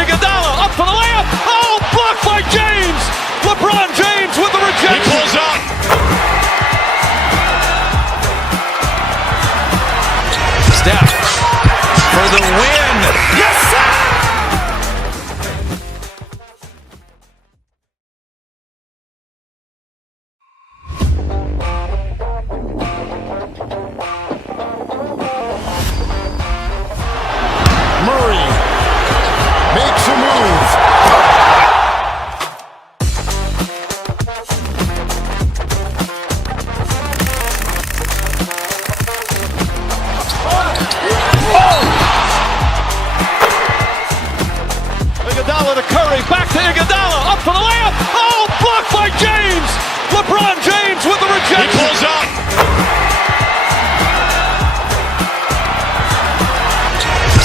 Iguodala, up for the layup. Oh, blocked by James. LeBron James with the rejection. He pulls up. Steph for the win. Yes, sir! Murray makes a move. Iguodala to Curry, back to Iguodala, up for the layup. Oh, blocked by James. LeBron James with the He rejection. pulls up.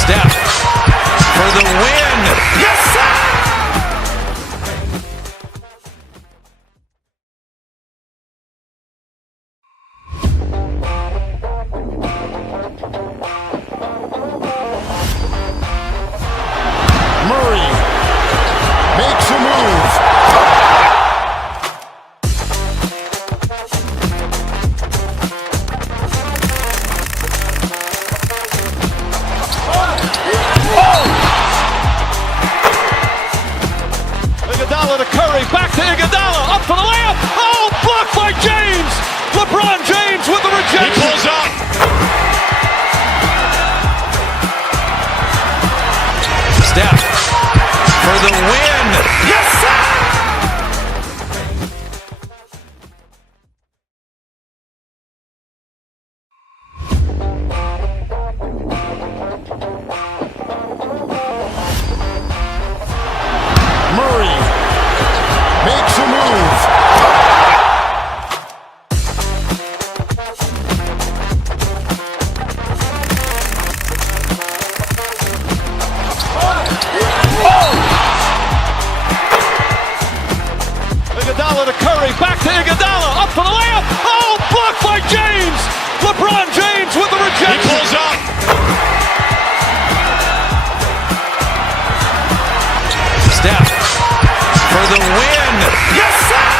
Steph for the win. Yes, sir! Murray makes a move. Iguodala to Curry, back to Iguodala, up for the layup. Oh, blocked by James. LeBron James with the He rejection. pulls up. Steph for the win. Yes, sir! Murray makes a move. Iguodala to Curry, back to Iguodala, up for the layup. Oh, blocked by James. LeBron James with the He rejection. pulls up. Steph for the win. Yes, sir!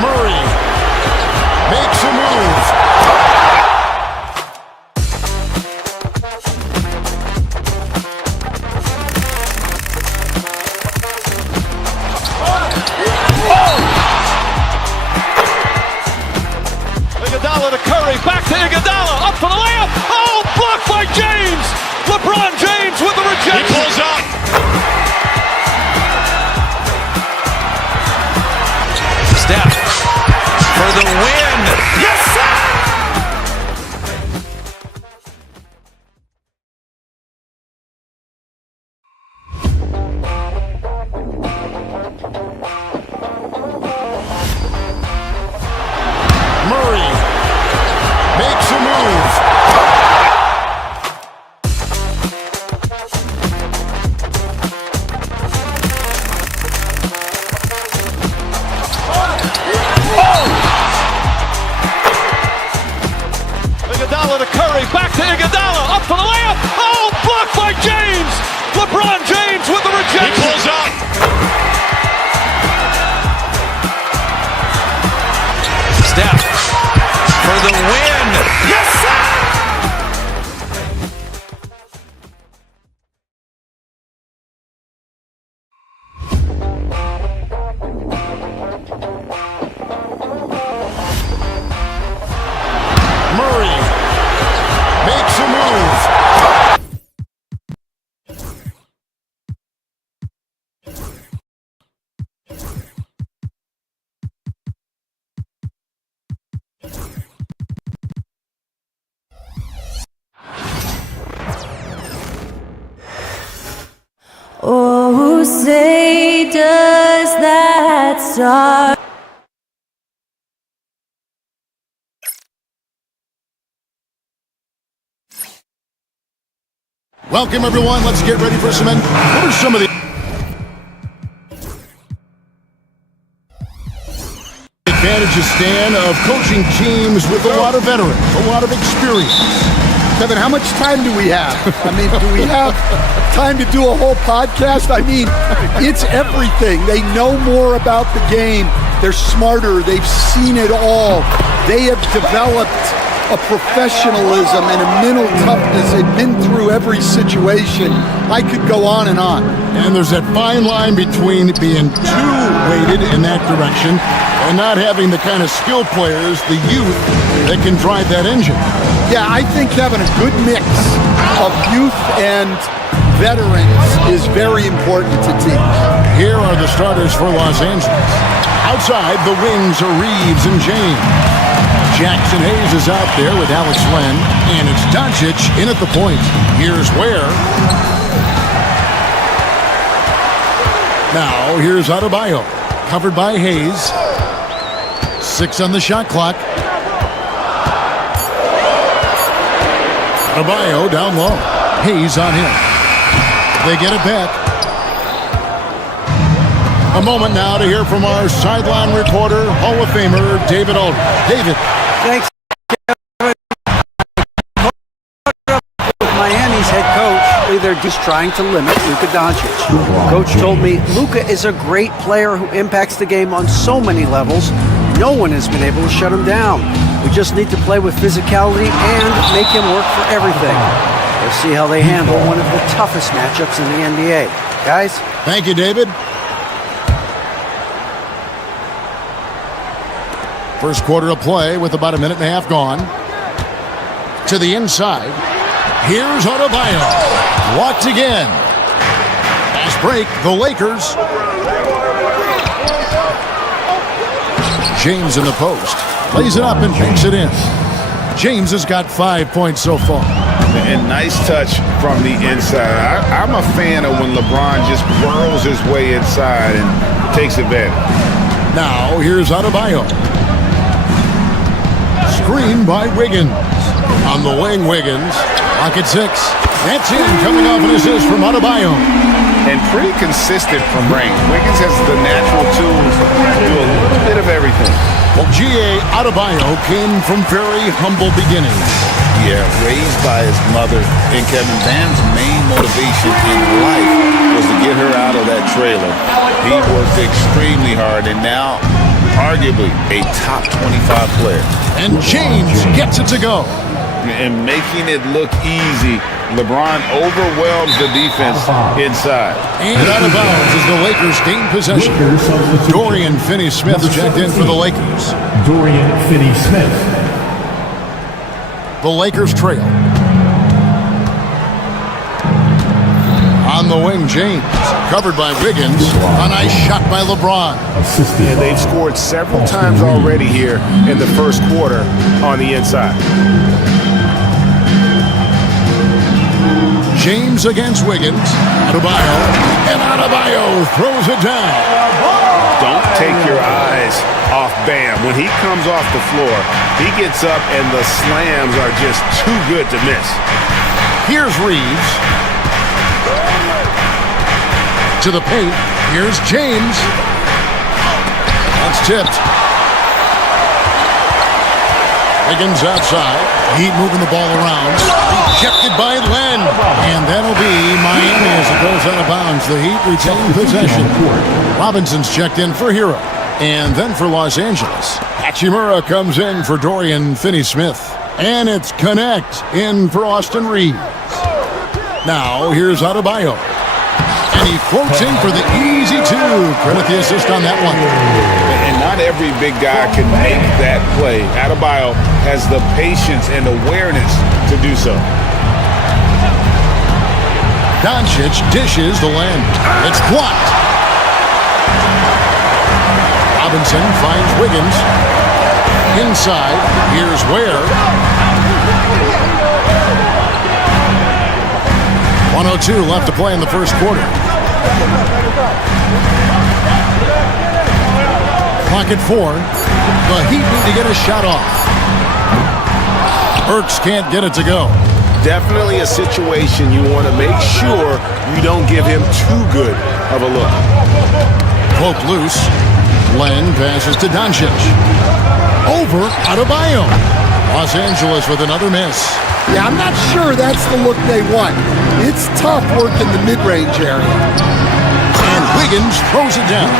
Murray makes a move. Iguodala to Curry, back to Iguodala, up for the layup. Oh, blocked by James. LeBron James with the He rejection. pulls up. Steph for the win. Yes, sir! Murray makes a move. Iguodala to Curry, back to Iguodala, up for the layup. Oh, blocked by James. LeBron James with the He rejection. pulls up. Steph for the win. Yes, sir! Murray makes a move. Oh, say does that star Welcome everyone. Let's get ready for some. What are some of the advantages, Stan, of coaching teams with a lot of veterans, a lot of experience. Kevin, how much time do we have? I mean, do we have time to do a whole podcast? I mean, it's everything. They know more about the game. They're smarter. They've seen it all. They have developed a professionalism and a mental toughness. They've been through every situation. I could go on and on. And there's that fine line between being too weighted in that direction and not having the kind of skill players, the youth, that can drive that engine. Yeah, I think having a good mix of youth and veterans is very important to teams. Here are the starters for Los Angeles. Outside, the wings are Reeves and James. Jackson Hayes is out there with Alex Len, and it's Doncic in at the point. Here's Ware. Now, here's Adebayo, covered by Hayes. 6 on the shot clock. Adebayo down low. Hayes on him. They get it back. A moment now to hear from our sideline reporter, Hall of Famer, David Aldridge. David. Thanks, Kevin. With Miami's head coach, they're just trying to limit Luka Doncic. Coach told me Luka is a great player who impacts the game on so many levels. No one has been able to shut him down. We just need to play with physicality and make him work for everything. We'll see how they handle one of the toughest matchups in the NBA. Guys? Thank you, David. First quarter of play with about a minute and a half gone. To the inside. Here's Adebayo. Blocked again. Fast break, the Lakers. James in the post. Lays it up and banks it in. James has got 5 points so far. And nice touch from the inside. I'm a fan of when LeBron just whirls his way inside and takes advantage. Now, here's Adebayo. Screen by Wiggins. On the wing, Wiggins. Pocket 6. That's in, coming off an assist from Adebayo. And pretty consistent from range. Wiggins has the natural tools to do a little bit of everything. Well, G.A. Adebayo came from very humble beginnings. Yeah, raised by his mother. And Kevin, Bam's main motivation in life was to get her out of that trailer. He worked extremely hard, and now arguably a top 25 player. And James gets it to go. And making it look easy, LeBron overwhelms the defense inside. And out of bounds as the Lakers gain possession. Dorian Finney-Smith checked in for the Lakers. Dorian Finney-Smith. The Lakers trail. On the wing, James. Covered by Wiggins. A nice shot by LeBron. And they've scored several times already here in the first quarter on the inside. James against Wiggins. Adebayo. And Adebayo throws it down. Don't take your eyes off Bam. When he comes off the floor, he gets up and the slams are just too good to miss. Here's Reeves. To the paint. Here's James. That's tipped. Wiggins outside. Heat moving the ball around. Ejected by Len. And that'll be Miami as it goes out of bounds. The Heat retain possession. Robinson's checked in for Hero. And then for Los Angeles, Hachimura comes in for Dorian Finney-Smith. And it's Connect in for Austin Reeves. Now, here's Adebayo. And he floats in for the easy 2. Credit the assist on that one. And not every big guy can make that play. Adebayo has the patience and awareness to do so. Doncic dishes the land. It's blocked. Robinson finds Wiggins. Inside, here's Ware. 1:02 left to play in the first quarter. Clock at 4. The Heat need to get a shot off. Burks can't get it to go. Definitely a situation you want to make sure you don't give him too good of a look. Poke loose. Len passes to Doncic. Over Adebayo. Los Angeles with another miss. Yeah, I'm not sure that's the look they want. It's tough work in the mid-range area. And Wiggins throws it down.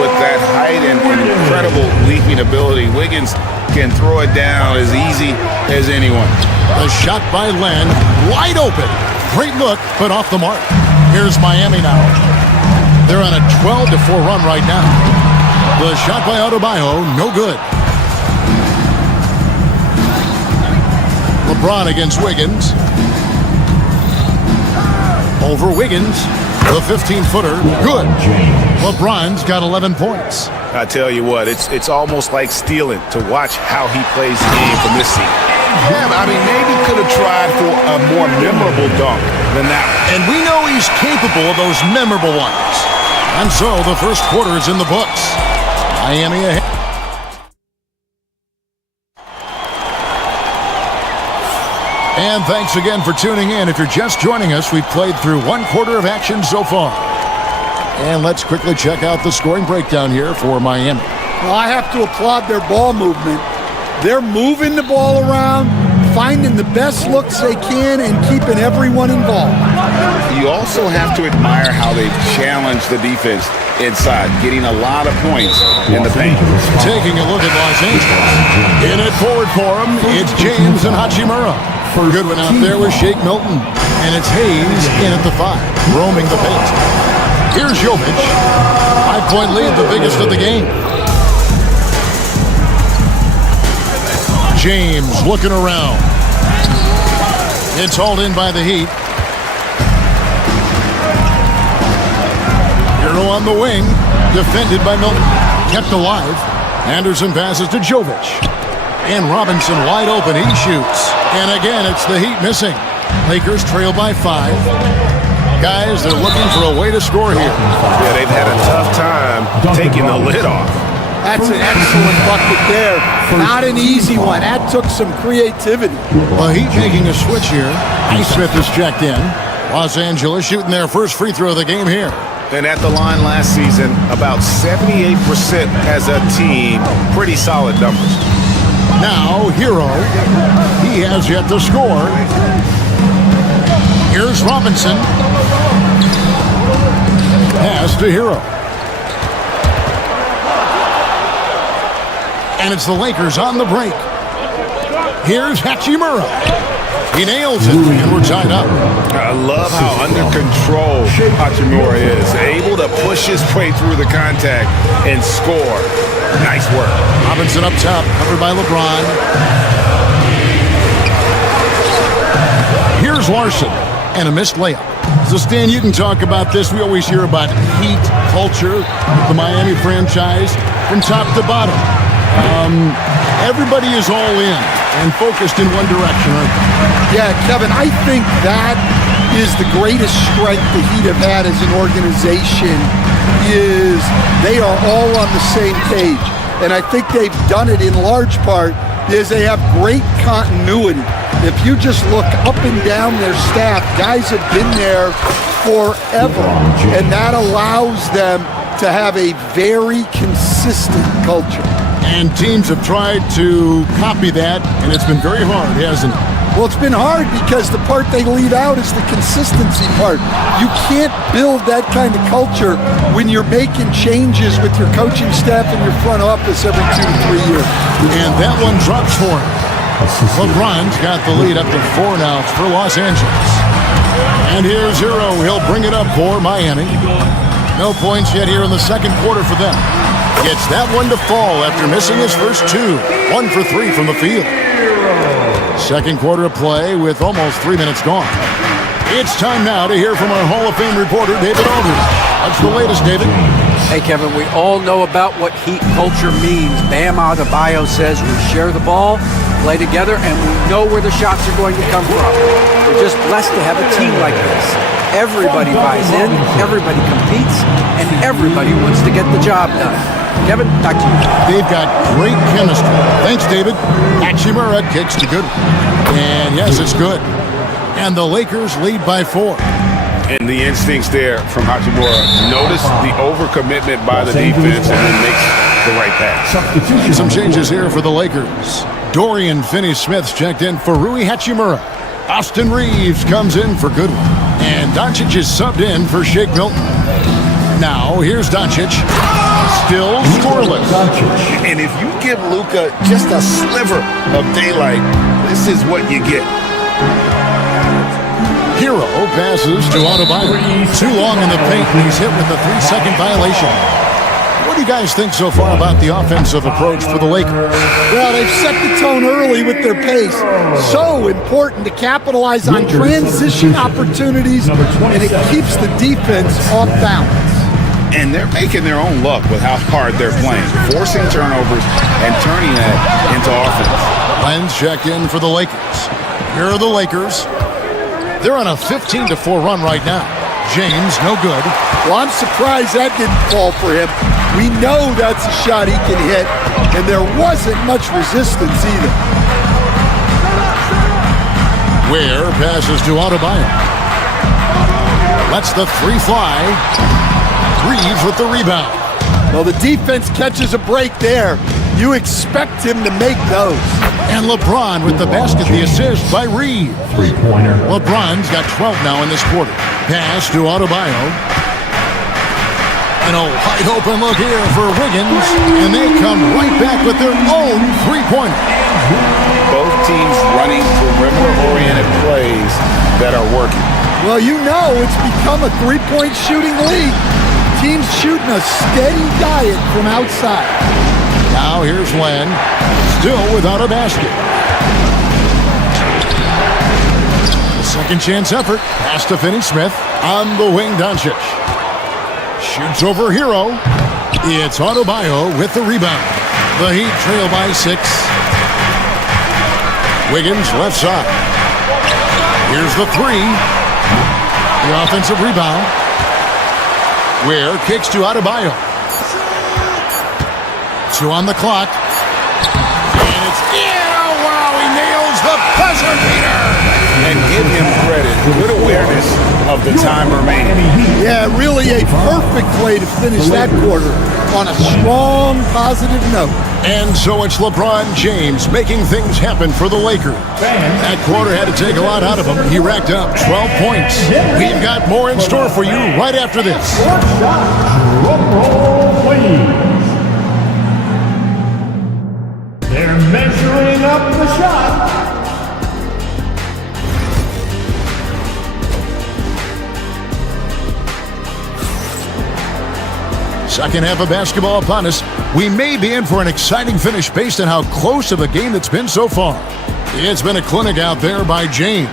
With that height and incredible leaping ability, Wiggins can throw it down as easy as anyone. The shot by Len, wide open. Great look, but off the mark. Here's Miami now. They're on a 12-4 run right now. The shot by Adebayo, no good. LeBron against Wiggins. Over Wiggins. The 15-footer, good. LeBron's got 11 points. I tell you what, it's almost like stealing to watch how he plays the game from this seat. Yeah, I mean, maybe could have tried for a more memorable dunk than that one. And we know he's capable of those memorable ones. And so the first quarter is in the books. Miami ahead. And thanks again for tuning in. If you're just joining us, we've played through one quarter of action so far. And let's quickly check out the scoring breakdown here for Miami. Well, I have to applaud their ball movement. They're moving the ball around, finding the best looks they can, and keeping everyone involved. You also have to admire how they've challenged the defense inside, getting a lot of points in the paint. Taking a look at Los Angeles. In it forward for them, it's James and Hachimura. Good one out there with Shake Milton. And it's Hayes in at the 5, roaming the paint. Here's Jovic. 5-point lead, the biggest of the game. James looking around. It's hauled in by the Heat. Hero on the wing. Defended by Milton. Kept alive. Anderson passes to Jovic. And Robinson wide open. He shoots. And again, it's the Heat missing. Lakers trail by 5. Guys, they're looking for a way to score here. Yeah, they've had a tough time taking the lid off. That's an excellent bucket there. Not an easy one. That took some creativity. The Heat making a switch here. Smith is checked in. Los Angeles shooting their first free throw of the game here. And at the line last season, about 78% as a team. Pretty solid numbers. Now, Hero. He has yet to score. Here's Robinson. Pass to Hero. And it's the Lakers on the break. Here's Hachimura. He nails it, and we're tied up. I love how under control Hachimura is. Able to push his way through the contact and score. Nice work. Robinson up top, covered by LeBron. Here's Larson, and a missed layup. So, Stan, you can talk about this. We always hear about Heat culture, the Miami franchise, from top to bottom. Everybody is all in and focused in one direction, right? Yeah, Kevin, I think that is the greatest strength the Heat have had as an organization is they are all on the same page. And I think they've done it in large part is they have great continuity. If you just look up and down their staff, guys have been there forever. And that allows them to have a very consistent culture. And teams have tried to copy that, and it's been very hard, hasn't it? Well, it's been hard because the part they leave out is the consistency part. You can't build that kind of culture when you're making changes with your coaching staff and your front office every 2 to 3 years. And that one drops for him. LeBron's got the lead up to 4 now for Los Angeles. And here's Hero. He'll bring it up for Miami. No points yet here in the second quarter for them. Gets that one to fall after missing his first 2. 1 for 3 from the field. Second quarter of play with almost 3 minutes gone. It's time now to hear from our Hall of Fame reporter, David Aldridge. What's the latest, David? Hey, Kevin, we all know about what Heat culture means. Bam Adebayo says we share the ball, play together, and we know where the shots are going to come from. We're just blessed to have a team like this. Everybody buys in, everybody competes, and everybody wants to get the job done. Kevin, back to you. They've got great chemistry. Thanks, David. Hachimura kicks to good. And yes, it's good. And the Lakers lead by 4. And the instincts there from Hachimura. Notice the overcommitment by the defense and then makes the right pass. Some changes here for the Lakers. Dorian Finney-Smith's checked in for Rui Hachimura. Austin Reeves comes in for Goodwin. And Doncic is subbed in for Shake Milton. Now, here's Doncic. Still scoreless. And if you give Luka just a sliver of daylight, this is what you get. Hero passes to Adebayo. Too long in the paint. He's hit with a 3-second violation. What do you guys think so far about the offensive approach for the Lakers? Well, they've set the tone early with their pace. So important to capitalize on transition opportunities, and it keeps the defense off balance. And they're making their own luck with how hard they're playing, forcing turnovers and turning that into offense. Len's checked in for the Lakers. Here are the Lakers. They're on a 15-4 run right now. James, no good. Well, I'm surprised that didn't fall for him. We know that's a shot he can hit, and there wasn't much resistance either. Ware passes to Adebayo. Lets the three fly. Reeves with the rebound. Well, the defense catches a break there. You expect him to make those. And LeBron with the basket, the assist by Reeves. Three-pointer. LeBron's got 12 now in this quarter. Pass to Adebayo. And a wide open look here for Wiggins. And they come right back with their own three-pointer. Both teams running perimeter-oriented plays that are working. Well, you know it's become a three-point shooting league. Teams shooting a steady diet from outside. Now here's Len, still without a basket. The second chance effort, pass to Finney-Smith. On the wing, Doncic. Shoots over Hero. It's Adebayo with the rebound. The Heat trail by 6. Wiggins left side. Here's the three. The offensive rebound. Ware kicks to Adebayo. 2 on the clock. And it's wow, he nails the buzzer beater. And give him credit. Good awareness of the time remaining. Yeah, really a perfect way to finish that quarter on a strong, positive note. And so it's LeBron James making things happen for the Lakers. That quarter had to take a lot out of him. He racked up 12 points. We've got more in store for you right after this. Drum roll, please. They're measuring up the shot. Second half of basketball upon us. We may be in for an exciting finish based on how close of a game that's been so far. It's been a clinic out there by James.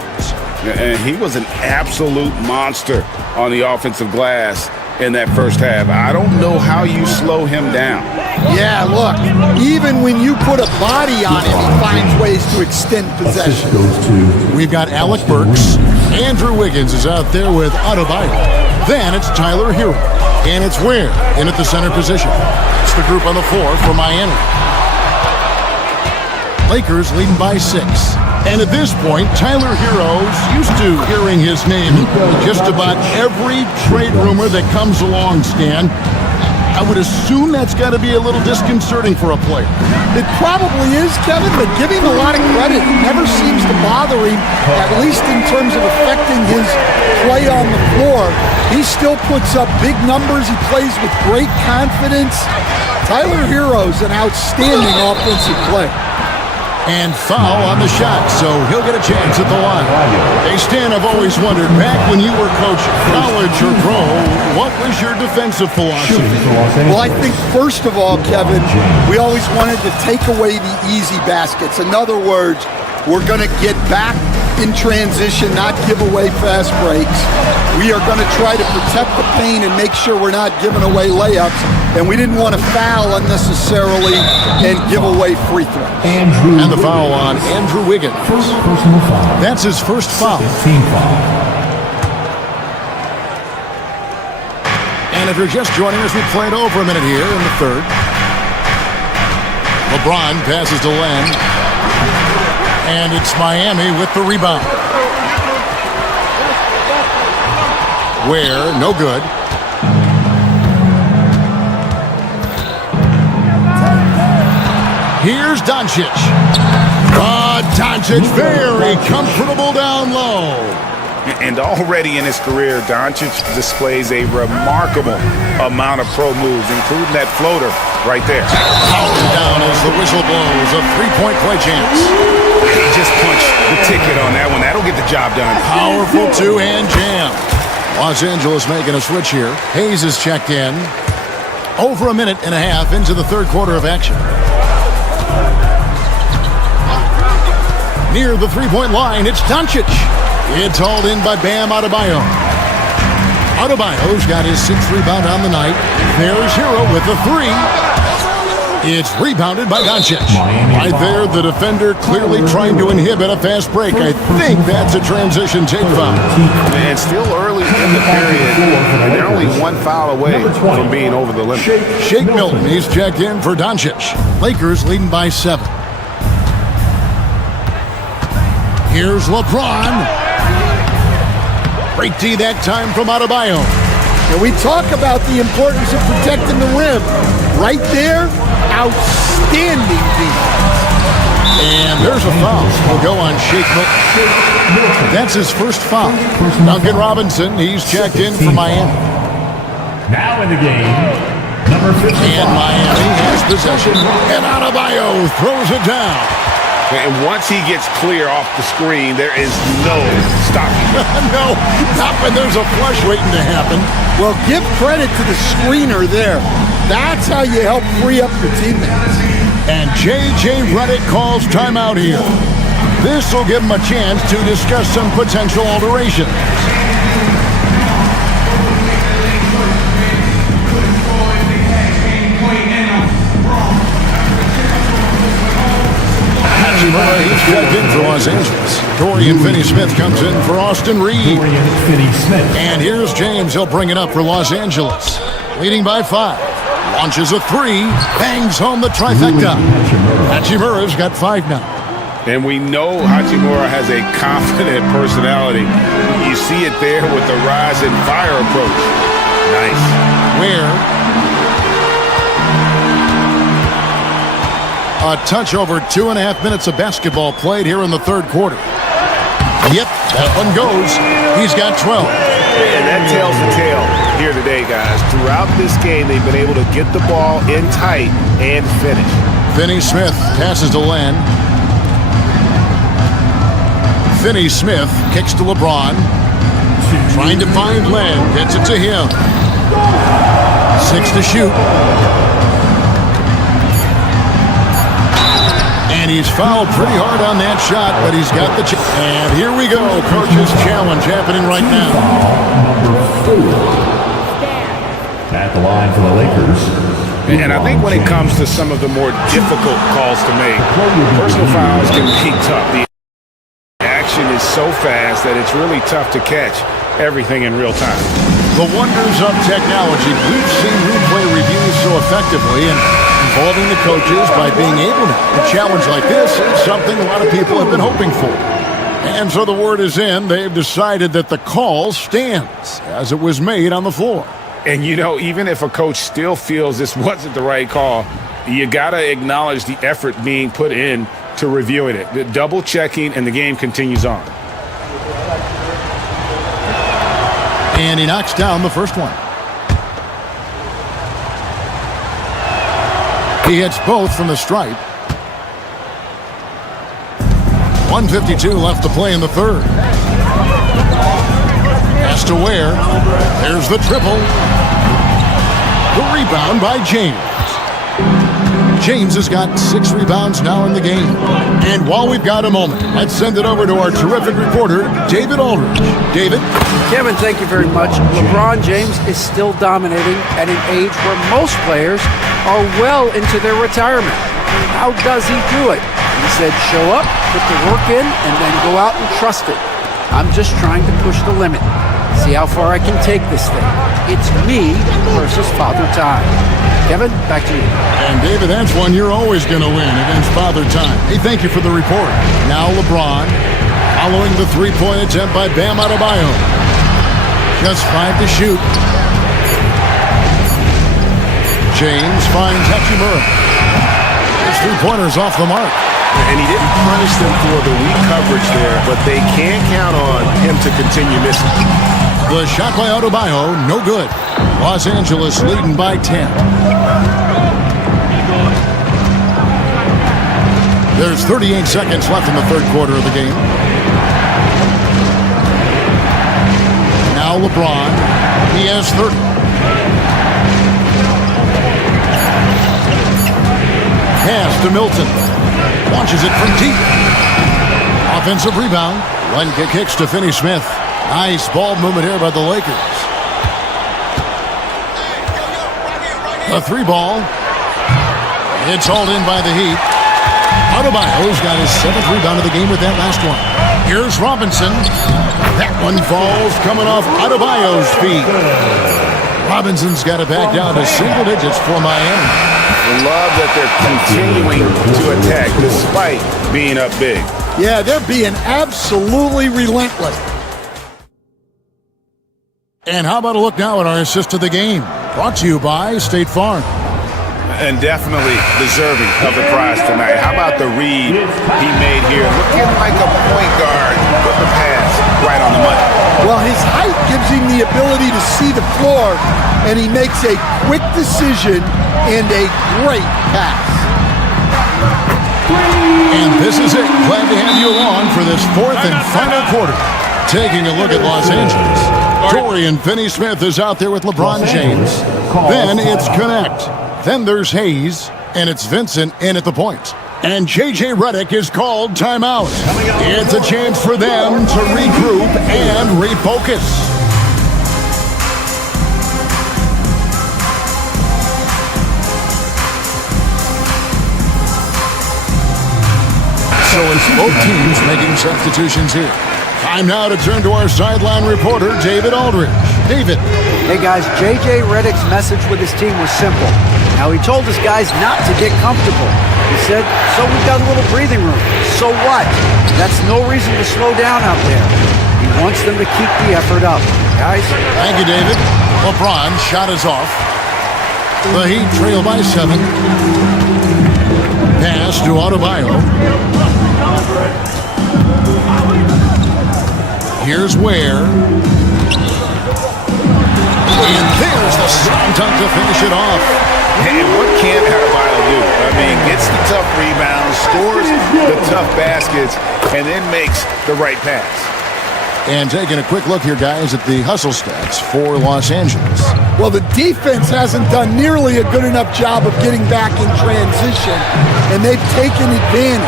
And he was an absolute monster on the offensive glass in that first half. I don't know how you slow him down. Yeah, look, even when you put a body on him, he finds ways to extend possession. We've got Alec Burks. Andrew Wiggins is out there with Adebayo. Then it's Tyler Hero. And it's Ware in at the center position. It's the group on the floor for Miami. Lakers leading by 6. And at this point, Tyler Hero's used to hearing his name in just about every trade rumor that comes along, Stan. I would assume that's got to be a little disconcerting for a player. It probably is, Kevin, but give him a lot of credit. It never seems to bother him, at least in terms of affecting his play on the floor. He still puts up big numbers. He plays with great confidence. Tyler Hero's an outstanding offensive player. And foul on the shot, so he'll get a chance at the line. Hey, Stan, I've always wondered, back when you were coaching, college or pro, what was your defensive philosophy? Well, I think, first of all, Kevin, we always wanted to take away the easy baskets. In other words, we're going to get back in transition, not give away fast breaks. We are going to try to protect the paint and make sure we're not giving away layups. And we didn't want to foul unnecessarily and give away free throws. And the foul on Andrew Wiggins. Personal foul. That's his first foul. Team foul. And if you're just joining us, we played over a minute here in the third. LeBron passes to Len. And it's Miami with the rebound. Ware, no good. Here's Doncic. Doncic very comfortable down low. And already in his career, Doncic displays a remarkable amount of pro moves, including that floater right there. Powered down as the whistle blows. A three-point play chance. He just punched the ticket on that one. That'll get the job done. Powerful two-hand jam. Los Angeles making a switch here. Hayes is checked in. Over a minute and a half into the third quarter of action. Near the three-point line, it's Doncic. It's hauled in by Bam Adebayo. Adebayo's got his sixth rebound on the night. There's Hero with the three. It's rebounded by Doncic. Right there, the defender clearly trying to inhibit a fast break. I think that's a transition take foul. And still early in the period, and they're only one foul away from being over the limit. Shake Milton, he's checked in for Doncic. Lakers leading by 7. Here's LeBron. Great D that time from Adebayo. And we talk about the importance of protecting the rim. Right there, outstanding defense. And there's a foul. We'll go on Shake Milton. That's his first foul. Duncan Robinson, he's checked in for Miami. Now in the game, number 55. And Miami has possession. And Adebayo throws it down. And once he gets clear off the screen, there is no stopping him. No, not when there's a flush waiting to happen. Well, give credit to the screener there. That's how you help free up your teammates. And J.J. Redick calls timeout here. This will give him a chance to discuss some potential alterations. He's checked in for Los Angeles. Dorian Finney-Smith comes in for Austin Reed. And here's James. He'll bring it up for Los Angeles. Leading by 5. Launches a three. Bangs home the trifecta. Hachimura's got 5 now. And we know Hachimura has a confident personality. You see it there with the rise and fire approach. Nice. Ware. A touch over 2.5 minutes of basketball played here in the third quarter. Yep, that one goes. He's got 12. And that tells the tale here today, guys. Throughout this game, they've been able to get the ball in tight and finish. Finney-Smith passes to Len. Finney-Smith kicks to LeBron. Trying to find Len. Gets it to him. 6 to shoot. And he's fouled pretty hard on that shot, but he's got the and here we go. Coach's challenge happening right now. Number 4. At the line for the Lakers. And I think when it comes to some of the more difficult calls to make, personal fouls can be tough. The action is so fast that it's really tough to catch everything in real time. The wonders of technology. We've seen replay reviews so effectively and involving the coaches by being able to. A challenge like this is something a lot of people have been hoping for. And so the word is in. They've decided that the call stands as it was made on the floor. And, you know, even if a coach still feels this wasn't the right call, you got to acknowledge the effort being put in to reviewing it. The double checking, and the game continues on. And he knocks down the first one. He hits both from the stripe. 1:52 left to play in the third. Pass to Ware. There's the triple. The rebound by James. James has got 6 rebounds now in the game. And while we've got a moment, let's send it over to our terrific reporter, David Aldridge. David? Kevin, thank you very much. LeBron James is still dominating at an age where most players are well into their retirement. How does he do it? He said, show up, put the work in, and then go out and trust it. I'm just trying to push the limit. See how far I can take this thing. It's me versus Father Time. Kevin, back to you. And David, that's one you're always going to win against Father Time. Hey, thank you for the report. Now LeBron following the three-point attempt by Bam Adebayo. Just 5 to shoot. James finds Hachimura. His three-pointer's off the mark. And he didn't punish them for the weak coverage there, but they can't count on him to continue missing. The shot by Adebayo, no good. Los Angeles leading by 10. There's 38 seconds left in the third quarter of the game. Now LeBron, he has 30. Pass to Milton. Launches it from deep. Offensive rebound. One kicks to Finney-Smith. Nice ball movement here by the Lakers. The three ball. It's hauled in by the Heat. Adebayo's got his 7th rebound of the game with that last one. Here's Robinson. That one falls coming off Adebayo's feet. Robinson's got it back down to single digits for Miami. Love that they're continuing to attack despite being up big. Yeah, they're being absolutely relentless. And how about a look now at our assist of the game? Brought to you by State Farm. And definitely deserving of the prize tonight. How about the read he made here? Looking like a point guard, but the pass right on the money. Well, his height gives him the ability to see the floor, and he makes a quick decision and a great pass. And this is it. Glad to have you along for this 4th and final quarter. Taking a look at Los Angeles. Dorian Finney-Smith is out there with LeBron James. Then it's Connect. Then there's Hayes, and it's Vincent in at the point. And J.J. Redick is called timeout. It's a chance for them to regroup and refocus. So it's both teams making substitutions here. Time now to turn to our sideline reporter, David Aldridge. David. Hey guys, J.J. Redick's message with his team was simple. Now he told his guys not to get comfortable. He said, so we've got a little breathing room. So what? That's no reason to slow down out there. He wants them to keep the effort up. Guys? Thank you, David. LeBron shot is off. The Heat trail by 7. Pass to Adebayo. Here's Ware. And there's the slam dunk to finish it off. And what can't Adebayo do? I mean, gets the tough rebounds, scores the tough baskets, and then makes the right pass. And taking a quick look here, guys, at the hustle stats for Los Angeles. Well, the defense hasn't done nearly a good enough job of getting back in transition, and they've taken advantage,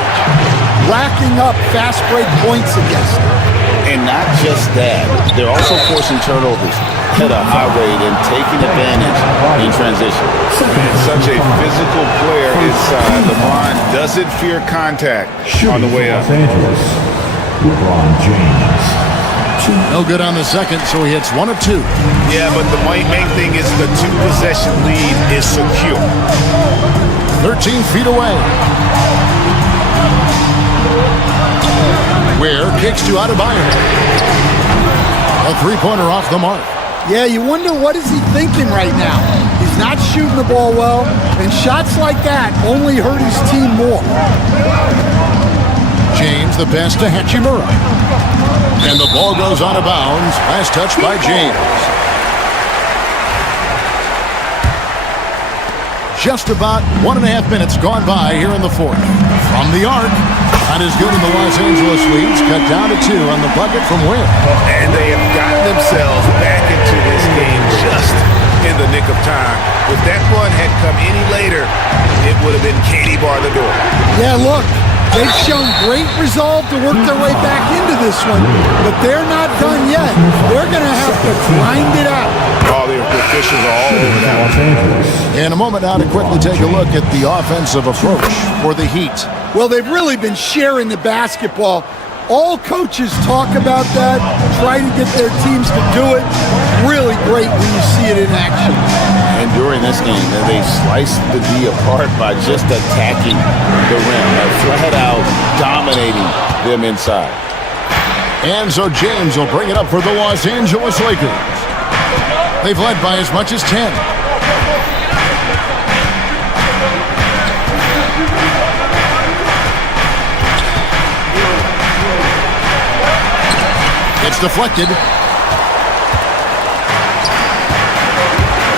racking up fast break points against them. And not just that, they're also forcing turnovers at a high rate and taking advantage in transition. And such a physical player inside. LeBron doesn't fear contact on the way up. Los Angeles, LeBron James. No good on the second, so he hits 1 of 2. Yeah, but the main thing is the 2-possession lead is secure. 13 feet away. Ware kicks to Adebayo. A three-pointer off the mark. Yeah, you wonder what is he thinking right now. He's not shooting the ball well, and shots like that only hurt his team more. James, the pass to Hachimura. And the ball goes out of bounds. Last touch by James. Just about 1.5 minutes gone by here in the fourth. From the arc. Not as good in the Los Angeles leads. Cut down to 2 on the bucket from Ware. And they have gotten themselves back into this game just in the nick of time. If that run had come any later, it would have been Katie bar the door. Yeah, look, they've shown great resolve to work their way back into this one, but they're not done yet. They're going to have to grind it out. All the officials are all over that one. In a moment now to quickly take a look at the offensive approach for the Heat. Well, they've really been sharing the basketball. All coaches talk about that, try to get their teams to do it. Really great when you see it in action. And during this game, they sliced the D apart by just attacking the rim, flat out dominating them inside. And so James will bring it up for the Los Angeles Lakers. They've led by as much as 10. It's deflected.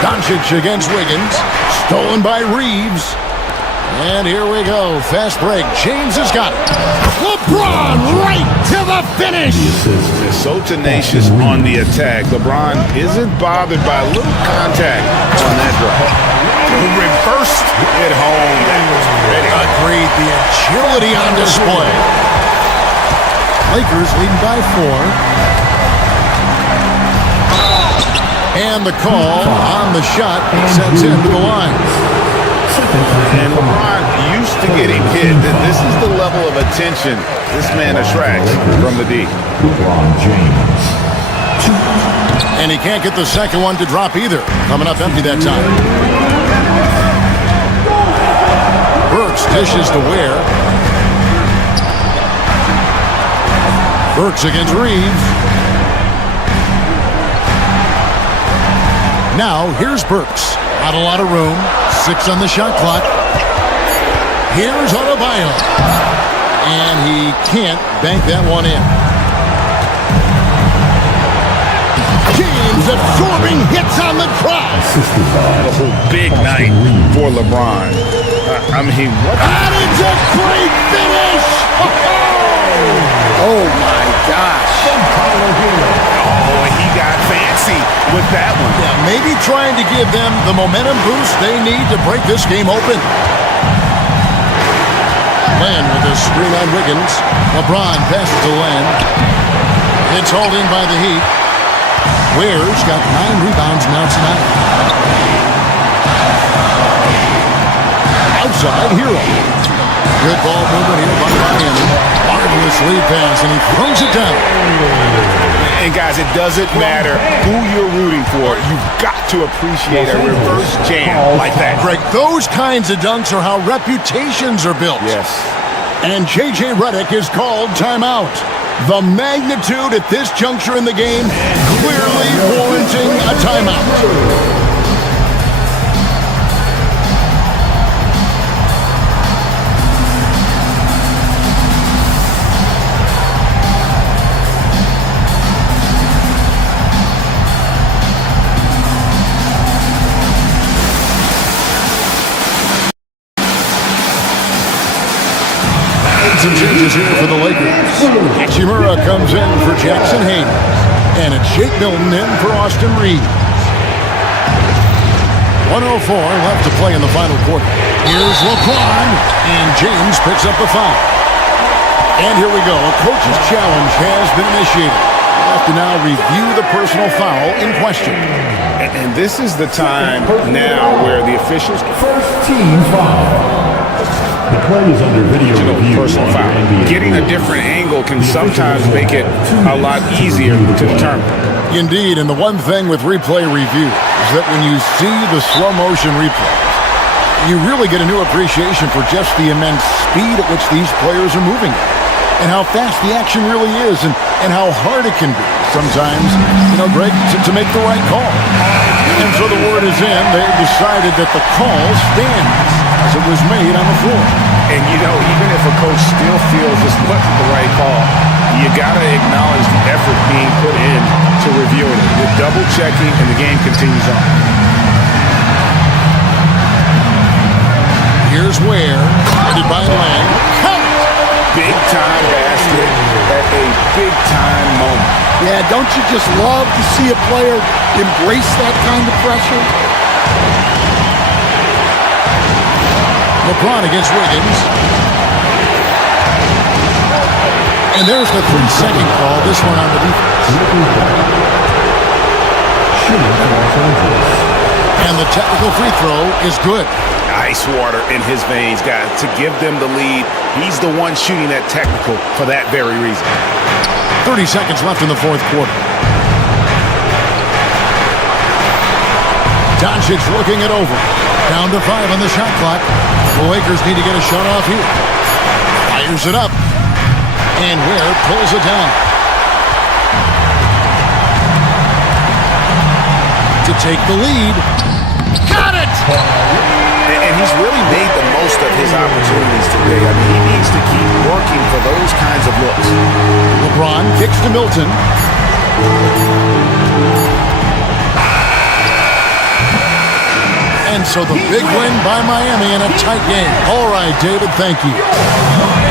Doncic against Wiggins. Stolen by Reeves. And here we go. Fast break. James has got it. LeBron right to the finish. So tenacious on the attack. LeBron isn't bothered by a little contact on that drive. Reversed it home. That was ready. Agreed. The agility on display. Lakers leading by 4. And the call on the shot sends him to the line. And LeBron used to getting hit. This is the level of attention this man attracts from the D. LeBron James. And he can't get the second one to drop either. Coming up empty that time. Burks dishes to Ware. Burks against Reeves. Now, here's Burks. Not a lot of room. 6 on the shot clock. Here's Adebayo. And he can't bank that one in. James absorbing hits on the drive. A big night for LeBron. I mean, what? And it's a great finish! Oh, my gosh. Oh, he got fancy with that one. Yeah, maybe trying to give them the momentum boost they need to break this game open. Len with a screen on Wiggins. LeBron passes to Len. It's hauled in by the Heat. Ware's got 9 rebounds now tonight. Outside, Hero. Good ball movement here by Miami. Marvelous lead pass, and he throws it down. And guys, it doesn't matter who you're rooting for. You've got to appreciate a reverse jam like that. Greg, those kinds of dunks are how reputations are built. Yes. And J.J. Redick is called timeout. The magnitude at this juncture in the game clearly warranting a timeout. Some changes here for the Lakers. Hachimura comes in for Jackson Hayes. And it's Jake Milton in for Austin Reeves. 1:04 left to play in the final quarter. Here's LeBron, and James picks up the foul. And here we go. A coach's challenge has been initiated. We'll have to now review the personal foul in question. And this is the time now where the officials... First team foul. The play is under video review. Personal foul. Getting a different angle can sometimes make it a lot easier to determine. Indeed, and the one thing with replay review is that when you see the slow motion replay, you really get a new appreciation for just the immense speed at which these players are moving and how fast the action really is and how hard it can be sometimes, Greg, to make the right call. And so the word is in. They've decided that the call stands as it was made on the floor. And, even if a coach still feels this wasn't the right call, you got to acknowledge the effort being put in to review it. The double checking, and the game continues on. Here's Ware, headed by Lang. Big-time basket at a big-time moment. Yeah, don't you just love to see a player embrace that kind of pressure? LeBron against Wiggins. And there's the 3-second call. This one on the defense. And the technical free throw is good. Ice water in his veins, guys, to give them the lead. He's the one shooting that technical for that very reason. 30 seconds left in the fourth quarter. Doncic looking it over. Down to 5 on the shot clock. The Lakers need to get a shot off here. Fires it up. And Ware pulls it down. To take the lead. Got it! And he's really made the most of his opportunities today. I mean, he needs to keep working for those kinds of looks. LeBron kicks to Milton. And so the big win by Miami in a tight game. All right, David, thank you.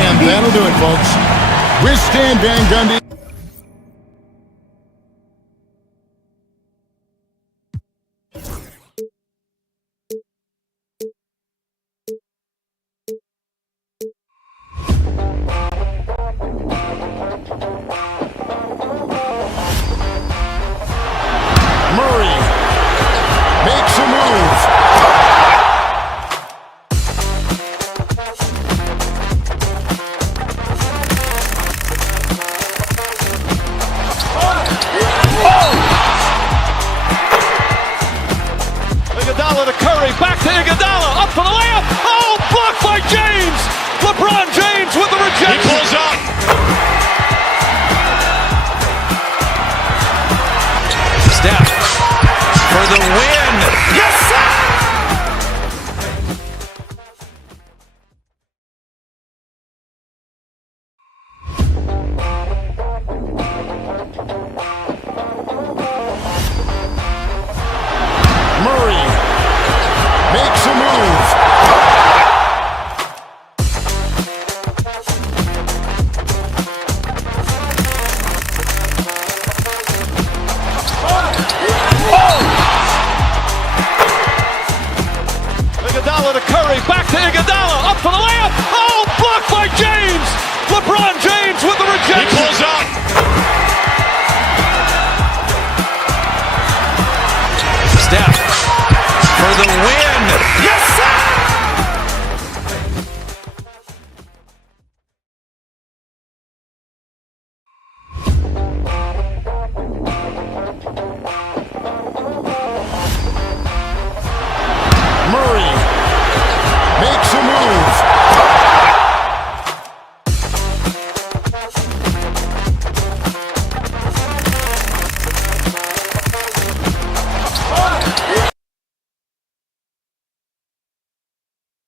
And that'll do it, folks. We're Stan Van Gundy. Murray makes a move. Iguodala to Curry, back to Iguodala, up for the layup. Oh, blocked by James. LeBron James with the rejection. He pulls up. Steph for the win. Yes, sir. Murray makes a move. Iguodala to Curry, back to Iguodala, up for the layup. Oh, blocked by James. LeBron James with the rejection. He pulls up. Steph for the win. Yes, sir. Murray makes a move.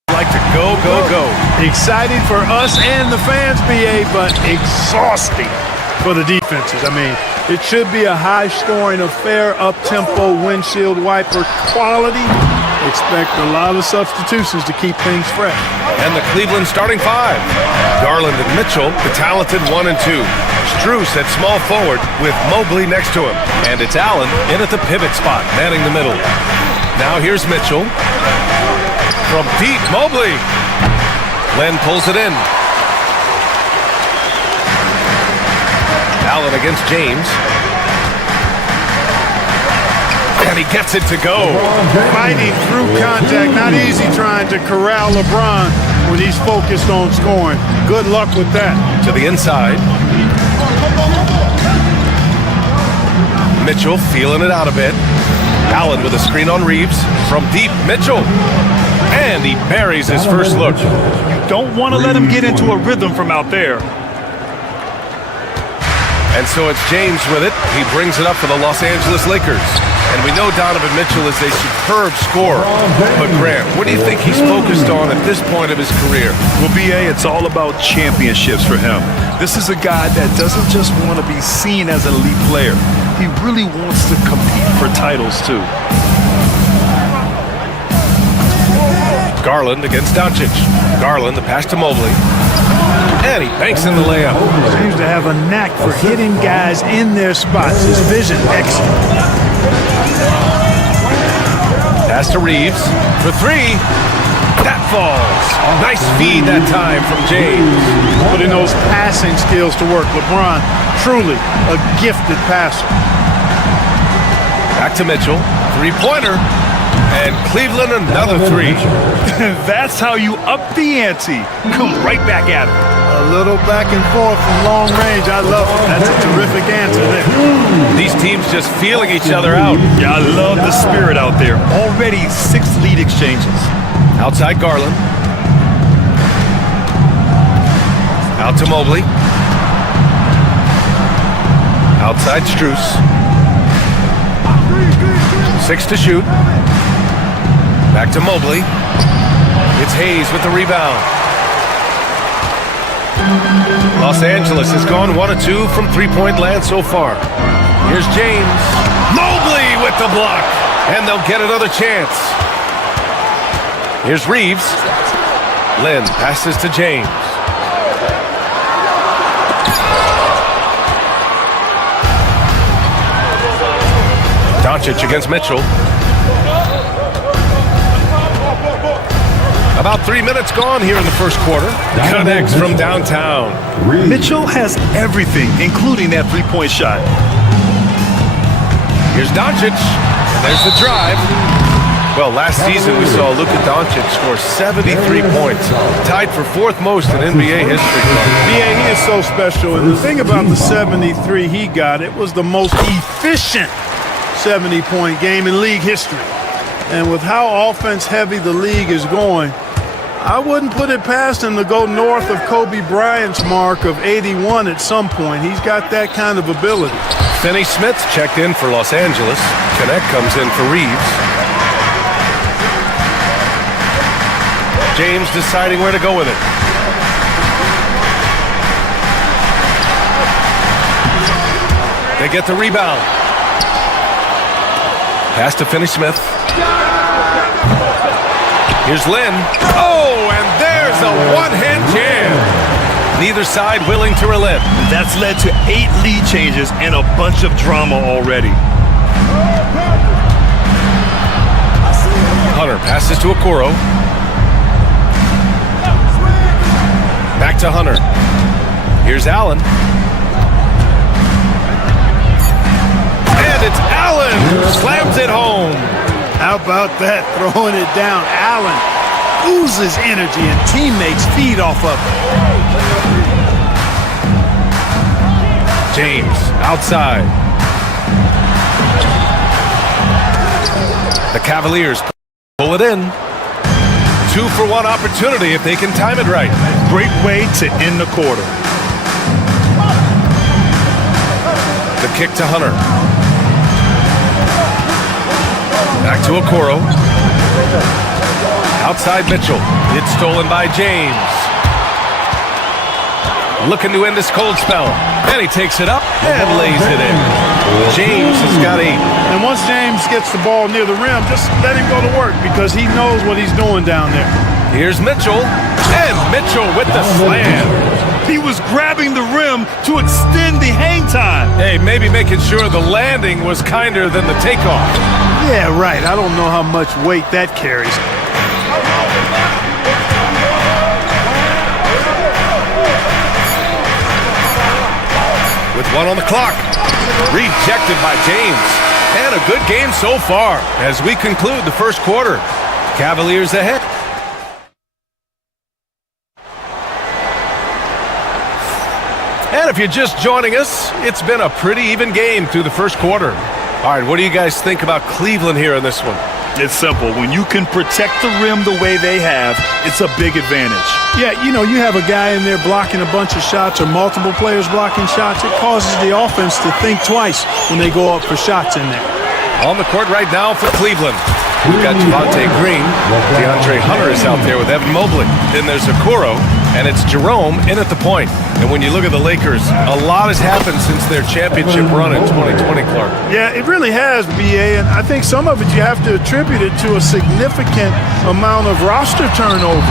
Like to go. Exciting for us and the fans, BA, but exhausting for the defenses. I mean, it should be a high-scoring affair, up-tempo, windshield wiper quality. Expect a lot of substitutions to keep things fresh. And the Cleveland starting five. Garland and Mitchell, the talented 1 and 2. Strus at small forward with Mobley next to him. And it's Allen in at the pivot spot, manning the middle. Now here's Mitchell. From deep, Mobley. Len pulls it in. Allen against James. And he gets it to go. Fighting through contact, not easy trying to corral LeBron when he's focused on scoring. Good luck with that. To the inside. Mitchell feeling it out a bit. Allen with a screen on Reeves. From deep, Mitchell. And he buries his first look. You don't want to let him get into a rhythm from out there. And so it's James with it. He brings it up for the Los Angeles Lakers. And we know Donovan Mitchell is a superb scorer. But Grant, what do you think he's focused on at this point of his career? Well, BA, it's all about championships for him. This is a guy that doesn't just want to be seen as an elite player. He really wants to compete for titles, too. Garland against Doncic. Garland, the pass to Mobley. And he banks in the layup. Seems to have a knack for hitting guys in their spots. His vision, excellent. Pass to Reeves for three. That falls. Nice feed that time from James. Putting those passing skills to work. LeBron, truly a gifted passer. Back to Mitchell. Three-pointer. And Cleveland another three. That's how you up the ante. Come right back at him. A little back and forth from long range. I love it. That's a terrific answer there. These teams just feeling each other out. Yeah, I love the spirit out there. Already 6 lead exchanges. Outside Garland. Out to Mobley. Outside Strus. 6 to shoot. Back to Mobley. It's Hayes with the rebound. Los Angeles has gone 1 of 2 from three-point land so far. Here's James. Mobley with the block. And they'll get another chance. Here's Reeves. Lynn passes to James. Doncic against Mitchell. About 3 minutes gone here in the first quarter. Connects from downtown. Mitchell has everything, including that three-point shot. Here's Doncic. And there's the drive. Well, last season we saw Luka Doncic score 73 points, tied for 4th most in NBA history. Yeah, he is so special. And the thing about the 73 he got, it was the most efficient 70-point game in league history. And with how offense-heavy the league is going, I wouldn't put it past him to go north of Kobe Bryant's mark of 81 at some point. He's got that kind of ability. Finney Smith checked in for Los Angeles. Connect comes in for Reeves. James deciding where to go with it. They get the rebound. Pass to Finney Smith. Here's Lynn. Oh, and there's a one-hand jam. Neither side willing to relent. That's led to 8 lead changes and a bunch of drama already. Hunter passes to Okoro. Back to Hunter. Here's Allen. And it's Allen who slams it home. How about that, throwing it down? Allen oozes energy and teammates feed off of it. James outside. The Cavaliers pull it in. 2-for-1 opportunity if they can time it right. Great way to end the quarter. The kick to Hunter. Back to Okoro. Outside Mitchell. It's stolen by James. Looking to end this cold spell. And he takes it up and lays it in. James has got 8. And once James gets the ball near the rim, just let him go to work because he knows what he's doing down there. Here's Mitchell. And Mitchell with the slam. He was grabbing the rim to extend the hang time. Hey, maybe making sure the landing was kinder than the takeoff. Yeah, right. I don't know how much weight that carries. With 1 on the clock. Rejected by James. And a good game so far as we conclude the first quarter. Cavaliers ahead. And if you're just joining us, it's been a pretty even game through the first quarter. All right, what do you guys think about Cleveland here in this one? It's simple. When you can protect the rim the way they have, it's a big advantage. Yeah, you know, you have a guy in there blocking a bunch of shots or multiple players blocking shots. It causes the offense to think twice when they go up for shots in there. On the court right now for Cleveland. We've got Javonte Green. DeAndre Hunter is out there with Evan Mobley. Then there's Okoro, and it's Jerome in at the point. And when you look at the Lakers, a lot has happened since their championship run in 2020, Clark. Yeah, it really has, BA, and I think some of it you have to attribute it to a significant amount of roster turnover.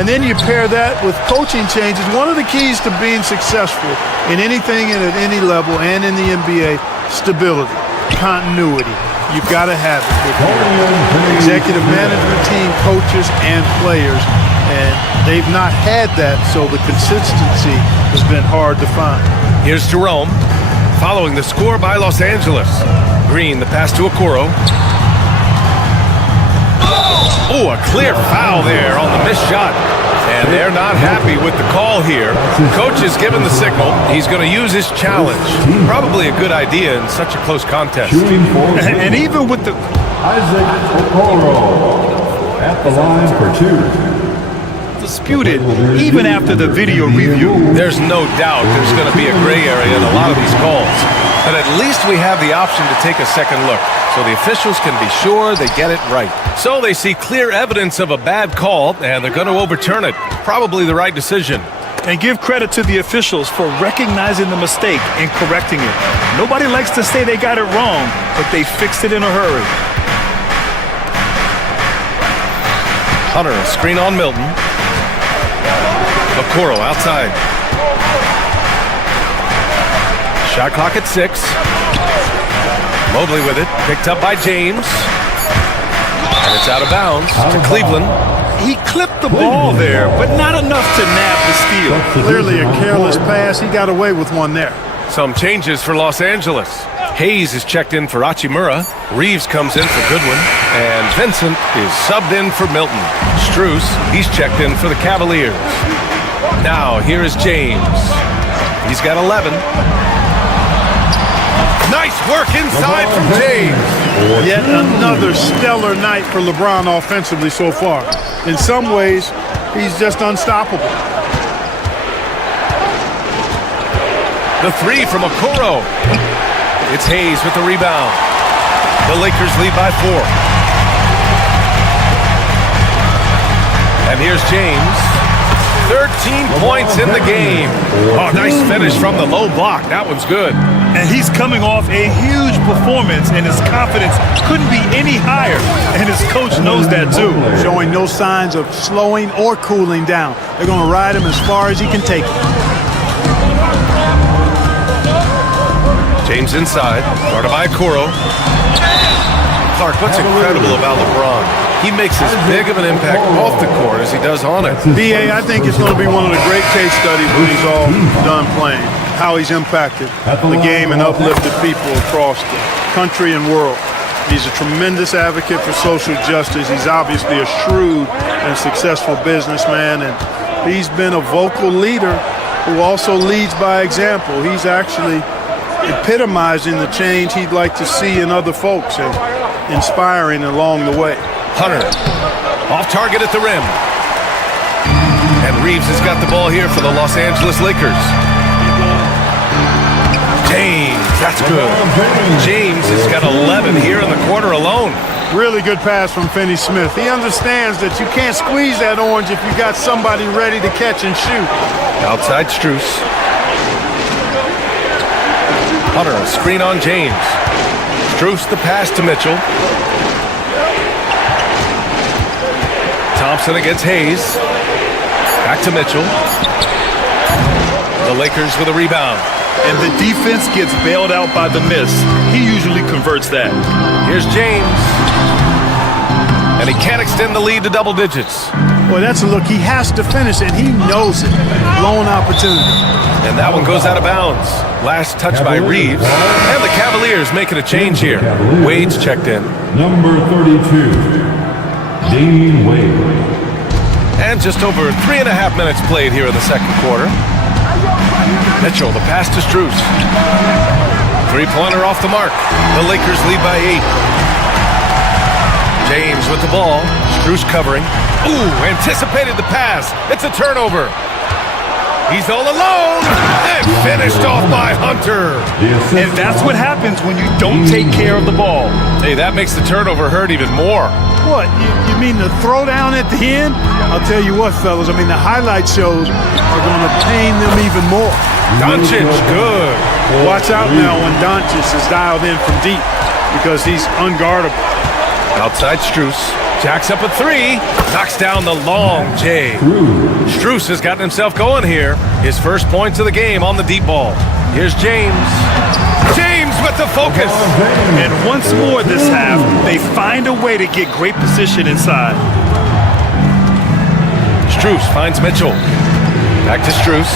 And then you pair that with coaching changes. One of the keys to being successful in anything and at any level and in the NBA, stability, continuity. You've got to have it with your executive management team, coaches, and players. And they've not had that, so the consistency has been hard to find. Here's Jerome, following the score by Los Angeles. Green, the pass to Okoro. Oh, a clear foul there on the missed shot. And they're not happy with the call here. Coach has given the signal. He's going to use his challenge. Probably a good idea in such a close contest. And even with the... Isaac Okoro at the line for 2. Disputed, even after the video review. There's no doubt there's going to be a gray area in a lot of these calls. But at least we have the option to take a second look, so the officials can be sure they get it right. So they see clear evidence of a bad call, and they're going to overturn it. Probably the right decision. And give credit to the officials for recognizing the mistake and correcting it. Nobody likes to say they got it wrong, but they fixed it in a hurry. Hunter, a screen on Milton. Okoro outside. Shot clock at 6. Mobley with it, picked up by James. And it's out of bounds to Cleveland. He clipped the ball there, but not enough to nab the steal. Clearly a careless pass. He got away with one there. Some changes for Los Angeles. Hayes is checked in for Hachimura. Reeves comes in for Goodwin. And Vincent is subbed in for Milton. Strus, he's checked in for the Cavaliers. Now, here is James. He's got 11. Nice work inside from James. Yet another stellar night for LeBron offensively so far. In some ways, he's just unstoppable. The 3 from Okoro. It's Hayes with the rebound. The Lakers lead by 4. And here's James. 13 points in the game. Oh, nice finish from the low block. That one's good. And he's coming off a huge performance, and his confidence couldn't be any higher. And his coach knows that too. Showing no signs of slowing or cooling down. They're going to ride him as far as he can take it. James inside, guarded by Okoro. Clark, what's incredible about LeBron? He makes as big of an impact off the court as he does on it. B.A., I think it's going to be one of the great case studies when he's all done playing. How he's impacted the game and uplifted people across the country and world. He's a tremendous advocate for social justice. He's obviously a shrewd and successful businessman, and he's been a vocal leader who also leads by example. He's actually epitomizing the change he'd like to see in other folks and inspiring along the way. Hunter, off target at the rim. And Reeves has got the ball here for the Los Angeles Lakers. James, that's good. James has got 11 here in the quarter alone. Really good pass from Finney-Smith. He understands that you can't squeeze that orange if you got somebody ready to catch and shoot. Outside Strus. Hunter, a screen on James. Strus the pass to Mitchell. Thompson against Hayes. Back to Mitchell. The Lakers with a rebound. And the defense gets bailed out by the miss. He usually converts that. Here's James. And he can't extend the lead to double digits. Boy, that's a look. He has to finish, and he knows it. Blown opportunity. And that one goes out of bounds. Last touch by Reeves. And the Cavaliers making a change here. Wade's checked in. Number 32, Damian Wade. And just over 3.5 minutes played here in the second quarter. Mitchell, the pass to Strus. Three-pointer off the mark. The Lakers lead by 8. James with the ball. Strus covering. Ooh, anticipated the pass. It's a turnover. He's all alone and finished off by Hunter. And that's what happens when you don't take care of the ball. Hey, that makes the turnover hurt even more. What, you mean the throwdown at the end? I'll tell you what, fellas, I mean, the highlight shows are going to pain them even more. Doncic, good. Watch out now when Doncic is dialed in from deep because he's unguardable. Outside Strus. Jacks up a 3. Knocks down the long J. Strus has gotten himself going here. His first points of the game on the deep ball. Here's James. James with the focus. And once more this half, they find a way to get great position inside. Strus finds Mitchell. Back to Strus.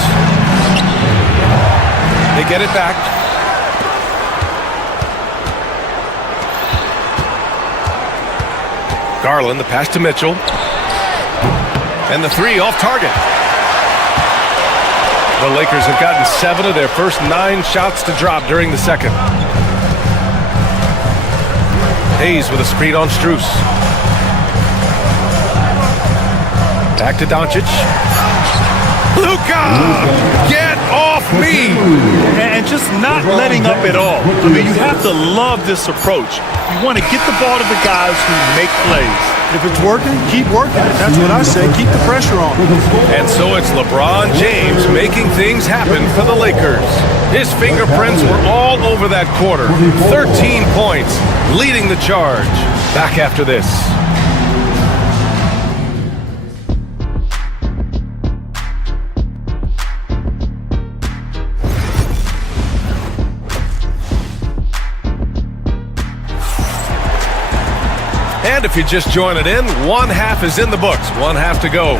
They get it back. Garland, the pass to Mitchell. And the 3 off target. The Lakers have gotten 7 of their first 9 shots to drop during the second. Hayes with a screen on Strus. Back to Doncic. Luka! Get off me. And just not letting up at all. I mean, you have to love this approach. You want to get the ball to the guys who make plays. If it's working, keep working it. That's what I say. Keep the pressure on. And so it's LeBron James making things happen for the Lakers. His fingerprints were all over that quarter. 13 points, leading the charge. Back after this. And if you're just joining in, one half is in the books, one half to go.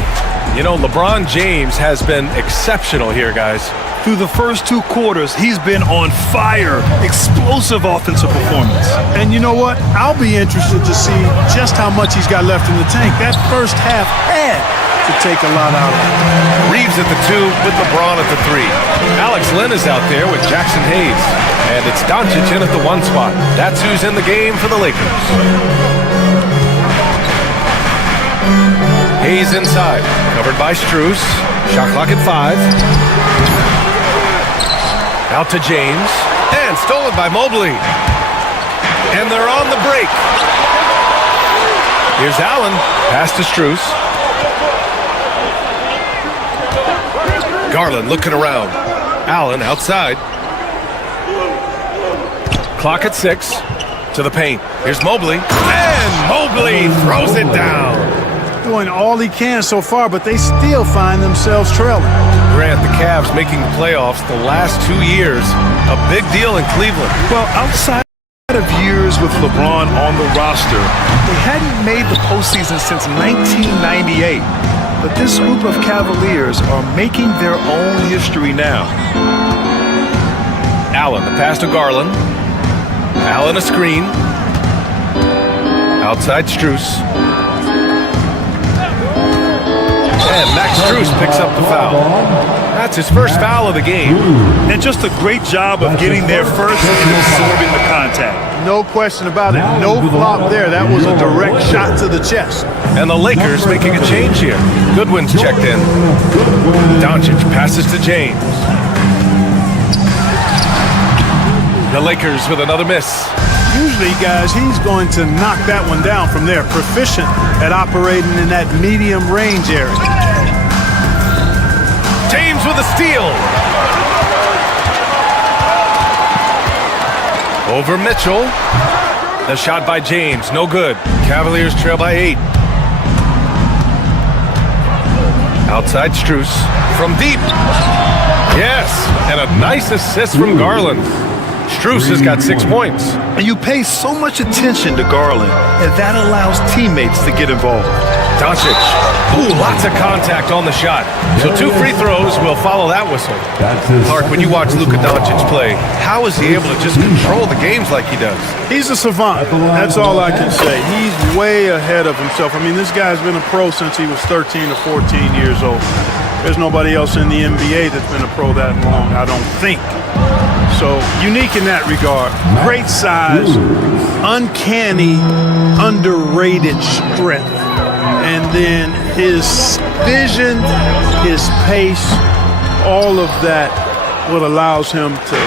You know, LeBron James has been exceptional here, guys. Through the first 2 quarters, he's been on fire. Explosive offensive performance. And you know what? I'll be interested to see just how much he's got left in the tank. That first half had to take a lot out of him. Reeves at the 2 with LeBron at the 3. Alex Lynn is out there with Jackson Hayes. And it's Doncic in at the 1 spot. That's who's in the game for the Lakers. Hayes inside, covered by Strus. Shot clock at 5. Out to James, and stolen by Mobley. And they're on the break. Here's Allen, pass to Strus. Garland looking around. Allen outside. Clock at 6. To the paint. Here's Mobley. And Mobley throws it down. Doing all he can so far, but they still find themselves trailing. Grant, the Cavs making the playoffs the last 2 years. A big deal in Cleveland. Well, outside of years with LeBron on the roster, they hadn't made the postseason since 1998. But this group of Cavaliers are making their own history now. Allen, the pass to Garland. Allen a screen. Outside Strus. And Max Strus picks up the foul. That's his first foul of the game. And just a great job of getting there first and absorbing the contact. No question about it. No flop there. That was a direct shot to the chest. And the Lakers making a change here. Goodwin's checked in. Doncic passes to James. The Lakers with another miss. Usually, guys, he's going to knock that one down from there. Proficient at operating in that medium range area. James with a steal. Over Mitchell. The shot by James, no good. Cavaliers trail by 8. Outside Strus. From deep. Yes, and a nice assist from Garland. Strus has got 6 points. And you pay so much attention to Garland, and that allows teammates to get involved. Doncic. Ooh, lots of contact on the shot. So 2 free throws will follow that whistle. Clark, when you watch Luka Doncic play, how is he able to just control the games like he does? He's a savant. That's all I can say. He's way ahead of himself. I mean, this guy's been a pro since he was 13 or 14 years old. There's nobody else in the NBA that's been a pro that long, I don't think. So, unique in that regard. Great size, uncanny, underrated strength. And then his vision, his pace, all of that what allows him to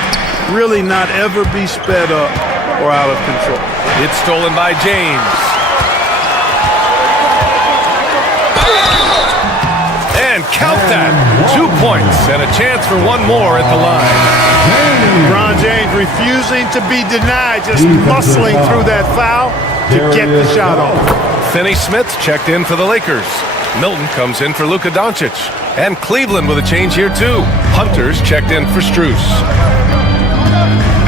really not ever be sped up or out of control. It's stolen by James. And count that. 2 points and a chance for one more at the line. LeBron James refusing to be denied, just muscling through that foul to get the shot off. Finney Smith checked in for the Lakers. Milton comes in for Luka Doncic. And Cleveland with a change here too. Hunter's checked in for Strus.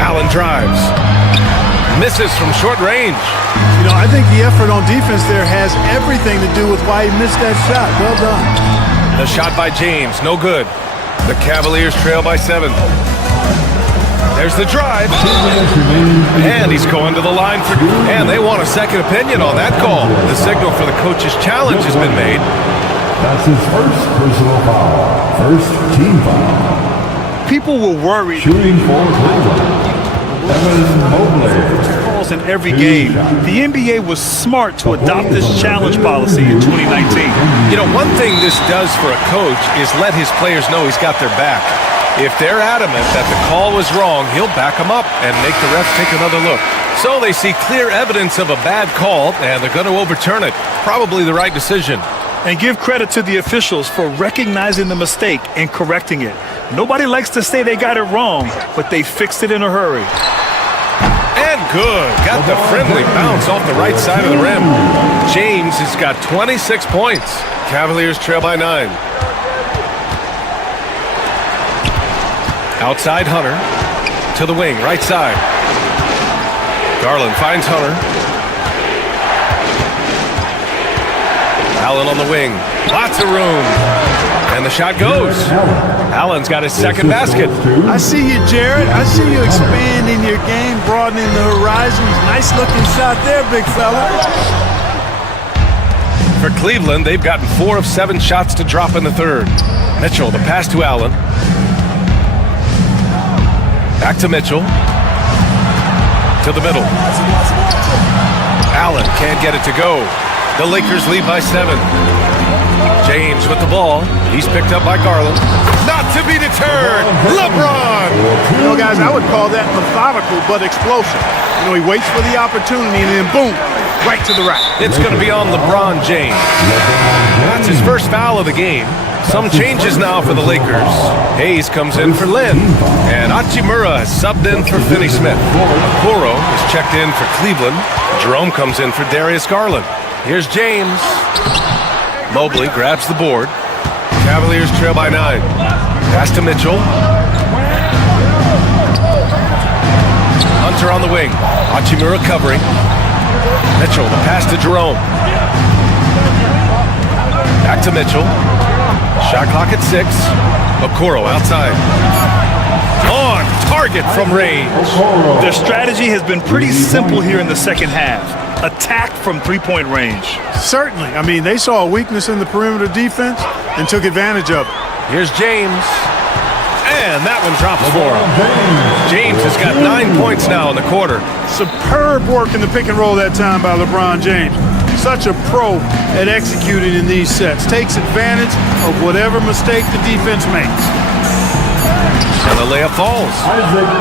Allen drives. Misses from short range. You know, I think the effort on defense there has everything to do with why he missed that shot. Well done. The shot by James, no good. The Cavaliers trail by 7. There's the drive. And he's going to the line for... And they want a second opinion on that call. The signal for the coach's challenge has been made. That's his first personal foul. First team foul. People were worried. Shooting for Cleveland. Evan Mobley. Calls in every game. The NBA was smart to adopt this challenge policy in 2019. You know, one thing this does for a coach is let his players know he's got their back. If they're adamant that the call was wrong, he'll back them up and make the refs take another look. So they see clear evidence of a bad call, and they're going to overturn it. Probably the right decision. And give credit to the officials for recognizing the mistake and correcting it. Nobody likes to say they got it wrong, but they fixed it in a hurry. And good. Got the friendly bounce off the right side of the rim. James has got 26 points. Cavaliers trail by 9. Outside Hunter to the wing, right side. Garland finds Hunter. Allen on the wing. Lots of room. And the shot goes. Allen's got his second basket. I see you, Jared. I see you expanding your game, broadening the horizons. Nice looking shot there, big fella. For Cleveland, they've gotten 4 of 7 shots to drop in the third. Mitchell, the pass to Allen. Back to Mitchell. To the middle. Allen can't get it to go. The Lakers lead by 7. James with the ball. He's picked up by Garland. Not to be deterred. LeBron! You know, guys, I would call that methodical but explosive. You know, he waits for the opportunity and then boom, right to the rack. It's going to be on LeBron James. That's his first foul of the game. Some changes now for the Lakers. Hayes comes in for Lynn. And Hachimura has subbed in for Finney Smith. Okoro is checked in for Cleveland. Jerome comes in for Darius Garland. Here's James. Mobley grabs the board. Cavaliers trail by 9. Pass to Mitchell. Hunter on the wing. Hachimura covering. Mitchell, the pass to Jerome. Back to Mitchell. Shot clock at 6. Okoro outside. On target from range. Their strategy has been pretty simple here in the second half. Attack from three-point range. Certainly. I mean, they saw a weakness in the perimeter defense and took advantage of it. Here's James. And that one drops for him. James has got 9 points now in the quarter. Superb work in the pick and roll that time by LeBron James. Such a pro at executing in these sets. Takes advantage of whatever mistake the defense makes. And the layup falls.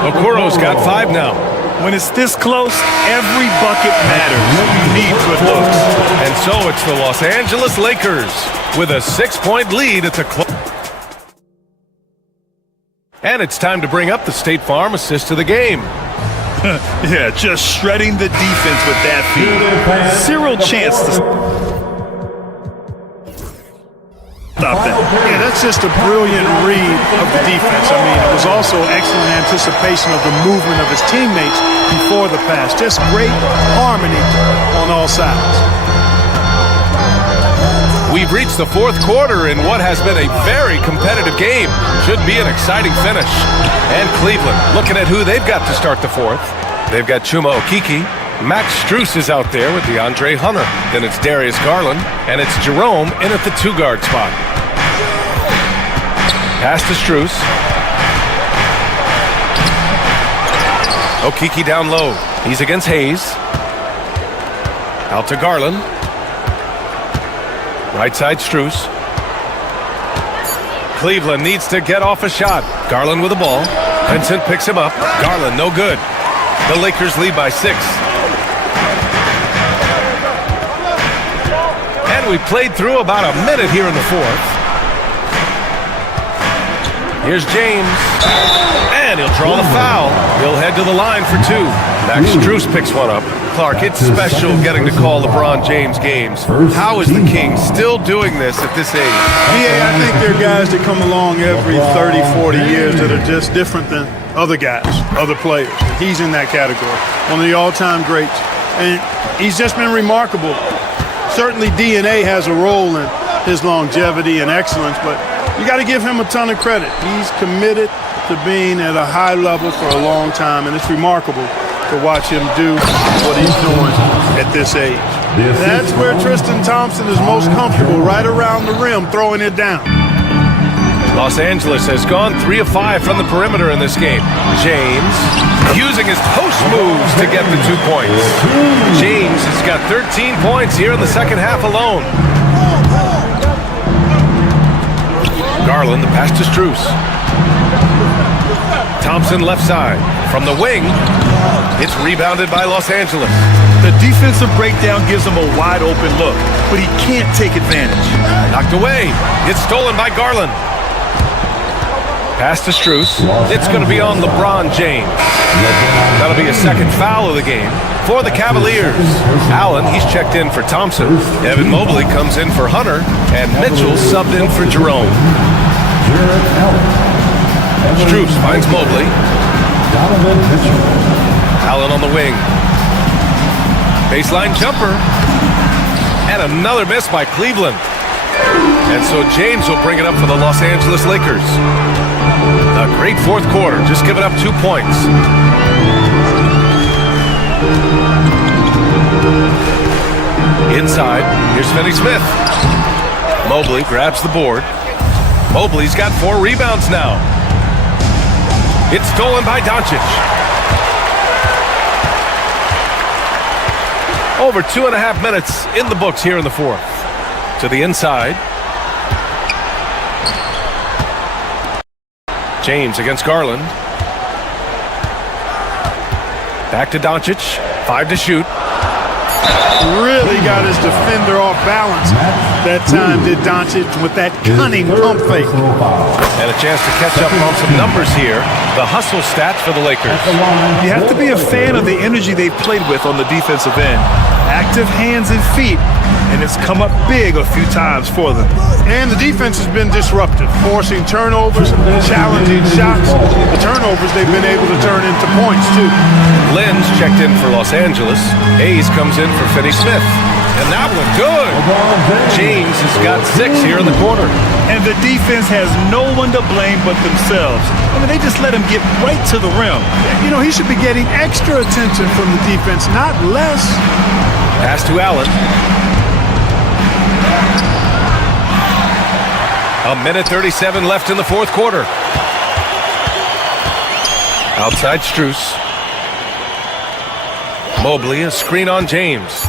Okoro's got 5 now. When it's this close, every bucket matters. You need good looks. And so it's the Los Angeles Lakers with a 6-point lead at the close. And it's time to bring up the State Farm assist to the game. Yeah, just shredding the defense with that feed. Zero chance to stop that. Yeah, that's just a brilliant read of the defense. I mean, it was also excellent anticipation of the movement of his teammates before the pass. Just great harmony on all sides. We've reached the 4th quarter in what has been a very competitive game. Should be an exciting finish. And Cleveland looking at who they've got to start the 4th. They've got Chuma Okeke. Max Strus is out there with DeAndre Hunter. Then it's Darius Garland. And it's Jerome in at the 2-guard spot. Pass to Strus. Okeke down low. He's against Hayes. Out to Garland. Right side Strus. Cleveland needs to get off a shot. Garland with the ball. Vincent picks him up. Garland no good. The Lakers lead by 6. And we played through about a minute here in the 4th. Here's James. And he'll draw the foul. He'll head to the line for 2. Max Strus picks one up. Clark, it's special getting to call LeBron James games. How is the King still doing this at this age? Yeah, I think there are guys that come along every 30, 40 years that are just different than other guys, other players. He's in that category. One of the all-time greats. And he's just been remarkable. Certainly DNA has a role in his longevity and excellence, but you got to give him a ton of credit. He's committed to being at a high level for a long time, and it's remarkable to watch him do what he's doing at this age. That's where Tristan Thompson is most comfortable, right around the rim, throwing it down. Los Angeles has gone 3 of 5 from the perimeter in this game. James using his post moves to get the 2 points. James has got 13 points here in the second half alone. Garland, the pass to Strus. Thompson left side. From the wing, it's rebounded by Los Angeles. The defensive breakdown gives him a wide open look, but he can't take advantage. Knocked away. It's stolen by Garland. Pass to Strus. It's going to be on LeBron James. That'll be a second foul of the game for the Cavaliers. Allen, he's checked in for Thompson. Evan Mobley comes in for Hunter, and Mitchell subbed in for Jerome. Strus finds Mobley. Allen on the wing. Baseline jumper. And another miss by Cleveland. And so James will bring it up for the Los Angeles Lakers. A great fourth quarter, just giving up 2 points. Inside, here's Finney-Smith. Mobley grabs the board. Mobley's got 4 rebounds now. It's stolen by Doncic. Over 2.5 minutes in the books here in the fourth. To the inside. James against Garland. Back to Doncic. 5 to shoot. Really got his defender off balance. That time did Doncic with that cunning pump fake. And a chance to catch up on some numbers here. The hustle stats for the Lakers. You have to be a fan of the energy they've played with on the defensive end. Active hands and feet, and it's come up big a few times for them. And the defense has been disruptive, forcing turnovers, challenging shots. The turnovers they've been able to turn into points, too. Lynn's checked in for Los Angeles. Hayes comes in for Finney-Smith. And that one good. James has got 6 here in the quarter. And the defense has no one to blame but themselves. I mean, they just let him get right to the rim. You know, he should be getting extra attention from the defense, not less. Pass to Allen. A minute 37 left in the fourth quarter. Outside Strus. Mobley, a screen on James.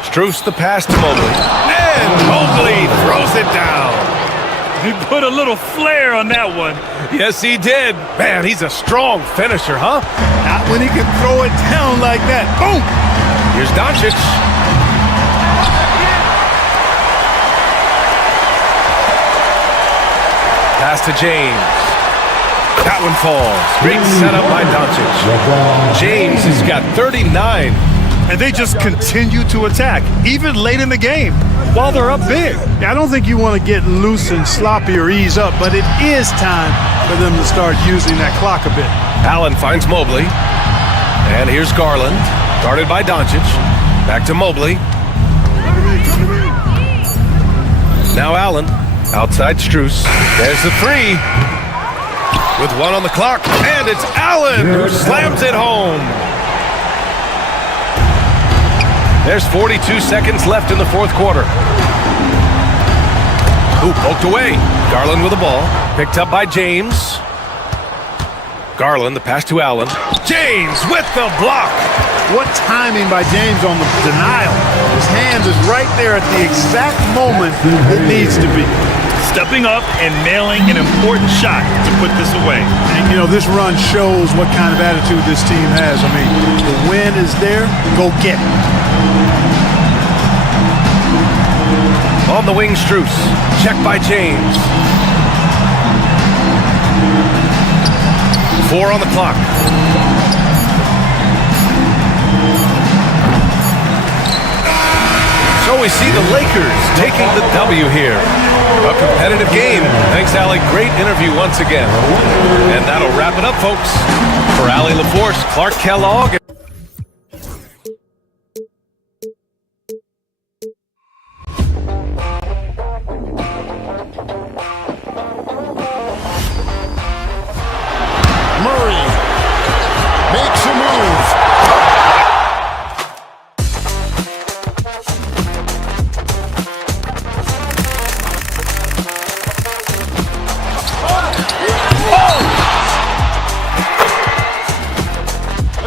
Strus the pass to Mobley. And Mobley throws it down. He put a little flair on that one. Yes, he did. Man, he's a strong finisher, huh? Not when he can throw it down like that. Boom! Here's Doncic. Pass to James. That one falls. Great setup by Doncic. James has got 39. And they just continue to attack, even late in the game, while they're up big. I don't think you want to get loose and sloppy or ease up, but it is time for them to start using that clock a bit. Allen finds Mobley. And here's Garland, guarded by Doncic. Back to Mobley. Now Allen, outside Strus. There's the 3. With 1 on the clock, and it's Allen who slams it home. There's 42 seconds left in the fourth quarter. Ooh, poked away. Garland with the ball. Picked up by James. Garland, the pass to Allen. James with the block. What timing by James on the denial. His hand is right there at the exact moment it needs to be. Stepping up and nailing an important shot to put this away. And, you know, this run shows what kind of attitude this team has. I mean, the win is there, go get it. On the wing, Strus. Checked by James. 4 on the clock. So we see the Lakers taking the W here. A competitive game. Thanks, Allie. Great interview once again. And that'll wrap it up, folks. For Allie LaForce, Clark Kellogg. Murray makes a move.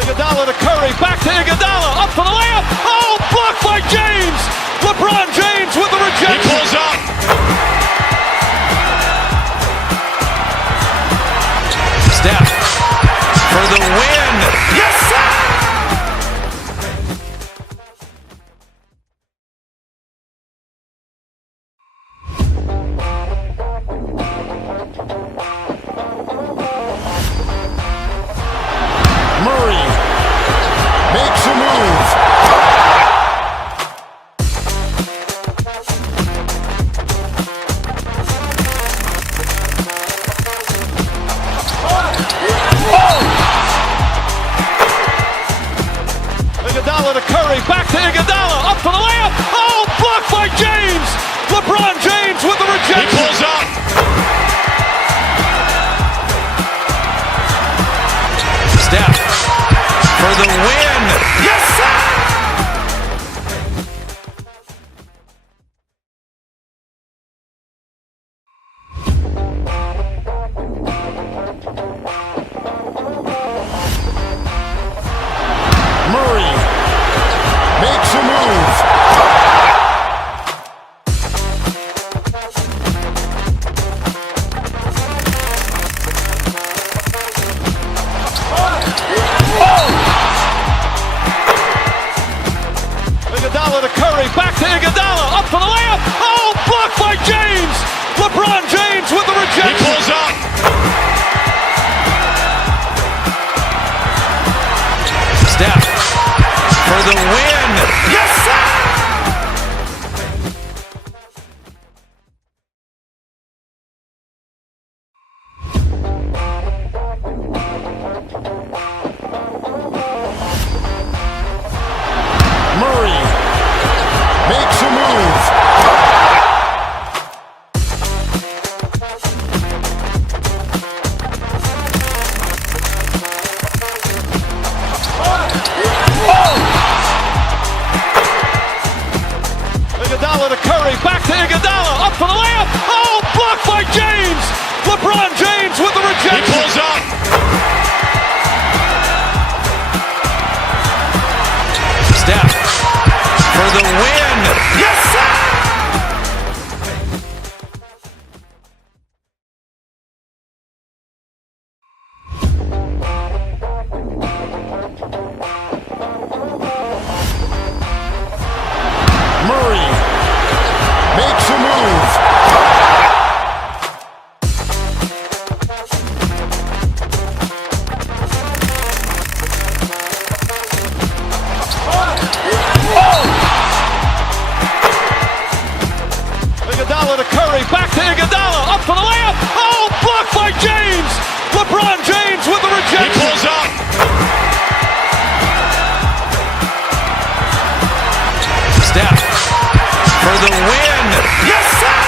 Iguodala to Iguodala to Curry, back to Iguodala, up for the layup. Oh, blocked by James. LeBron James with the rejection. He pulls up. Steph for the win. Yes, sir! Murray makes a move. Iguodala to Curry, back to Iguodala, up for the layup. Oh, blocked by James. LeBron James with the rejection. He pulls up. Steph for the win. Yes, sir! Murray makes a move. Iguodala to Curry, back to Iguodala, up for the layup. Oh, blocked by James. LeBron James with the rejection. He pulls up. Steph for the win. Yes, sir!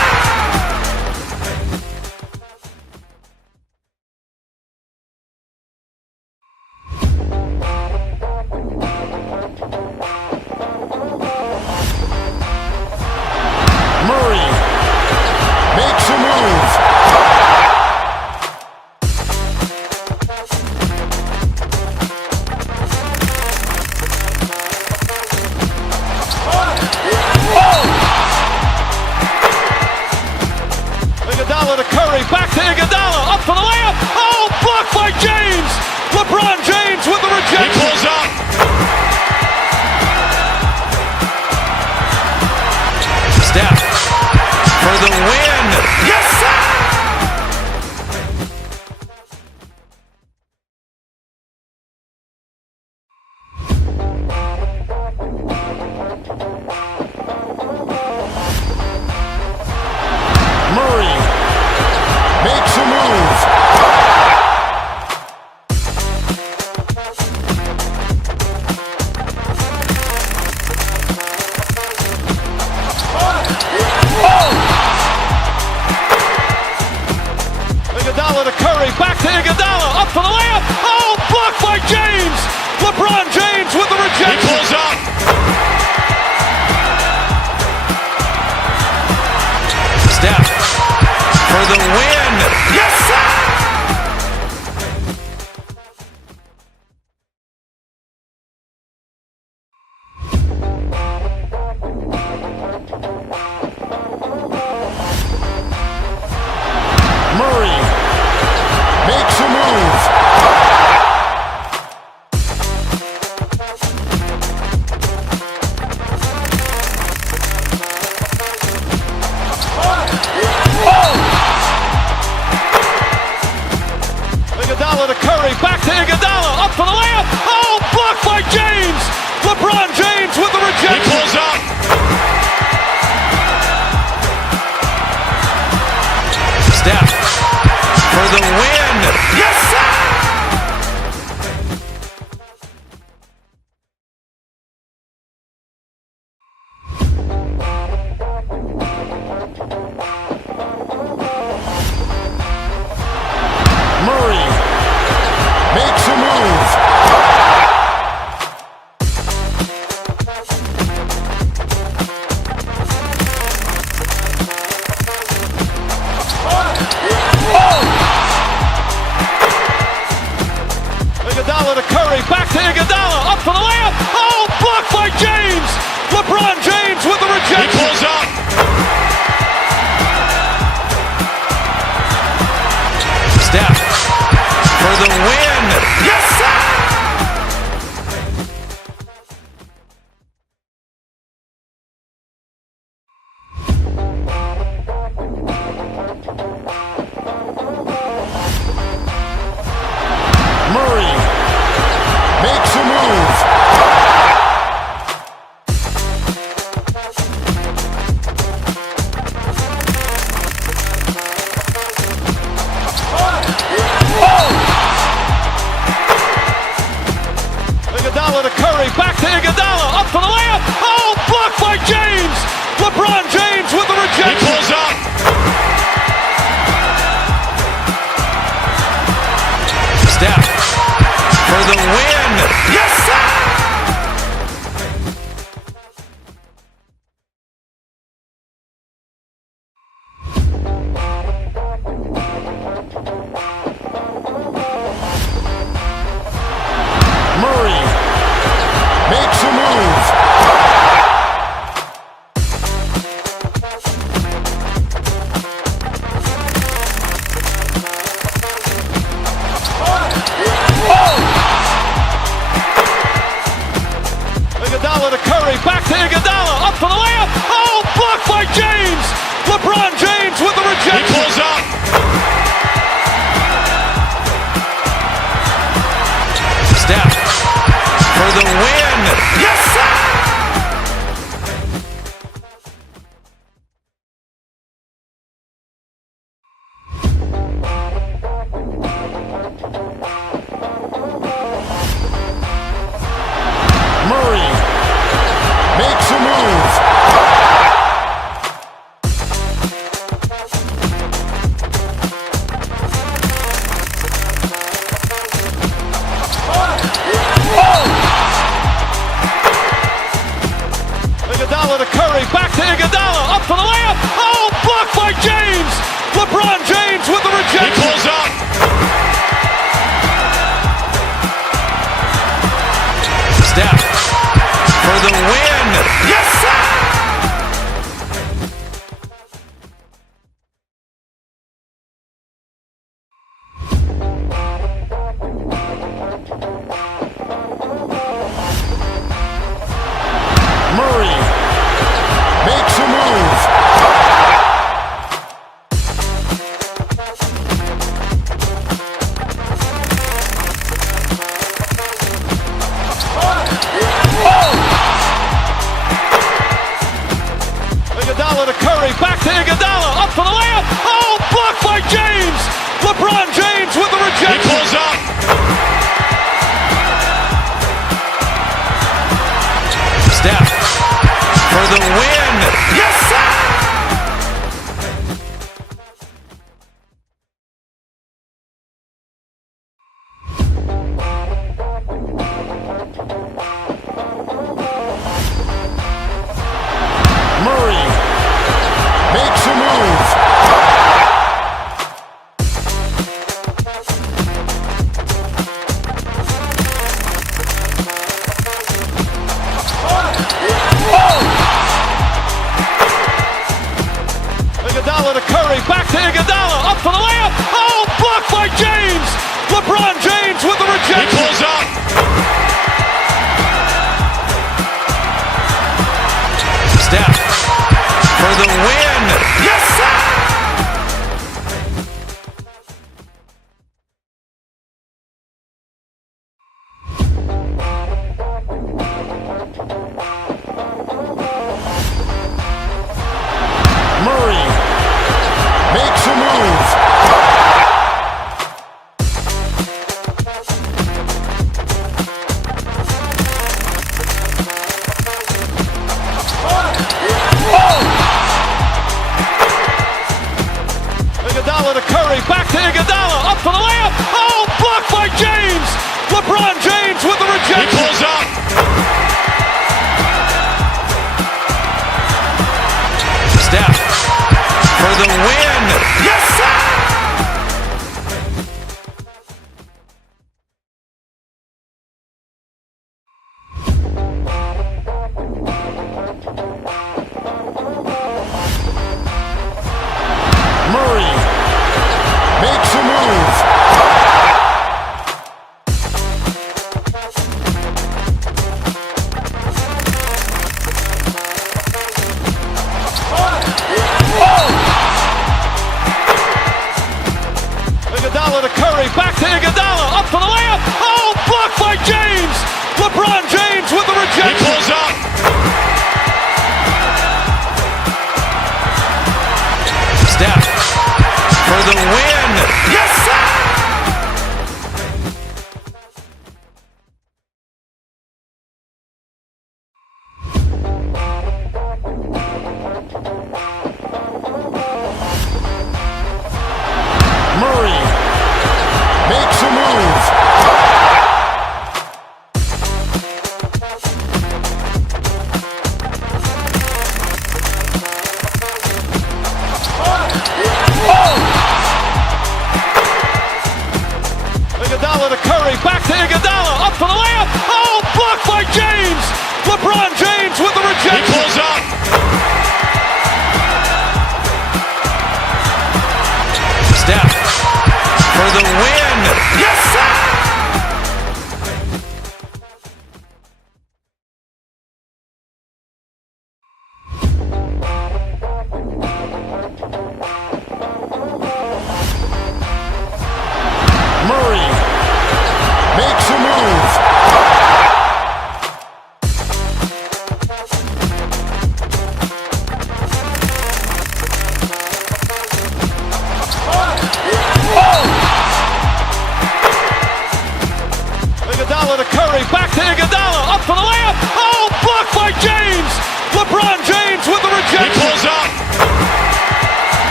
Murray makes a move. Iguodala to Curry, back to Iguodala, up for the layup. Oh, blocked by James. LeBron James with the rejection. He pulls up. Steph for the win. Yes, sir! Murray makes a move. Iguodala to Curry, back to Iguodala, up for the layup. Oh, blocked by James. LeBron James with the rejection. He pulls up. Steph for the win. Yes, sir! Murray makes a move. Iguodala to Curry, back to Iguodala, up for the layup. Oh, blocked by James. LeBron James with the rejection. He pulls up. Steph for the win. Yes, sir! Murray makes a move. Iguodala to Curry, back to Iguodala, up for the layup. Oh, blocked by James. LeBron James with the rejection. He pulls up. Steph for the win. Yes, sir! Murray makes a move. Iguodala to Curry, back to Iguodala, up for the layup. Oh, blocked by James. LeBron James with the rejection. He pulls up. Steph for the win. Yes, sir! Murray makes a move. Iguodala to Curry, back to Iguodala, up for the layup. Oh, blocked by James. LeBron James with the He rejection. pulls up. Steph for the win. Yes, sir! Murray makes a move. Iguodala to Curry, back to Iguodala, up for the layup. Oh, blocked by James. LeBron James with the He rejection. pulls up. Steph for the win. Yes, sir! Murray makes a move. Iguodala to Curry, back to Iguodala, up for the layup. Oh, blocked by James. LeBron James with the He rejection. pulls up. Steph for the win. Yes, sir! Murray makes a move.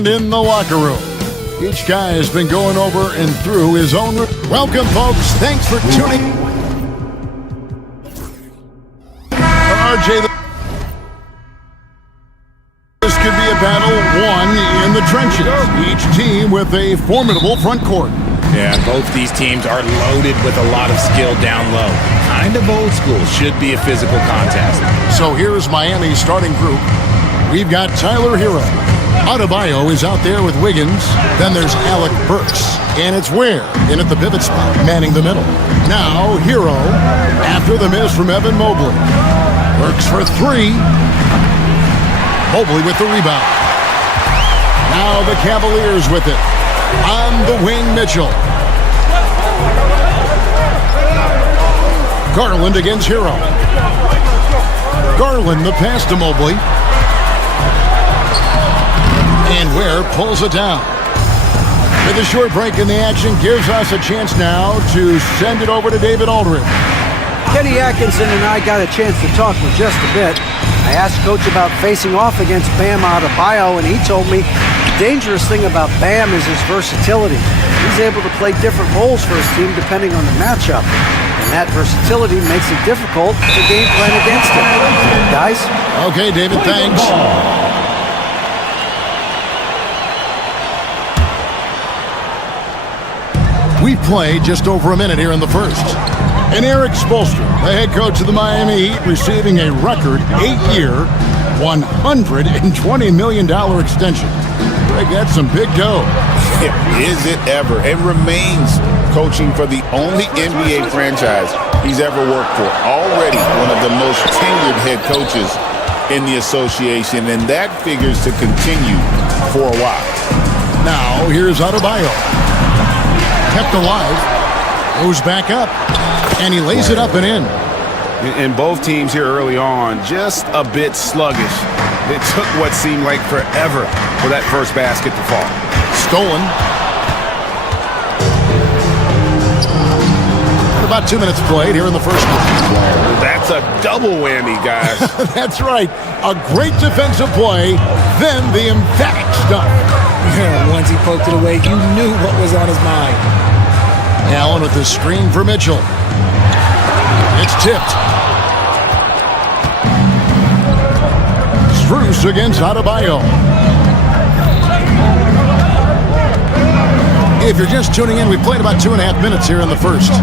And in the locker room, each guy has been going over and through his own. Welcome, folks. Thanks for tuning. RJ, this could be a battle won in the trenches. Each team with a formidable front court. Yeah, both these teams are loaded with a lot of skill down low. Kind of old school. Should be a physical contest. So here's Miami's starting group. We've got Tyler Hero. Adebayo is out there with Wiggins. Then there's Alec Burks. And it's Ware in at the pivot spot, manning the middle. Now Hero after the miss from Evan Mobley. Burks for three. Mobley with the rebound. Now the Cavaliers with it. On the wing, Mitchell. Garland against Hero. Garland the pass to Mobley. And Ware pulls it down. With a short break in the action gives us a chance now to send it over to David Aldridge. Kenny Atkinson and I got a chance to talk for just a bit. I asked Coach about facing off against Bam Adebayo, and he told me the dangerous thing about Bam is his versatility. He's able to play different roles for his team depending on the matchup. And that versatility makes it difficult to game plan against him. Guys? Okay, David, thanks. We've played just over a minute here in the first. And Eric Spoelstra, the head coach of the Miami Heat, receiving a record 8-year, $120 million extension. Greg, that's some big dough. Is it ever? It remains coaching for the only NBA franchise he's ever worked for. Already one of the most tenured head coaches in the association, and that figures to continue for a while. Now, here's Adebayo. Kept alive, goes back up, and he lays it up and in. And both teams here early on just a bit sluggish. It took what seemed like forever for that first basket to fall. Stolen. About 2 minutes played here in the first one. That's a double whammy, guys. That's right. A great defensive play, then the emphatic stuff. Once he poked it away, you knew what was on his mind. Allen with the screen for Mitchell. It's tipped. Strus against Adebayo. If you're just tuning in, we played about 2.5 minutes here in the first. And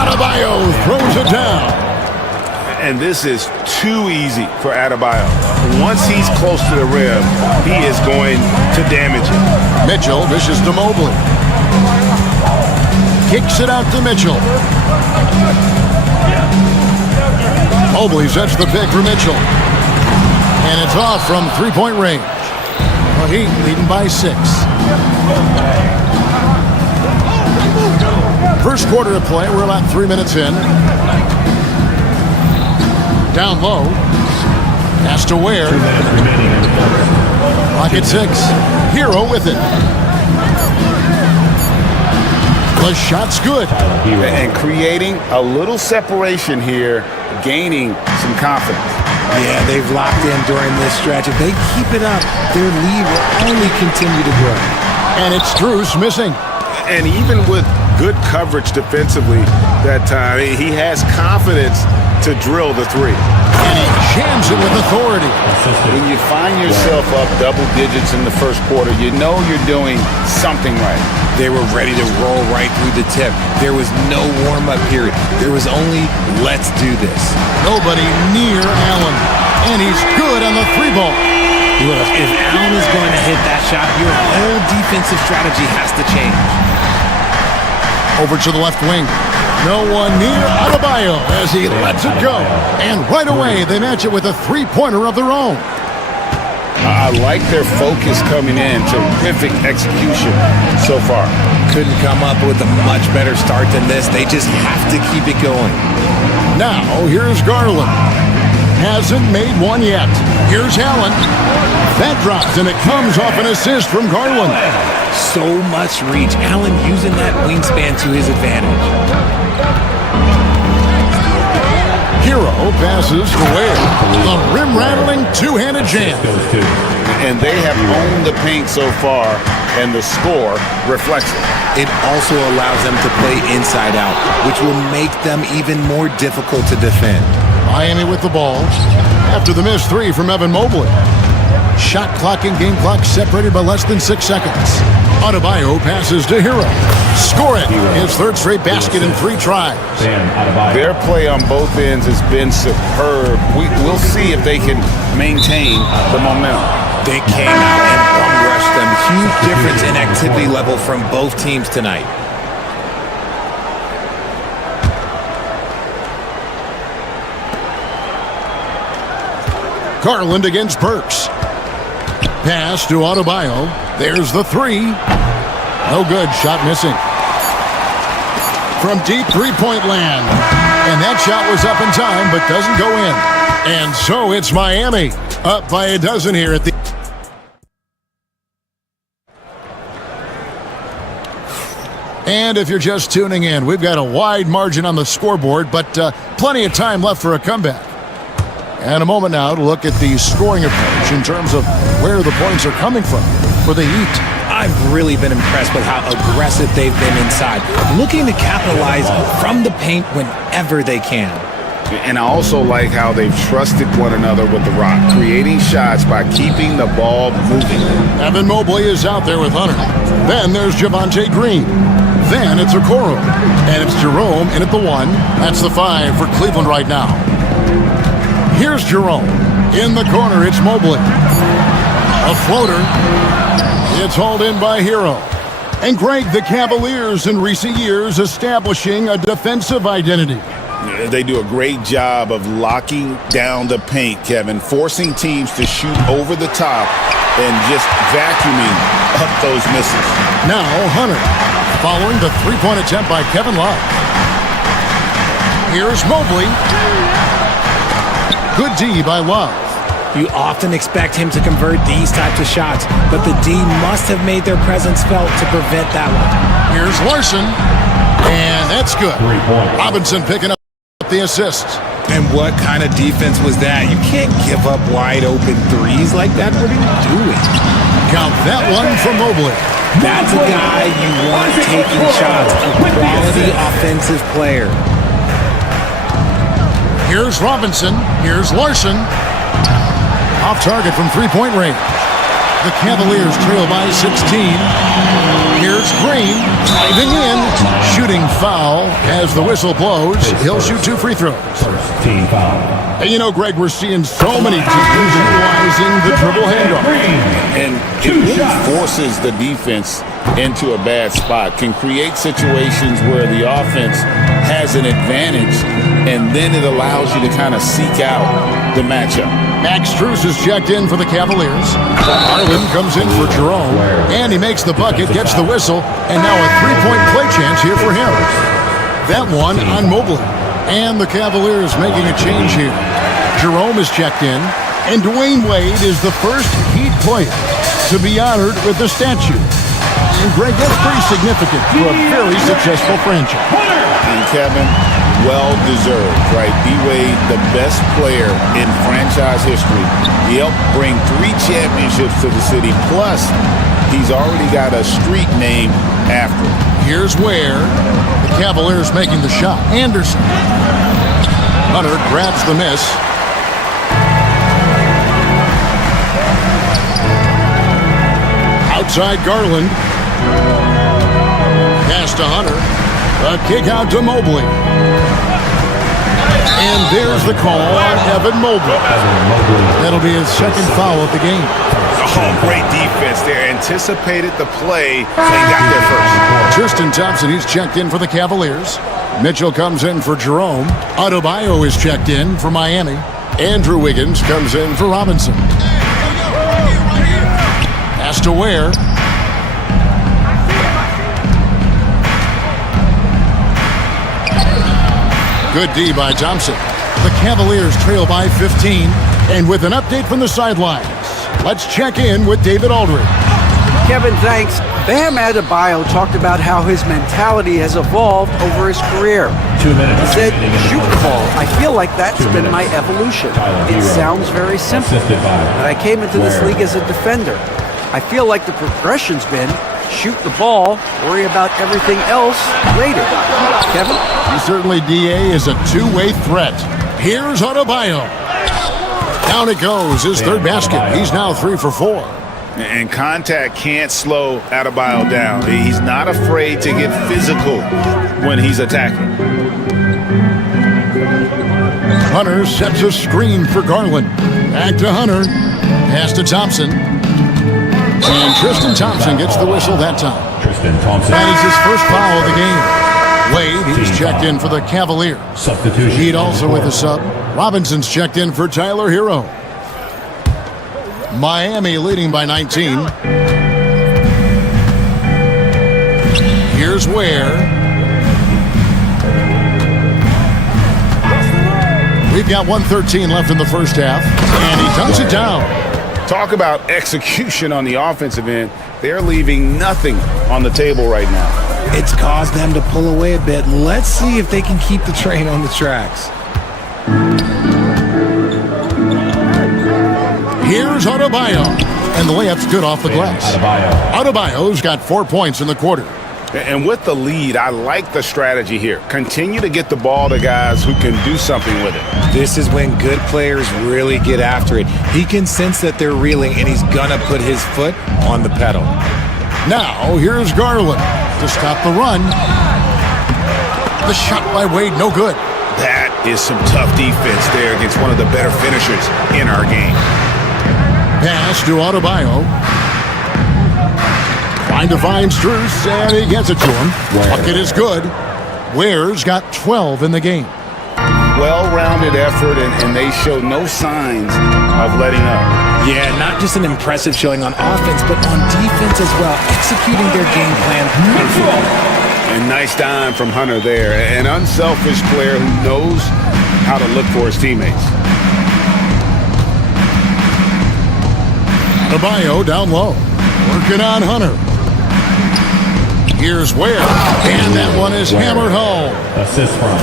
Adebayo throws it down. And this is too easy for Adebayo. Once he's close to the rim, he is going to damage it. Mitchell dishes to Mobley. Kicks it out to Mitchell. Mobley sets the pick for Mitchell. And it's off from three-point range. Well, Heat leading by 6. First quarter of play, we're about 3 minutes in. Down low. Pass to Ware. Clock at 6. Hero with it. The shot's good. And creating a little separation here, gaining some confidence. Yeah, they've locked in during this stretch. If they keep it up, their lead will only continue to grow. And it's Strus missing. And even with good coverage defensively that time, he has confidence to drill the three. And he jams it with authority. When you find yourself up double digits in the first quarter, you know you're doing something right. They were ready to roll right through the tip. There was no warm-up period. There was only, let's do this. Nobody near Allen. And he's good on the three ball. Look, if Allen is going to hit that shot, your whole defensive strategy has to change. Over to the left wing. No one near Adebayo as he lets it go. And right away, they match it with a three-pointer of their own. I like their focus coming in. Terrific execution so far. Couldn't come up with a much better start than this. They just have to keep it going. Now, here's Garland. Hasn't made one yet. Here's Allen. That drops, and it comes off an assist from Garland. So much reach. Allen using that wingspan to his advantage. Hero passes to Ware. The rim-rattling two-handed jam. And they have owned the paint so far, and the score reflects it. It also allows them to play inside out, which will make them even more difficult to defend. Miami with the ball after the missed three from Evan Mobley. Shot clock and game clock separated by less than 6 seconds. Adebayo passes to Hero. Score it. His third straight basket in 3 tries. Their play on both ends has been superb. We'll see if they can maintain the momentum. They came out and bum-rushed them. Huge difference in activity level from both teams tonight. Garland against Burks. Pass to Adebayo. There's the three. No good. Shot missing. From deep three-point land. And that shot was up in time, but doesn't go in. And so it's Miami up by a dozen here at the... And if you're just tuning in, we've got a wide margin on the scoreboard, but plenty of time left for a comeback. And a moment now to look at the scoring approach in terms of where the points are coming from for the Heat. I've really been impressed with how aggressive they've been inside, looking to capitalize from the paint whenever they can. And I also like how they've trusted one another with the rock, creating shots by keeping the ball moving. Evan Mobley is out there with Hunter. Then there's Javonte Green. Then it's Okoro. And it's Jerome in at the 1. That's the 5 for Cleveland right now. Here's Jerome. In the corner, it's Mobley. A floater. It's hauled in by Hero. And Greg, the Cavaliers in recent years establishing a defensive identity. They do a great job of locking down the paint, Kevin, forcing teams to shoot over the top and just vacuuming up those misses. Now Hunter, following the three-point attempt by Kevin Love. Here's Mobley. Good D by Love. You often expect him to convert these types of shots, but the D must have made their presence felt to prevent that one. Here's Larson, and that's good. Robinson picking up the assist. And what kind of defense was that? You can't give up wide open threes like that. What are you doing? Count that one for Mobley. That's a guy you want taking shots, a quality offensive player. Here's Robinson. Here's Larson. Off target from three-point range. The Cavaliers trail by 16. Here's Green driving in. Shooting foul as the whistle blows. He'll shoot 2 free throws. Team foul. And you know, Greg, we're seeing so many teams utilizing the dribble handoff. And it really forces the defense into a bad spot, can create situations where the offense has an advantage, and then it allows you to kind of seek out the matchup. Max Strus is checked in for the Cavaliers. Garland comes in for Jerome, and he makes the bucket, gets the whistle, and now a three-point play chance here for him. That one on Mobley. And the Cavaliers making a change here. Jerome is checked in, and Dwayne Wade is the first Heat player to be honored with a statue. And Greg, that's pretty significant for a very successful franchise. And Kevin, well-deserved, right? D-Wade, the best player in franchise history. He helped bring 3 championships to the city, plus he's already got a street named after him. Here's where the Cavaliers making the shot. Anderson. Hunter grabs the miss. Outside Garland. Pass to Hunter. A kick out to Mobley. And there's the call on Evan Mobley. That'll be his second foul of the game. Oh, great defense there. Anticipated the play and got there first. Tristan Thompson, he's checked in for the Cavaliers. Mitchell comes in for Jerome. Adebayo is checked in for Miami. Andrew Wiggins comes in for Robinson. Pass to Ware. Good D by Thompson. The Cavaliers trail by 15. And with an update from the sidelines, let's check in with David Aldridge. Kevin, thanks. Bam Adebayo talked about how his mentality has evolved over his career. 2 minutes. He said, shoot the ball. I feel like that's been my evolution. It sounds very simple, but I came into this league as a defender. I feel like the progression's been shoot the ball, worry about everything else later. Kevin? Certainly, DA is a two-way threat. Here's Adebayo. Down it goes, his third basket. He's now 3 for 4. And contact can't slow Adebayo down. He's not afraid to get physical when he's attacking. Hunter sets a screen for Garland. Back to Hunter. Pass to Thompson. And Tristan Thompson gets the whistle that time. Tristan Thompson. That is his first foul of the game. Wade, he's checked in for the Cavaliers. Substitution. Heat also with a sub. Robinson's checked in for Tyler Hero. Miami leading by 19. Here's Ware. We've got 1:13 left in the first half, and he dunks it down. Talk about execution on the offensive end. They're leaving nothing on the table right now. It's caused them to pull away a bit. Let's see if they can keep the train on the tracks. Here's Adebayo, and the layup's good off the glass. Adebayo's got 4 points in the quarter. And with the lead, I like the strategy here. Continue to get the ball to guys who can do something with it. This is when good players really get after it. He can sense that they're reeling, and he's gonna put his foot on the pedal. Now, here's Garland to stop the run. The shot by Wade, no good. That is some tough defense there against one of the better finishers in our game. Pass to Adebayo. Trying to find Strus, and he gets it to him. Bucket is good. Ware's got 12 in the game. Well-rounded effort, and they show no signs of letting up. Yeah, not just an impressive showing on offense, but on defense as well, executing their game plan perfectly. And nice dime from Hunter there. An unselfish player who knows how to look for his teammates. Adebayo down low. Working on Hunter. Here's Ware, and that one is hammered home.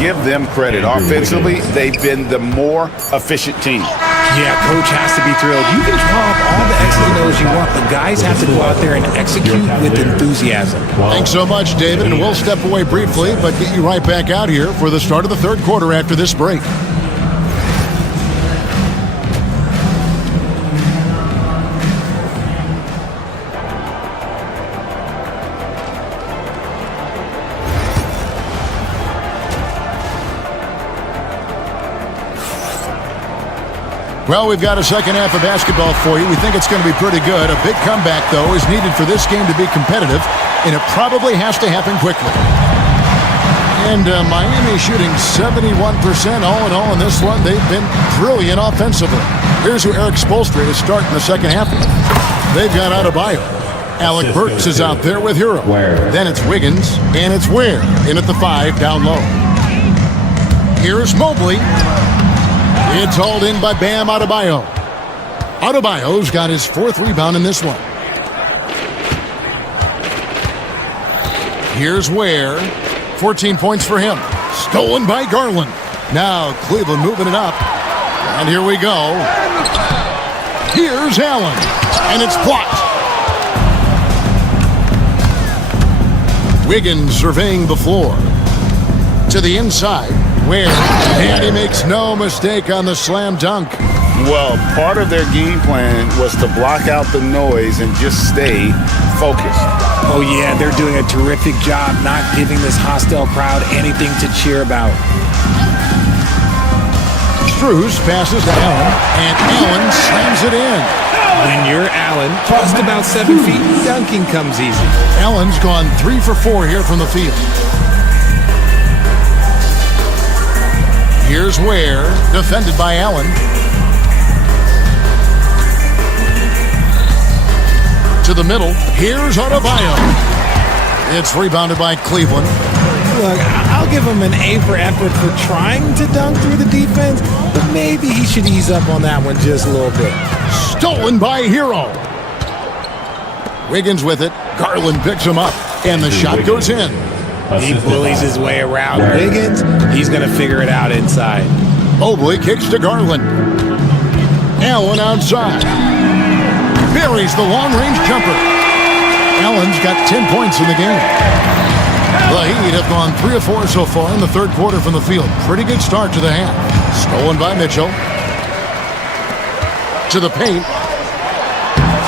Give them credit. Offensively, they've been the more efficient team. Yeah, coach has to be thrilled. You can draw up all the X's and O's you want, but guys have to go out there and execute with enthusiasm. Thanks so much, David, and we'll step away briefly, but get you right back out here for the start of the third quarter after this break. Well, we've got a second half of basketball for you. We think it's going to be pretty good. A big comeback, though, is needed for this game to be competitive, and it probably has to happen quickly. And Miami shooting 71% all in all in this one. They've been brilliant offensively. Here's who Eric Spoelstra is starting the second half with. They've got Adebayo. Alec Burks is out there with Hero. Then it's Wiggins, and it's Ware in at the 5 down low. Here's Mobley. It's hauled in by Bam Adebayo. Adebayo's got his 4th rebound in this one. Here's Ware. 14 points for him. Stolen by Garland. Now Cleveland moving it up. And here we go. Here's Allen. And it's blocked. Wiggins surveying the floor. To the inside. Ware, and he makes no mistake on the slam dunk. Well, part of their game plan was to block out the noise and just stay focused. Oh, yeah, they're doing a terrific job not giving this hostile crowd anything to cheer about. Strus passes to Allen, and Allen slams it in. When you're Allen, just about 7 feet, dunking comes easy. Allen's gone 3 for 4 here from the field. Here's Ware, defended by Allen. To the middle, here's Adebayo. It's rebounded by Cleveland. Look, I'll give him an A for effort for trying to dunk through the defense, but maybe he should ease up on that one just a little bit. Stolen by Hero. Wiggins with it. Garland picks him up, and the shot goes in. He bullies his way around Wiggins. He's going to figure it out inside. Mobley kicks to Garland. Allen outside. Buries the long-range jumper. Allen's got 10 points in the game. The Heat have gone 3 of 4 so far in the third quarter from the field. Pretty good start to the half. Stolen by Mitchell. To the paint.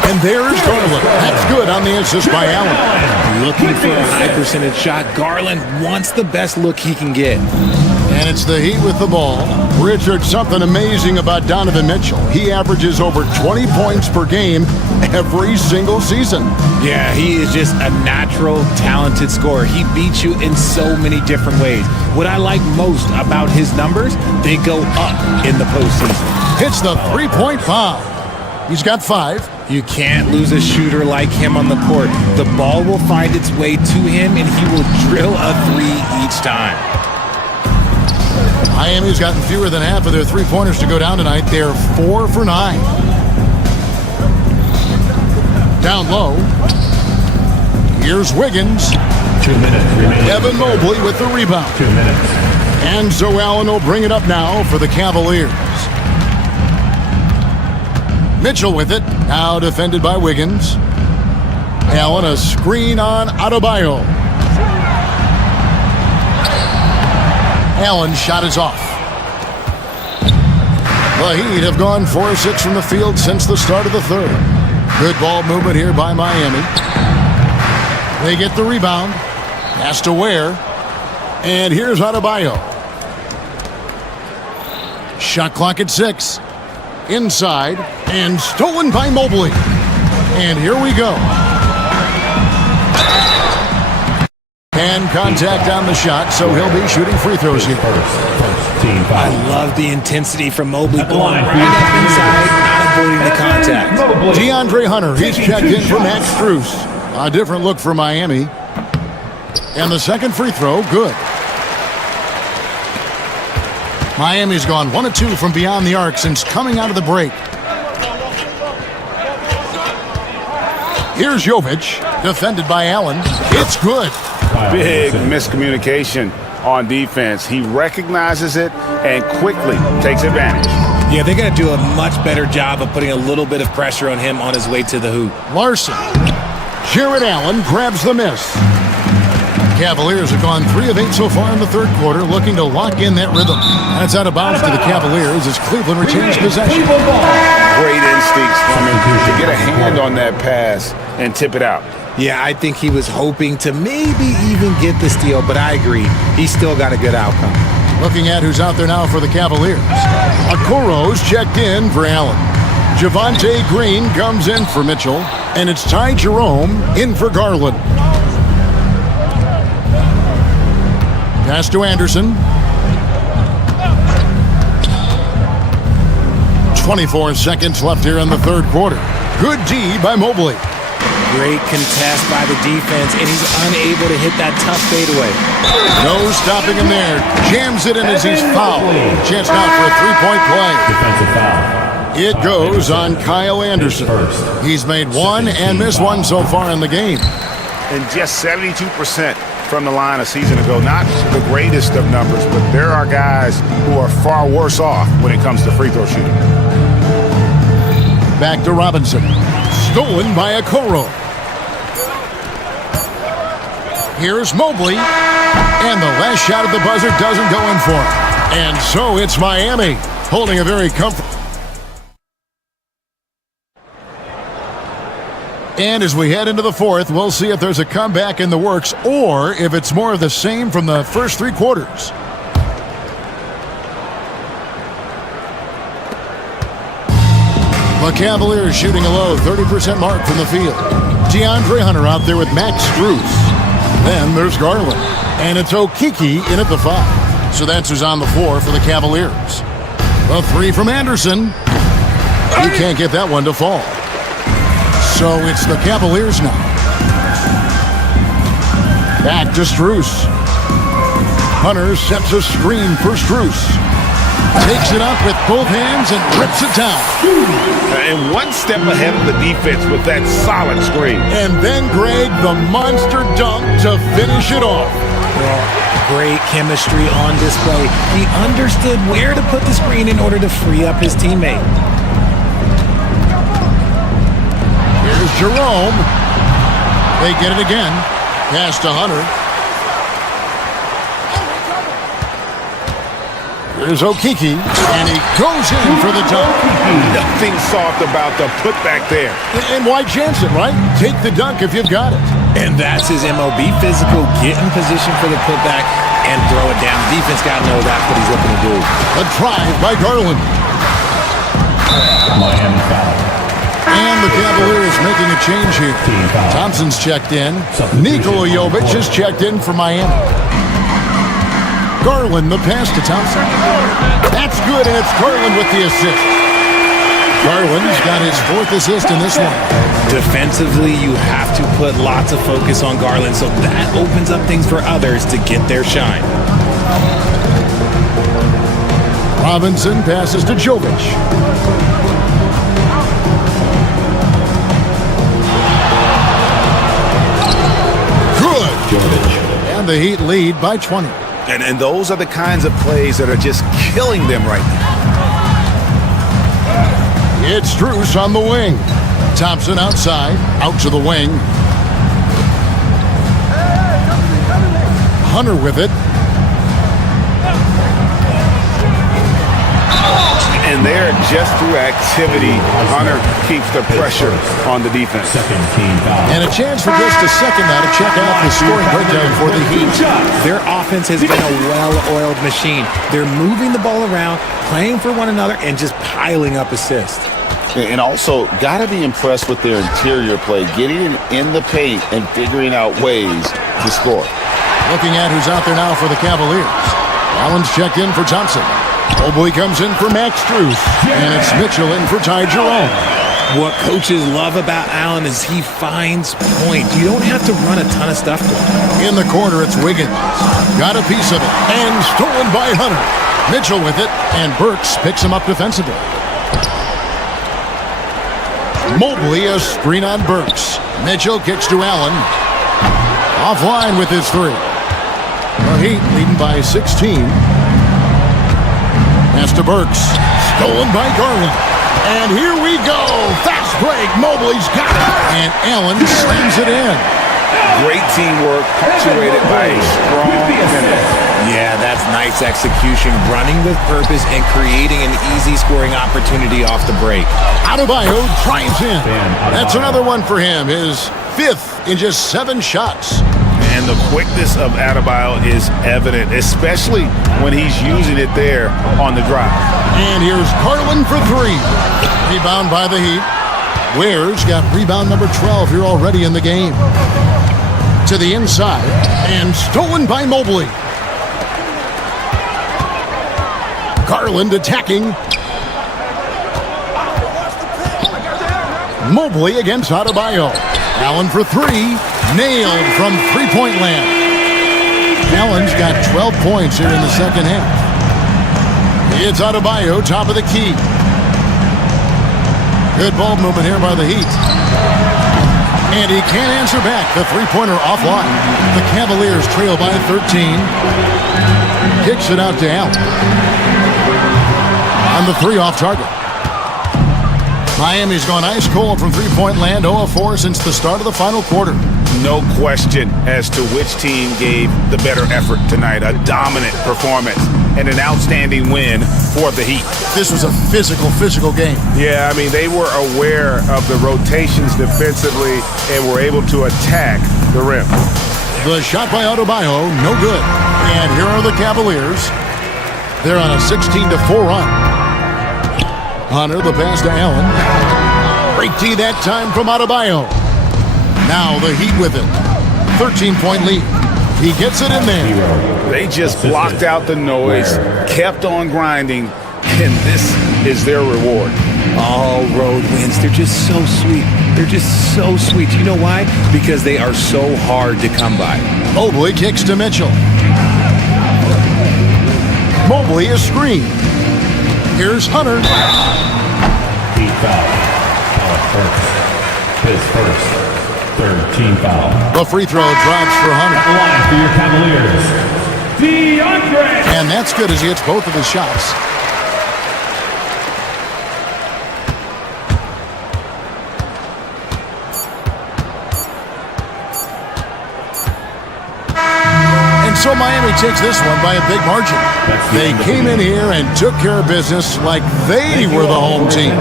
And there's Garland. That's good on the assist by Allen. Looking for a high percentage shot. Garland wants the best look he can get. And it's the Heat with the ball. Richard, something amazing about Donovan Mitchell. He averages over 20 points per game every single season. Yeah, he is just a natural, talented scorer. He beats you in so many different ways. What I like most about his numbers, they go up in the postseason. Hits the three-point foul. He's got 5. You can't lose a shooter like him on the court. The ball will find its way to him, and he will drill a 3 each time. Miami's gotten fewer than half of their three-pointers to go down tonight. They're 4 for 9. Down low. Here's Wiggins. 2 minutes remaining. Evan Mobley with the rebound. 2 minutes. And so Allen will bring it up now for the Cavaliers. Mitchell with it. Now defended by Wiggins. Allen a screen on Adebayo. Allen's shot is off. The Heat have gone 4 of 6 from the field since the start of the third. Good ball movement here by Miami. They get the rebound. Pass to Ware. And here's Adebayo. Shot clock at 6. Inside. And stolen by Mobley. And here we go. And contact on the shot, so he'll be shooting free throws here. I love the intensity from Mobley going right up inside, not avoiding the contact. DeAndre Hunter, he's checked in for Max Strus. A different look for Miami. And the second free throw, good. Miami's gone 1 of 2 from beyond the arc since coming out of the break. Here's Jovic, defended by Allen. It's good. Big miscommunication on defense. He recognizes it and quickly takes advantage. Yeah, they got to do a much better job of putting a little bit of pressure on him on his way to the hoop. Larson. Jared Allen grabs the miss. Cavaliers have gone 3 of 8 so far in the third quarter, looking to lock in that rhythm. And it's out of bounds to the Cavaliers as Cleveland retains possession. Great instincts from him to get a hand on that pass and tip it out. Yeah, I think he was hoping to maybe even get the steal, but I agree. He's still got a good outcome. Looking at who's out there now for the Cavaliers. Okoro's checked in for Allen. Javonte Green comes in for Mitchell. And it's Ty Jerome in for Garland. Pass to Anderson. 24 seconds left here in the third quarter. Good D by Mobley. Great contest by the defense, and he's unable to hit that tough fadeaway. No stopping him there. Jams it in as he's fouled. Chance now for a three-point play. Defensive foul. It goes on Kyle Anderson. He's made 1 and missed 1 so far in the game. And just 72% from the line a season ago. Not the greatest of numbers, but there are guys who are far worse off when it comes to free throw shooting. Back to Robinson. Stolen by Okoro. Here's Mobley. And the last shot at the buzzer doesn't go in for him. And so it's Miami holding a very comfortable. And as we head into the fourth, we'll see if there's a comeback in the works or if it's more of the same from the first 3 quarters. The Cavaliers shooting a low 30% mark from the field. DeAndre Hunter out there with Max Strus. Then there's Garland. And it's Okiki in at the 5. So that's who's on the floor for the Cavaliers. A 3 from Anderson. He can't get that one to fall. So it's the Cavaliers now. Back to Strus. Hunter sets a screen for Strus. Takes it up with both hands and rips it down. And one step ahead of the defense with that solid screen. And then Greg, the monster dunk to finish it off. Well, great chemistry on display. He understood where to put the screen in order to free up his teammate. Here's Jerome. They get it again. Pass to Hunter. Here's Okeke, and he goes in for the dunk. Nothing soft about the putback there. And why chance it, right? Take the dunk if you've got it. And that's his MO. Be physical, get in position for the putback, and throw it down. Defense got to know that's what he's looking to do. A drive by Garland. Miami foul. And the Cavaliers making a change here. Thompson's checked in. Nikola Jovic is checked in for Miami. Garland, the pass to Thompson. That's good, and it's Garland with the assist. Garland's got his 4th assist in this one. Defensively, you have to put lots of focus on Garland, so that opens up things for others to get their shine. Robinson passes to Jovic. And the Heat lead by 20. And those are the kinds of plays that are just killing them right now. It's Strus on the wing. Thompson outside, out to the wing. Hunter with it. And there, just through activity, Hunter keeps the pressure on the defense. And a chance for just a second now to check out the scoring breakdown for the Heat. Their offense has been a well-oiled machine. They're moving the ball around, playing for one another, and just piling up assists. And also, got to be impressed with their interior play, getting in the paint and figuring out ways to score. Looking at who's out there now for the Cavaliers. Allen's checked in for Thompson. Mobley comes in for Max Strus, and it's Mitchell in for Ty Jerome. What coaches love about Allen is he finds points. You don't have to run a ton of stuff to him. In the corner, it's Wiggins. Got a piece of it, and stolen by Hunter. Mitchell with it, and Burks picks him up defensively. Mobley, a screen on Burks. Mitchell kicks to Allen. Offline with his 3. The Heat leading by 16. Pass to Burks. Stolen by Garland. And here we go. Fast break. Mobley's got it. And Allen slams it in. Great teamwork, punctuated by a strong finish. Yeah, that's nice execution. Running with purpose and creating an easy scoring opportunity off the break. Adebayo drives in. That's another one for him. His 5th in just 7 shots. And the quickness of Adebayo is evident, especially when he's using it there on the drive. And here's Garland for 3. Rebound by the Heat. Ware's got rebound number 12 here already in the game. To the inside, and stolen by Mobley. Garland attacking. Mobley against Adebayo. Allen for 3. Nailed from three-point land. Allen's got 12 points here in the second half. It's Adebayo, top of the key. Good ball movement here by the Heat. And he can't answer back. The three-pointer offline. The Cavaliers trail by 13. Kicks it out to Allen. On the 3 off target. Miami's gone ice cold from three-point land, 0 of 4 since the start of the final quarter. No question as to which team gave the better effort tonight. A dominant performance and an outstanding win for the Heat. This was a physical game. Yeah, I mean, they were aware of the rotations defensively and were able to attack the rim. The shot by Adebayo, no good. And here are the Cavaliers. They're on a 16-4 run. Hunter, the pass to Allen. Great D that time from Adebayo. Now the Heat with it. 13-point lead. He gets it in there. They just blocked out the noise, kept on grinding, and this is their reward. All road wins. They're just so sweet. They're just so sweet. You know why? Because they are so hard to come by. Mobley kicks to Mitchell. Mobley is screened. Here's Hunter. Team foul. First. His first. Third team foul. The free throw drops for Hunter. At the line for your Cavaliers, DeAndre. And that's good as he hits both of his shots. And so Miami takes this one by a big margin. They came in here and took care of business like they were the home team.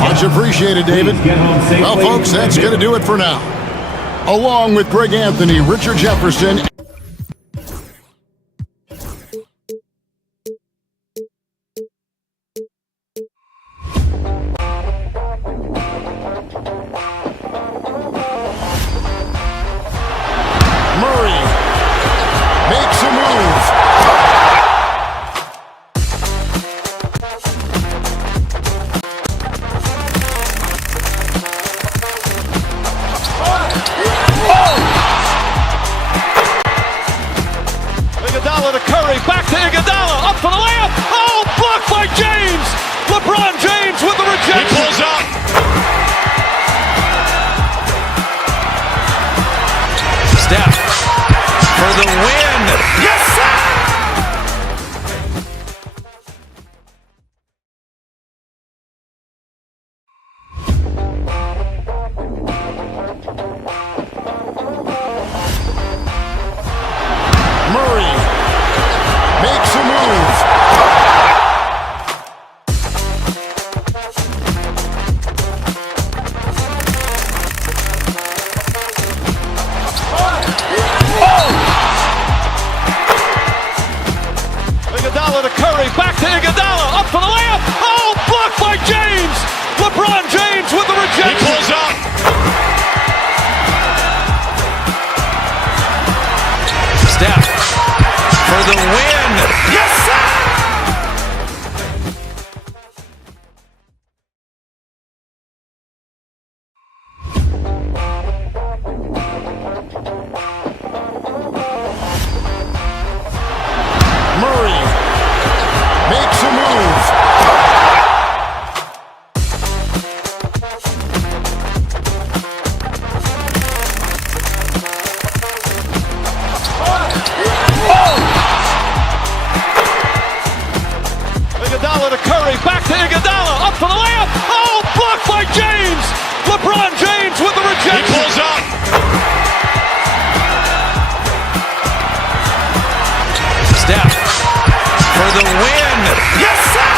Much appreciated, David. Well, folks, that's going to do it for now. Along with Greg Anthony, Richard Jefferson, Murray makes a move. Iguodala to Curry, back to Iguodala, up for the layup. Oh, blocked by James. LeBron James with the rejection. He pulls up. Steph for the win. Yes, sir! Murray makes a move. Iguodala to Curry, back to Iguodala, up for the layup. Oh, blocked by James. LeBron James with the rejection. He pulls up. Steph for the win. Yes, sir! Murray makes a move. Iguodala to Curry, back to Iguodala, up for the layup. Oh, blocked by James. LeBron James with the rejection. He pulls up. Steph for the win. Yes, sir!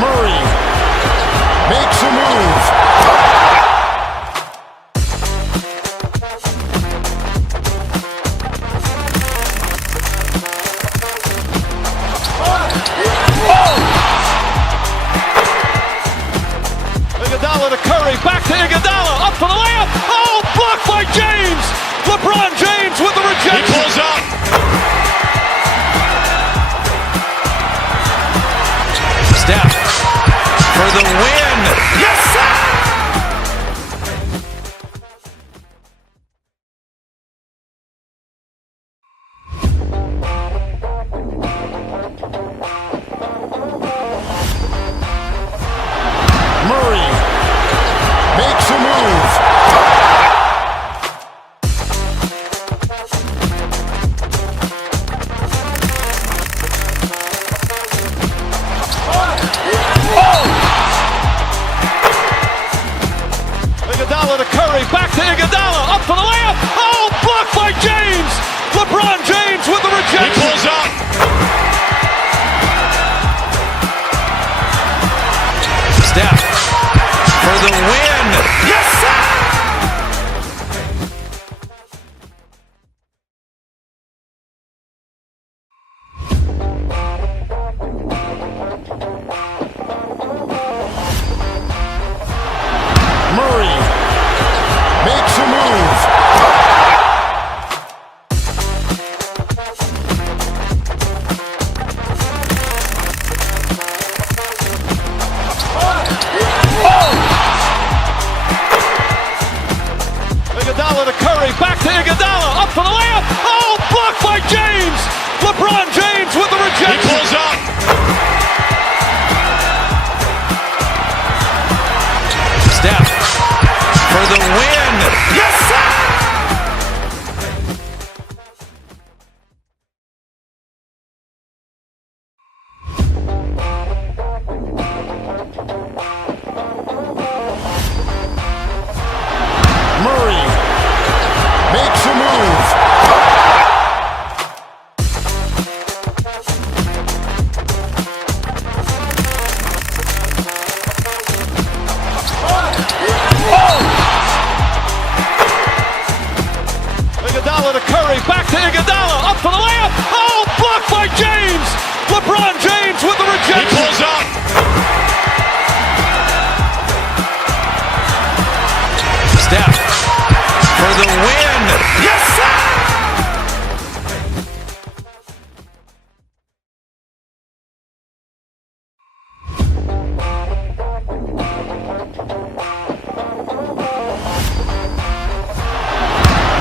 Murray makes a move. Iguodala to Curry, back to Iguodala, up for the layup. Oh, blocked by James. LeBron James with the rejection. He pulls up. Steph for the win. Yes, sir! Murray makes a move. Iguodala to Curry, back to Iguodala, up for the layup. Oh, blocked by James. LeBron James with the rejection. He pulls up. Steph for the win. Yes, sir! Murray makes a move. Steph for the win. Yes, sir! Murray makes a move. Iguodala to Curry, back to Iguodala, up for the layup. Oh, blocked by James. LeBron James with the rejection. He pulls up. Steph for the win. Yes, sir!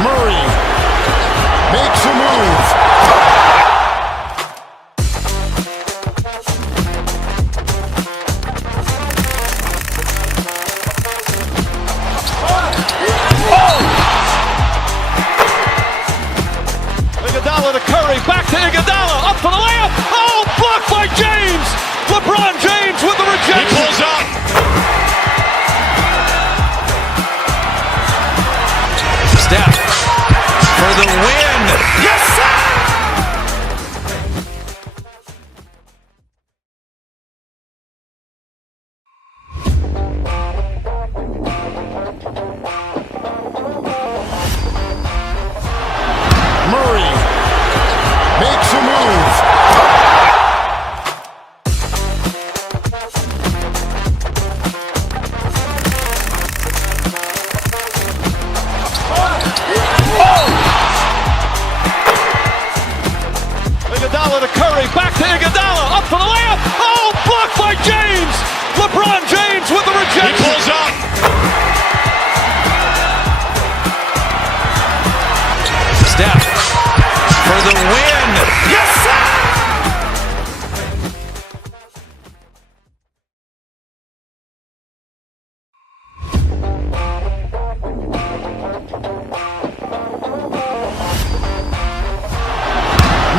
Murray makes a move. Iguodala to Curry, back to Iguodala, up for the layup. Oh, blocked by James. LeBron James with the rejection. He pulls up. Steph for the win. Yes, sir! Murray makes a move. Iguodala to Curry, back to Iguodala, up for the layup. Oh, blocked by James. LeBron James with the rejection. He pulls up. Steph for the win. Yes, sir!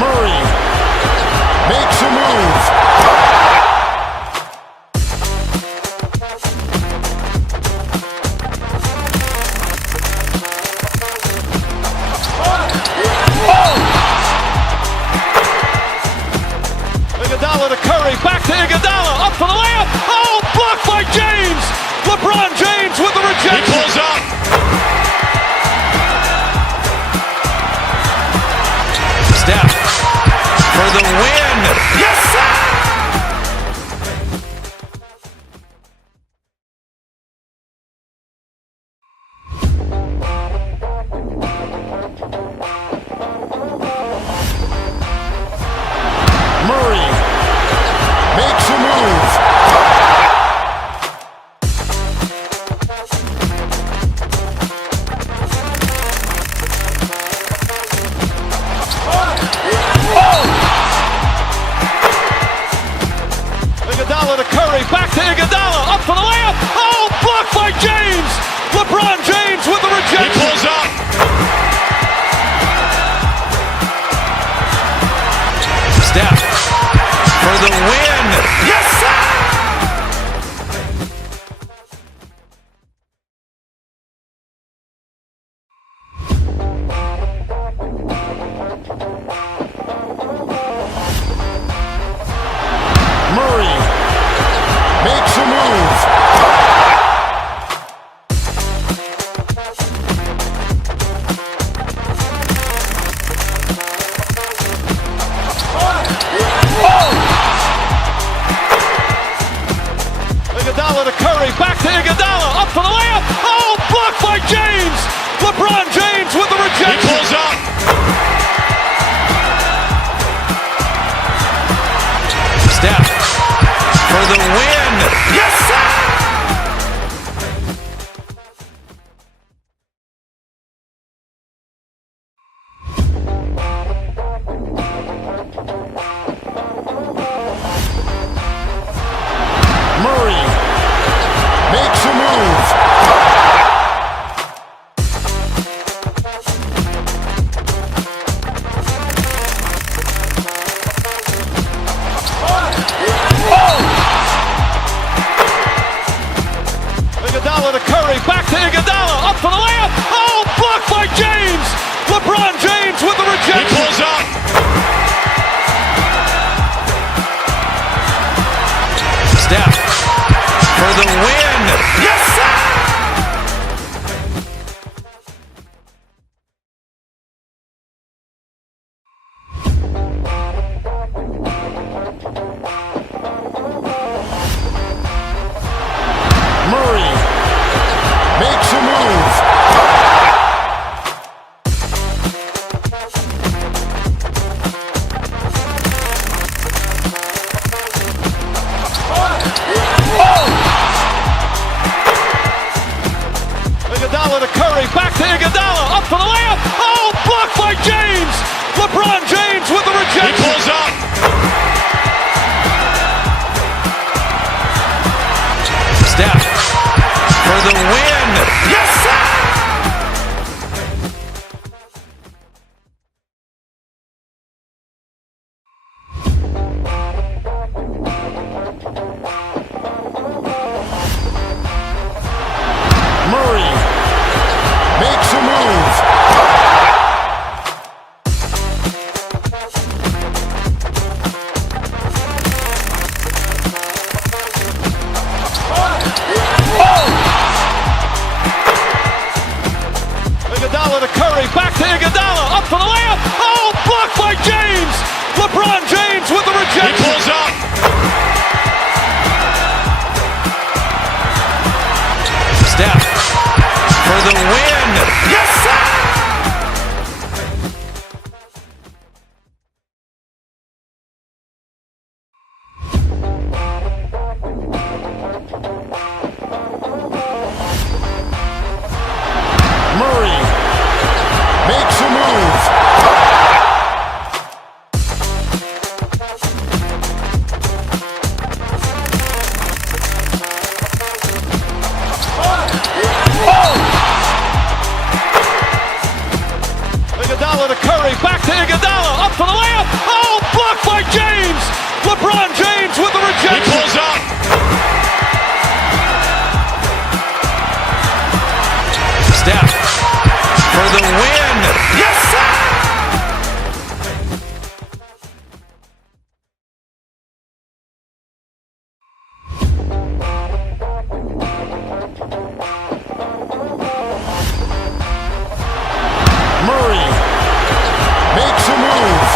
Murray makes a move. Iguodala to Curry, back to Iguodala, up for the layup. Oh, blocked by James. LeBron James with the rejection. He pulls up. Steph for the win. Yes, sir! Murray makes a move. Iguodala to Curry, back to Iguodala, up for the layup. Oh, blocked by James. LeBron James with the rejection. He pulls up. Steph for the win. Yes, sir! Murray makes a move. Iguodala to Curry, back to Iguodala, up for the layup. Oh, blocked by James. LeBron James with the rejection. He pulls up. Steph for the win. Yes, sir! Murray makes a move. Iguodala to Curry, back to Iguodala, up for the layup. Oh, blocked by James. LeBron James with the rejection. He pulls up. Steph for the win. Yes, sir! Murray makes a move.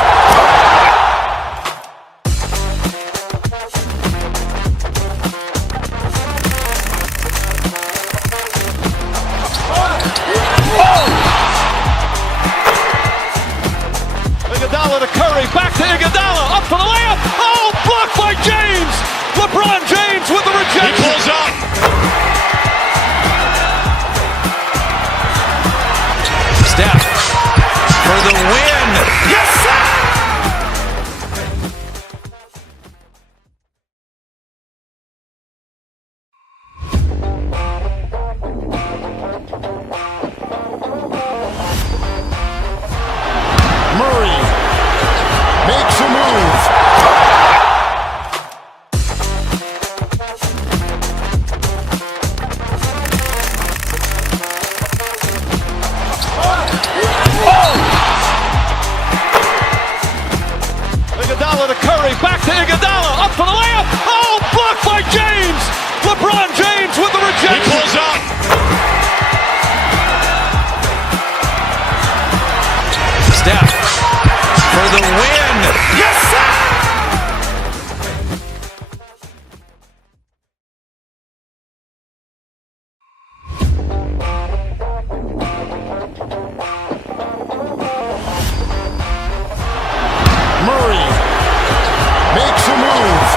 Iguodala to Curry, back to Iguodala, up for the layup. Oh, blocked by James. LeBron James with the rejection. He pulls up. Steph for the win. Yes, sir! Murray makes a move. Iguodala to Curry, back to Iguodala, up for the layup. Oh, blocked by James. LeBron James with the rejection. He pulls up. Steph for the win. Yes, sir! Murray makes a move.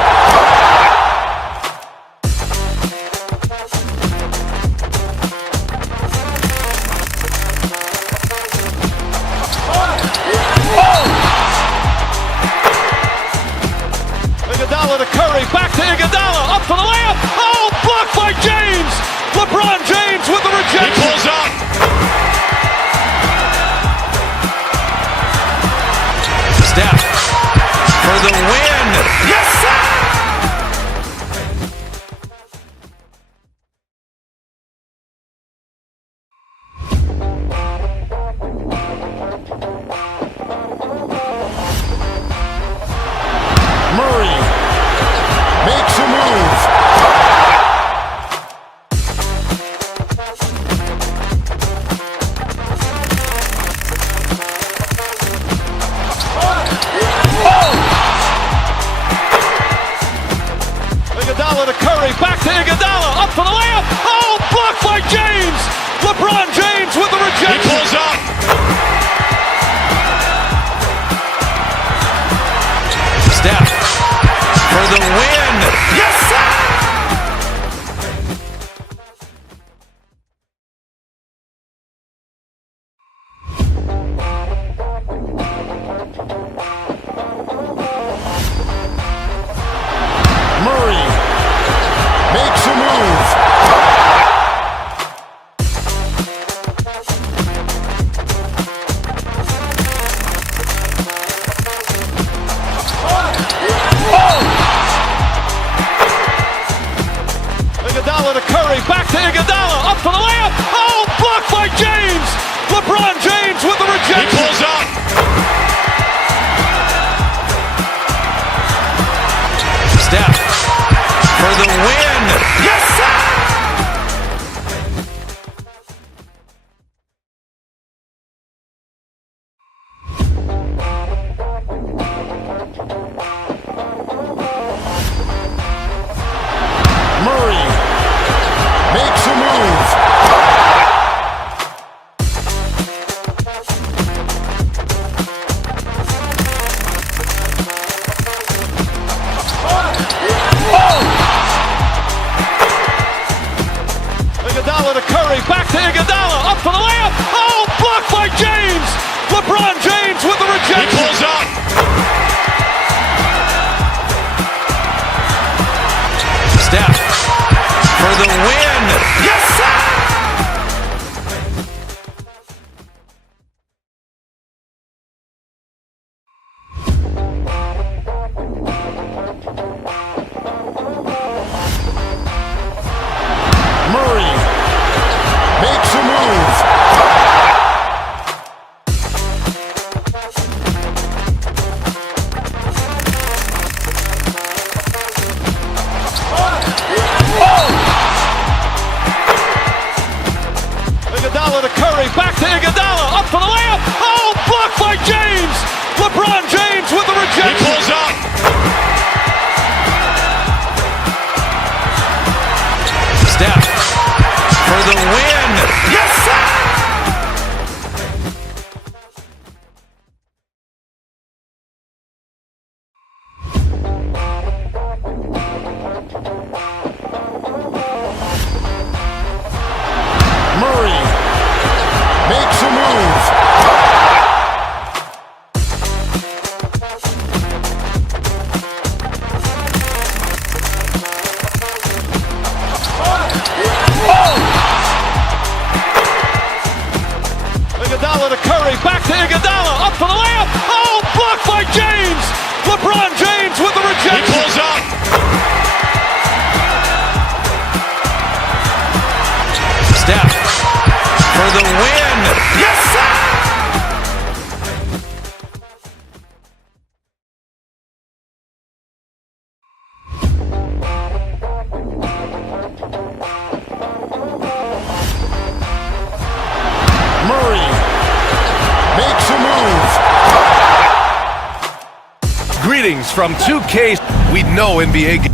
Iguodala to Curry, back to Iguodala, up for the layup. Oh, blocked by James. LeBron James with the rejection. He pulls up. Steph for the win. Yes, sir! Murray makes a move. Iguodala to Curry, back to Iguodala, up for the layup. Oh, blocked by James. LeBron James with the rejection. He pulls up. Steph for the win. Yes, sir! Murray makes a move. Iguodala to Curry, back to Iguodala, up for the layup. Oh, blocked by James. LeBron James with the rejection. He pulls up. Steph for the win. Yes, sir! Murray makes a move. Greetings from 2K. We know NBA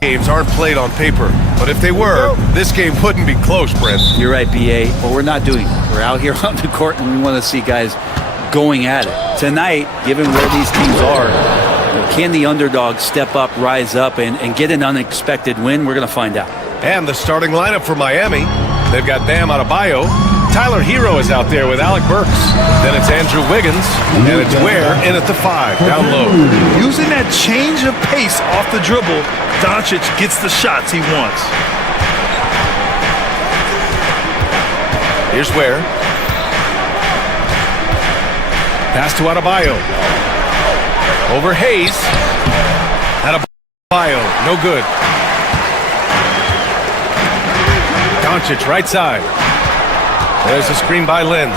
games aren't played on paper, but if they were, this game wouldn't be close, Brent. You're right, BA, but we're not doing it. We're out here on the court, and we want to see guys going at it. Tonight, given where these teams are, can the underdog step up, rise up, and get an unexpected win? We're going to find out. And the starting lineup for Miami. They've got Bam Adebayo. Tyler Hero is out there with Alec Burks. Then it's Andrew Wiggins, and it's Ware in at the 5, down low. Using that change of pace off the dribble, Doncic gets the shots he wants. Here's Ware. Pass to Adebayo. Over Hayes. Adebayo, no good. Doncic, right side. There's a screen by Lin.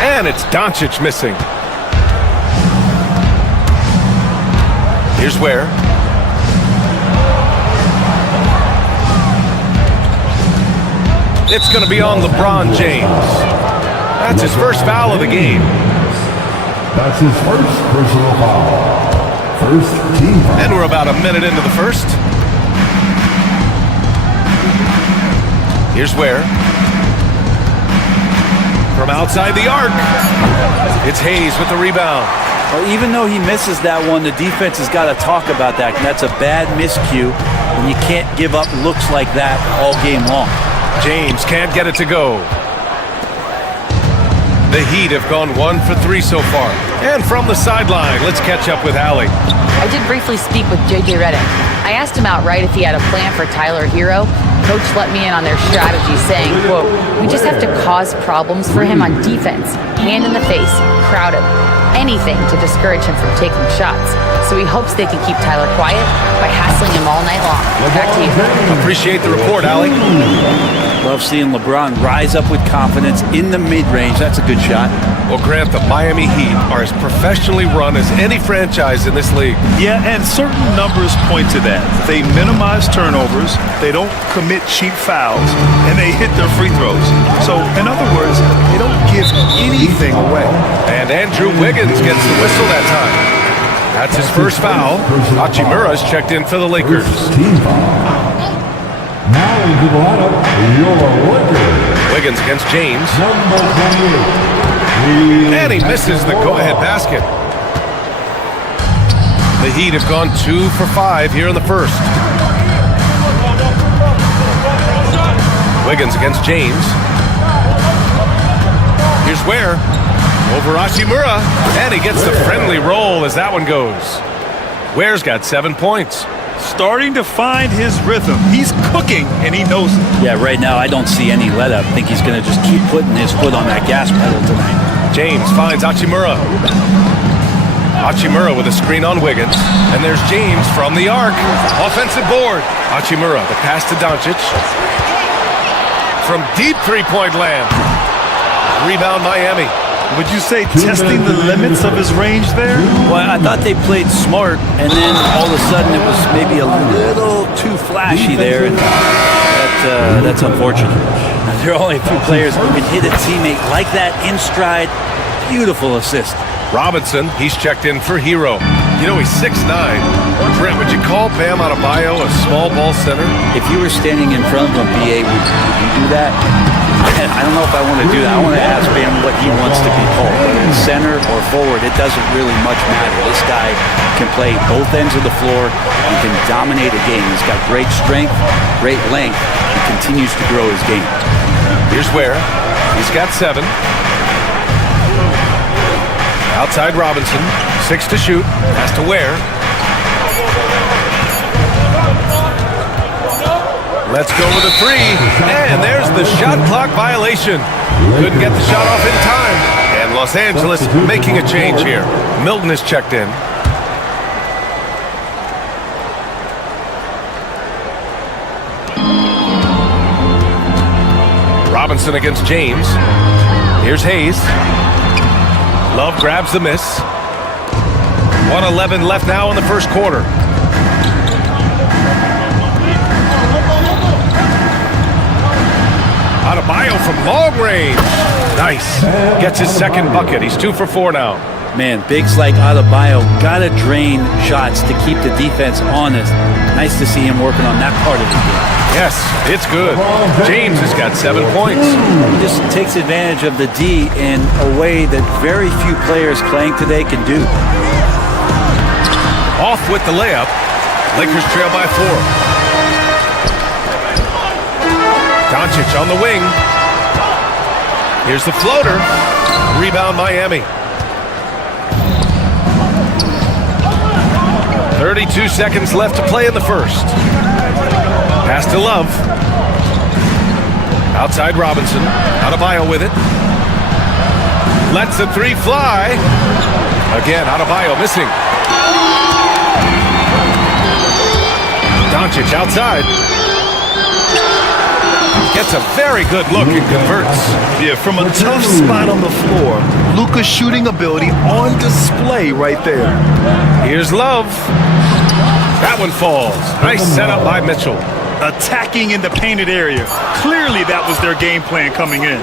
And it's Doncic missing. Here's Ware. It's going to be on LeBron James. That's his first foul of the game. That's his first personal foul. First team foul. And we're about a minute into the first. Here's Ware. From outside the arc. It's Hayes with the rebound. Well, even though he misses that one, the defense has got to talk about that. And that's a bad miscue when you can't give up looks like that all game long. James can't get it to go. The Heat have gone 1 for 3 so far. And from the sideline, let's catch up with Allie. I did briefly speak with J.J. Redick. I asked him outright if he had a plan for Tyler Hero. Coach let me in on their strategy, saying, quote, "We just have to cause problems for him on defense, hand in the face, crowd him, anything to discourage him from taking shots. So he hopes they can keep Tyler quiet by hassling him all night long." Back to you. Appreciate the report, Allie. Love seeing LeBron rise up with confidence in the mid-range. That's a good shot. Well, Grant, the Miami Heat are as professionally run as any franchise in this league. Yeah, and certain numbers point to that. They minimize turnovers, they don't commit cheap fouls, and they hit their free throws. So, in other words, they don't give anything away. And Andrew Wiggins gets the whistle that time. That's his first foul. Hachimura's checked in for the Lakers. Team foul. Now into the lineup, your Lakers. Wiggins against James. Number 28. And he misses the go-ahead basket. The Heat have gone 2 for 5 here in the first. Wiggins against James. Here's Ware. Over Hachimura. And he gets the friendly roll as that one goes. Ware's got 7 points. Starting to find his rhythm. He's cooking, and he knows it. Yeah, right now I don't see any let-up. I think he's going to just keep putting his foot on that gas pedal tonight. James finds Hachimura. Hachimura with a screen on Wiggins. And there's James from the arc. Offensive board. Hachimura, the pass to Doncic. From deep three-point land. Rebound Miami. Would you say testing the limits of his range there? Well, I thought they played smart, and then all of a sudden it was maybe a little too flashy there, and that's unfortunate. There are only a few players who can hit a teammate like that in stride. Beautiful assist. Robinson, he's checked in for Hero. You know, he's 6'9". Brent, would you call Bam Adebayo a small ball center? If you were standing in front of him, BA, would you do that? I don't know if I want to do that. I want to ask Bam what he wants to be called. Center or forward, it doesn't really much matter. This guy can play both ends of the floor and can dominate a game. He's got great strength, great length, and continues to grow his game. Here's Ware. He's got 7. Outside Robinson. 6 to shoot. Has to Ware. Let's go with a 3. And there's the shot clock violation. Couldn't get the shot off in time. And Los Angeles making a change here. Milton is checked in. Robinson against James. Here's Hayes. Love grabs the miss. 1:11 left now in the first quarter. Adebayo from long range. Nice. Gets his second bucket. He's 2 for 4 now. Man, bigs like Adebayo gotta drain shots to keep the defense honest. Nice to see him working on that part of the game. Yes, it's good. James has got 7 points. He just takes advantage of the D in a way that very few players playing today can do. Off with the layup. Lakers trail by 4. Doncic on the wing. Here's the floater. Rebound Miami. 32 seconds left to play in the first. Pass to Love. Outside Robinson. Adebayo with it. Lets the 3 fly. Again, Adebayo missing. Doncic outside. Gets a very good look and converts. Yeah, from a tough spot on the floor. Luka's shooting ability on display right there. Here's Love. That one falls. Nice setup by Mitchell. Attacking in the painted area. Clearly that was their game plan coming in.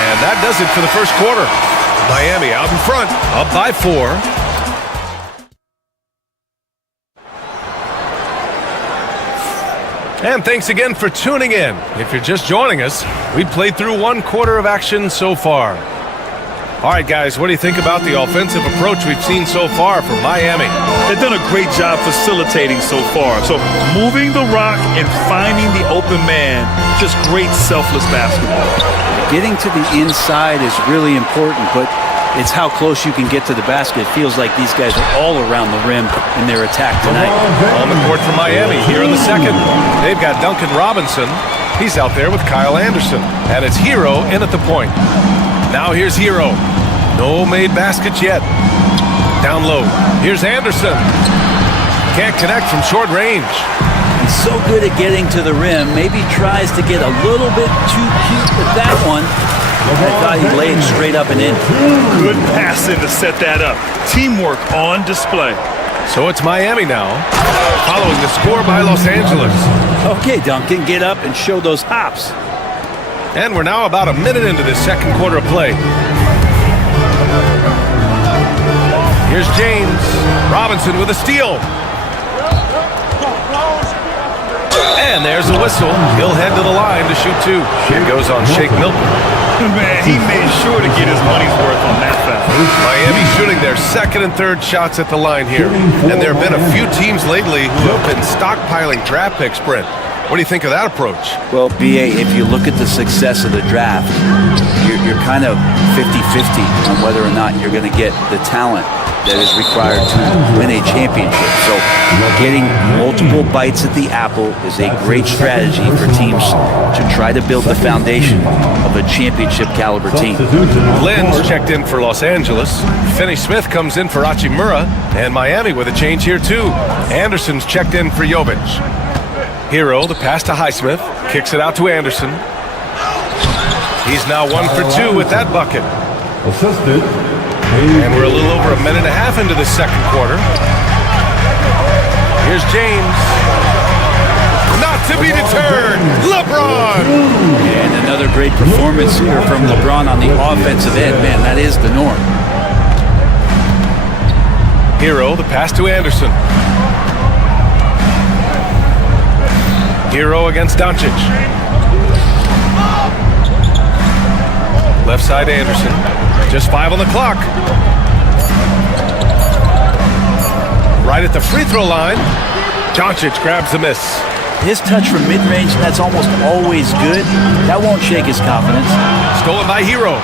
And that does it for the first quarter. Miami out in front, up by 4. And thanks again for tuning in. If you're just joining us, we played through 1 quarter of action so far. All right, guys, what do you think about the offensive approach we've seen so far from Miami? They've done a great job facilitating so far. So moving the rock and finding the open man, just great selfless basketball. Getting to the inside is really important, but it's how close you can get to the basket. It feels like these guys are all around the rim in their attack tonight. On the court for Miami here in the second. They've got Duncan Robinson. He's out there with Kyle Anderson. And it's Hero in at the point. Now here's Hero. No made baskets yet. Down low. Here's Anderson. Can't connect from short range. He's so good at getting to the rim. Maybe tries to get a little bit too cute with that one. I thought he laid straight up and in. Good passing to set that up. Teamwork on display. So it's Miami now, following the score by Los Angeles. Okay, Duncan, get up and show those hops. And we're now about a minute into this second quarter of play. Here's James. Robinson with a steal. And there's the whistle. He'll head to the line to shoot 2. It goes on Shake Milton. Man, he made sure to get his money's worth on that foul. Miami shooting their second and third shots at the line here. And there have been a few teams lately who have been stockpiling draft picks, Brent. What do you think of that approach? Well, B.A., if you look at the success of the draft, you're kind of 50-50 on whether or not you're going to get the talent that is required to win a championship. So getting multiple bites at the apple is a great strategy for teams to try to build the foundation of a championship caliber team. Lynn's checked in for Los Angeles. Finney Smith comes in for Hachimura. And Miami with a change here too. Anderson's checked in for Jovic. Hero, the pass to Highsmith. Kicks it out to Anderson. He's now 1 for 2 with that bucket. Assisted. And we're a little over a minute and a half into the second quarter. Here's James. Not to be deterred, LeBron! And another great performance here from LeBron on the offensive end. Man, that is the norm. Hero, the pass to Anderson. Hero against Doncic. Left side Anderson. Just 5 on the clock. Right at the free throw line. Doncic grabs the miss. His touch from mid-range, that's almost always good. That won't shake his confidence. Stolen by Hero.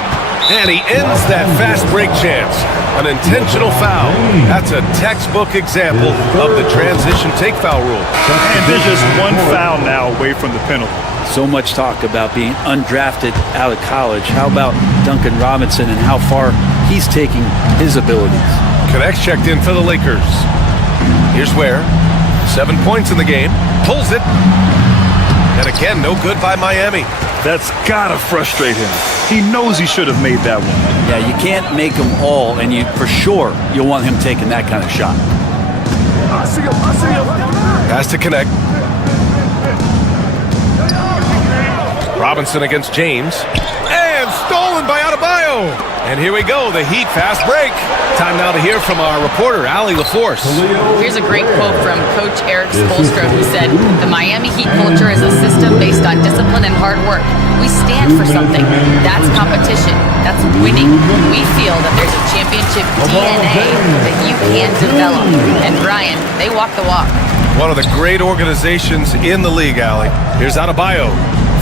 And he ends that fast break chance. An intentional foul. That's a textbook example of the transition take foul rule. And there's just one foul now away from the penalty. So much talk about being undrafted out of college. How about Duncan Robinson and how far he's taking his abilities? Connects checked in for the Lakers. Here's Ware. 7 points in the game. Pulls it. And again, no good by Miami. That's gotta frustrate him. He knows he should have made that one. Yeah, you can't make them all, and for sure you'll want him taking that kind of shot. I see him. Has to connect. Robinson against James. And stolen by Adebayo. And here we go, the Heat fast break. Time now to hear from our reporter, Allie LaForce. Here's a great quote from Coach Eric Spoelstra, who said, "The Miami Heat culture is a system based on discipline and hard work. We stand for something. That's competition. That's winning. We feel that there's a championship DNA that you can develop." And Brian, they walk the walk. One of the great organizations in the league, Allie. Here's Adebayo,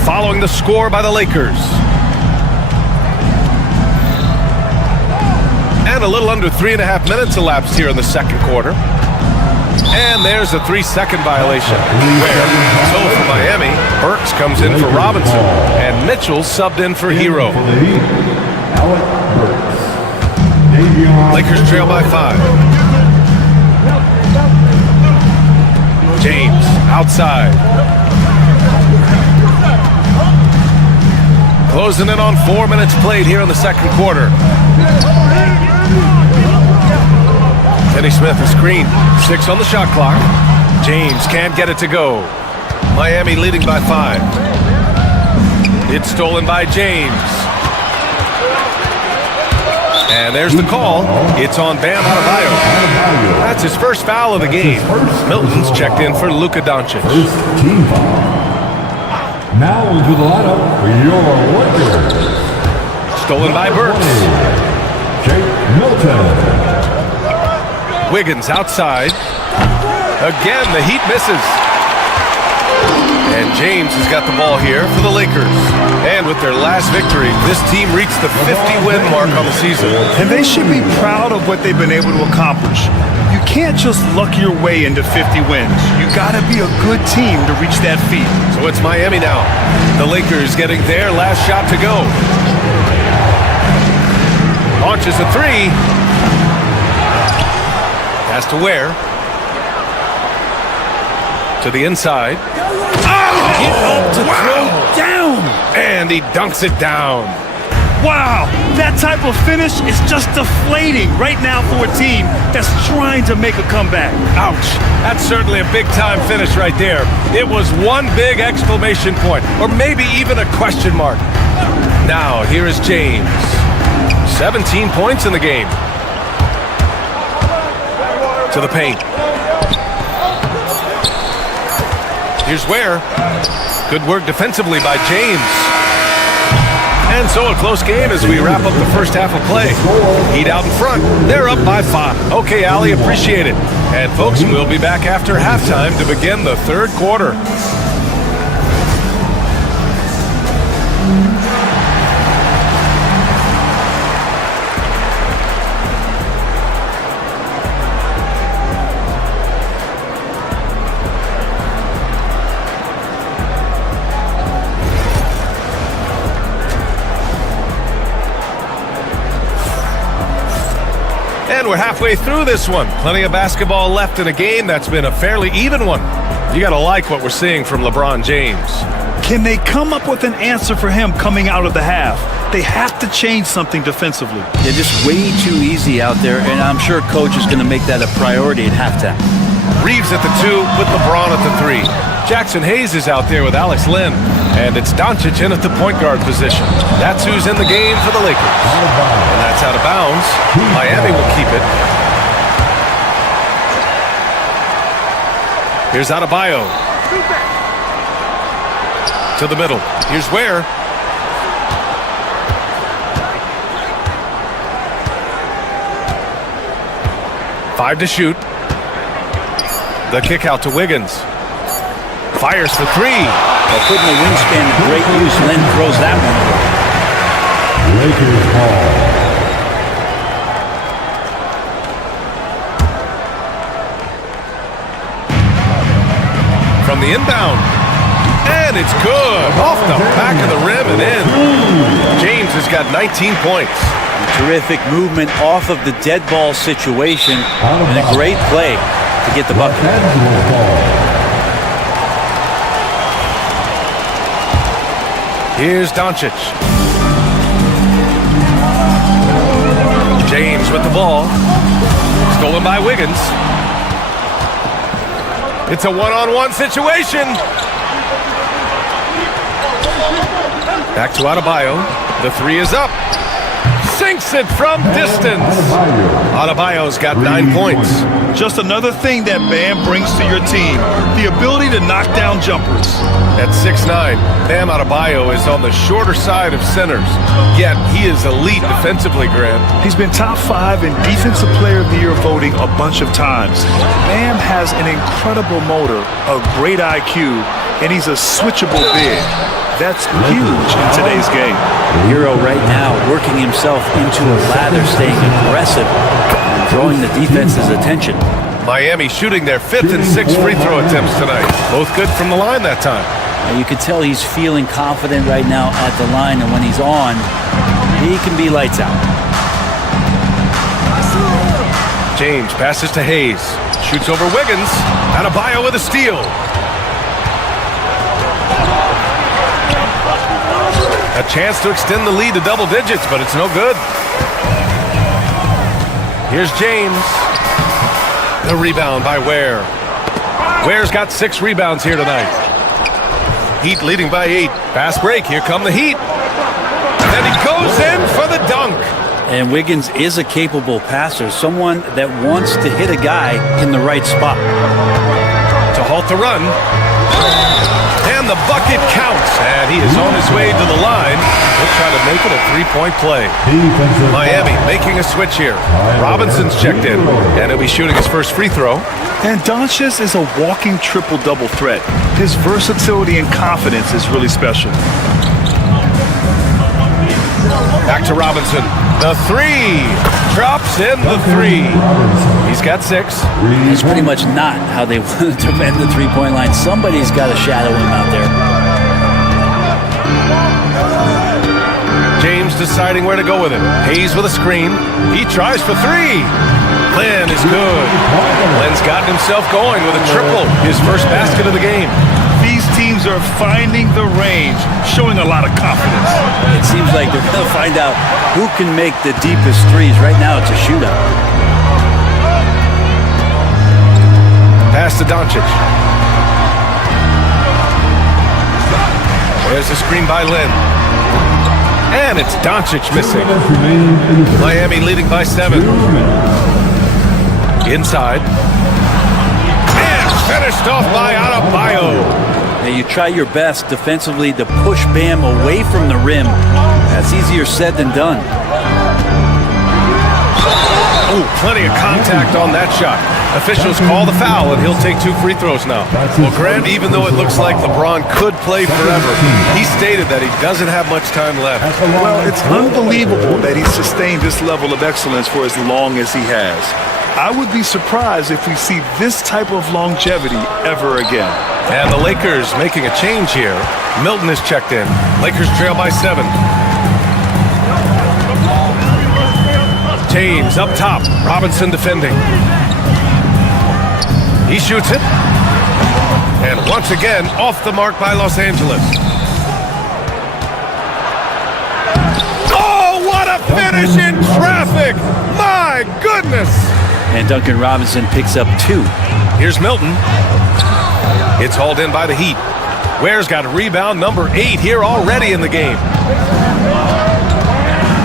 following the score by the Lakers. And a little under 3.5 minutes elapsed here in the second quarter. And there's a 3-second violation. So for Miami, Burks comes in for Robinson, and Mitchell subbed in for Hero. Lakers trail by 5. James outside. Closing in on 4 minutes played here in the second quarter. Finney Smith a screen. 6 on the shot clock. James can't get it to go. Miami leading by 5. It's stolen by James. And there's the call. It's on Bam Adebayo. That's his first foul of the game. Milton's checked in for Luka Doncic. First team foul. Now into the lineup for your Lakers. Stolen by Burks. Jake Milton. Wiggins outside. Again, the Heat misses. And James has got the ball here for the Lakers. And with their last victory, this team reached the 50-win mark on the season. And they should be proud of what they've been able to accomplish. You can't just luck your way into 50 wins. You gotta be a good team to reach that feat. So it's Miami now. The Lakers getting their last shot to go. Launches a 3. Has to Ware. To the inside. Get up to throw down. And he dunks it down. Wow, that type of finish is just deflating right now for a team that's trying to make a comeback. Ouch. That's certainly a big-time finish right there. It was one big exclamation point, or maybe even a question mark. Now, here is James. 17 points in the game. To the paint. Here's Ware. Good work defensively by James. And so a close game as we wrap up the first half of play. Heat out in front. They're up by 5. Okay, Allie, appreciate it. And folks, we'll be back after halftime to begin the third quarter. And we're halfway through this one. Plenty of basketball left in a game that's been a fairly even one. You got to like what we're seeing from LeBron James. Can they come up with an answer for him coming out of the half? They have to change something defensively. They're just way too easy out there, and I'm sure coach is going to make that a priority at halftime. Reeves at the 2 with LeBron at the 3. Jackson Hayes is out there with Alex Len. And it's Doncic in at the point guard position. That's who's in the game for the Lakers. And that's out of bounds. Miami will keep it. Here's Adebayo. To the middle. Here's Ware. Five to shoot. The kick out to Wiggins. Fires for 3. Well, putting the wingspan to great use, and then throws that one away. Lakers ball. From the inbound. And it's good. Off the back of the rim and in. James has got 19 points. Terrific movement off of the dead ball situation. And a great play to get the bucket. Here's Doncic. James with the ball. Stolen by Wiggins. It's a one-on-one situation. Back to Adebayo. The 3 is up. Sinks it from distance. Adebayo's got 9 points. Just another thing that Bam brings to your team, the ability to knock down jumpers. At 6'9", Bam Adebayo is on the shorter side of centers, yet he is elite defensively, Grant. He's been top 5 in Defensive Player of the Year voting a bunch of times. Bam has an incredible motor, a great IQ, and he's a switchable big. That's huge in today's game. Hero right now working himself into a lather, staying aggressive, and drawing the defense's attention. Miami shooting their 5th and 6th free throw attempts tonight. Both good from the line that time. Now you can tell he's feeling confident right now at the line, and when he's on, he can be lights out. James passes to Hayes. Shoots over Wiggins. Adebayo with a steal. A chance to extend the lead to double digits, but it's no good. Here's James. The rebound by Ware. Ware's got 6 rebounds here tonight. Heat leading by 8. Fast break. Here come the Heat. And he goes in for the dunk. And Wiggins is a capable passer, someone that wants to hit a guy in the right spot. To halt the run. And the bucket counts. And he is on his way to the line. He'll try to make it a 3-point play. Miami making a switch here. Robinson's checked in. And he'll be shooting his first free throw. And Doncic is a walking triple-double threat. His versatility and confidence is really special. Back to Robinson. The 3. Drops in the 3. He's got 6. It's pretty much not how they wanted to end the three-point line. Somebody's got to shadow him out there. James deciding where to go with it. Hayes with a screen. He tries for 3. Len is good. Len's gotten himself going with a triple. His first basket of the game. These teams are finding the range, showing a lot of confidence. It seems like they're going to find out who can make the deepest threes. Right now, it's a shootout. Pass to Doncic. There's a screen by Len. And it's Doncic missing. Miami leading by 7. Inside. And finished off by Adebayo. Now you try your best defensively to push Bam away from the rim. That's easier said than done. Oh, plenty of contact on that shot. Officials call the foul, and he'll take 2 free throws now. Well, Grant, even though it looks like LeBron could play forever, he stated that he doesn't have much time left. Well, it's unbelievable that he's sustained this level of excellence for as long as he has. I would be surprised if we see this type of longevity ever again. And the Lakers making a change here. Milton is checked in. Lakers trail by 7. James up top. Robinson defending. He shoots it. And once again, off the mark by Los Angeles. Oh, what a finish in traffic! My goodness! And Duncan Robinson picks up 2. Here's Milton. It's hauled in by the Heat. Ware's got rebound number 8 here already in the game.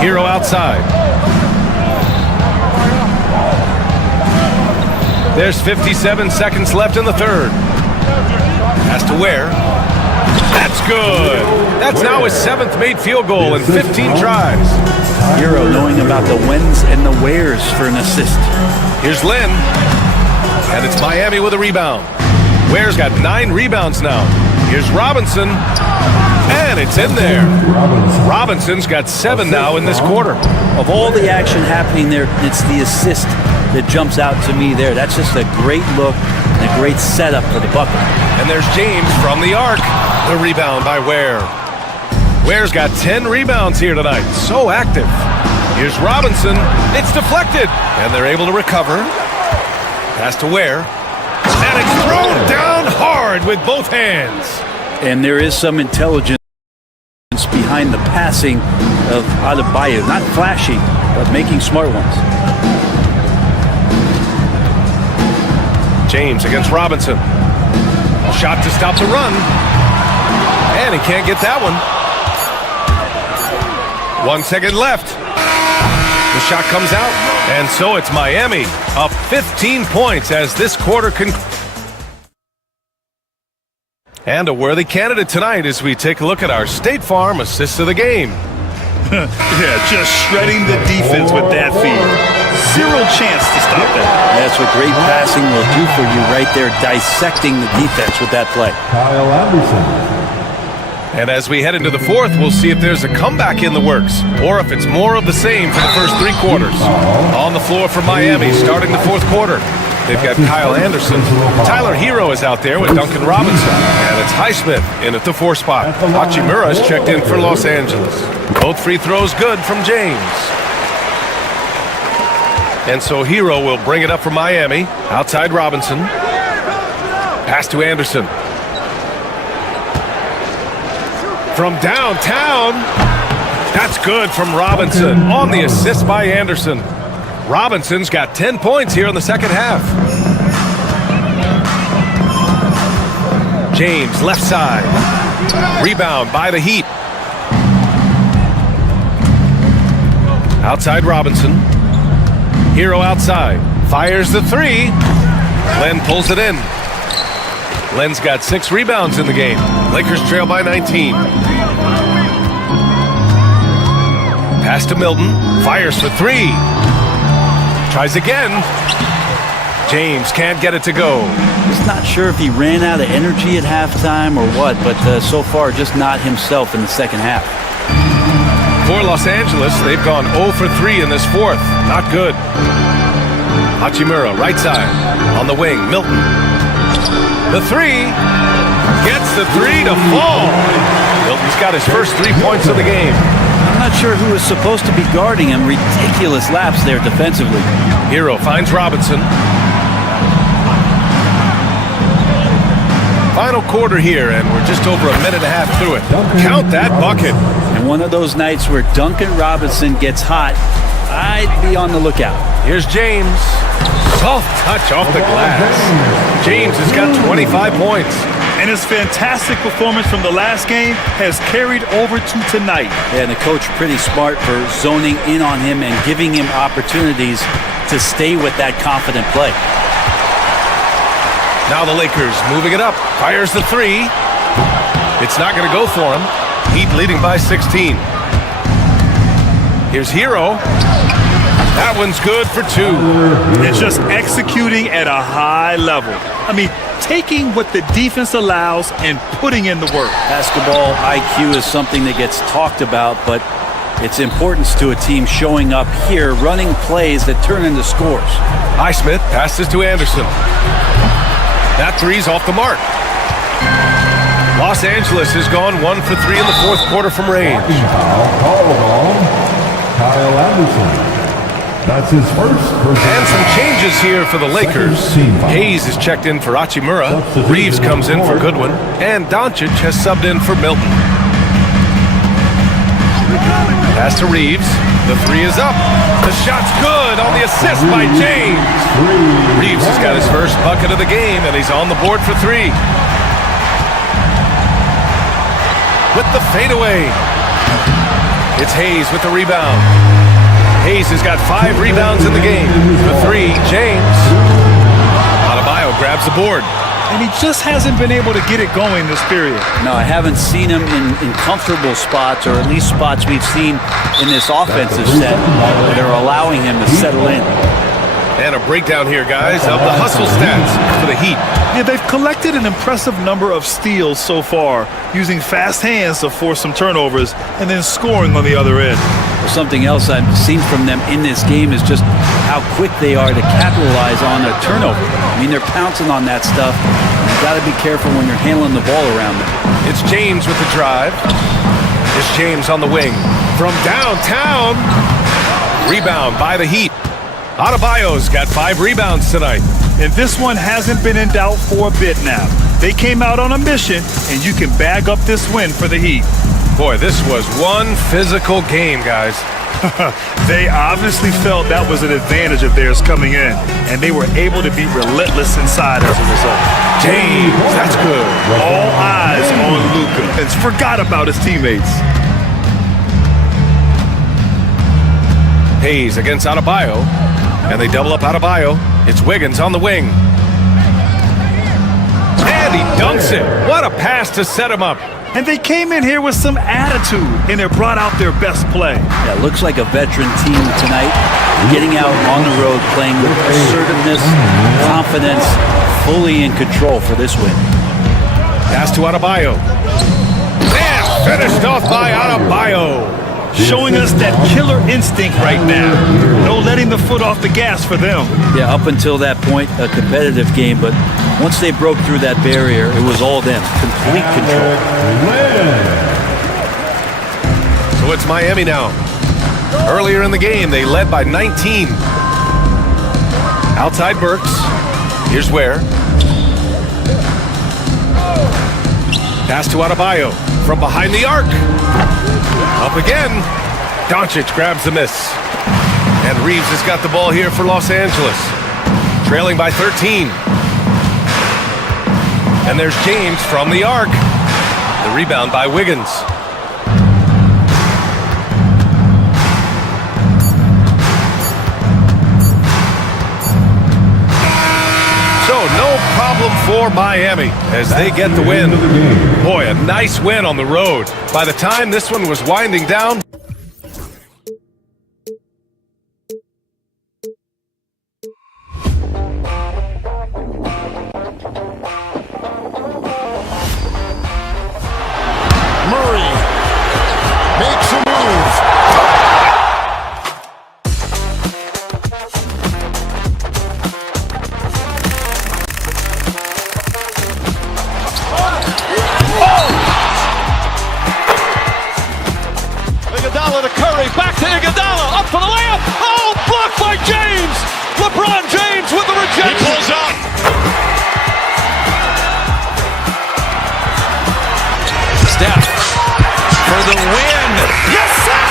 Hero outside. There's 57 seconds left in the third. Pass to Ware. That's good. That's now his 7th made field goal in 15 tries. Hero knowing about the whens and the wheres for an assist. Here's Lynn. And it's Miami with a rebound. Ware's got 9 rebounds now. Here's Robinson. And it's in there. Robinson's got 7 now in this quarter. Of all the action happening there, it's the assist that jumps out to me there. That's just a great look and a great setup for the bucket. And there's James from the arc. The rebound by Ware. Ware's got 10 rebounds here tonight. So active. Here's Robinson. It's deflected. And they're able to recover. Pass to Ware. And it's thrown down hard with both hands. And there is some intelligence behind the passing of Adebayo. Not flashy, but making smart ones. James against Robinson. Shot to stop the run. And he can't get that one. 1 second left. The shot comes out. And so it's Miami up 15 points as this quarter concludes. And a worthy candidate tonight as we take a look at our State Farm assist of the game. Yeah, just shredding the defense with that feed. Zero chance to stop that. That's what great passing will do for you right there, dissecting the defense with that play. Kyle Anderson. And as we head into the fourth, we'll see if there's a comeback in the works or if it's more of the same for the first 3 quarters. On the floor for Miami starting the fourth quarter. They've got Kyle Anderson. Tyler Hero is out there with Duncan Robinson. And it's Highsmith in at the 4 spot. Hachimura's checked in for Los Angeles. Both free throws good from James. And so Hero will bring it up for Miami. Outside Robinson. Pass to Anderson. From downtown. That's good from Robinson on the assist by Anderson. Robinson's got 10 points here in the second half. James, left side. Rebound by the Heat. Outside Robinson. Hero outside. Fires the 3. Len pulls it in. Len's got 6 rebounds in the game. Lakers trail by 19. Pass to Milton. Fires for 3. Tries again. James can't get it to go. Just not sure if he ran out of energy at halftime or what, but so far just not himself in the second half. For Los Angeles, they've gone 0 for 3 in this fourth. Not good. Hachimura, right side. On the wing, Milton. The 3. Gets the 3 to fall. Milton's got his first 3 points of the game. I'm not sure who is supposed to be guarding him. Ridiculous lapse there defensively. Hero finds Robinson. Final quarter here, and we're just over a minute and a half through it. Count that bucket. And one of those nights where Duncan Robinson gets hot, I'd be on the lookout. Here's James. Soft touch off the glass. James has got 25 points. And his fantastic performance from the last game has carried over to tonight. And the coach pretty smart for zoning in on him and giving him opportunities to stay with that confident play. Now the Lakers moving it up. Fires the 3. It's not going to go for him. Heat leading by 16. Here's Hero. That one's good for 2. It's just executing at a high level. I mean, taking what the defense allows and putting in the work. Basketball IQ is something that gets talked about, but its importance to a team showing up here, running plays that turn into scores. Highsmith passes to Anderson. That 3's off the mark. Los Angeles has gone 1 for 3 in the fourth quarter from range. Kyle Anderson. That's his first personal And some changes here for the Lakers. Hayes is checked in for Hachimura. Reeves comes in for Goodwin. And Doncic has subbed in for Milton. Pass to Reeves. The three is up. The shot's good on the assist by James. Reeves has got his first bucket of the game, and he's on the board for three. With the fadeaway. It's Hayes with the rebound. Hayes has got 5 rebounds in the game. The three, James. Adebayo grabs the board. And he just hasn't been able to get it going this period. No, I haven't seen him in comfortable spots, or at least spots we've seen in this offensive set where they're allowing him to settle in. And a breakdown here, guys, of the hustle stats for the Heat. Yeah, they've collected an impressive number of steals so far, using fast hands to force some turnovers and then scoring on the other end. Well, something else I've seen from them in this game is just how quick they are to capitalize on a turnover. I mean, they're pouncing on that stuff. You've got to be careful when you're handling the ball around them. It's James with the drive. It's James on the wing. From downtown. Rebound by the Heat. Adebayo's got 5 rebounds tonight. And this one hasn't been in doubt for a bit now. They came out on a mission, and you can bag up this win for the Heat. Boy, this was one physical game, guys. They obviously felt that was an advantage of theirs coming in, and they were able to be relentless inside as a result. James, that's good. All eyes on Luka, and forgot about his teammates. Hayes against Adebayo, and they double up Adebayo. It's Wiggins on the wing. And he dunks it. What a pass to set him up. And they came in here with some attitude, and it brought out their best play. Yeah, it looks like a veteran team tonight, getting out on the road, playing with assertiveness, confidence, fully in control for this win. Pass to Adebayo. And finished off by Adebayo. Showing us that killer instinct right now. No letting the foot off the gas for them. Yeah, up until that point, a competitive game, but once they broke through that barrier, it was all them. Complete control. So it's Miami now. Earlier in the game, they led by 19. Outside Burks. Here's Ware. Pass to Adebayo from behind the arc. Up again. Doncic grabs the miss. And Reeves has got the ball here for Los Angeles. Trailing by 13. And there's James from the arc. The rebound by Wiggins. So no problem for Miami as they get the win. Boy, a nice win on the road. By the time this one was winding down, Murray makes a move. Iguodala to Curry, back to Iguodala, up for the layup. Oh, blocked by James. LeBron James with the rejection. He pulls up. Steph for the win. Yes, sir!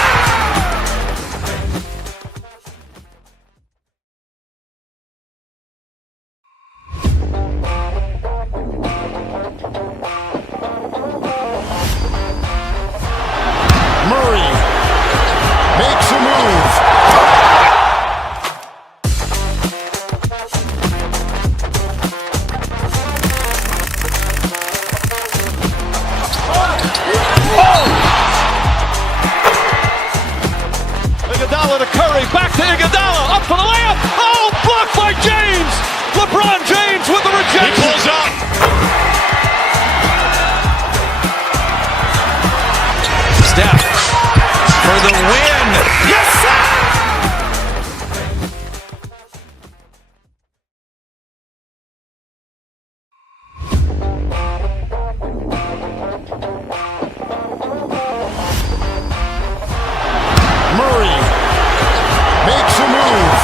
Murray makes a move. Iguodala to Curry, back to Iguodala, up for the layup. Oh, blocked by James. LeBron James with the rejection. He pulls up. Steph for the win. Yes, sir! Murray makes a move.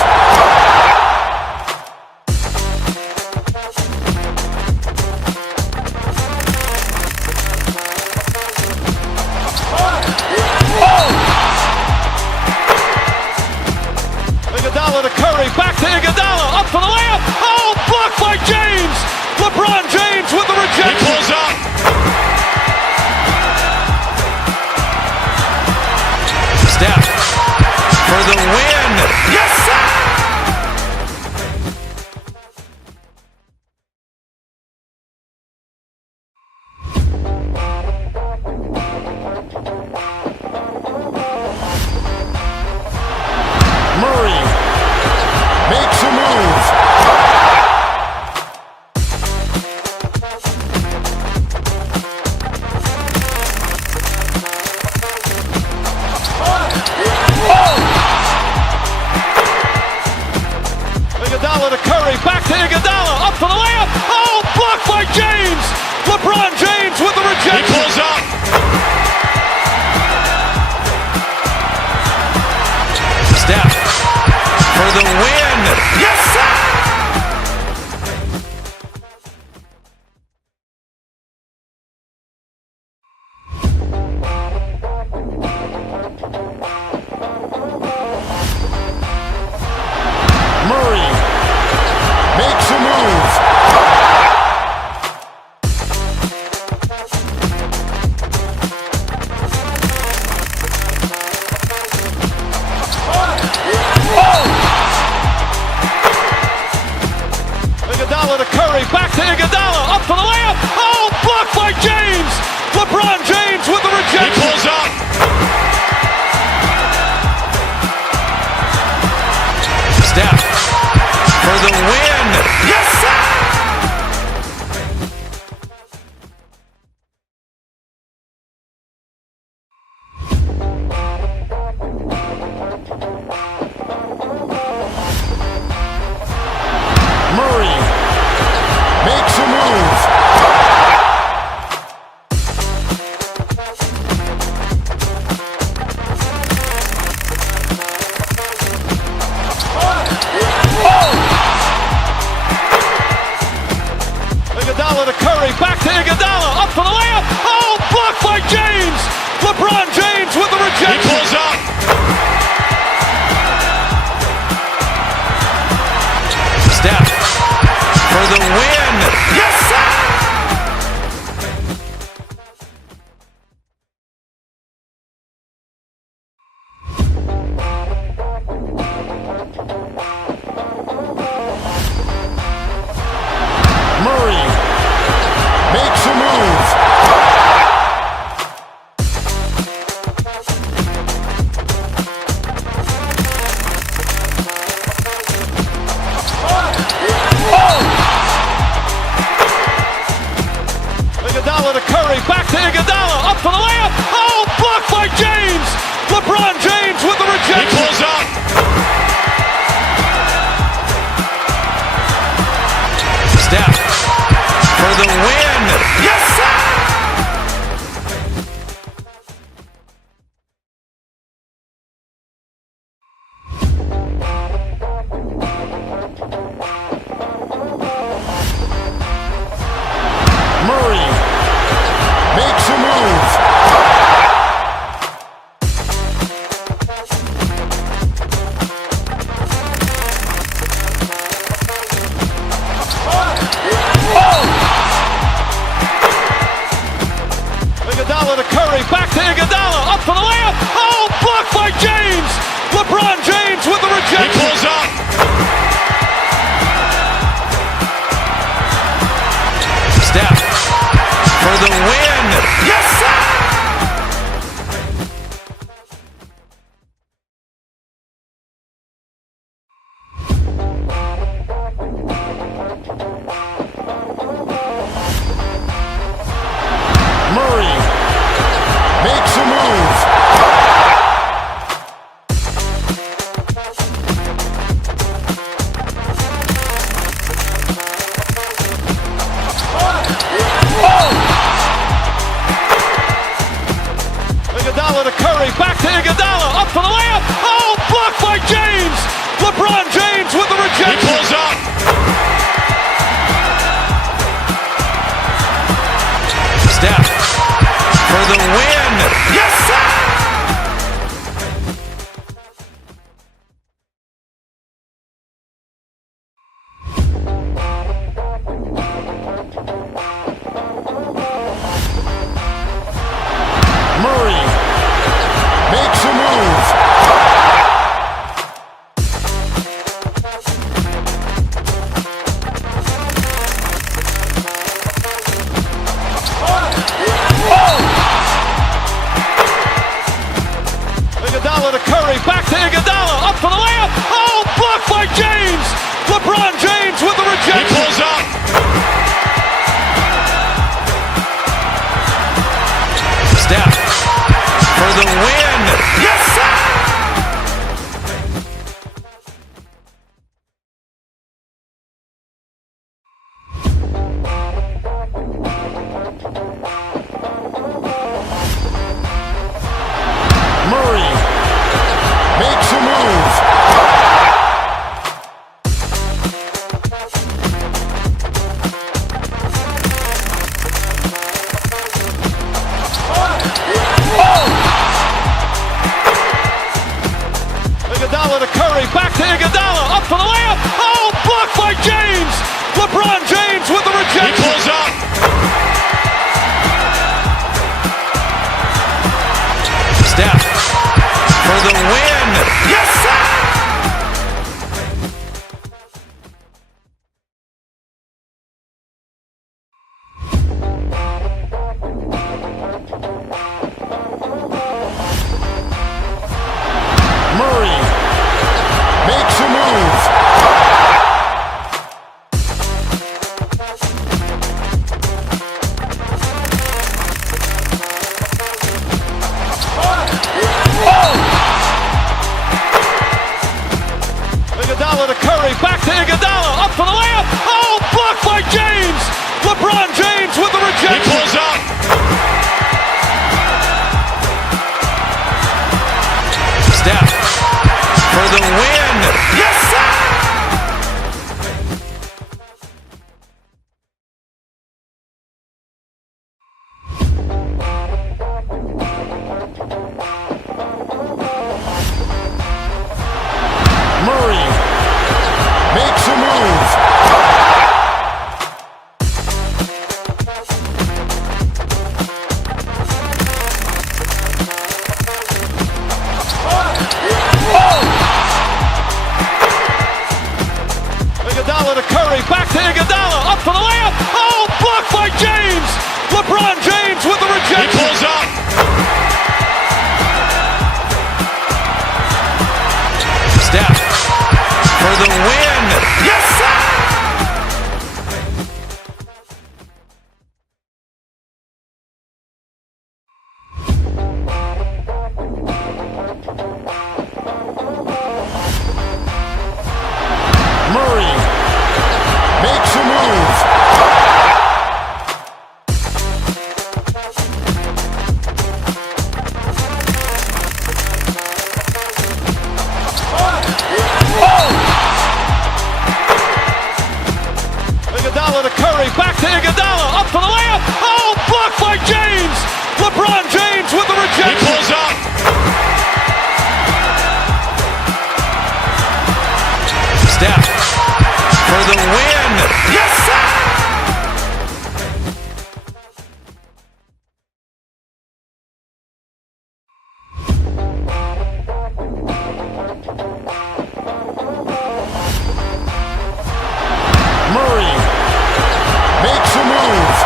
James with the rejection. He pulls up. Steph for the win. Yes, sir! Murray makes a move. Iguodala to Curry, back to Iguodala, up for the layup. Oh, blocked by James. LeBron James with the rejection. He pulls up. Steph for the win. Yes, sir! Murray makes a move. Iguodala to Curry, back to Iguodala, up for the layup. Oh, blocked by James. LeBron James with the He rejection. pulls up. Steph for the win. Yes, sir! Murray makes a move. Iguodala to Curry, back to Iguodala, up for the layup. Oh, blocked by James. LeBron James with the He rejection. pulls up. Steph for the win. Yes, sir! Murray makes a move. Iguodala to Curry, back to Iguodala, up for the layup. Oh, blocked by James. LeBron James with the He rejection. pulls up. Steph for the win. Yes, sir! Murray makes a move. Iguodala to Curry, back to Iguodala, up for the layup. Oh, blocked by James. LeBron James with the He rejection. pulls up. Steph for the win. Yes, sir! Murray makes a move. Iguodala to Curry, back to Iguodala, up for the layup. Oh, blocked by James. LeBron James with the He rejection. pulls up. Steph for the win. Yes, sir! Iguodala to Curry, back to Iguodala, up for the layup. Oh, blocked by James. LeBron James with the rejection. He pulls up. Steph for the win. Yes, sir! Murray makes a move. Iguodala to Curry, back to Iguodala, up for the layup. Oh, blocked by James. LeBron James with the rejection. He pulls up. Steph for the win. Yes, sir! Murray makes a move. Iguodala to Curry, back to Iguodala, up for the layup. Oh, blocked by James. LeBron James with the rejection. He pulls up. Steph for the win. Yes, sir! Murray makes a move. Iguodala to Curry, back to Iguodala, up for the layup. Oh, blocked by James. LeBron James with the rejection. He pulls up. Steph for the win. Yes, sir! Murray makes a move.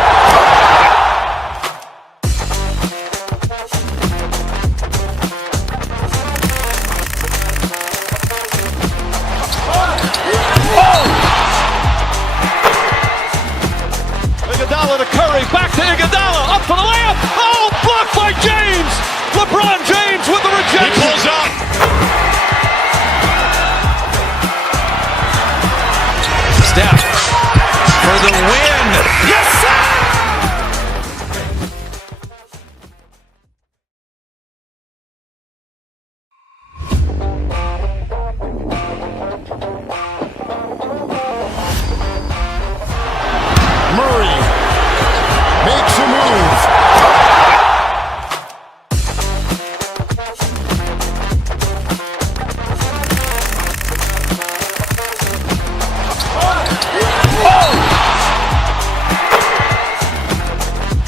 Iguodala to Curry, back to Iguodala, up for the layup. Oh, blocked by James. LeBron James with the rejection. He pulls up. Steph for the win. Yes, sir! Murray makes a move.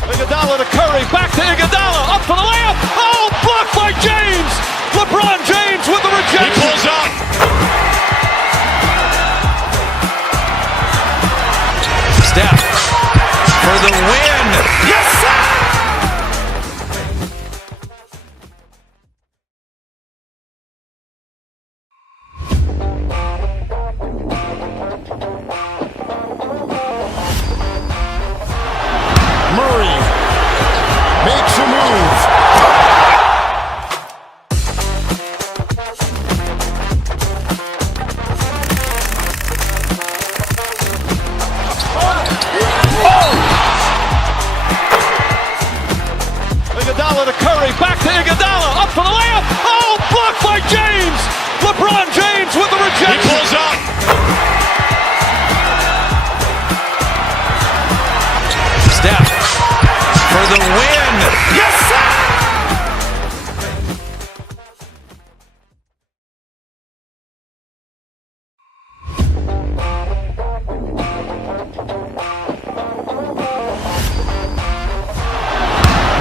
Iguodala to Curry, back to Iguodala, up for the layup. Oh, blocked by James. LeBron James with the rejection. He pulls up. Steph for the win. Yes, sir! Murray makes a move. Iguodala to Curry, back to Iguodala, up for the layup. Oh, blocked by James. LeBron James with the rejection. He pulls up. Steph for the win. Yes, sir!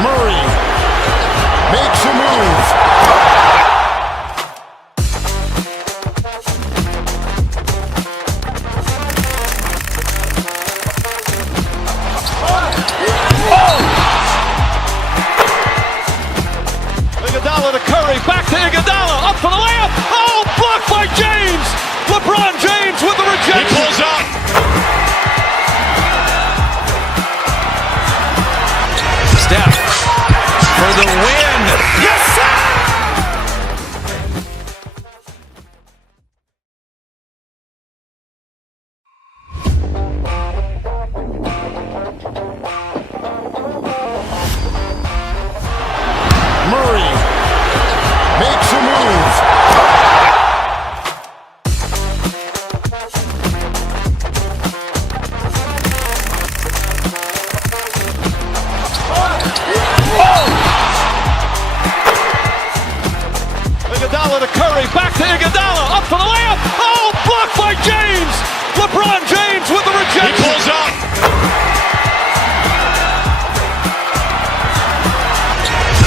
Murray makes a move. Iguodala to Curry, back to Iguodala, up for the layup. Oh, blocked by James. LeBron James with the rejection. He pulls up. Steph for the win. Yes, sir! Murray makes a move. Iguodala to Curry, back to Iguodala, up for the layup. Oh, blocked by James. LeBron James with the rejection. He pulls up.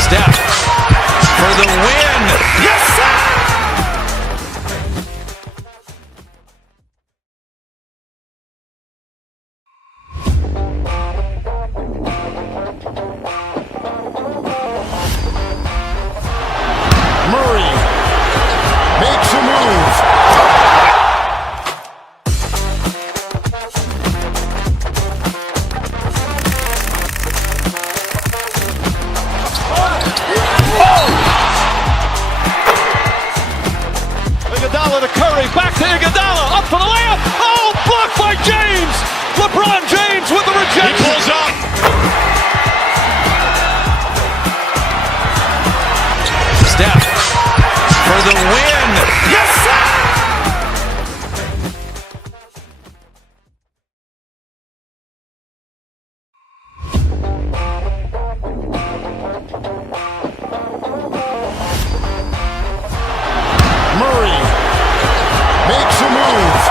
Steph for the win. Yes, sir! Murray makes a move. Iguodala to Curry, back to Iguodala, up for the layup. Oh, blocked by James. LeBron James with the rejection. He pulls up. Steph for the win. Yes, sir! Murray makes a move.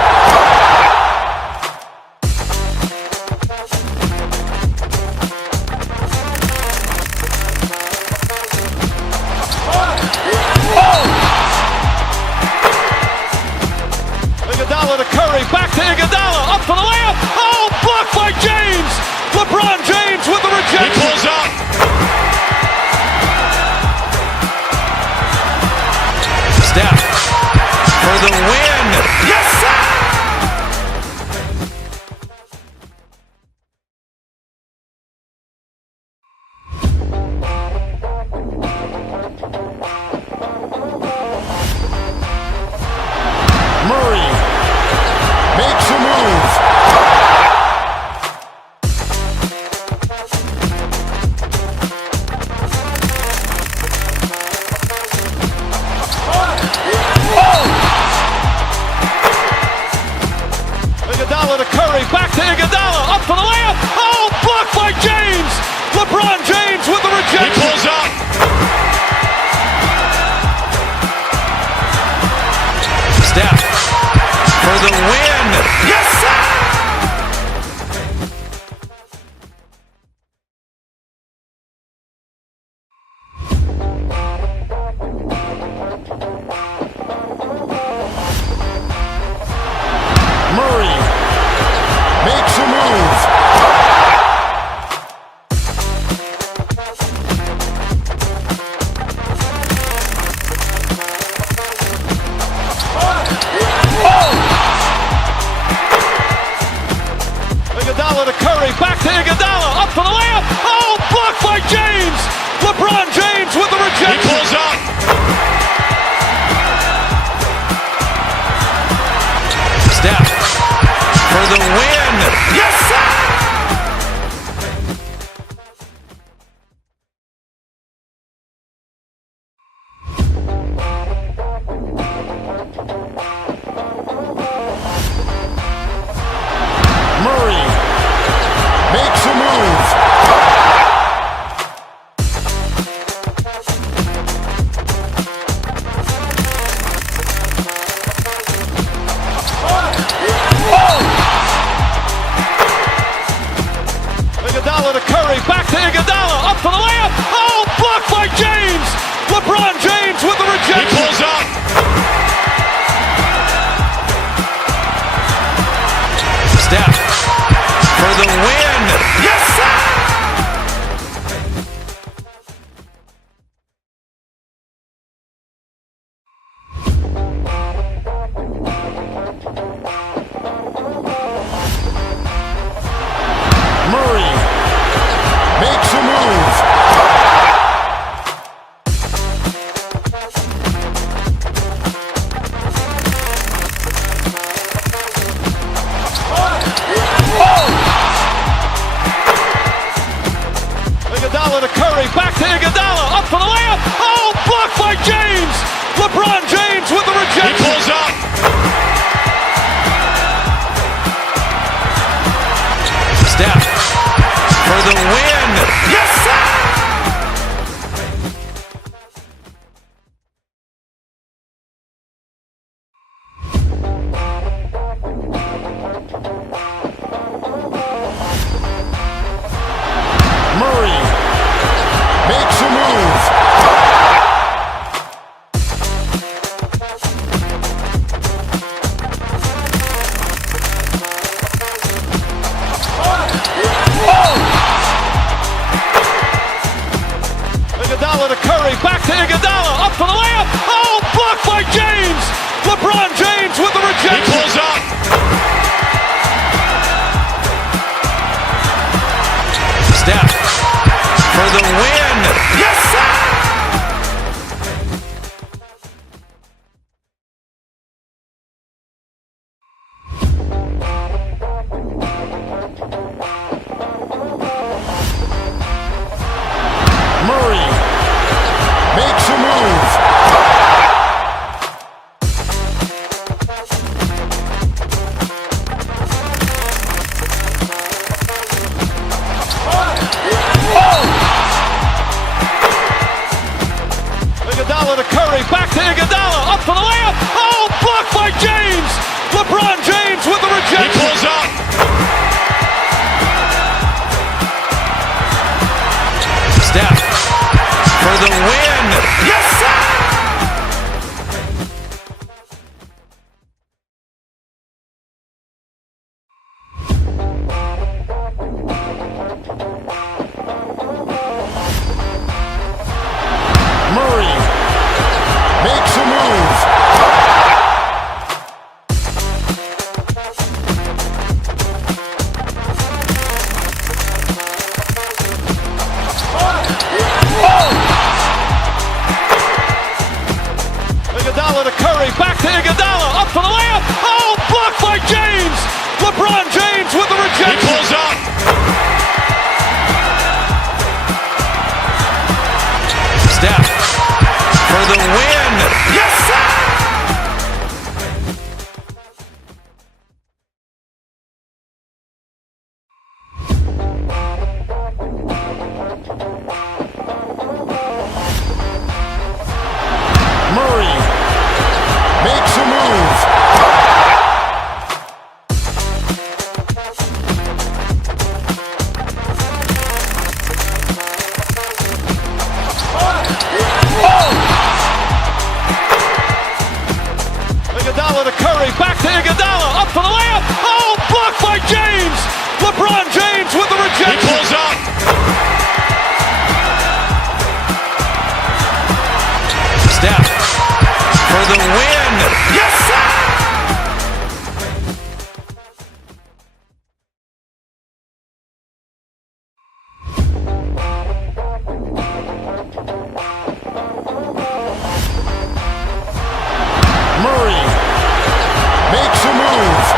Curry, back to Iguodala, up for the layup. Oh, blocked by James. LeBron James with the rejection. He pulls up. Steph for the win. Yes, sir! Murray makes a move. Iguodala to Curry, back to Iguodala, up for the layup. Oh, blocked by James. LeBron James with the rejection. He pulls up. Steph for the win. Yes, sir! Murray makes a move. Iguodala to Curry, back to Iguodala, up for the layup. Oh, blocked by James. LeBron James with the rejection. He pulls up. Steph for the win. Yes, sir! Murray makes a move. Iguodala to Curry, back to Iguodala, up for the layup. Oh, blocked by James. LeBron James with the rejection. He pulls up. Steph for the win. Yes, sir! Murray makes a move. Iguodala to Curry, back to Iguodala, up for the layup. Oh, blocked by James. LeBron James with the rejection. He pulls up. Steph for the win. Yes, sir! Murray makes a move.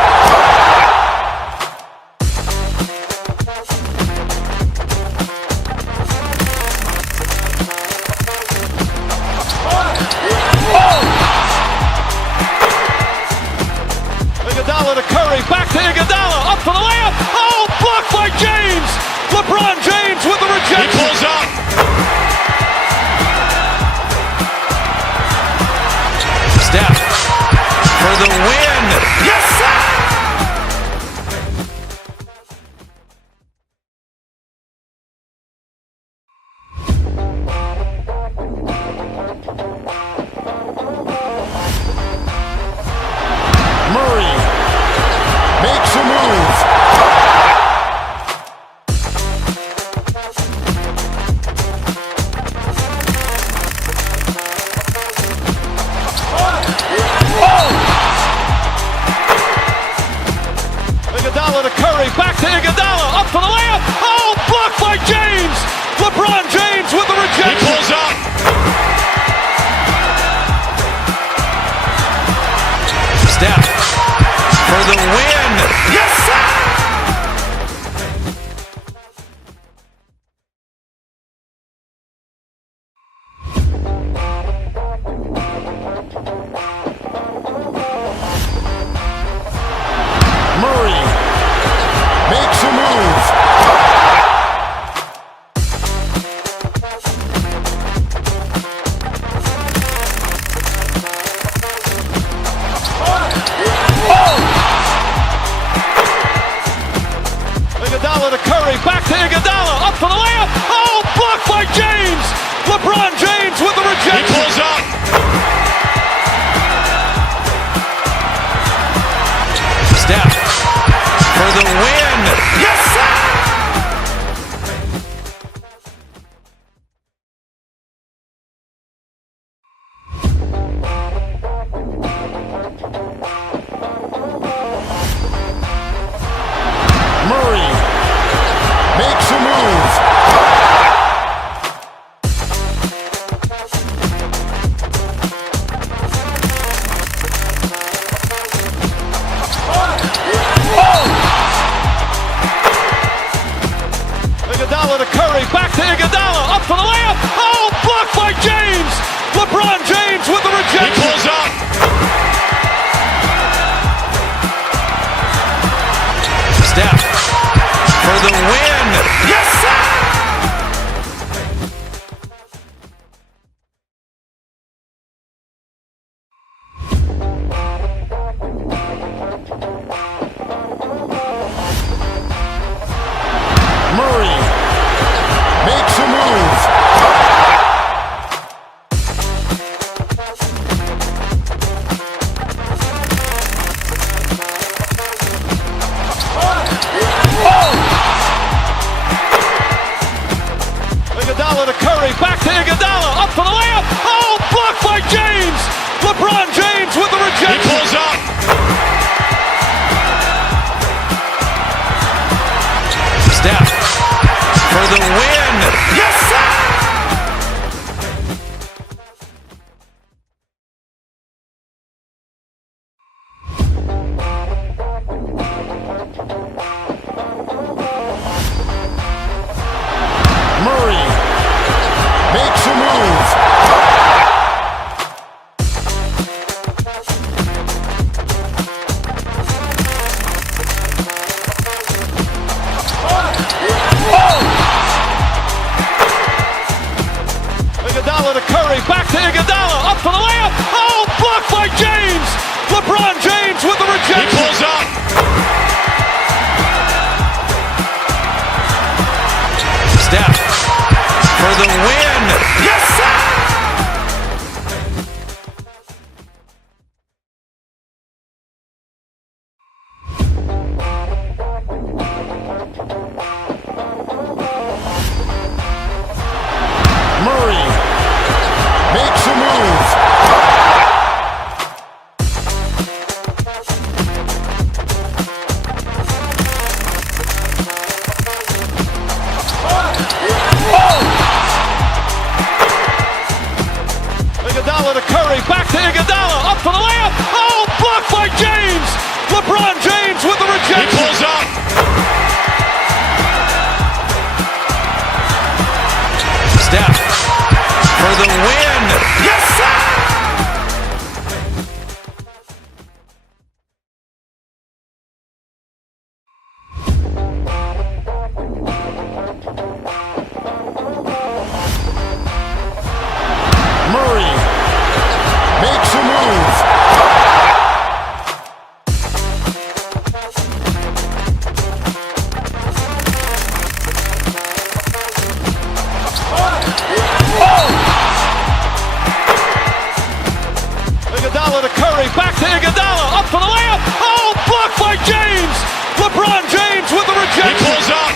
Curry, back to Iguodala, up for the layup. Oh, blocked by James. LeBron James with the rejection. He pulls up. Steph for the win. Yes, sir! Murray makes a move. Iguodala to Curry, back to Iguodala, up for the layup. Oh, blocked by James. LeBron James with the rejection. He pulls up. Steph for the win. Yes, sir! Murray makes a move. Iguodala to Curry, back to Iguodala, up for the layup. Oh, blocked by James. LeBron James with the rejection. He pulls up. Steph for the win. Yes, sir! Murray makes a move. Iguodala to Curry, back to Iguodala, up for the layup. Oh, blocked by James. LeBron James with the rejection. He pulls up. Steph for the win. Yes, sir! Murray makes a move. Iguodala to Curry, back to Iguodala, up for the layup. Oh, blocked by James. LeBron James with the rejection. He pulls up. Steph for the win. Yes, sir! Murray makes a move. Iguodala to Curry, back to Iguodala, up for the layup. Oh, blocked by James. LeBron James with the rejection. He pulls up.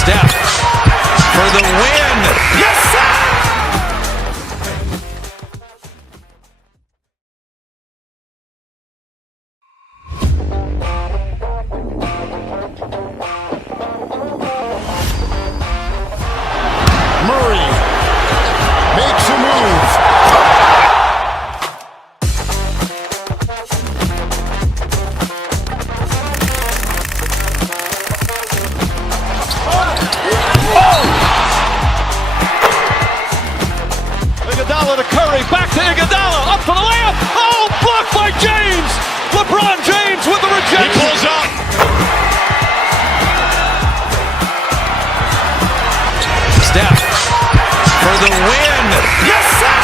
Steph for the win. Yes, sir! Murray makes a move. Iguodala to Curry, back to Iguodala, up for the layup. Oh, blocked by James. LeBron James with the rejection. He pulls up. Steph for the win. Yes, sir!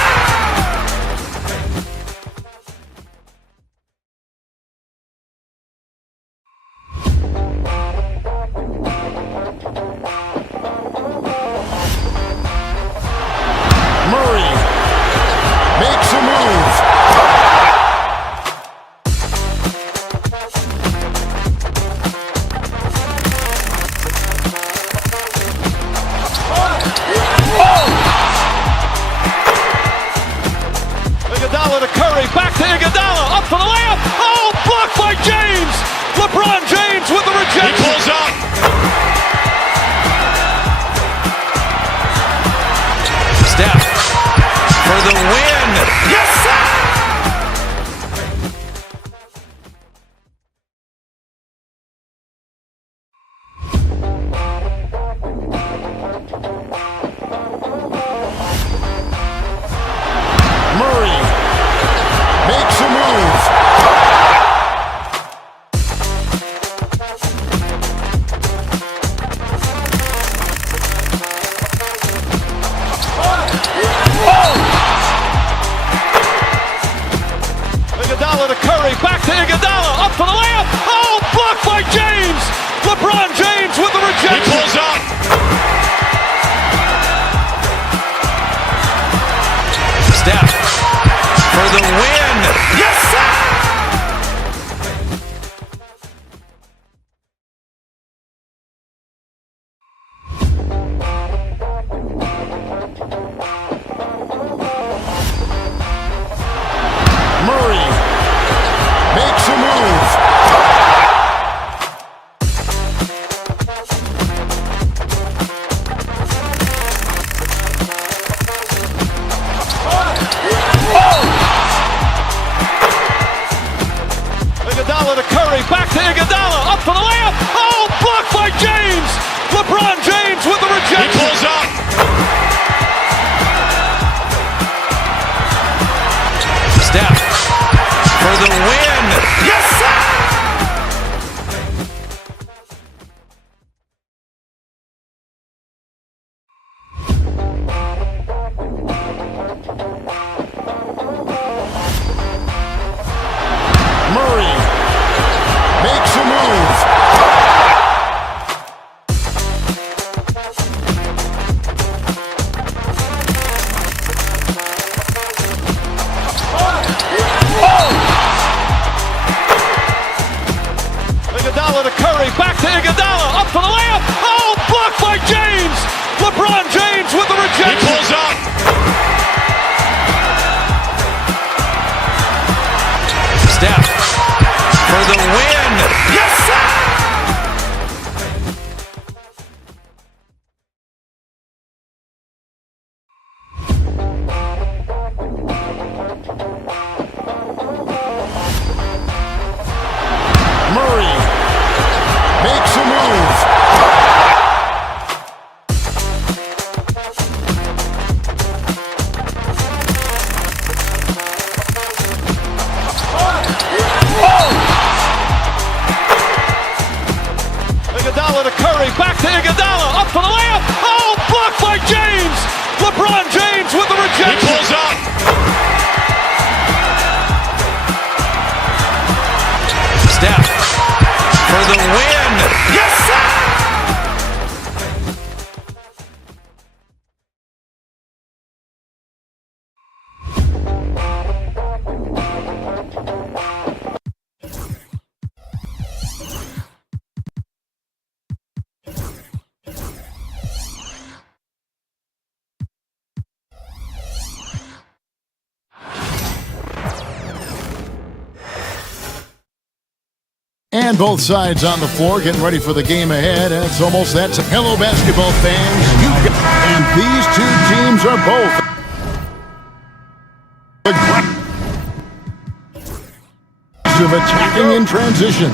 Iguodala to Curry, back to Iguodala, up for the layup. Oh, blocked by James. LeBron James with the rejection. He pulls up. Steph for the win. Yes, sir! Murray makes a move. Iguodala to Curry, back to Iguodala, up for the layup. Oh, blocked by James. LeBron James with the rejection. He pulls up. Steph for the win. Yes, sir! Murray makes a move. Iguodala to Curry, back to Iguodala, up for the layup. Oh, blocked by James. LeBron James with the rejection. He pulls up. Steph for the win. Yes, sir! Murray makes a move. Iguodala to Curry, back to Iguodala, up for the layup. Oh, blocked by James. LeBron James with the rejection. He pulls up. Steph for the win. Yes, sir! Murray makes a move. Iguodala to Curry, back to Iguodala, up for the layup. Oh, blocked by James. LeBron James with the rejection. He pulls up. Steph for the win. Yes, sir! And both sides on the floor getting ready for the game ahead. And it's almost that time. Hello, basketball fans. And these two teams are both of attacking in transition.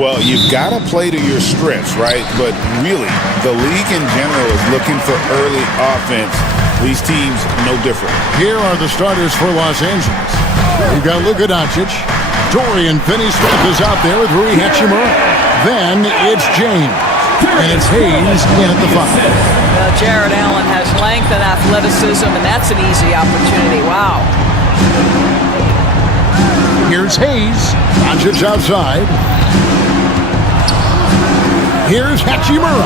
Well, you've got to play to your strengths, right? But really, the league in general is looking for early offense. These teams, no different. Here are the starters for Los Angeles. We've got Luka Doncic. Dorian Finney-Smith is out there with Rui Hachimura. Then it's James. And it's Hayes in at the 5. Jared Allen has length and athleticism, and that's an easy opportunity. Wow. Here's Hayes. Doncic outside. Here's Hachimura.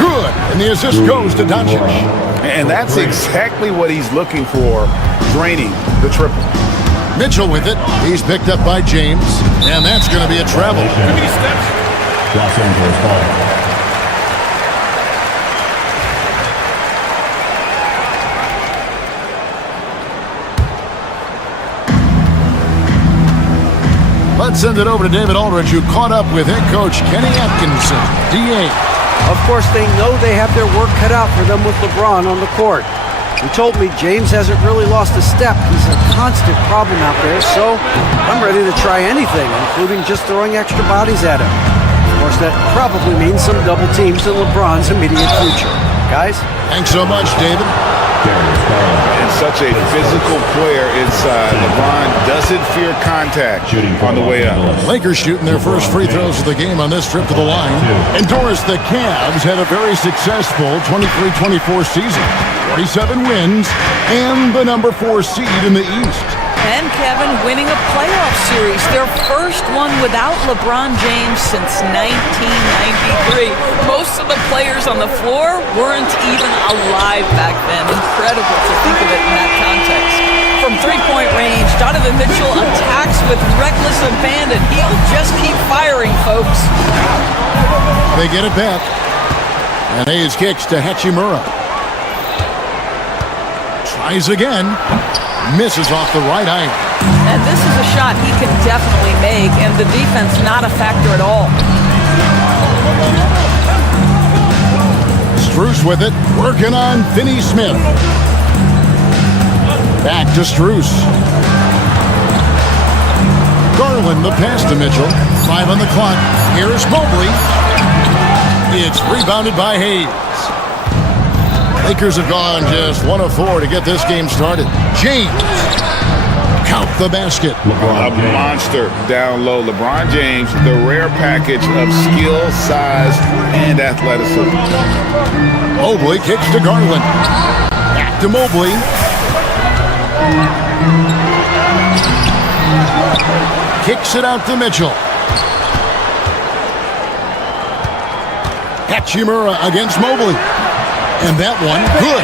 Good. And the assist goes to Doncic. And that's exactly what he's looking for, draining the triple. Mitchell with it. He's picked up by James. And that's going to be a travel. Los Angeles ball. Let's send it over to David Aldridge, who caught up with head coach Kenny Atkinson, DA. Of course, they know they have their work cut out for them with LeBron on the court. He told me James hasn't really lost a step. He's a constant problem out there, so I'm ready to try anything, including just throwing extra bodies at him. Of course, that probably means some double teams in LeBron's immediate future. Guys? Thanks so much, David. And such a physical player inside. LeBron doesn't fear contact on the way up. Lakers shooting their first free throws of the game on this trip to the line. And Doris, the Cavs had a very successful 23-24 season. 47 wins and the number 4 seed in the East. And Kevin winning a playoff series, their first one without LeBron James since 1993. Most of the players on the floor weren't even alive back then. Incredible to think of it in that context. From three-point range, Donovan Mitchell attacks with reckless abandon. He'll just keep firing, folks. They get it back. And Hayes kicks to Hachimura. Tries again. Misses off the right eye. And this is a shot he can definitely make, and the defense not a factor at all. Strus with it, working on Finney Smith. Back to Strus. Garland, the pass to Mitchell. 5 on the clock. Here's Mobley. It's rebounded by Hayes. Lakers have gone just 1 of 4 to get this game started. James. Count the basket. A monster down low. LeBron James, the rare package of skill, size, and athleticism. Mobley kicks to Garland. Back to Mobley. Kicks it out to Mitchell. Hachimura against Mobley. And that one, good.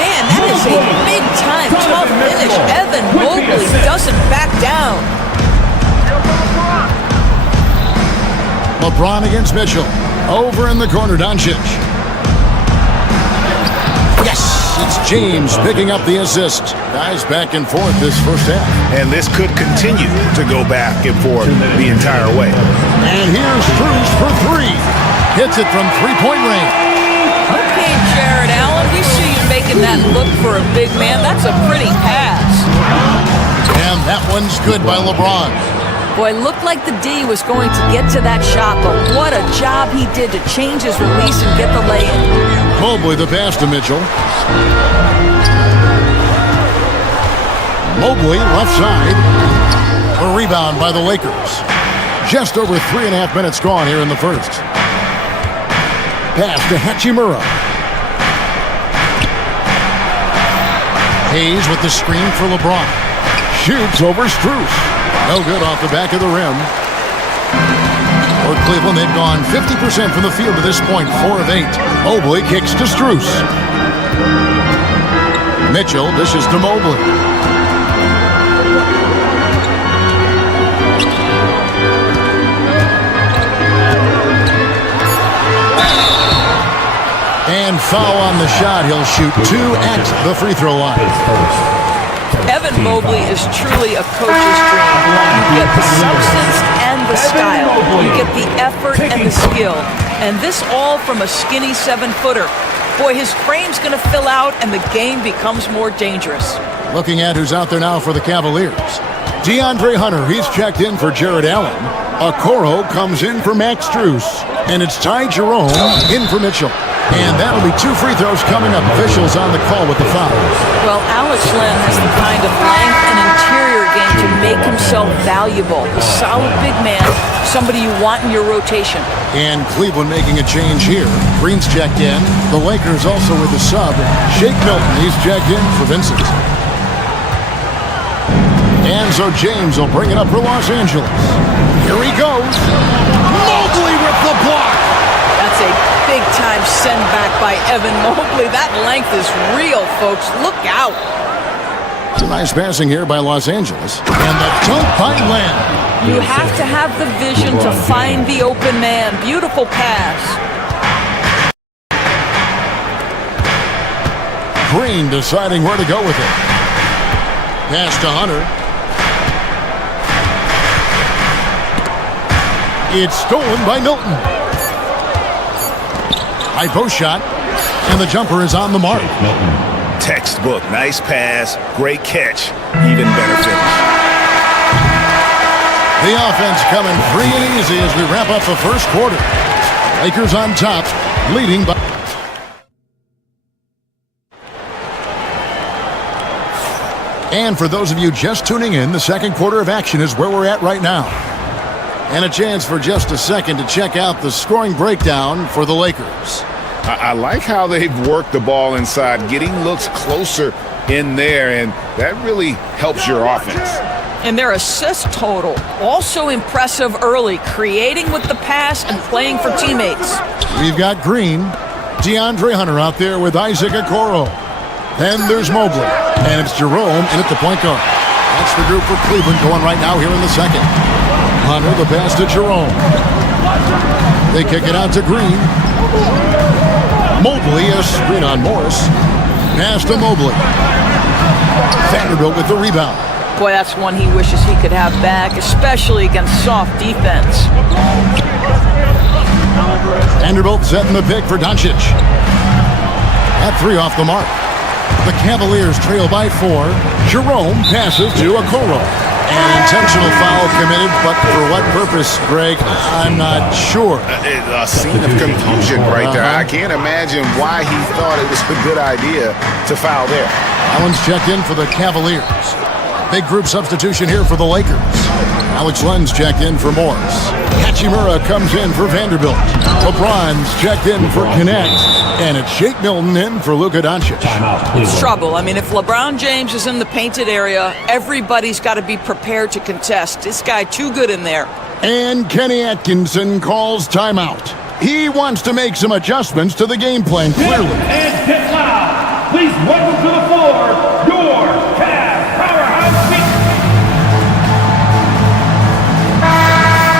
Man, that is a big-time tough finish. Evan Mobley doesn't back down. LeBron against Mitchell. Over in the corner, Doncic. Yes, it's James picking up the assist. Guys back and forth this first half. And this could continue to go back and forth the entire way. And here's Strus for 3. Hits it from three-point range. Okay, Jared Allen, we see you making that look for a big man. That's a pretty pass. And that one's good by LeBron. Boy, looked like the D was going to get to that shot, but what a job he did to change his release and get the lay-in. Mobley the pass to Mitchell. Mobley left side. A rebound by the Lakers. Just over 3.5 minutes gone here in the first. Pass to Hachimura. Hayes with the screen for LeBron. Shoots over Strus. No good off the back of the rim. For Cleveland, they've gone 50% from the field to this point, 4 of 8. Mobley kicks to Strus. Mitchell dishes to Mobley. And foul on the shot. He'll shoot 2 at the free throw line. Evan Mobley is truly a coach's dream. You get the substance and the style. You get the effort and the skill. And this all from a skinny 7-footer. Boy, his frame's going to fill out and the game becomes more dangerous. Looking at who's out there now for the Cavaliers. DeAndre Hunter, he's checked in for Jared Allen. Okoro comes in for Max Strus. And it's Ty Jerome in for Mitchell. And that'll be 2 free throws coming up. Officials on the call with the foul. Well, Alex Len has the kind of length and interior game to make himself valuable. A solid big man, somebody you want in your rotation. And Cleveland making a change here. Green's checked in. The Lakers also with the sub. Shake Milton, he's checked in for Vincent. And so James will bring it up for Los Angeles. Here he goes. Mobley with the block. That's a big-time send back by Evan Mobley. That length is real, folks. Look out. It's a nice passing here by Los Angeles. And the dunk by Len. You have to have the vision to find the open man. Beautiful pass. Green deciding where to go with it. Pass to Hunter. It's stolen by Milton. High post shot, and the jumper is on the mark. Textbook. Nice pass. Great catch. Even better finish. The offense coming free and easy as we wrap up the first quarter. Lakers on top, leading by... And for those of you just tuning in, the second quarter of action is where we're at right now. And a chance for just a second to check out the scoring breakdown for the Lakers. I like how they've worked the ball inside, getting looks closer in there, and that really helps your offense. And their assist total, also impressive early, creating with the pass and playing for teammates. We've got Green, DeAndre Hunter out there with Isaac Okoro. Then there's Mobley, and it's Jerome in at the point guard. That's the group for Cleveland going right now here in the second. Hunter, the pass to Jerome. They kick it out to Green. Mobley, a screen on Morris. Pass to Mobley. Vanderbilt with the rebound. Boy, that's one he wishes he could have back, especially against soft defense. Vanderbilt setting the pick for Doncic. That three off the mark. The Cavaliers trail by 4. Jerome passes to Okoro. An intentional foul committed, but for what purpose, Greg? I'm not sure. A scene of confusion right there. I can't imagine why he thought it was a good idea to foul there. Allen's checked in for the Cavaliers. Big group substitution here for the Lakers. Alex Len's checked in for Morris. Hachimura comes in for Vanderbilt. LeBron's checked in for Connect. And it's Shake Milton in for Luka Doncic. It's trouble. I mean, if LeBron James is in the painted area, everybody's got to be prepared to contest. This guy too good in there. And Kenny Atkinson calls timeout. He wants to make some adjustments to the game plan, clearly. And get loud. Please welcome to the floor, your Cavs powerhouse team.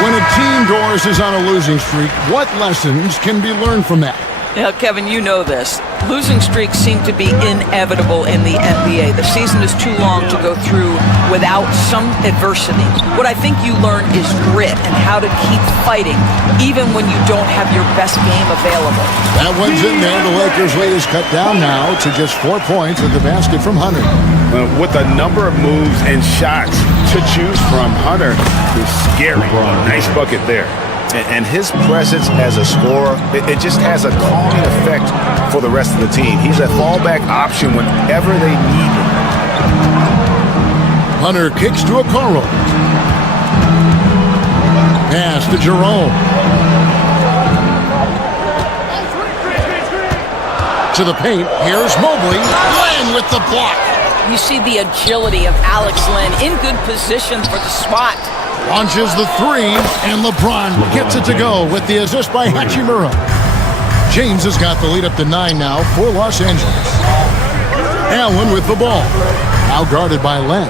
When a team, Doris, is on a losing streak, what lessons can be learned from that? Yeah, Kevin, you know this. Losing streaks seem to be inevitable in the NBA. The season is too long to go through without some adversity. What I think you learn is grit and how to keep fighting, even when you don't have your best game available. That one's in there. The Lakers' lead is cut down now to just 4 points with the basket from Hunter. With a number of moves and shots to choose from, Hunter is scary. Nice bucket there. And his presence as a scorer, it just has a calming effect for the rest of the team. He's a fallback option whenever they need him. Hunter kicks to Okoro. Pass to Jerome. To the paint. Here's Mobley. Len with the block. You see the agility of Alex Len in good position for the spot. Launches the three, and LeBron gets it to go with the assist by Hachimura. James has got the lead up to 9 now for Los Angeles. Allen with the ball. Now guarded by Len.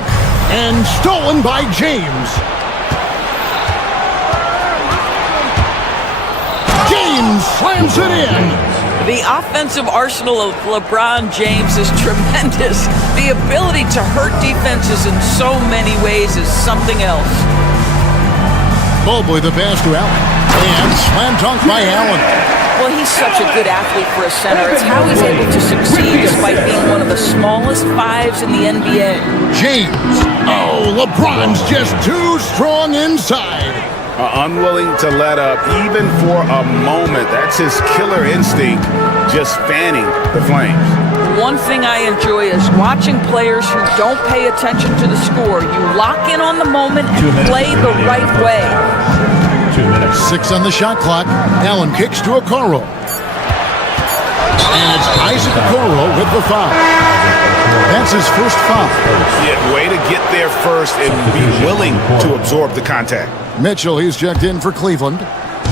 And stolen by James. James slams it in. The offensive arsenal of LeBron James is tremendous. The ability to hurt defenses in so many ways is something else. Mobley the pass to Allen. And slam dunk by Allen. Well, he's such a good athlete for a center. It's how he's able to succeed despite being one of the smallest fives in the NBA. James. Oh, LeBron's just too strong inside. Unwilling to let up even for a moment. That's his killer instinct, just fanning the flames. One thing I enjoy is watching players who don't pay attention to the score. You lock in on the moment and play the right way. 2 minutes. 6 on the shot clock. Allen kicks to Okoro. And it's Isaac Okoro with the foul. That's his first foul. Yeah, way to get there first and be willing to absorb the contact. Mitchell, he's checked in for Cleveland.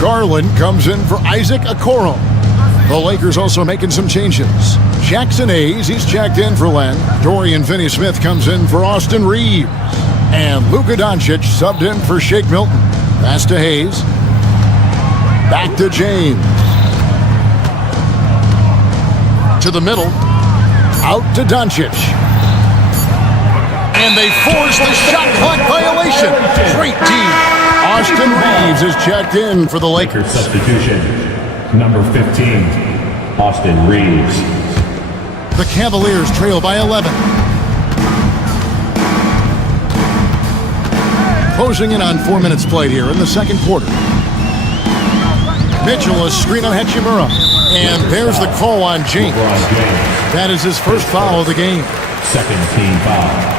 Garland comes in for Isaac Okoro. The Lakers also making some changes. Jackson Hayes, he's checked in for Len. Dorian Finney-Smith comes in for Austin Reeves. And Luka Doncic subbed in for Shake Milton. Pass to Hayes. Back to James. To the middle. Out to Doncic. And they force the shot clock violation. Great D. Austin Reeves is checked in for the Lakers. Substitution. Number 15, Austin Reeves. The Cavaliers trail by 11. Closing in on 4 minutes played here in the second quarter. Mitchell, a screen on Hachimura. And there's the call on James. That is his first foul of the game. Second team foul.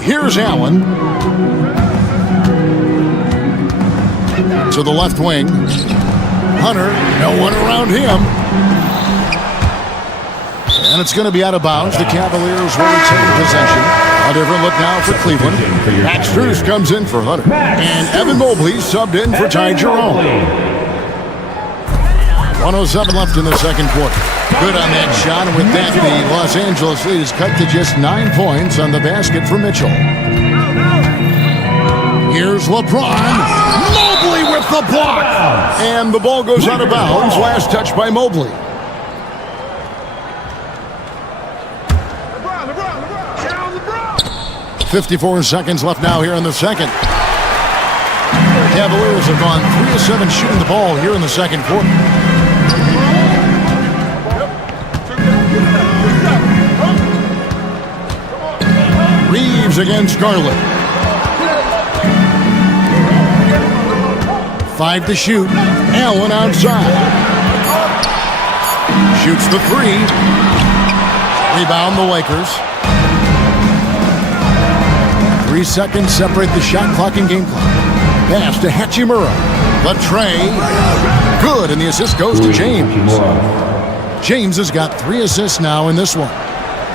Here's Allen. To the left wing. Hunter, no one around him. And it's going to be out of bounds. The Cavaliers will retain possession. A different look now for Cleveland. Max Strus comes in for Hunter. And Evan Mobley subbed in for Ty Jerome. 1:07 left in the second quarter. Good on that shot, and with that, the Los Angeles lead is cut to just 9 points on the basket for Mitchell. Here's LeBron. Mobley with the block. And the ball goes out of bounds. Last touch by Mobley. 54 seconds left now here in the second. Cavaliers have gone 3 of 7 shooting the ball here in the second quarter. Reeves against Garland. 5 to shoot. Allen outside. Shoots the 3. Rebound the Lakers. 3 seconds separate the shot clock and game clock. Pass to Hachimura. The tray. Good, and the assist goes to James. James has got 3 assists now in this one.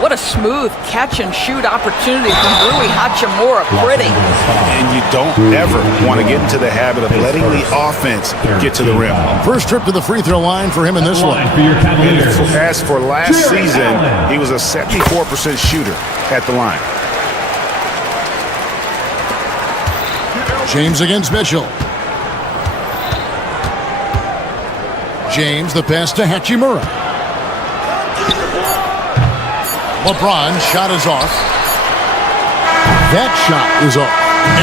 What a smooth catch-and-shoot opportunity from Rui Hachimura. Pretty. And you don't ever want to get into the habit of letting the offense get to the rim. First trip to the free throw line for him in this one. As for last season, he was a 74% shooter at the line. James against Mitchell. James, the pass to Hachimura. LeBron, shot is off. That shot is off.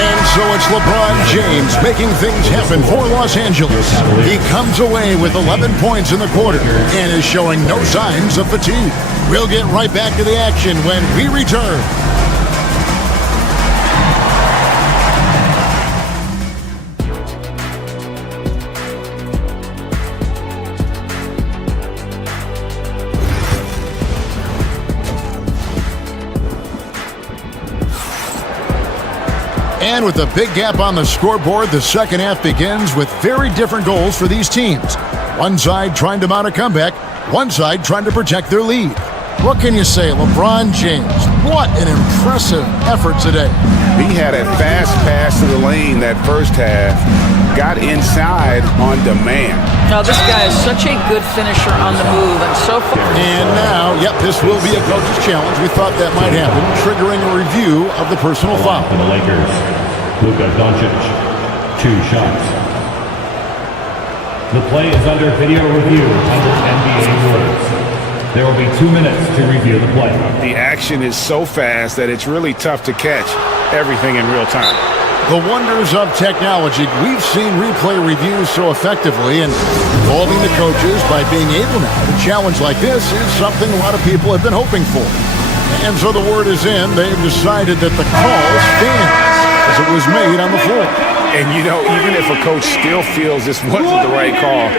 And so it's LeBron James making things happen for Los Angeles. He comes away with 11 points in the quarter and is showing no signs of fatigue. We'll get right back to the action when we return. And with a big gap on the scoreboard, the second half begins with very different goals for these teams. One side trying to mount a comeback, one side trying to protect their lead. What can you say, LeBron James? What an impressive effort today. He had a fast pass to the lane that first half, got inside on demand. Now, this guy is such a good finisher on the move, and so far... And now, yep, this will be a coach's challenge. We thought that might happen, triggering a review of the personal foul. For the Lakers, Luka Doncic, 2 shots. The play is under video review under NBA rules. There will be 2 minutes to review the play. The action is so fast that it's really tough to catch everything in real time. The wonders of technology. We've seen replay reviews so effectively, and involving the coaches by being able now to challenge like this is something a lot of people have been hoping for. And so the word is in. They've decided that the call stands as it was made on the floor. And, you know, even if a coach still feels this wasn't the right call,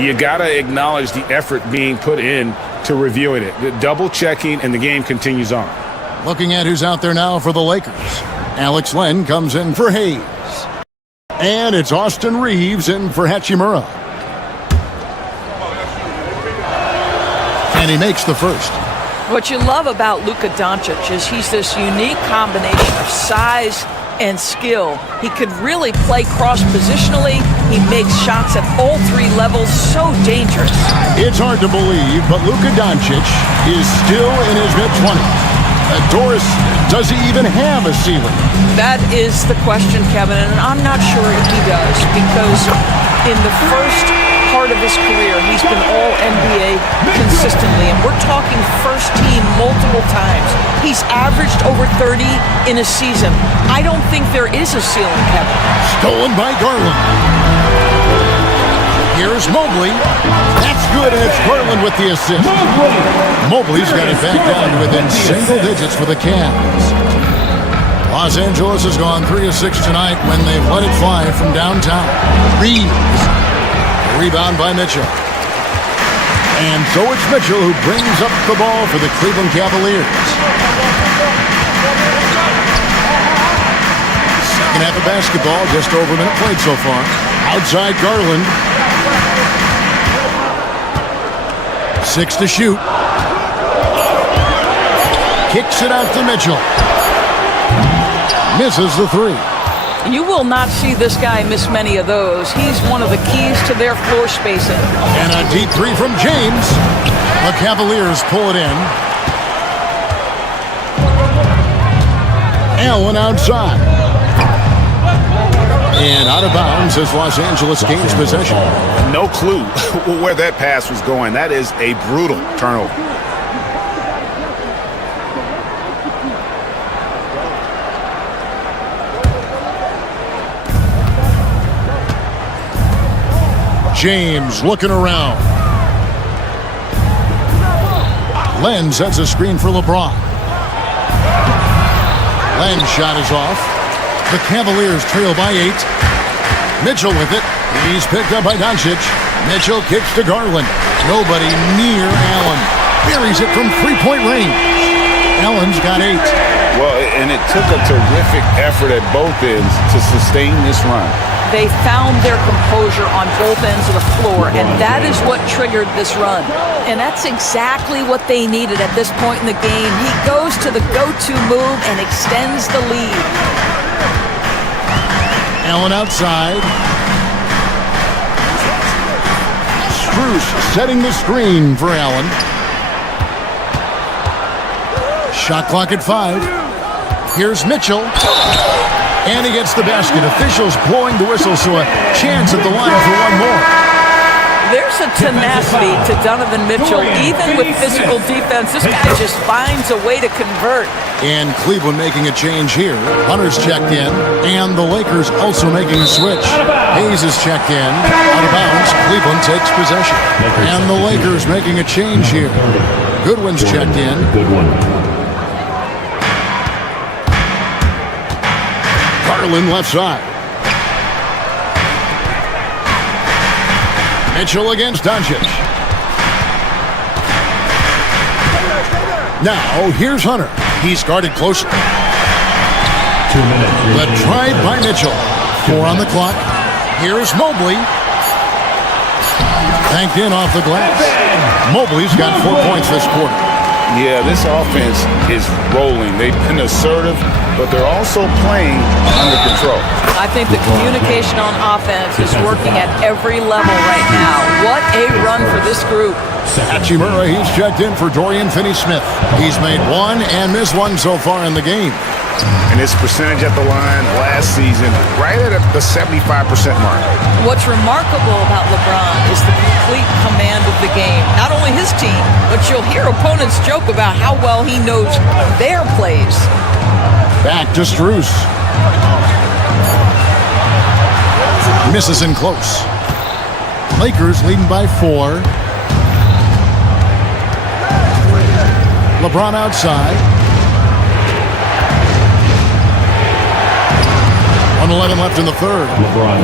you got to acknowledge the effort being put in to reviewing it. The double checking, and the game continues on. Looking at who's out there now for the Lakers. Alex Len comes in for Hayes. And it's Austin Reeves in for Hachimura. And he makes the first. What you love about Luka Doncic is he's this unique combination of size and skill. He could really play cross-positionally. He makes shots at all 3 levels, so dangerous. It's hard to believe, but Luka Doncic is still in his mid-20s. Doris, does he even have a ceiling? That is the question, Kevin, and I'm not sure if he does, because in the first part of his career, he's been all NBA consistently, and we're talking first team multiple times. He's averaged over 30 in a season. I don't think there is a ceiling, Kevin. Stolen by Garland. Here's Mobley. That's good, and it's Garland with the assist. Mobley's got it back down to within single digits for the Cavs. Los Angeles has gone 3 of 6 tonight when they've let it fly from downtown. Reeves. Rebound by Mitchell. And so it's Mitchell who brings up the ball for the Cleveland Cavaliers. Second half of basketball, just over a minute played so far. Outside Garland. 6 to shoot. Kicks it out to Mitchell. Misses the 3. You will not see this guy miss many of those. He's one of the keys to their floor spacing. And a deep 3 from James. The Cavaliers pull it in. Allen outside. And out of bounds as Los Angeles gains possession. No clue where that pass was going. That is a brutal turnover. James looking around. Len sets a screen for LeBron. Len's shot is off. The Cavaliers trail by 8. Mitchell with it. He's picked up by Doncic. Mitchell kicks to Garland. Nobody near Allen. Buries it from three-point range. Allen's got 8. Well, and it took a terrific effort at both ends to sustain this run. They found their composure on both ends of the floor, and that is what triggered this run. And that's exactly what they needed at this point in the game. He goes to the go-to move and extends the lead. Allen outside. Strus setting the screen for Allen. Shot clock at 5. Here's Mitchell. And he gets the basket. Officials blowing the whistle, so a chance at the line for one more. There's a tenacity to Donovan Mitchell. Even with physical defense, this guy just finds a way to convert. And Cleveland making a change here. Hunter's checked in, and the Lakers also making a switch. Hayes is checked in. Out of bounds, Cleveland takes possession. And the Lakers making a change here. Goodwin's checked in. Garland left side. Mitchell against Doncic. Now, here's Hunter. He's guarded closely. 2 minutes. The drive by Mitchell. 4 on the clock. Here's Mobley. Banked in off the glass. Mobley's got 4 points this quarter. Yeah, this offense is rolling. They've been assertive, but they're also playing under control. I think the communication on offense is working at every level right now. What a run for this group. Hachimura, he's checked in for Dorian Finney-Smith. He's made 1 and missed 1 so far in the game. And his percentage at the line last season, right at the 75% mark. What's remarkable about LeBron is the complete command of the game. Not only his team, but you'll hear opponents joke about how well he knows their plays. Back to Strus. Misses in close. Lakers leading by 4. LeBron outside. 1:11 left in the third.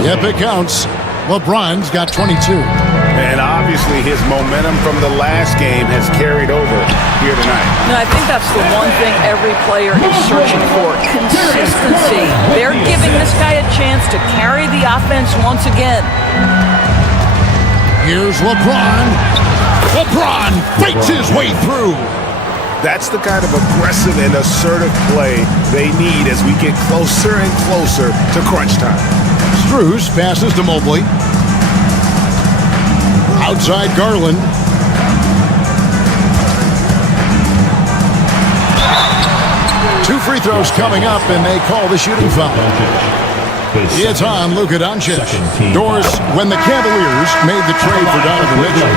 Yep, it counts. LeBron's got 22. And obviously his momentum from the last game has carried over here tonight. And I think that's the one thing every player is searching for, consistency. They're giving this guy a chance to carry the offense once again. Here's LeBron. LeBron fakes his way through. That's the kind of aggressive and assertive play they need as we get closer and closer to crunch time. Strus passes to Mobley. Outside Garland. Two free throws coming up, and they call the shooting foul. It's on Luka Doncic. Doris, when the Cavaliers made the trade for Donovan Mitchell,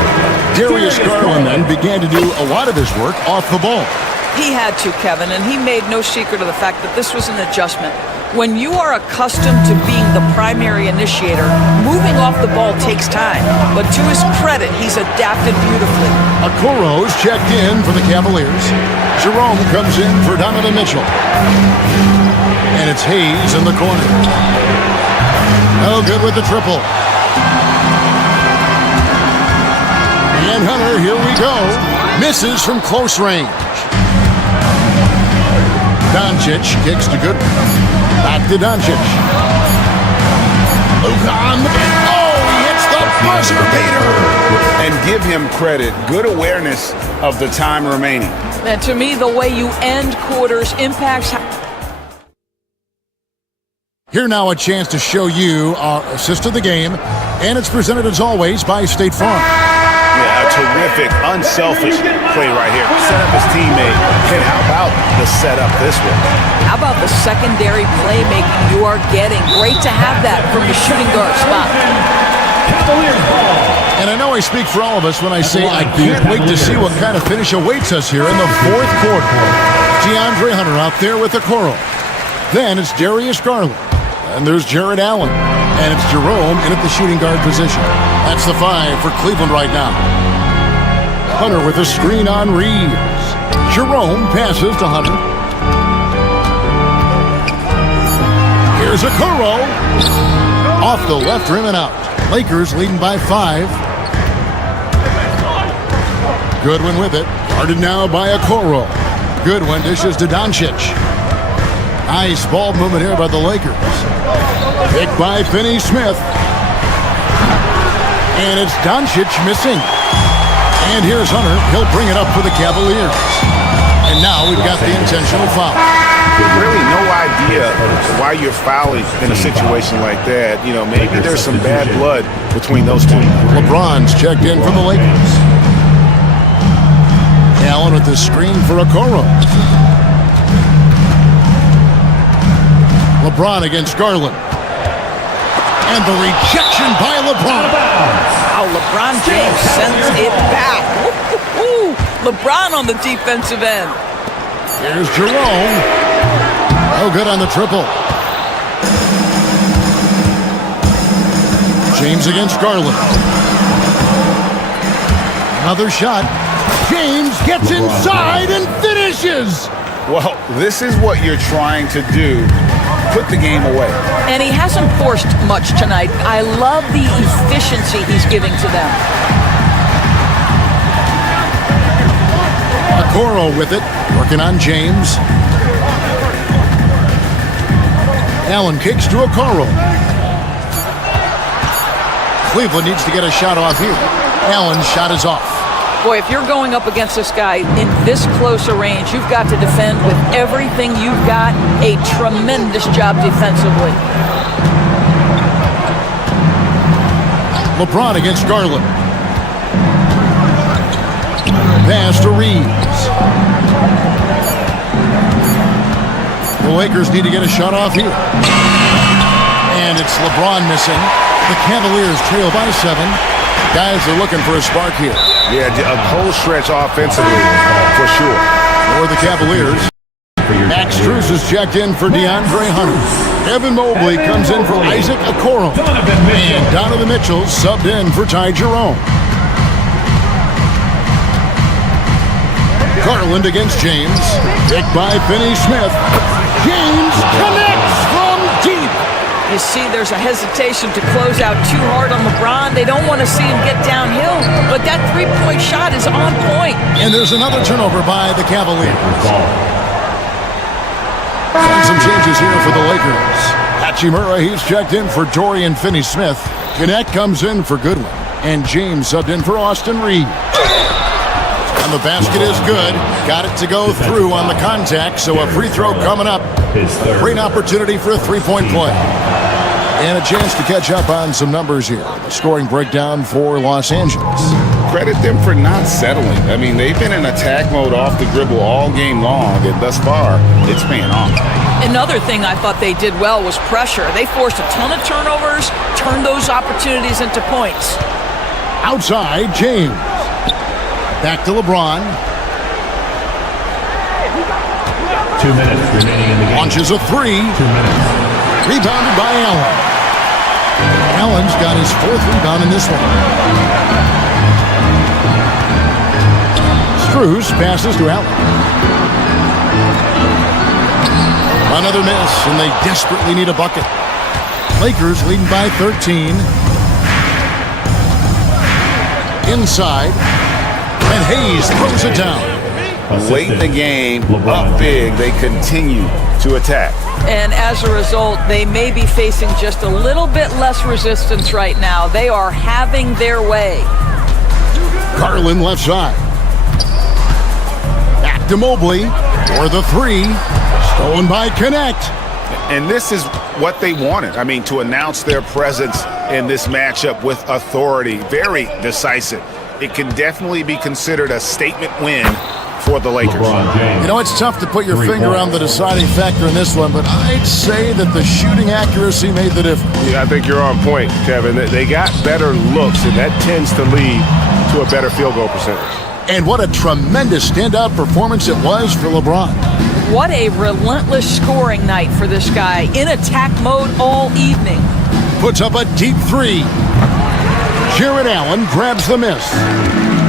Darius Garland then began to do a lot of his work off the ball. He had to, Kevin, and he made no secret of the fact that this was an adjustment. When you are accustomed to being the primary initiator, moving off the ball takes time. But to his credit, he's adapted beautifully. Okoro's checked in for the Cavaliers. Jerome comes in for Donovan Mitchell. And it's Hayes in the corner. No good with the triple. And Hunter, here we go. Misses from close range. Doncic kicks to good. Back to Doncic. Luka on the... Oh, he hits the buzzer beater. And give him credit. Good awareness of the time remaining. And to me, the way you end quarters impacts... Here now a chance to show you our assist of the game. And it's presented as always by State Farm. Yeah, a terrific, unselfish play right here. Set up his teammate. And how about the setup this way? How about the secondary playmaking you are getting? Great to have that from the shooting guard spot. And I know I speak for all of us when I say I can't wait to see what kind of finish awaits us here in the fourth quarter. DeAndre Hunter out there with Okoro. Then it's Darius Garland. And there's Jared Allen. And it's Jerome in at the shooting guard position. That's the 5 for Cleveland right now. Hunter with a screen on Reeves. Jerome passes to Hunter. Here's Okoro. Off the left rim and out. Lakers leading by 5. Goodwin with it. Guarded now by Okoro. Goodwin dishes to Doncic. Nice ball movement here by the Lakers. Picked by Finney-Smith. And it's Doncic missing. And here's Hunter. He'll bring it up for the Cavaliers. And now we've got the intentional foul. Really no idea why you're fouling in a situation like that. You know, maybe there's some bad blood between those two. LeBron's checked in for the Lakers. Allen with the screen for Okoro. LeBron against Garland. And the rejection by LeBron. Wow, LeBron James sends it back. Woo-hoo-hoo. LeBron on the defensive end. Here's Jerome. No good on the triple. James against Garland. Another shot. James gets inside and finishes. Well, this is what you're trying to do. Put the game away. And he hasn't forced much tonight. I love the efficiency he's giving to them. Okoro with it, working on James. Allen kicks to Okoro. Cleveland needs to get a shot off here. Allen's shot is off. Boy, if you're going up against this guy in this close a range, you've got to defend with everything you've got. A tremendous job defensively. LeBron against Garland. Pass to Reeves. The Lakers need to get a shot off here. And it's LeBron missing. The Cavaliers trail by 7. Guys are looking for a spark here. Yeah, a cold stretch offensively, for sure. For the Cavaliers, Max Strus is checked in for DeAndre Hunter. Evan Mobley comes in for Isaac Okoro. And Donovan Mitchell subbed in for Ty Jerome. Garland against James. Picked by Finney-Smith. James connects from deep. You see, there's a hesitation to close out too hard on LeBron. They don't want to see him get downhill, but that three-point shot is on point. And there's another turnover by the Cavaliers. Some changes here for the Lakers. Hachimura, he's checked in for Dorian Finney-Smith. Connect comes in for Goodwin. And James subbed in for Austin Reeves. And the basket is good. Got it to go through on the contact, so a free throw coming up. Great opportunity for a three-point play. And a chance to catch up on some numbers here. The scoring breakdown for Los Angeles. Credit them for not settling. I mean, they've been in attack mode off the dribble all game long, and thus far, it's paying off. Another thing I thought they did well was pressure. They forced a ton of turnovers, turned those opportunities into points. Outside, James. Back to LeBron. 2 minutes remaining in the game. Launches a three. 2 minutes. Rebounded by Allen. Allen's got his 4th rebound in this one. Strus passes to Allen. Another miss, and they desperately need a bucket. Lakers leading by 13. Inside. And Hayes throws it down. Late in the game, up big, they continue to attack. And as a result, they may be facing just a little bit less resistance right now. They are having their way. Garland left side. Back to Mobley for the three. Stolen by Connect. And this is what they wanted. I mean, to announce their presence in this matchup with authority. Very decisive. It can definitely be considered a statement win for the Lakers. You know, it's tough to put your finger on the deciding factor in this one, but I'd say that the shooting accuracy made the difference. Yeah, I think you're on point, Kevin. They got better looks, and that tends to lead to a better field goal percentage. And what a tremendous standout performance it was for LeBron. What a relentless scoring night for this guy. In attack mode all evening. Puts up a deep three. Jared Allen grabs the miss.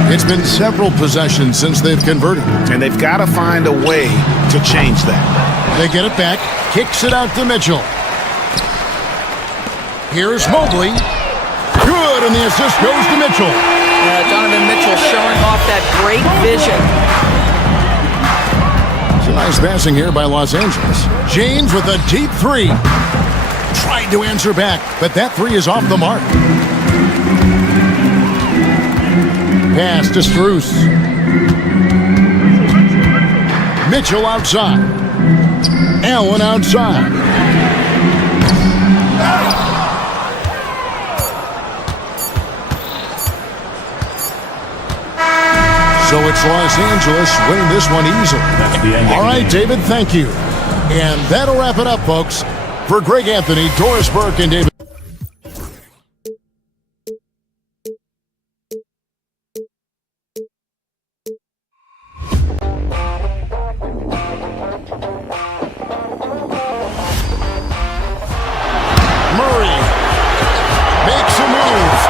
It's been several possessions since they've converted. And they've got to find a way to change that. They get it back. Kicks it out to Mitchell. Here's Mobley. Good, and the assist goes to Mitchell. Donovan Mitchell showing off that great vision. It's a nice passing here by Los Angeles. James with a deep three. Tried to answer back, but that three is off the mark. Pass to Strus. Mitchell outside. Allen outside. So it's Los Angeles winning this one easily. All right, David, thank you. And that'll wrap it up, folks. For Greg Anthony, Doris Burke, and David. Murray makes a move.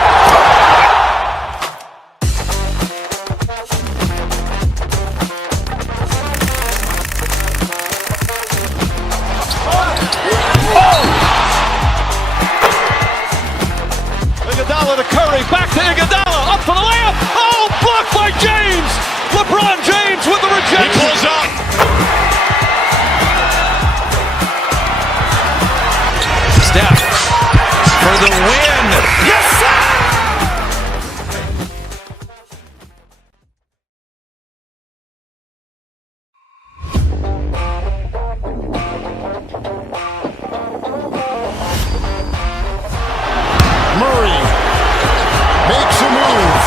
Iguodala to Curry, back to Iguodala, up for the layup. Oh, blocked by James. LeBron James with the rejection. He pulls up. Steph for the win. Yes, sir! Murray makes a move.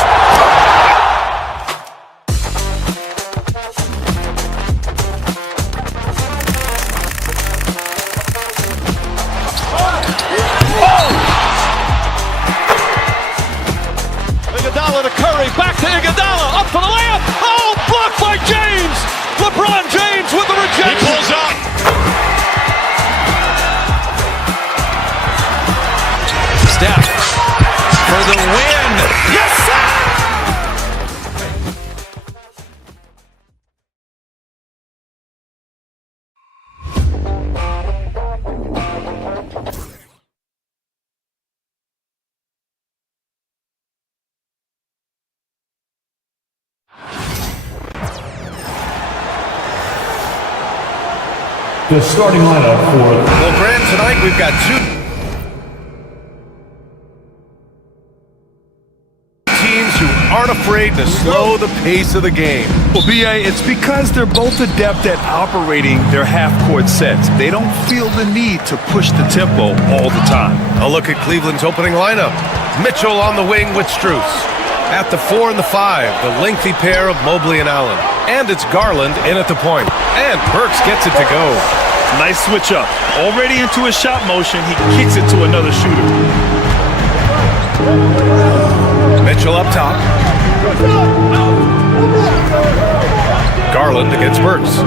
Iguodala to Curry, back to Iguodala, up for the layup. Oh, blocked by James. LeBron James with the rejection. He pulls up. Steph for the win. Yes, sir! The starting lineup for... Well, Grant, tonight we've got two teams who aren't afraid to slow the pace of the game. Well, B.A., it's because they're both adept at operating their half-court sets. They don't feel the need to push the tempo all the time. A look at Cleveland's opening lineup. Mitchell on the wing with Strus. At the 4 and the 5, the lengthy pair of Mobley and Allen. And it's Garland in at the point. And Burks gets it to go. Nice switch up. Already into a shot motion, he kicks it to another shooter. Mitchell up top. Garland against Burks.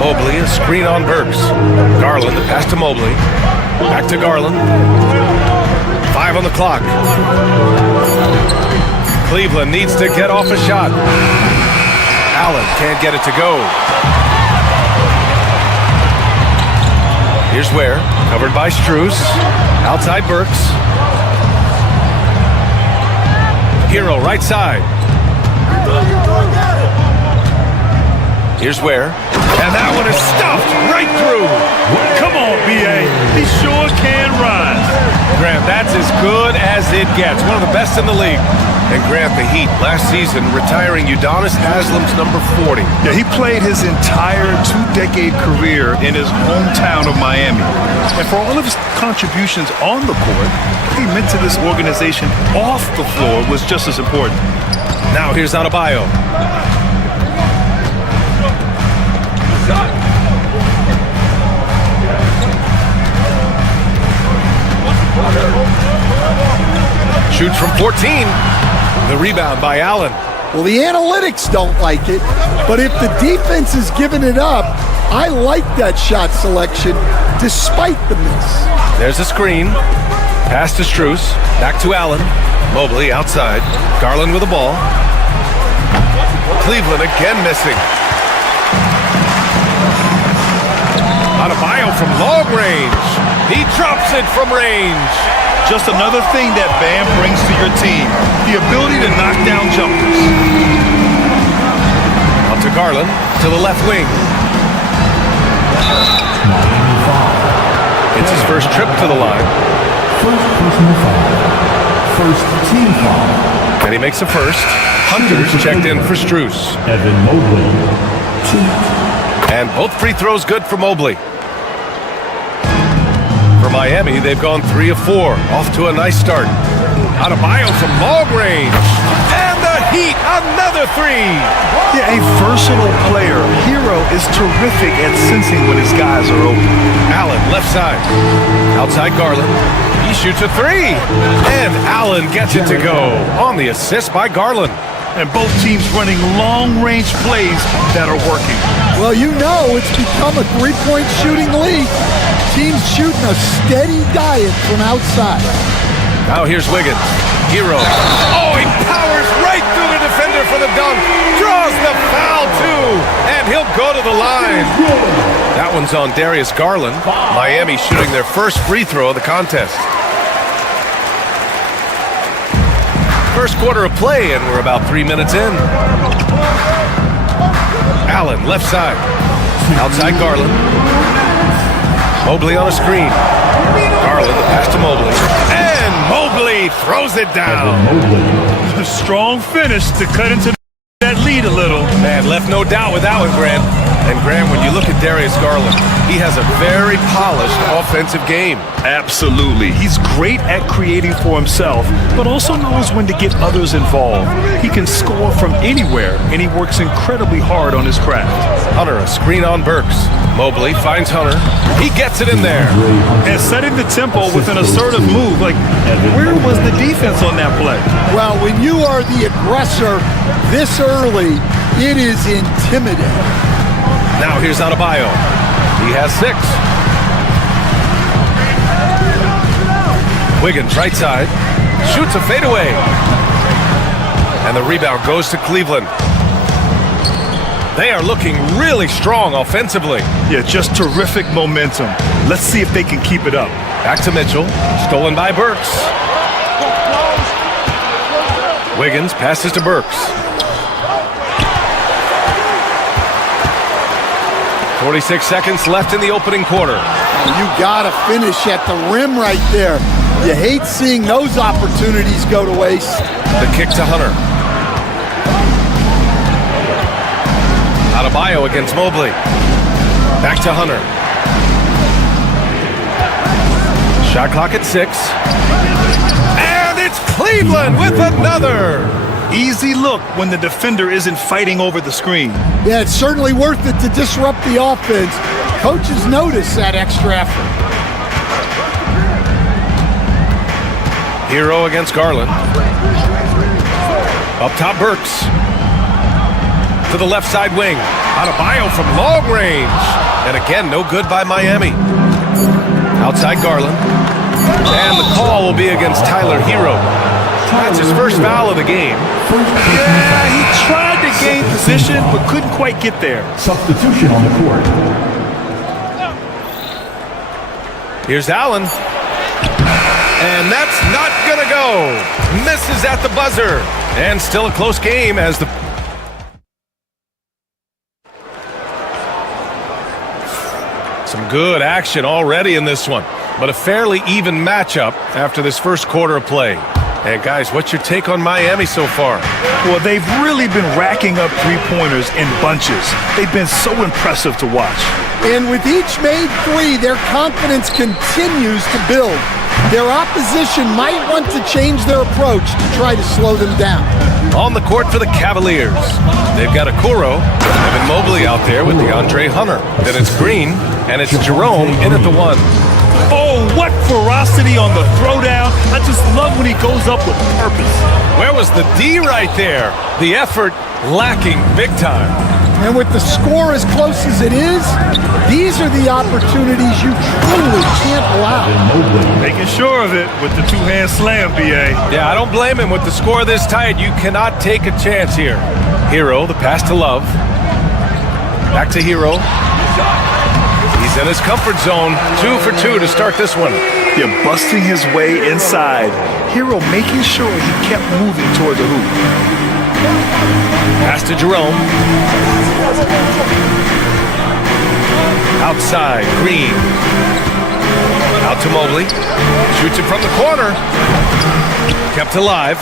Mobley, a screen on Burks. Garland, the pass to Mobley. Back to Garland. 5 on the clock. Cleveland needs to get off a shot. Allen can't get it to go. Here's Ware, covered by Strus. Outside Burks. Hero, right side. Here's Ware. And that one is stuffed right through. Come on, B.A. He sure can rise. Grant, that's as good as it gets. One of the best in the league. And Grant, the Heat, last season, retiring Udonis Haslam's number 40. Yeah, he played his entire 2-decade career in his hometown of Miami. And for all of his contributions on the court, what he meant to this organization off the floor was just as important. Now here's Adebayo. Shoots from 14. The rebound by Allen. Well, the analytics don't like it, but if the defense is giving it up, I like that shot selection despite the miss. There's a screen. Pass to Strus. Back to Allen. Mobley outside. Garland with the ball. Cleveland again missing. Adebayo from long range. He drops it from range. Just another thing that Bam brings to your team, the ability to knock down jumpers. Up to Garland, to the left wing. It's his first trip to the line. First personal foul. First team foul. And he makes a first. Hunter's checked in for Strus. Evan Mobley. 2. And both free throws good for Mobley. For Miami, they've gone 3 of 4. Off to a nice start. Adebayo from long range. And the Heat, another 3. Yeah, a versatile player. Hero is terrific at sensing when his guys are open. Allen, left side. Outside Garland. He shoots a 3. And Allen gets it to go. On the assist by Garland. And both teams running long-range plays that are working. Well, you know it's become a three-point shooting league. Teams shooting a steady diet from outside. Now here's Wiggins. Hero. Oh, he powers right through the defender for the dunk. Draws the foul, too. And he'll go to the line. That one's on Darius Garland. Miami shooting their first free throw of the contest. First quarter of play, and we're about 3 minutes in. Allen, left side. Outside Garland. Mobley on a screen. Garland, the pass to Mobley. And Mobley throws it down. A strong finish to cut into that lead a little. Man, left no doubt with that one, Grant. And Grant, when you look at Darius Garland, he has a very polished offensive game. Absolutely. He's great at creating for himself, but also knows when to get others involved. He can score from anywhere, and he works incredibly hard on his craft. Hunter, a screen on Burks. Mobley finds Hunter. He gets it in there. And setting the tempo with an assertive move. Like, where was the defense on that play? Well, when you are the aggressor this early, it is intimidating. Now here's Adebayo. He has 6. Wiggins, right side. Shoots a fadeaway. And the rebound goes to Cleveland. They are looking really strong offensively. Yeah, just terrific momentum. Let's see if they can keep it up. Back to Mitchell. Stolen by Burks. Wiggins passes to Burks. 46 seconds left in the opening quarter. You gotta finish at the rim right there. You hate seeing those opportunities go to waste. The kick to Hunter. Adebayo against Mobley. Back to Hunter. Shot clock at 6. And it's Cleveland with another. Easy look when the defender isn't fighting over the screen. Yeah, it's certainly worth it to disrupt the offense. Coaches notice that extra effort. Hero against Garland. Up top, Burks. to the left side wing. Adebayo from long range. And again, no good by Miami. Outside Garland. And the call will be against Tyler Hero. That's his first foul of the game. Yeah, he tried to gain position, but couldn't quite get there. Substitution on the court. Here's Allen. And that's not gonna go. Misses at the buzzer. And still a close game as the... Some good action already in this one, but a fairly even matchup after this first quarter of play. And guys, what's your take on Miami so far? Well, they've really been racking up three-pointers in bunches. They've been so impressive to watch. And with each made three, their confidence continues to build. Their opposition might want to change their approach to try to slow them down. On the court for the Cavaliers, they've got Okoro, Evan Mobley out there with DeAndre Hunter. Then it's Green, and it's Jerome in at the one. Oh, what ferocity on the throwdown. I just love when he goes up with purpose. Where was the D right there? The effort lacking big time. And with the score as close as it is, these are the opportunities you truly can't allow. Making sure of it with the two-hand slam, B.A. Yeah, I don't blame him. With the score this tight, you cannot take a chance here. Hero, the pass to Love. Back to Hero. He's in his comfort zone. 2 for 2 to start this one. Yeah, busting his way inside. Hero making sure he kept moving toward the hoop. Pass to Jerome. Outside, Green. Out to Mobley. Shoots it from the corner. Kept alive.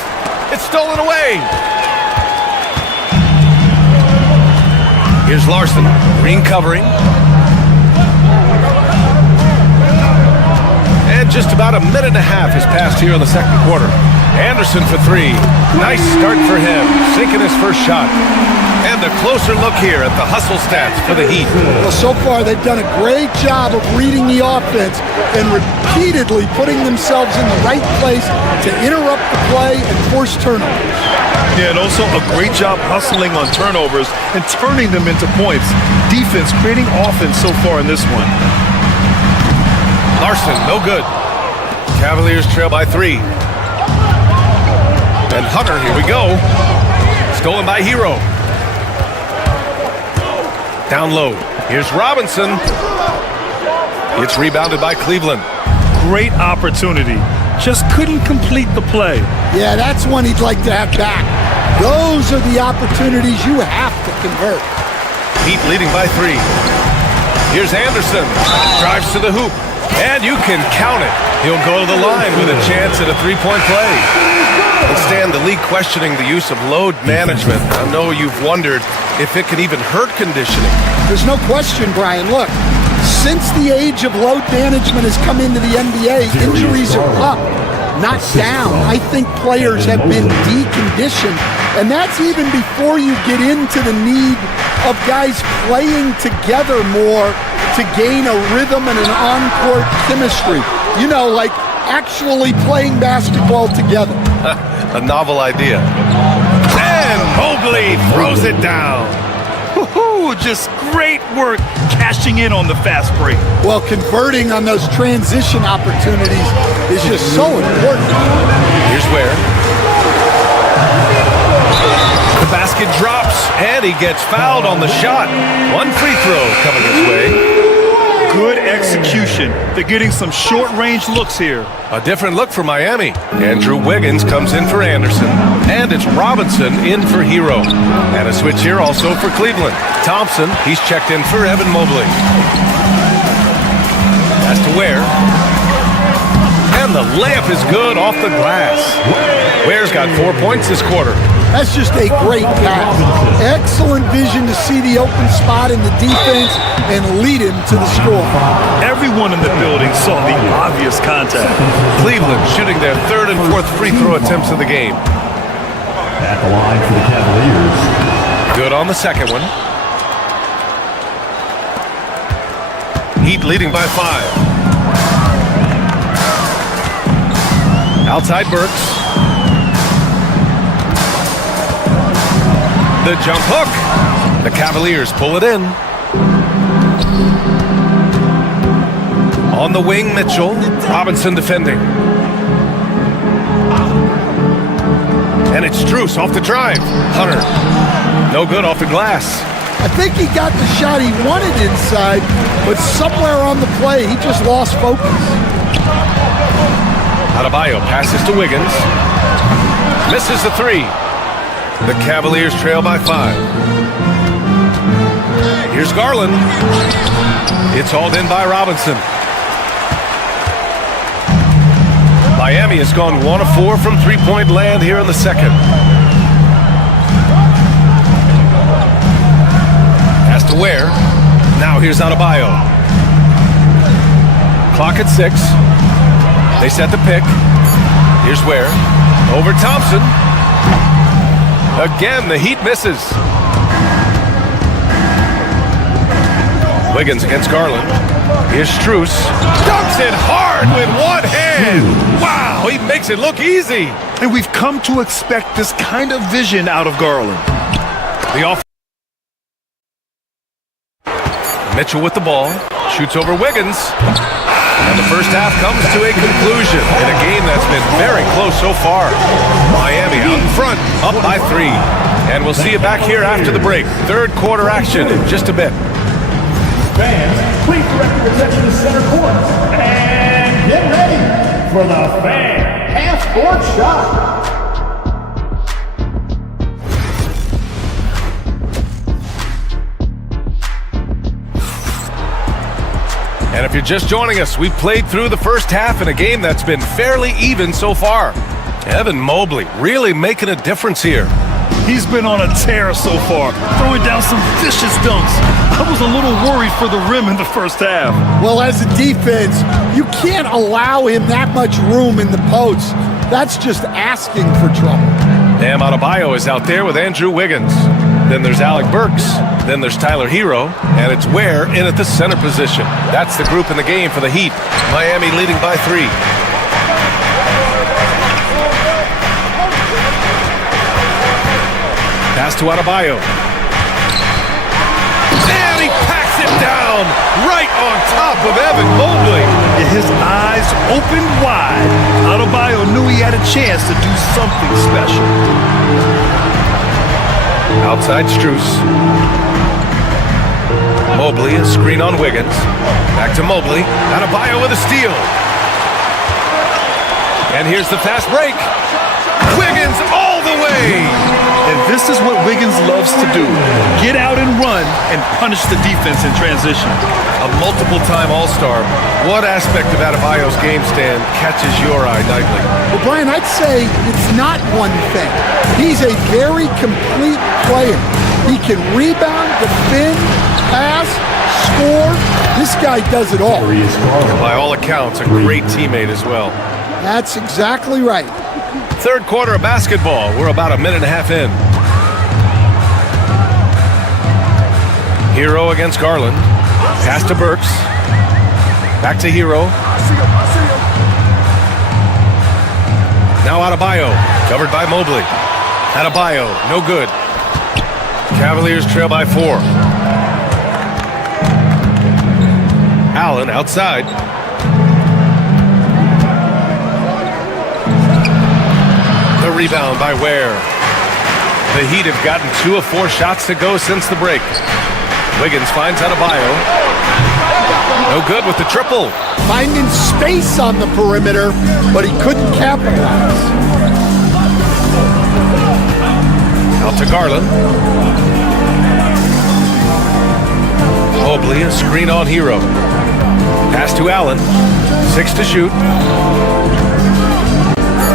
It's stolen away. Here's Larson. Green covering. And just about a minute and a half has passed here in the second quarter. Anderson for three. Nice start for him. Sinking his first shot. And a closer look here at the hustle stats for the Heat. Well, so far they've done a great job of reading the offense and repeatedly putting themselves in the right place to interrupt the play and force turnovers. Yeah, and also a great job hustling on turnovers and turning them into points. Defense creating offense so far in this one. Larson, no good. Cavaliers trail by 3. And Hunter, here we go. Stolen by Hero. Down low. Here's Robinson. It's rebounded by Cleveland. Great opportunity. Just couldn't complete the play. Yeah, that's one he'd like to have back. Those are the opportunities you have to convert. Heat leading by 3. Here's Anderson. Drives to the hoop. And you can count it. He'll go to the line with a chance at a three-point play. And Stan, the league questioning the use of load management. I know you've wondered if it can even hurt conditioning. There's no question, Brian. Look, since the age of load management has come into the NBA, injuries are up, not down. I think players have been deconditioned, and that's even before you get into the need of guys playing together more to gain a rhythm and an on-court chemistry. You know, like actually playing basketball together. A novel idea. And Mobley throws it down. Woohoo! Just great work cashing in on the fast break. Well, converting on those transition opportunities is just so important. Here's where. The basket drops, and he gets fouled on the shot. One free throw coming his way. Good execution. They're getting some short-range looks here. A different look for Miami. Andrew Wiggins comes in for Anderson. And it's Robinson in for Hero. And a switch here also for Cleveland. Thompson, he's checked in for Evan Mobley. That's to Ware. And the layup is good off the glass. Ware's got 4 points this quarter. That's just a great pass. Excellent vision to see the open spot in the defense and lead him to the score. Everyone in the building saw the obvious contact. Cleveland shooting their third and fourth free throw attempts of the game. At the line for the Cavaliers. Good on the second one. Heat leading by 5. Outside Burks. The jump hook. The Cavaliers pull it in. On the wing, Mitchell. Robinson defending. And it's Strus off the drive. Hunter. No good off the glass. I think he got the shot he wanted inside, but somewhere on the play, he just lost focus. Adebayo passes to Wiggins. Misses the three. The Cavaliers trail by 5. Here's Garland. It's hauled in by Robinson. Miami has gone 1 of 4 from three-point land here in the second. Pass to Ware. Now here's Adebayo. Clock at 6. They set the pick. Here's Ware. Over Thompson. Again, the Heat misses. Wiggins against Garland. Here's Strus. Dunks it hard with one hand. Wow, he makes it look easy. And we've come to expect this kind of vision out of Garland. The off. Mitchell with the ball. Shoots over Wiggins. And the first half comes to a conclusion in a game that's been very close so far. Miami out in front, up by 3. And we'll see you back here after the break. Third quarter action in just a bit. Fans, please direct your attention to center court. And get ready for the Fan Half-Court Shot. And if you're just joining us, we've played through the first half in a game that's been fairly even so far. Evan Mobley really making a difference here. He's been on a tear so far, throwing down some vicious dunks. I was a little worried for the rim in the first half. Well, as a defense, you can't allow him that much room in the post. That's just asking for trouble. Bam Adebayo is out there with Andrew Wiggins. Then there's Alec Burks. Then there's Tyler Hero. And it's Ware in at the center position. That's the group in the game for the Heat. Miami leading by 3. Pass to Adebayo. And he packs it down right on top of Evan Mobley. His eyes opened wide. Adebayo knew he had a chance to do something special. Outside Strus. Mobley, a screen on Wiggins. Back to Mobley. Adebayo with a steal. And here's the fast break. Wiggins all the way. And this is what Wiggins loves to do. Get out and run and punish the defense in transition. A multiple-time All-Star. What aspect of Adebayo's game stand catches your eye nightly? Well, Brian, I'd say it's not one thing. He's a very complete player. He can rebound, defend, pass, score. This guy does it all. And by all accounts, a great teammate as well. That's exactly right. Third quarter of basketball. We're about a minute and a half in. Hero against Garland. Pass to Burks. Back to Hero. Now Adebayo. Covered by Mobley. Adebayo. No good. Cavaliers trail by 4. Allen outside. The rebound by Ware. The Heat have gotten 2 of 4 shots to go since the break. Wiggins finds Adebayo. No good with the triple. Finding space on the perimeter, but he couldn't capitalize. Out to Garland. Mobley, a screen on Hero. Pass to Allen. 6 to shoot.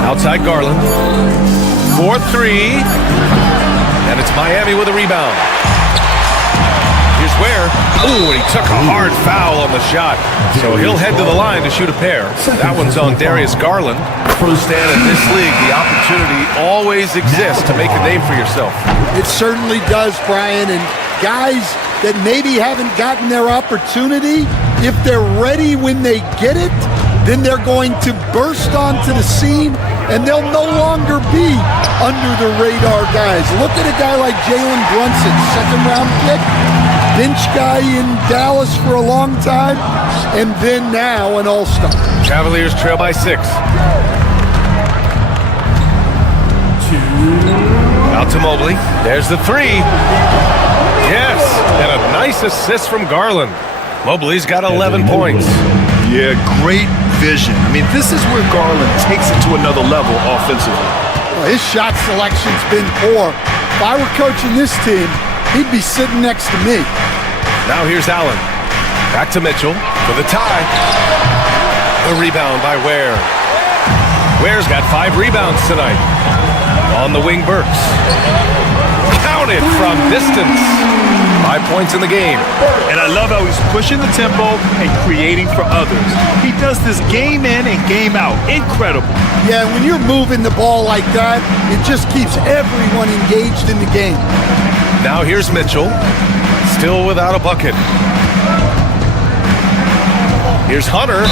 Outside Garland. 4-3. And it's Miami with a rebound. Here's Ware. Ooh, and he took a hard foul on the shot. So he'll head to the line to shoot a pair. That one's on Darius Garland. Stan, in this league, the opportunity always exists to make a name for yourself. It certainly does, Brian. And guys that maybe haven't gotten their opportunity, if they're ready when they get it, then they're going to burst onto the scene and they'll no longer be under the radar guys. Look at a guy like Jalen Brunson, second-round pick, bench guy in Dallas for a long time, and then now an all-star. Cavaliers trail by 6. Out to Mobley. There's the 3. Yes, and a nice assist from Garland. Mobley's got 11 points. Yeah, great vision. I mean, this is where Garland takes it to another level offensively. Well, his shot selection's been poor. If I were coaching this team, he'd be sitting next to me. Now here's Allen. Back to Mitchell for the tie. The rebound by Ware. Ware's got 5 rebounds tonight. On the wing, Burks. Counted from distance. 5 points in the game. And I love how he's pushing the tempo and creating for others. He does this game in and game out. Incredible. Yeah, when you're moving the ball like that, it just keeps everyone engaged in the game. Now here's Mitchell. Still without a bucket. Here's Hunter.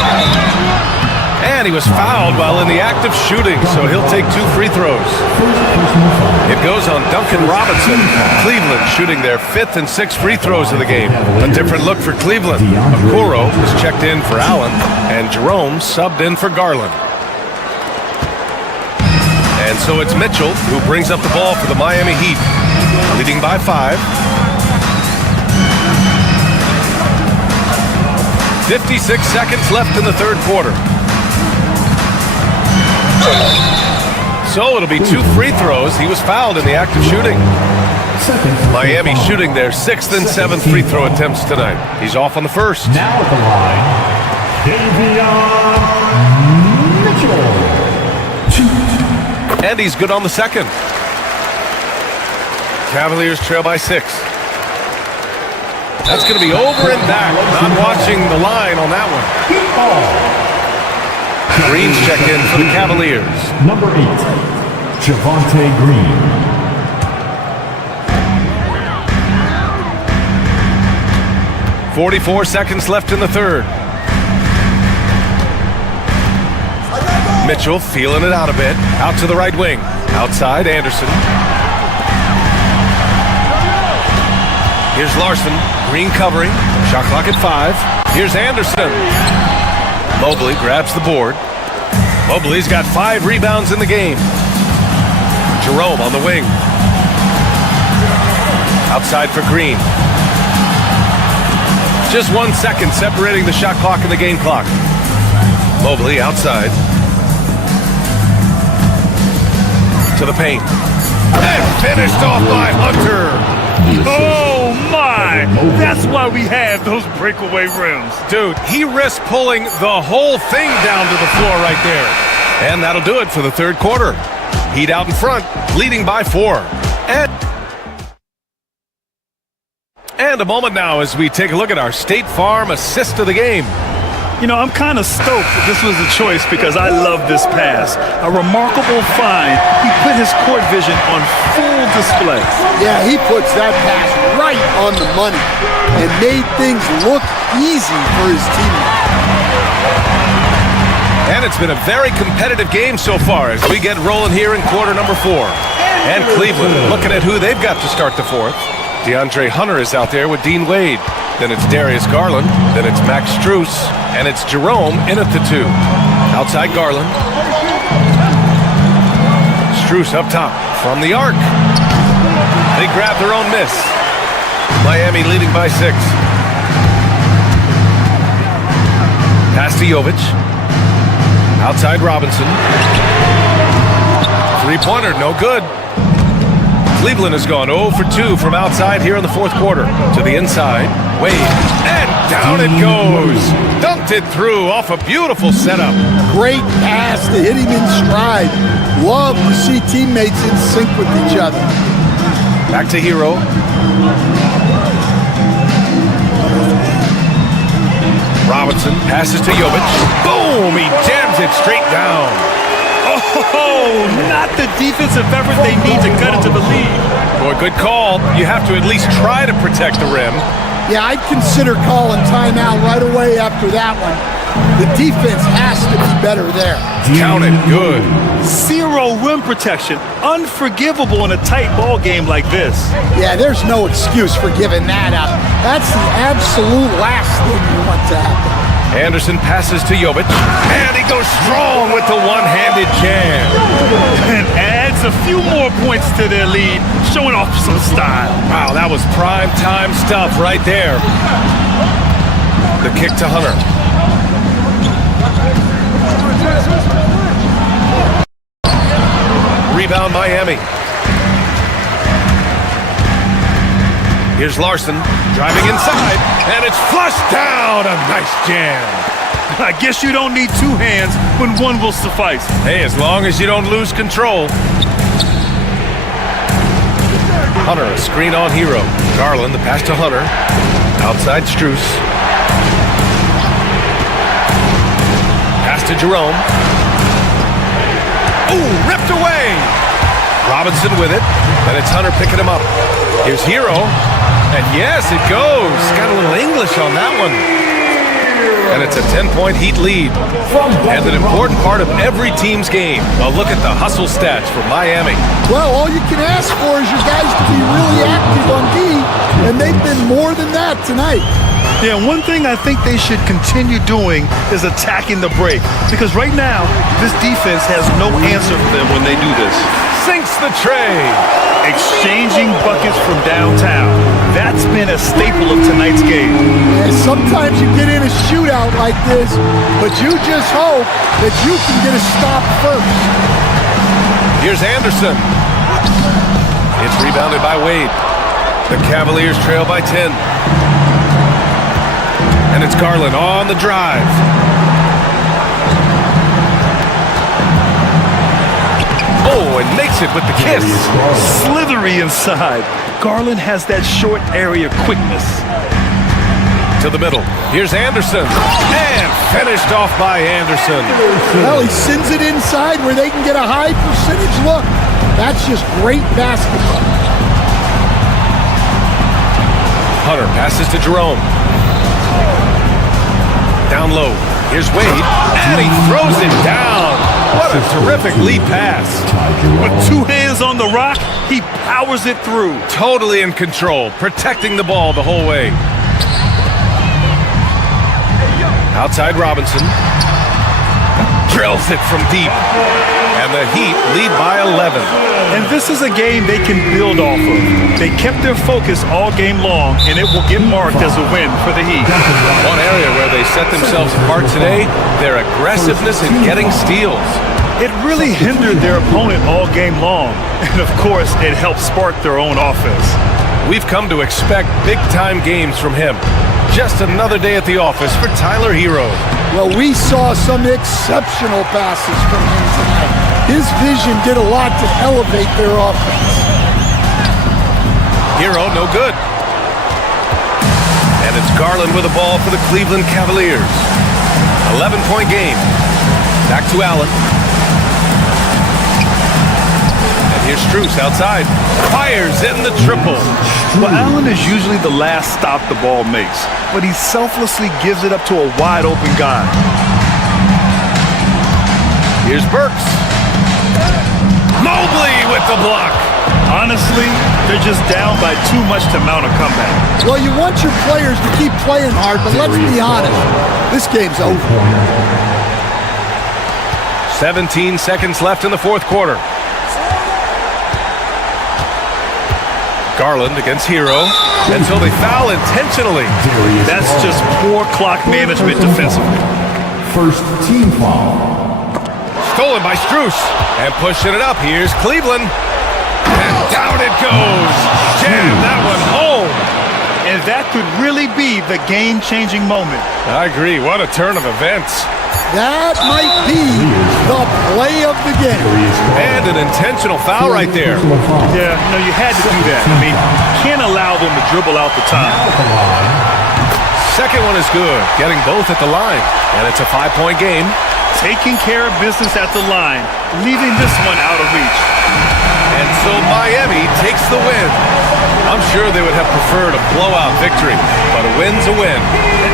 And he was fouled while in the act of shooting, so he'll take 2 free throws. It goes on Duncan Robinson. Cleveland shooting their 5th and 6th free throws of the game. A different look for Cleveland. Okoro was checked in for Allen, and Jerome subbed in for Garland. And so it's Mitchell who brings up the ball for the Miami Heat, leading by 5. 56 seconds left in the third quarter. So it'll be 2 free throws. He was fouled in the act of shooting. Miami shooting their 6th and 7th free throw attempts tonight. He's off on the first. Now at the line, Davion Mitchell. And he's good on the second. Cavaliers trail by 6. That's going to be over and back. Not watching the line on that one. Green's checked in for the Cavaliers. Number 8, Javonte Green. .44 seconds left in the third. Mitchell feeling it out a bit. Out to the right wing. Outside, Anderson. Here's Larson. Green covering. Shot clock at 5. Here's Anderson. Mobley grabs the board. Mobley's got 5 rebounds in the game. Jerome on the wing. Outside for Green. Just 1 second separating the shot clock and the game clock. Mobley outside. To the paint. And finished off by Hunter. Oh my! That's why we have those breakaway rims. Dude, he risked pulling the whole thing down to the floor right there. And that'll do it for the third quarter. Heat out in front, leading by 4. And a moment now as we take a look at our State Farm assist of the game. You know, I'm kind of stoked that this was a choice because I love this pass. A remarkable find. He put his court vision on full display. Yeah, he puts that pass right on the money and made things look easy for his teammates. And it's been a very competitive game so far as we get rolling here in quarter number 4. And Cleveland looking at who they've got to start the fourth. DeAndre Hunter is out there with Dean Wade. Then it's Darius Garland. Then it's Max Strus. And it's Jerome in at the 2. Outside Garland. Strus up top from the arc. They grab their own miss. Miami leading by 6. Pass to Jovic. Outside Robinson. 3-pointer, no good. Cleveland has gone 0 for 2 from outside here in the fourth quarter. To the inside, Wade, and down it goes. Dumped it through off a beautiful setup. Great pass to hit him in stride. Love to see teammates in sync with each other. Back to Hero. Robinson passes to Jovic. Boom! He jams it straight down. Oh, not the defensive effort they need to cut into the lead. Boy, good call. You have to at least try to protect the rim. Yeah, I'd consider calling timeout right away after that one. The defense has to be better there. Count it. Good. Zero rim protection. Unforgivable in a tight ball game like this. Yeah, there's no excuse for giving that up. That's the absolute last thing you want to happen. Anderson passes to Jovic, and he goes strong with the one-handed jam. And adds a few more points to their lead, showing off some style. Wow, that was prime time stuff right there. The kick to Hunter. Rebound Miami. Here's Larson driving inside, and it's flushed down. A nice jam. I guess you don't need two hands when one will suffice. Hey, as long as you don't lose control. Hunter, a screen on Hero. Garland, the pass to Hunter. Outside Strus. Pass to Jerome. Ooh, ripped away. Robinson with it, and it's Hunter picking him up. Here's Hero, and yes, it goes. Got a little English on that one. And it's a 10-point Heat lead. And an important part of every team's game. A look at the hustle stats for Miami. Well, all you can ask for is your guys to be really active on D, and they've been more than that tonight. Yeah, one thing I think they should continue doing is attacking the break. Because right now, this defense has no answer for them when they do this. Sinks the tray. Exchanging buckets from downtown. That's been a staple of tonight's game. Yeah, sometimes you get in a shootout like this, but you just hope that you can get a stop first. Here's Anderson. It's rebounded by Wade. The Cavaliers trail by 10. And it's Garland on the drive. Oh, and makes it with the kiss. Slithery inside. Garland has that short area quickness. To the middle. Here's Anderson. And finished off by Anderson. Well, he sends it inside where they can get a high percentage look. That's just great basketball. Hunter passes to Jerome. Down low. Here's Wade. And he throws it down. What a terrific lead pass. With two hands on the rock, he powers it through. Totally in control, protecting the ball the whole way. Outside Robinson. Drills it from deep. And the Heat lead by 11. And this is a game they can build off of. They kept their focus all game long, and it will get marked as a win for the Heat. One area where they set themselves apart today, their aggressiveness in getting steals. It really hindered their opponent all game long. And of course, it helped spark their own offense. We've come to expect big-time games from him. Just another day at the office for Tyler Hero. Well, we saw some exceptional passes from him tonight. His vision did a lot to elevate their offense. Hero, no good. And it's Garland with the ball for the Cleveland Cavaliers. 11-point game. Back to Allen. And here's Strus outside. Fires in the triple. Well, Allen is usually the last stop the ball makes, but he selflessly gives it up to a wide-open guy. Here's Burks. Mobley with the block. Honestly, they're just down by too much to mount a comeback. Well, you want your players to keep playing hard, but let's be honest. This game's over. 17 seconds left in the fourth quarter. Garland against Hero. And so they foul intentionally. That's just poor clock management defensively. First team foul. Stolen by Strus. And pushing it up. Here's Cleveland. And down it goes. Jam that one home. And that could really be the game-changing moment. I agree. What a turn of events. That might be the play of the game. And an intentional foul right there. Yeah, no, you had to do that. I mean, you can't allow them to dribble out the time. Second one is good. Getting both at the line. And it's a 5-point game. Taking care of business at the line, leaving this one out of reach. And so Miami takes the win. I'm sure they would have preferred a blowout victory, but a win's a win.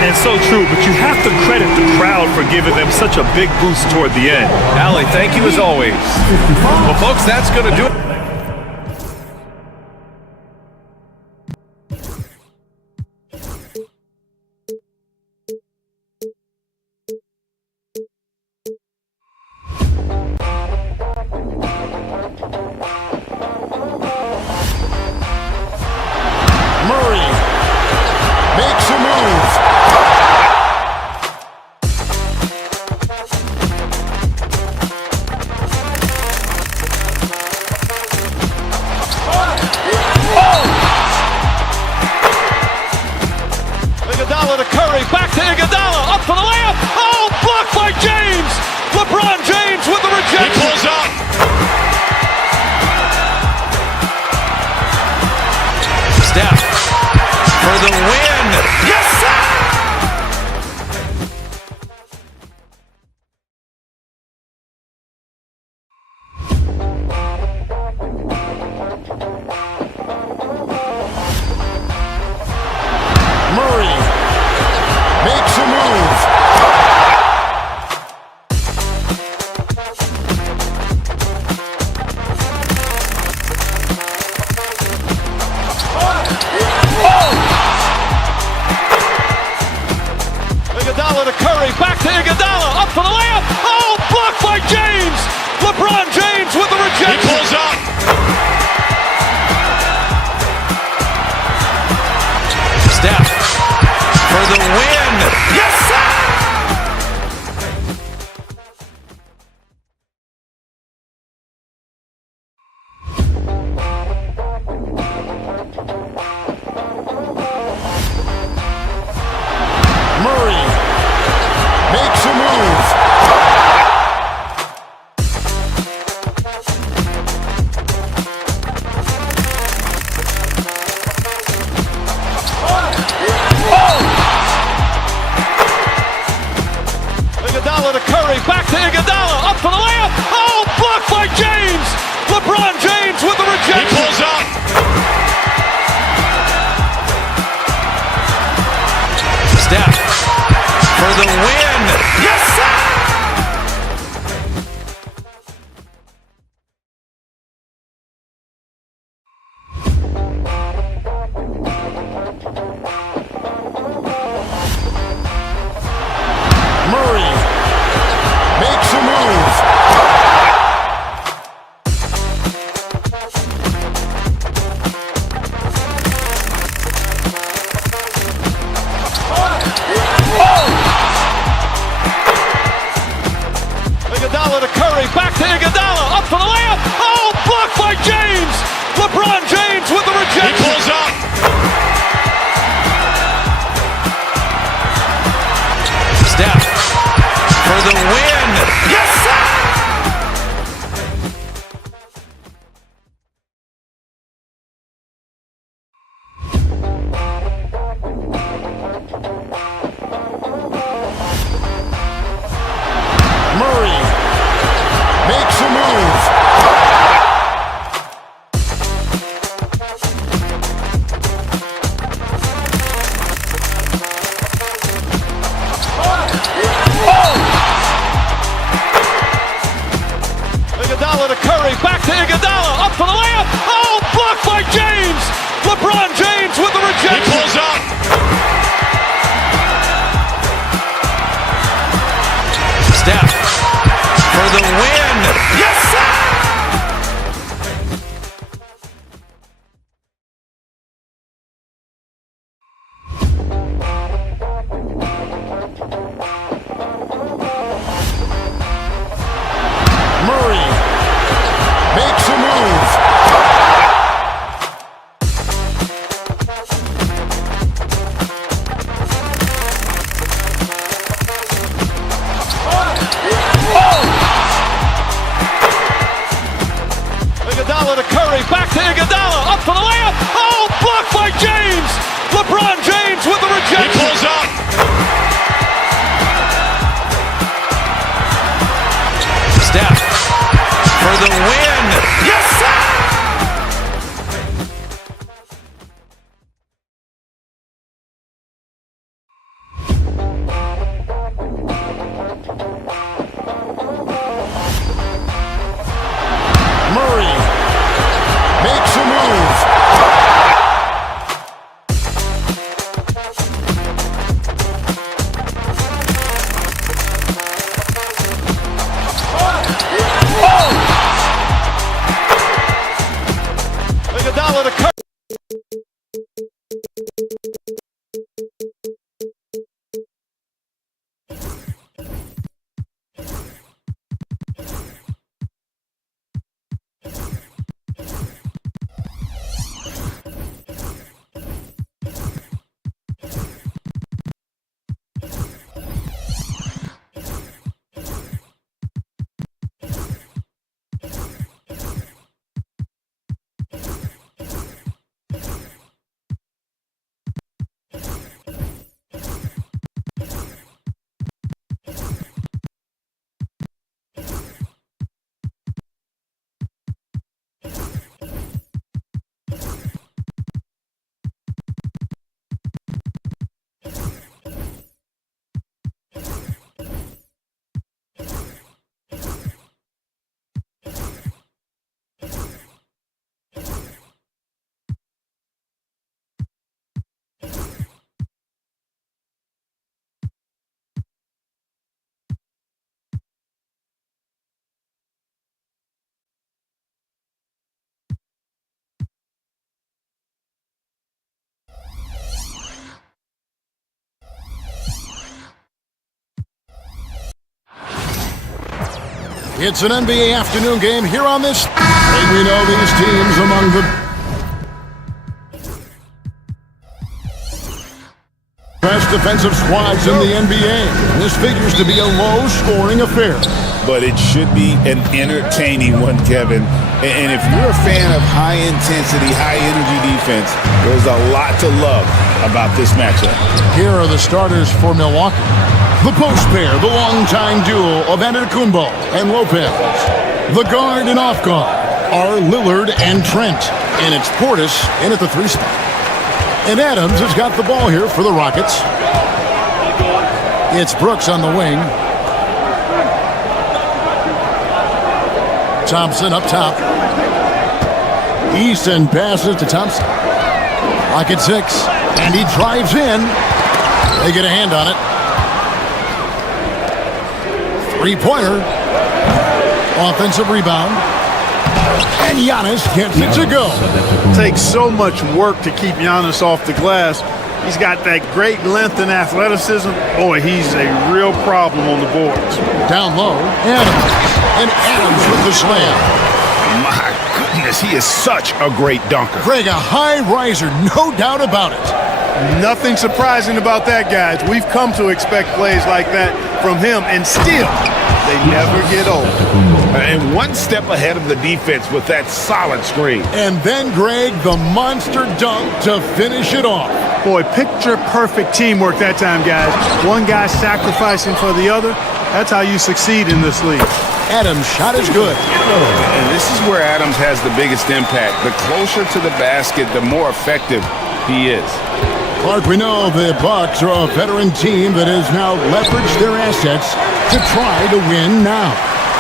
And so true, but you have to credit the crowd for giving them such a big boost toward the end. Allie, thank you as always. Well, folks, that's going to do it. Murray makes a move. Iguodala to Curry, back to Iguodala, up for the layup. Oh, blocked by James. LeBron James with the rejection. He pulls up. Steph for the win. Yes, sir! Murray makes a move. Iguodala to Curry, back to Iguodala, up for the layup. Oh, blocked by James. LeBron James with the rejection. He pulls up. Steph for the win. Yes, sir! Murray makes a move. Iguodala to Curry, back to Iguodala, up for the layup. Oh, blocked by James. LeBron James with the rejection. He pulls up. Steph for the win. Yes, sir! Murray makes a move. It's an NBA afternoon game here on this. And we know these teams among the best defensive squads in the NBA. This figures to be a low-scoring affair. But it should be an entertaining one, Kevin. And if you're a fan of high-intensity, high-energy defense, there's a lot to love about this matchup. Here are the starters for Milwaukee. The post pair, the longtime duo of Antetokounmpo and Lopez. The guard and off guard are Lillard and Trent. And it's Portis in at the 3 spot. And Adams has got the ball here for the Rockets. It's Brooks on the wing. Thompson up top. Easton passes to Thompson. Rocket 6. And he drives in. They get a hand on it. 3-pointer. Offensive rebound. And Giannis gets it to go. Takes so much work to keep Giannis off the glass. He's got that great length and athleticism. Boy, he's a real problem on the boards. Down low, Adams. And Adams with the slam. My goodness, he is such a great dunker. Greg, a high riser, no doubt about it. Nothing surprising about that, guys. We've come to expect plays like that from him, and still, they never get old. And one step ahead of the defense with that solid screen. And then, Greg, the monster dunk to finish it off. Boy, picture-perfect teamwork that time, guys. One guy sacrificing for the other. That's how you succeed in this league. Adams' shot is good. And this is where Adams has the biggest impact. The closer to the basket, the more effective he is. Clark, we know the Bucks are a veteran team that has now leveraged their assets to try to win now.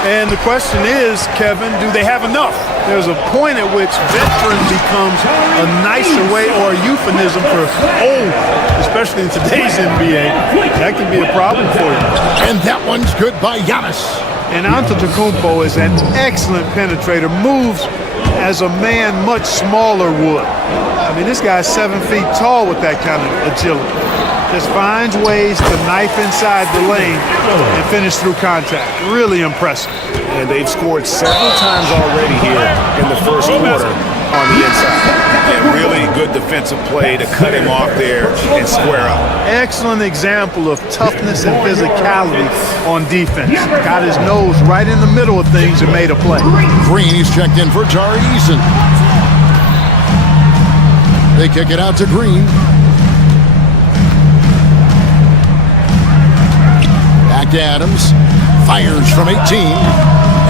And the question is, Kevin, do they have enough? There's a point at which veteran becomes a nicer way or a euphemism for old, especially in today's NBA. That can be a problem for you. And that one's good by Giannis. And Antetokounmpo is an excellent penetrator, moves as a man much smaller would. I mean, this guy's 7 feet tall with that kind of agility. Just finds ways to knife inside the lane and finish through contact. Really impressive. And they've scored several times already here in the first quarter on the inside. And really good defensive play to cut him off there and square up. Excellent example of toughness and physicality on defense. Got his nose right in the middle of things and made a play. Green, he's checked in for Tari Eason. They kick it out to Green. Back to Adams. Fires from 18.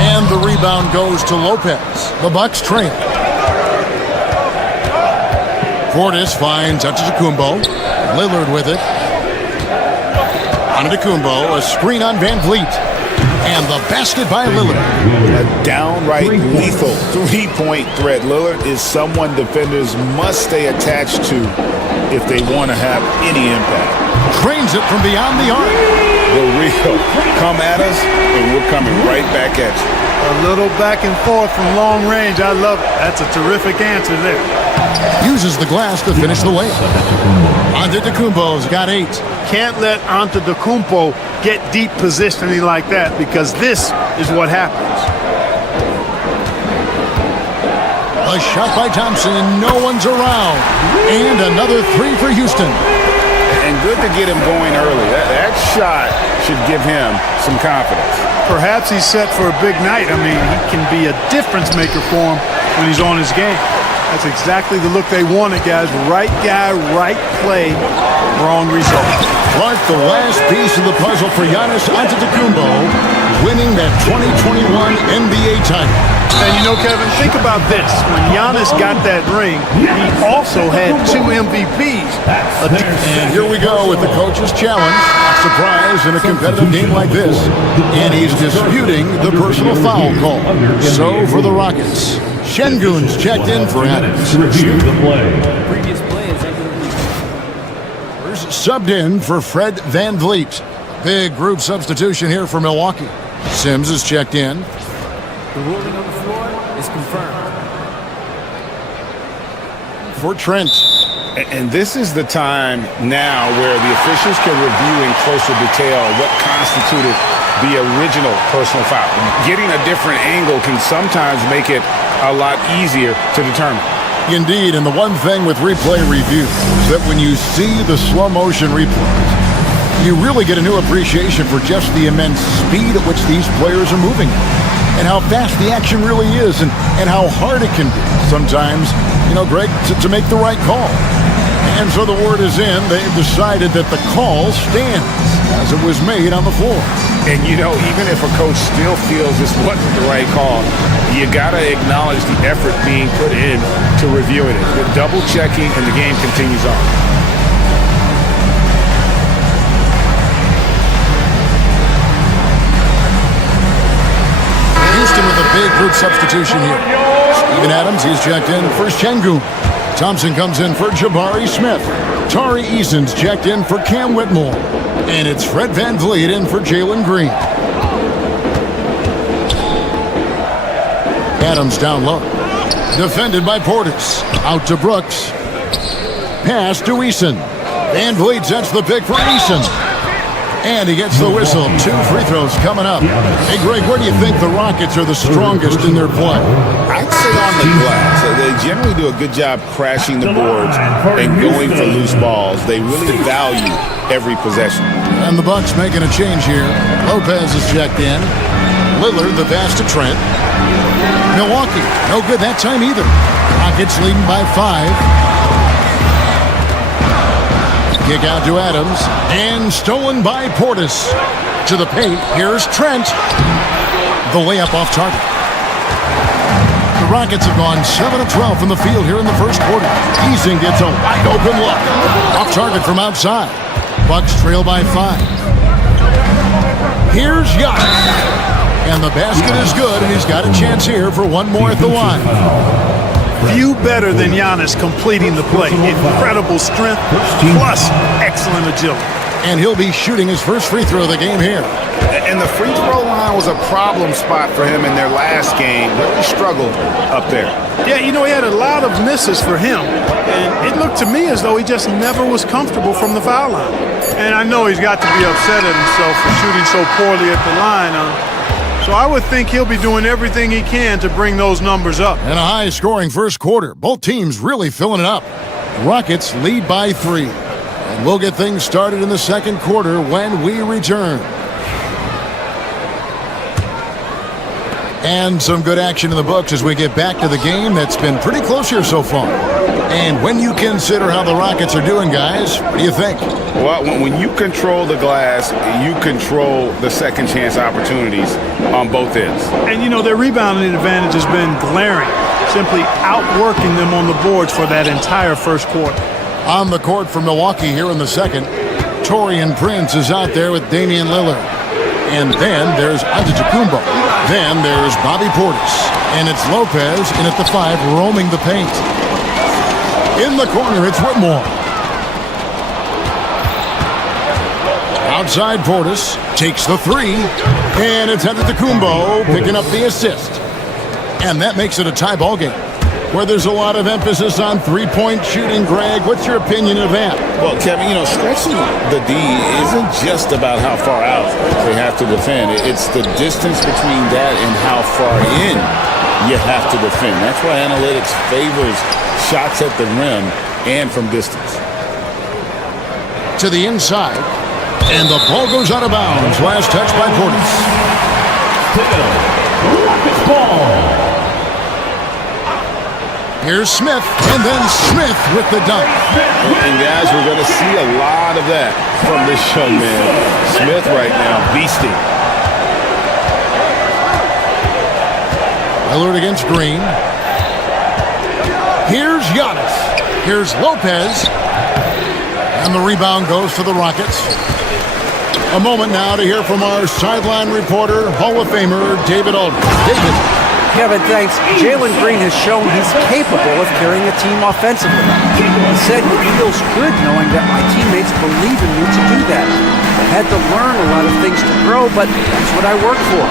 And the rebound goes to Lopez. The Bucks trail. Portis finds Antetokounmpo. Lillard with it. Antetokounmpo, a screen on Van Vliet. And the basket by Lillard. A downright lethal three-point threat. Lillard is someone defenders must stay attached to if they want to have any impact. Trains it from beyond the arc. The real come at us, and we're coming right back at you. A little back and forth from long range. I love it. That's a terrific answer there. Uses the glass to finish the layup. Antetokounmpo's got 8. Can't let Antetokounmpo get deep positioning like that, because this is what happens. A shot by Thompson and no one's around. And another 3 for Houston. And good to get him going early. That shot should give him some confidence. Perhaps he's set for a big night. I mean, he can be a difference maker for him when he's on his game. That's exactly the look they wanted, guys. Right guy, right play, wrong result. Clark, the last piece of the puzzle for Giannis Antetokounmpo, winning that 2021 NBA title. And you know, Kevin, think about this. When Giannis got that ring, he also had 2 MVPs. And here we go with the coach's challenge. Surprise in a competitive game like this. And he's disputing the personal foul call. So for the Rockets, Şengün's checked in for Adams. Subbed in for Fred Van Vliet. Big group substitution here for Milwaukee. Sims is checked in. The ruling on the floor is confirmed. For Trent. And this is the time now where the officials can review in closer detail what constituted the original personal foul. Getting a different angle can sometimes make it a lot easier to determine. Indeed, and the one thing with replay review is that when you see the slow motion replays, you really get a new appreciation for just the immense speed at which these players are moving and how fast the action really is and how hard it can be sometimes, Greg, to make the right call. And so the word is in. They've decided that the call stands as it was made on the floor. And, even if a coach still feels this wasn't the right call, you got to acknowledge the effort being put in to reviewing it. The double checking, and the game continues on. Houston with a big group substitution here. Steven Adams, he's checked in for Şengün. Thompson comes in for Jabari Smith. Tari Eason's checked in for Cam Whitmore. And it's Fred VanVleet in for Jalen Green. Adams down low. Defended by Portis. Out to Brooks. Pass to Eason. VanVleet sets the pick for Eason. And he gets the whistle. 2 free throws coming up. Hey, Greg, where do you think the Rockets are the strongest in their play? I'd say on the glass. They generally do a good job crashing the boards and going for loose balls. They really value every possession. And the Bucks making a change here. Lopez is checked in. Lillard, the pass to Trent. Milwaukee, no good that time either. Rockets leading by 5. Kick out to Adams, and stolen by Portis. To the paint, here's Trent. The layup off target. The Rockets have gone 7 of 12 from the field here in the first quarter. Easing gets a wide open look. Off target from outside. Bucks trail by 5. Here's Giannis. And the basket is good, and he's got a chance here for one more at the line. Few better than Giannis completing the play. Incredible strength, plus excellent agility. And he'll be shooting his first free throw of the game here. And the free throw line was a problem spot for him in their last game. Really struggled up there. Yeah, he had a lot of misses for him. And it looked to me as though he just never was comfortable from the foul line. And I know he's got to be upset at himself for shooting so poorly at the line. So I would think he'll be doing everything he can to bring those numbers up. And a high-scoring first quarter. Both teams really filling it up. Rockets lead by 3. And we'll get things started in the second quarter when we return. And some good action in the books as we get back to the game that's been pretty close here so far. And when you consider how the Rockets are doing, guys, what do you think? Well, when you control the glass, you control the second chance opportunities on both ends. And, their rebounding advantage has been glaring, simply outworking them on the boards for that entire first quarter. On the court for Milwaukee here in the second, Taurean Prince is out there with Damian Lillard. And then there's Antetokounmpo. Then there's Bobby Portis. And it's Lopez in at the 5 roaming the paint. In the corner, it's Whitmore. Outside Portis takes the 3. And it's Antetokounmpo picking up the assist. And that makes it a tie ball game, where there's a lot of emphasis on three-point shooting. Greg, what's your opinion of that? Well, Kevin, stretching the D isn't just about how far out they have to defend. It's the distance between that and how far in you have to defend. That's why analytics favors shots at the rim and from distance. To the inside, and the ball goes out of bounds. Last touch by Portis. Rockets ball. Here's Smith, and then Smith with the dunk. And guys, we're going to see a lot of that from this young man. Smith right now, beasting. Lillard against Green. Here's Giannis. Here's Lopez. And the rebound goes to the Rockets. A moment now to hear from our sideline reporter, Hall of Famer David Aldridge. David. Kevin, thanks. Jalen Green has shown he's capable of carrying a team offensively. He said it feels good knowing that my teammates believe in me to do that. I had to learn a lot of things to grow, but that's what I work for.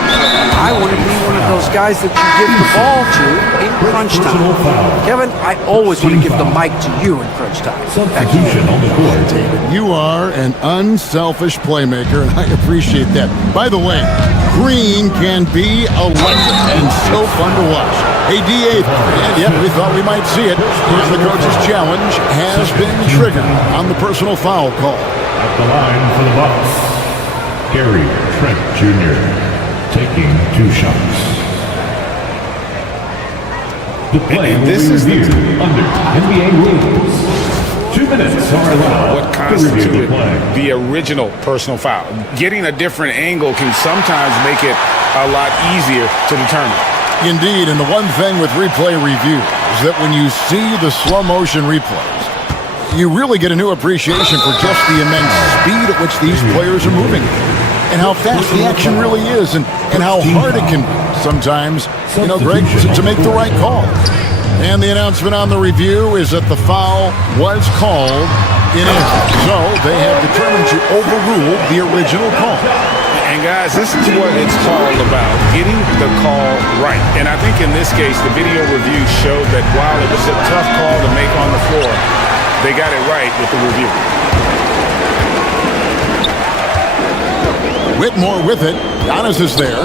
I want to be one of those guys that you give the ball to in crunch time. Kevin, I always want to give the mic to you in crunch time. Substitution on the court. David, you are an unselfish playmaker, and I appreciate that. By the way, Green can be electric and so fun to watch. Hey, D8, and yep, we thought we might see it. Here's the coach's challenge has been triggered on the personal foul call. At the line for the Bucks, Gary Trent Jr. taking 2 shots. The play will be reviewed under NBA rules. 2 minutes are allowed. What constituted the original personal foul? Getting a different angle can sometimes make it a lot easier to determine. Indeed, and the one thing with replay review is that when you see the slow motion replays, you really get a new appreciation for just the immense speed at which these players are moving and how fast the action really is and how hard it can be sometimes, Greg, to make the right call. And the announcement on the review is that the foul was called in it. So they have determined to overrule the original call. And guys, this is what it's all about, getting the call right. And I think in this case, the video review showed that while it was a tough call to make on the floor, they got it right with the review. Whitmore with it. Giannis is there.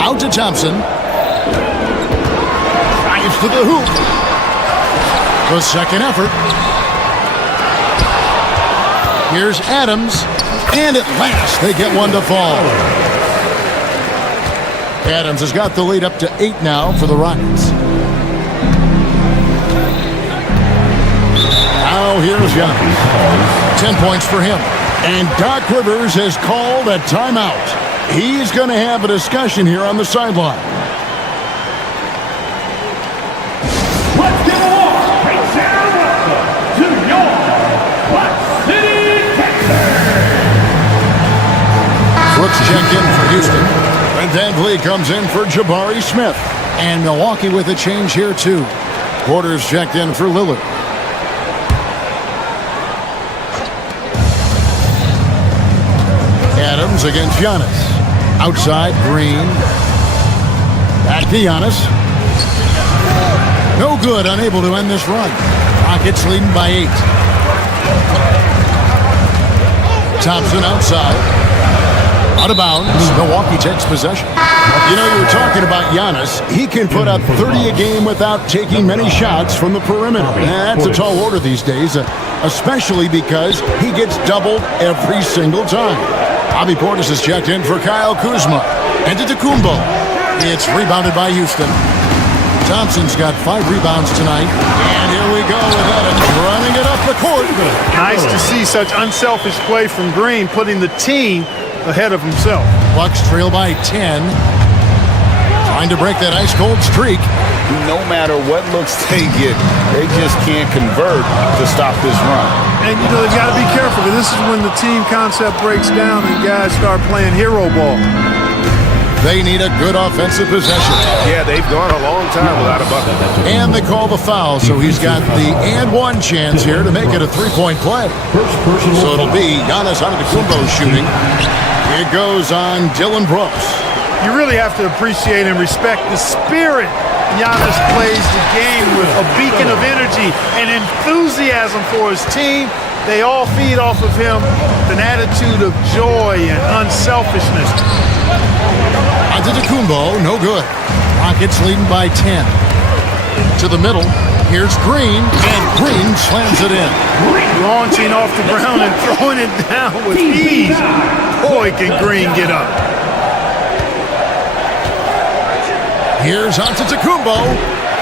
Out to Thompson. Drives to the hoop. The second effort. Here's Adams. And at last, they get one to fall. Adams has got the lead up to 8 now for the Rockets. Now here's Giannis. 10 points for him. And Doc Rivers has called a timeout. He's going to have a discussion here on the sideline. Let's give a walk. Great center welcome to your Black City, Texas. Brooks checked in for Houston. And Van Vliet comes in for Jabari Smith. And Milwaukee with a change here, too. Porter's checked in for Lillard. Adams against Giannis. Outside, Green. Back to Giannis. No good, unable to end this run. Rockets leading by 8. Thompson outside. Out of bounds. Milwaukee takes possession. You know, you were talking about Giannis. He can put up 30 a game without taking many shots from the perimeter. That's a tall order these days, especially because he gets doubled every single time. Bobby Portis is checked in for Kyle Kuzma. And to Tacumbo. It's rebounded by Houston. Thompson's got 5 rebounds tonight. And here we go with Adams running it up the court. Nice to see such unselfish play from Green, putting the team ahead of himself. Bucks trail by 10. Trying to break that ice-cold streak. No matter what looks they get, they just can't convert to stop this run. And, they've got to be careful, because this is when the team concept breaks down and guys start playing hero ball. They need a good offensive possession. Yeah, they've gone a long time without a bucket. And they call the foul, so he's got the and one chance here to make it a 3-point play. So it'll be Giannis Antetokounmpo shooting. It goes on Dylan Brooks. You really have to appreciate and respect the spirit Giannis plays the game with, a beacon of energy and enthusiasm for his team. They all feed off of him with an attitude of joy and unselfishness. Antetokounmpo, no good. Rockets leading by 10. To the middle, here's Green, and Green slams it in. Launching off the ground and throwing it down with ease. Boy, can Green get up. Here's Antetokounmpo,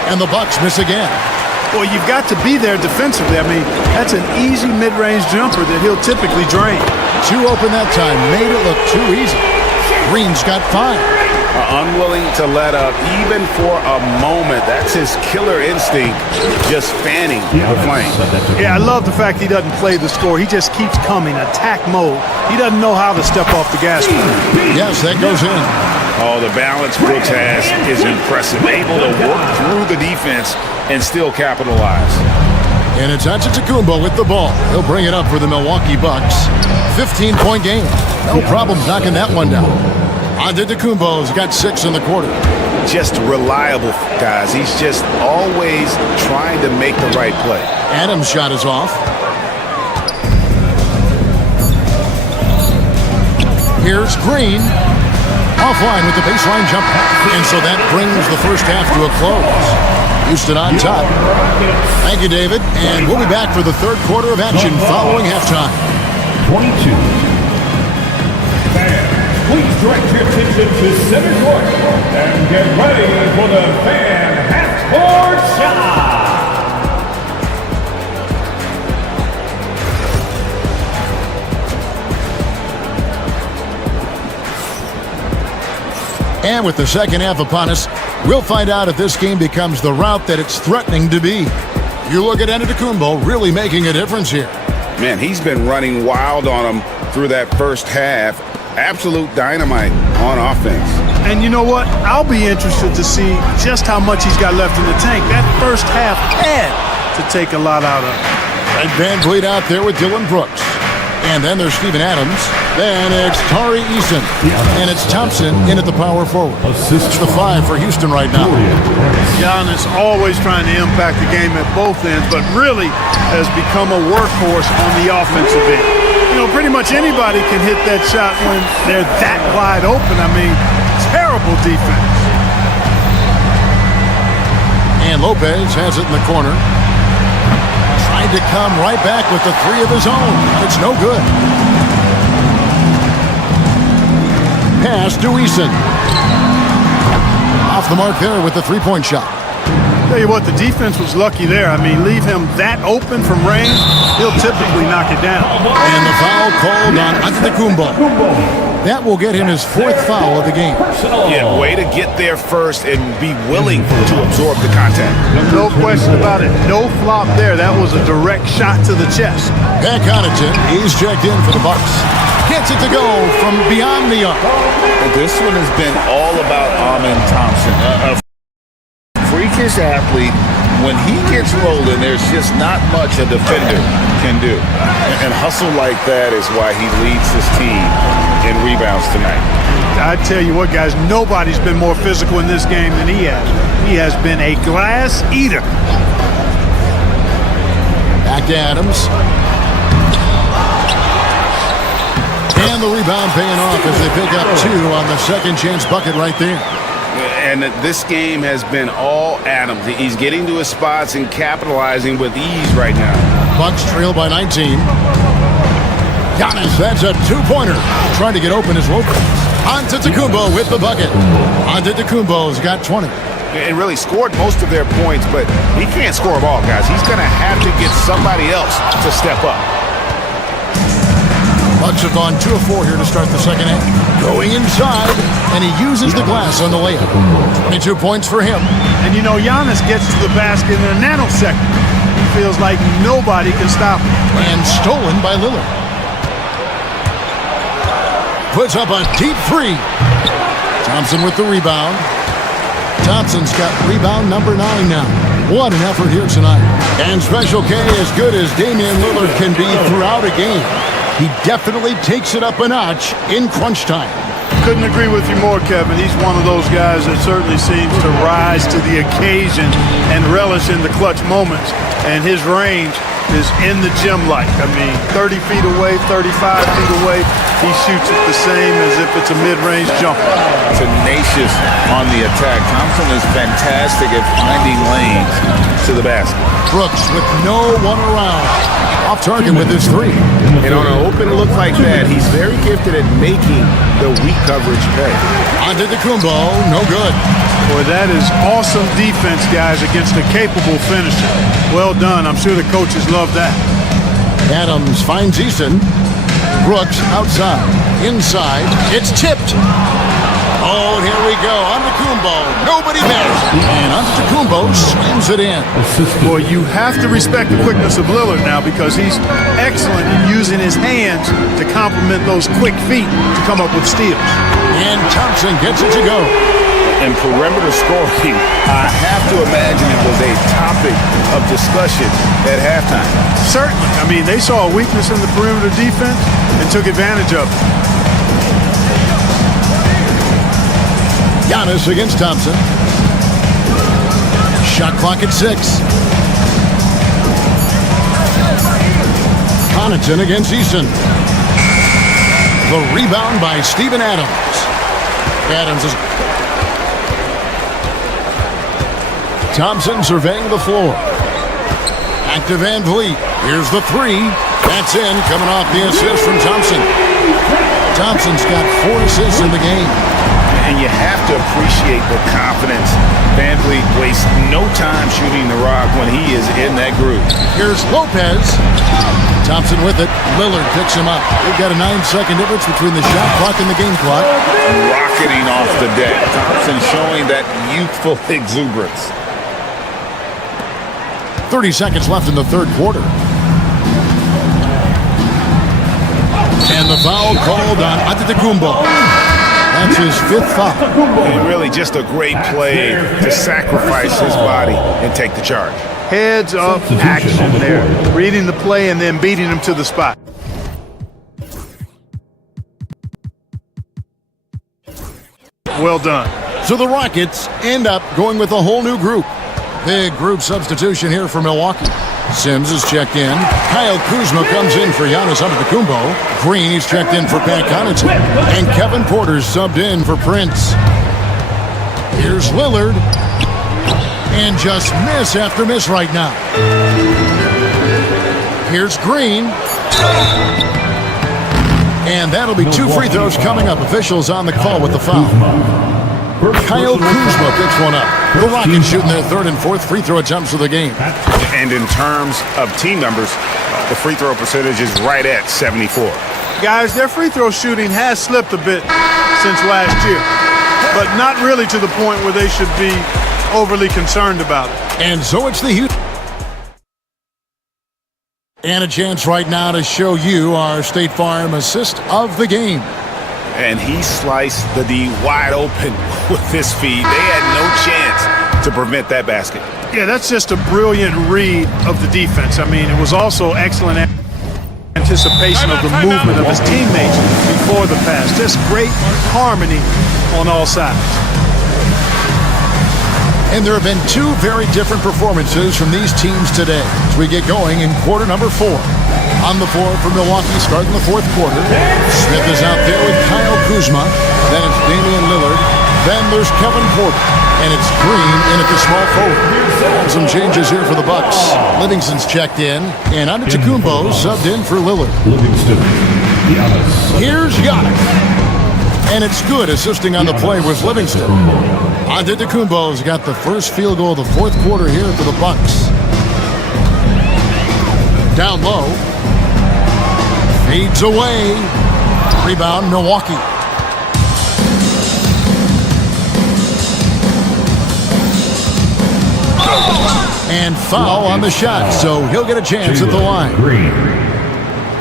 and the Bucks miss again. Well, you've got to be there defensively. I mean, that's an easy mid-range jumper that he'll typically drain. Too open that time, made it look too easy. Green's got 5. Unwilling to let up even for a moment. That's his killer instinct, just fanning the flame. Yeah, I love the fact he doesn't play the score. He just keeps coming, attack mode. He doesn't know how to step off the gas pedal. Yes, that goes in. Oh, the balance Brooks has is impressive. Able to work through the defense and still capitalize. And it's Antetokounmpo with the ball. He'll bring it up for the Milwaukee Bucks. 15-point game. No problem knocking that one down. Antetokounmpo's got 6 in the quarter. Just reliable, guys. He's just always trying to make the right play. Adams' shot is off. Here's Green. Offline with the baseline jump. And so that brings the first half to a close. Houston on top. Thank you, David. And we'll be back for the third quarter of action following halftime. 22. Please direct your attention to center court and get ready for the fan half-court shot. And with the second half upon us, we'll find out if this game becomes the route that it's threatening to be. You look at Antetokounmpo really making a difference here. Man, he's been running wild on him through that first half. Absolute dynamite on offense. And you know what? I'll be interested to see just how much he's got left in the tank. That first half had to take a lot out of him. Fred VanVleet out there with Dylan Brooks. And then there's Steven Adams. Then it's Tari Eason. And it's Thompson in at the power forward. It's the 5 for Houston right now. Giannis always trying to impact the game at both ends, but really has become a workhorse on the offensive end. You know, pretty much anybody can hit that shot when they're that wide open. I mean, terrible defense. And Lopez has it in the corner. Tried to come right back with the 3 of his own. It's no good. Pass to Eason. Off the mark there with the 3-point shot. Tell you what, the defense was lucky there. I mean, leave him that open from range, he'll typically knock it down. And the foul called on Antetokounmpo. That will get him his 4th foul of the game. Yeah, way to get there first and be willing to absorb the contact. No question about it. No flop there. That was a direct shot to the chest. Pat Connaughton, he's checked in for the Bucks. Gets it to go from beyond the arc. This one has been all about Amen Thompson. Freakish athlete. When he gets rolling, there's just not much a defender can do. And hustle like that is why he leads his team in rebounds tonight. I tell you what, guys, nobody's been more physical in this game than he has. He has been a glass eater. Back to Adams. And the rebound paying off as they pick up 2 on the second chance bucket right there. And this game has been all Adams. He's getting to his spots and capitalizing with ease right now. Bucks trail by 19. Giannis, that's a 2-pointer. Trying to get open is Lopez. Antetokounmpo with the bucket. Antetokounmpo's got 20. And really scored most of their points, but he can't score them all, guys. He's going to have to get somebody else to step up. Bucks have gone 2 of 4 here to start the second half. Going inside, and he uses the glass on the layup. 22 points for him. And you know, Giannis gets to the basket in a nanosecond. He feels like nobody can stop him. And stolen by Lillard. Puts up a deep 3. Thompson with the rebound. Thompson's got rebound number 9 now. What an effort here tonight. And Special K, as good as Damian Lillard can be throughout a game, he definitely takes it up a notch in crunch time. Couldn't agree with you more, Kevin. He's one of those guys that certainly seems to rise to the occasion and relish in the clutch moments. And his range is in the gym like. I mean, 30 feet away, 35 feet away, he shoots it the same as if it's a mid-range jumper. Tenacious on the attack. Thompson is fantastic at finding lanes to the basket. Brooks with no one around. Off target with his 3. And on an open look like that, he's very gifted at making the weak coverage pay. Antetokounmpo, no good. Boy, that is awesome defense, guys, against a capable finisher. Well done. I'm sure the coaches love that. Adams finds Eason. Brooks outside. Inside. It's tipped. Oh, here we go. Antetokounmpo. Nobody missed. And Antetokounmpo slams it in. Boy, you have to respect the quickness of Lillard now because he's excellent in using his hands to complement those quick feet to come up with steals. And Thompson gets it to go. And perimeter scoring, I have to imagine it was a topic of discussion at halftime. Certainly. I mean, they saw a weakness in the perimeter defense and took advantage of it. Giannis against Thompson. Shot clock at 6. Connaughton against Eason. The rebound by Steven Adams. Adams is... Thompson surveying the floor. Back to Van Vliet. Here's the 3. That's in, coming off the assist from Thompson. Thompson's got 4 assists in the game. And you have to appreciate the confidence. Van Vliet wastes no time shooting the rock when he is in that group. Here's Lopez. Thompson with it. Lillard picks him up. They've got a 9-second difference between the shot clock and the game clock. Rocketing off the deck. Thompson showing that youthful exuberance. 30 seconds left in the third quarter. And the foul called on Antetokounmpo. That's his 5th foul. And really just a great play to sacrifice his body and take the charge. Heads up action there. Reading the play and then beating him to the spot. Well done. So the Rockets end up going with a whole new group. Big group substitution here for Milwaukee. Sims is checked in. Kyle Kuzma comes in for Giannis Antetokounmpo. Green is checked in for Pat Connaughton. And Kevin Porter's subbed in for Prince. Here's Lillard. And just miss after miss right now. Here's Green. And that'll be 2 free throws coming up. Officials on the call with the foul. Kyle Kuzma picks one up. The Rockets shooting their 3rd and 4th free throw attempts of the game. And in terms of team numbers, the free throw percentage is right at 74. Guys, their free throw shooting has slipped a bit since last year, but not really to the point where they should be overly concerned about it. And so it's the Houston. And a chance right now to show you our State Farm assist of the game. And he sliced the D wide open with his feed. They had no chance to prevent that basket. Yeah, that's just a brilliant read of the defense. I mean, it was also excellent anticipation of the movement of his teammates before the pass. Just great harmony on all sides. And there have been 2 very different performances from these teams today as we get going in quarter number 4. On the floor for Milwaukee starting the 4th quarter. Smith is out there with Kyle Kuzma. Then it's Damian Lillard. Then there's Kevin Porter. And it's Green in at the small forward. Some changes here for the Bucks. Livingston's checked in. And Antetokounmpo subbed in for Lillard. Here's Giannis. And it's good assisting on the play with Livingston. Antetokounmpo's got the first field goal of the 4th quarter here for the Bucks. Down low. Fades away. Rebound, Milwaukee. And foul on the shot, so he'll get a chance at the line.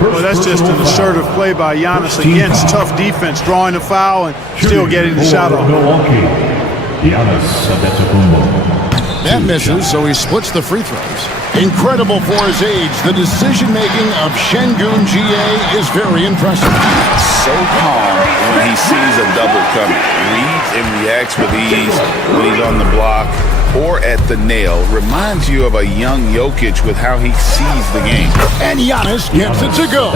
Well, that's just an assertive play by Giannis against tough defense, drawing a foul and still getting the shot off. That misses, so he splits the free throws. Incredible for his age. The decision-making of Şengün GA is very impressive. So calm when he sees a double coming. Reads and reacts with ease when he's on the block or at the nail. Reminds you of a young Jokic with how he sees the game. And Giannis gets it to go.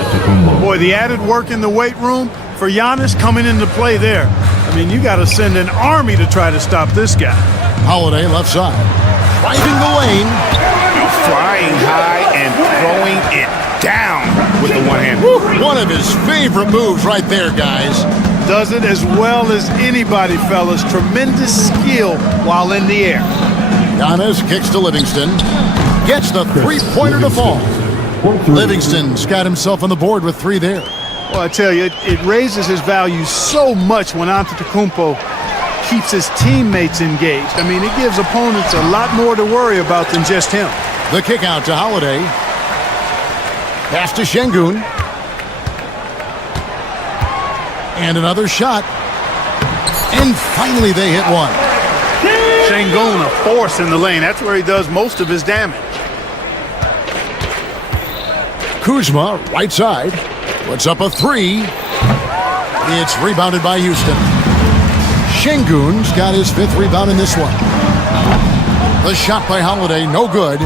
Boy, the added work in the weight room for Giannis coming into play there. I mean, you got to send an army to try to stop this guy. Holiday left side. Driving the lane. Flying high and throwing it down with the one hand. One of his favorite moves right there, guys. Does it as well as anybody, fellas. Tremendous skill while in the air. Giannis kicks to Livingston. Gets the three-pointer to fall. Livingston's got himself on the board with 3 there. Well, I tell you, it raises his value so much when Antetokounmpo keeps his teammates engaged. I mean, it gives opponents a lot more to worry about than just him. The kick out to Holiday. Pass to Şengün. And another shot. And finally they hit one. Şengün, a force in the lane. That's where he does most of his damage. Kuzma, right side. Puts up a three. It's rebounded by Houston. Şengün's got his 5th rebound in this one. The shot by Holiday, no good.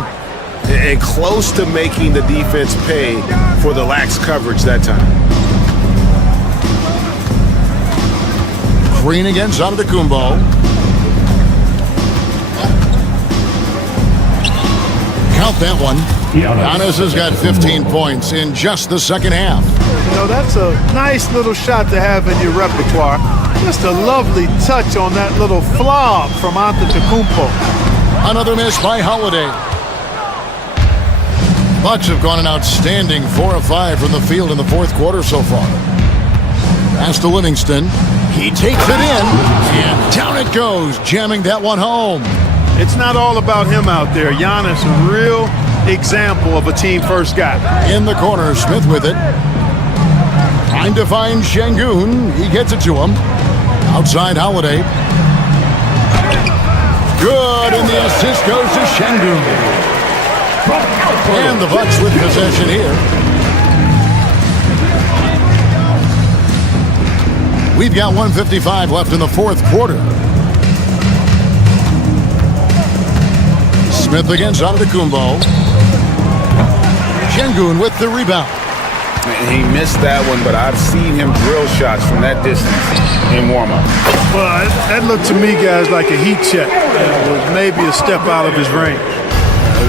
And close to making the defense pay for the lax coverage that time. Green against Antetokounmpo. Count that one. Giannis has got 15 points in just the second half. You know, that's a nice little shot to have in your repertoire. Just a lovely touch on that little flob from Antetokounmpo. Another miss by Holiday. Bucks have gone an outstanding 4 of 5 from the field in the 4th quarter so far. Pass to Livingston. He takes it in, and down it goes, jamming that one home. It's not all about him out there. Giannis, a real example of a team-first guy. In the corner, Smith with it. Trying to find Şengün. He gets it to him. Outside Holiday. Good, and the assist goes to Şengün. And the Bucks with possession here. We've got 1:55 left in the 4th quarter. Smith against Antetokounmpo. Şengün with the rebound. He missed that one, but I've seen him drill shots from that distance in warm-up. Well, that looked to me, guys, like a heat check. It was maybe a step out of his range.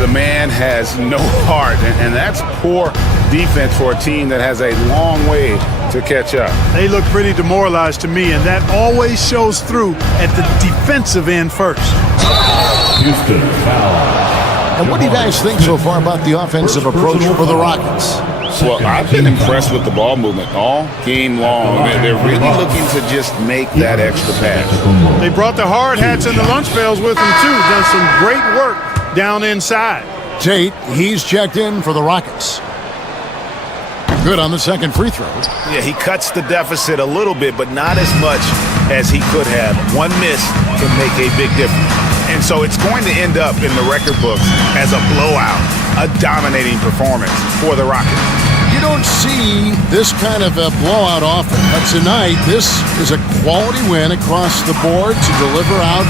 The man has no heart, and that's poor defense for a team that has a long way to catch up. They look pretty demoralized to me, and that always shows through at the defensive end first. Houston foul. And what do you guys think so far about the offensive approach for the Rockets? Well, I've been impressed with the ball movement all game long. They're really looking to just make that extra pass. They brought the hard hats and the lunch pails with them, too. Done some great work down inside. Tate, he's checked in for the Rockets. Good on the second free throw. Yeah, he cuts the deficit a little bit, but not as much as he could have. One miss can make a big difference. And so it's going to end up in the record books as a blowout, a dominating performance for the Rockets. You don't see this kind of a blowout often, but tonight this is a quality win across the board to deliver out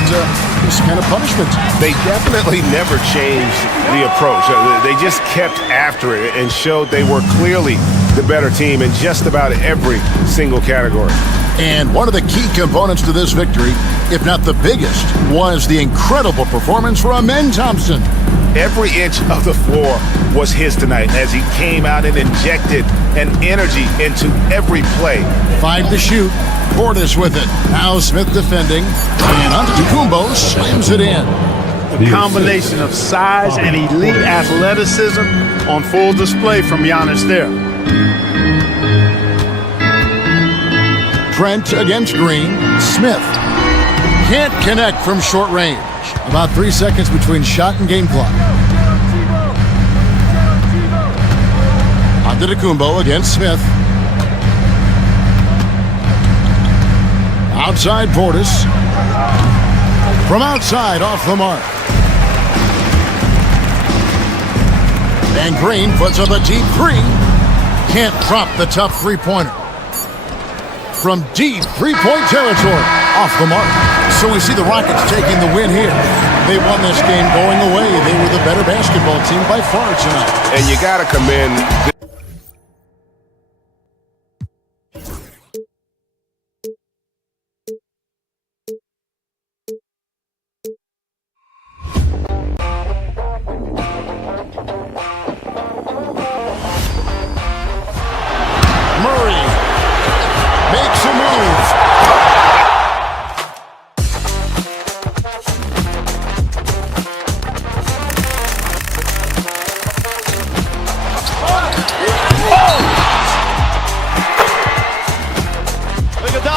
this kind of punishment. They definitely never changed the approach. They just kept after it and showed they were clearly the better team in just about every single category. And one of the key components to this victory, if not the biggest, was the incredible performance from Amen Thompson. Every inch of the floor was his tonight as he came out and injected an energy into every play. 5 to shoot. Portis with it. Now Smith defending. And Antetokounmpo slams it in. The combination of size and elite athleticism on full display from Giannis there. Trent against Green. Smith can't connect from short range. About 3 seconds between shot and game clock. Antetokounmpo against Smith. Outside Portis. From outside off the mark. And Green puts up a deep three. Can't drop the tough three-pointer. From deep three-point territory, off the mark. So we see the Rockets taking the win here. They won this game going away. They were the better basketball team by far tonight. And you got to commend Murray makes a move.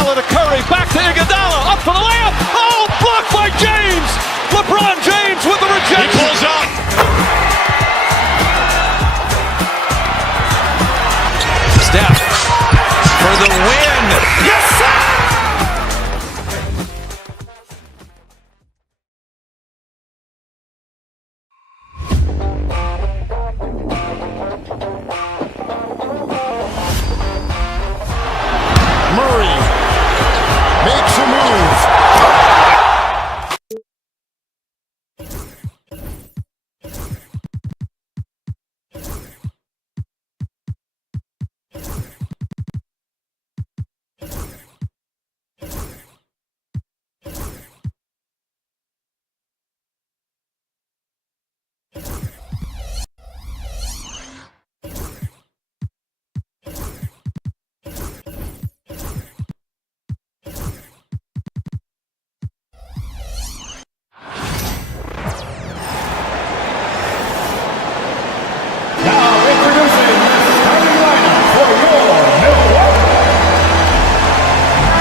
Iguodala to Curry, back to Iguodala, up for the layup. Oh, blocked by James. LeBron James with the rejection. He pulls up. Steph for the win. Yes, sir! Murray makes a move.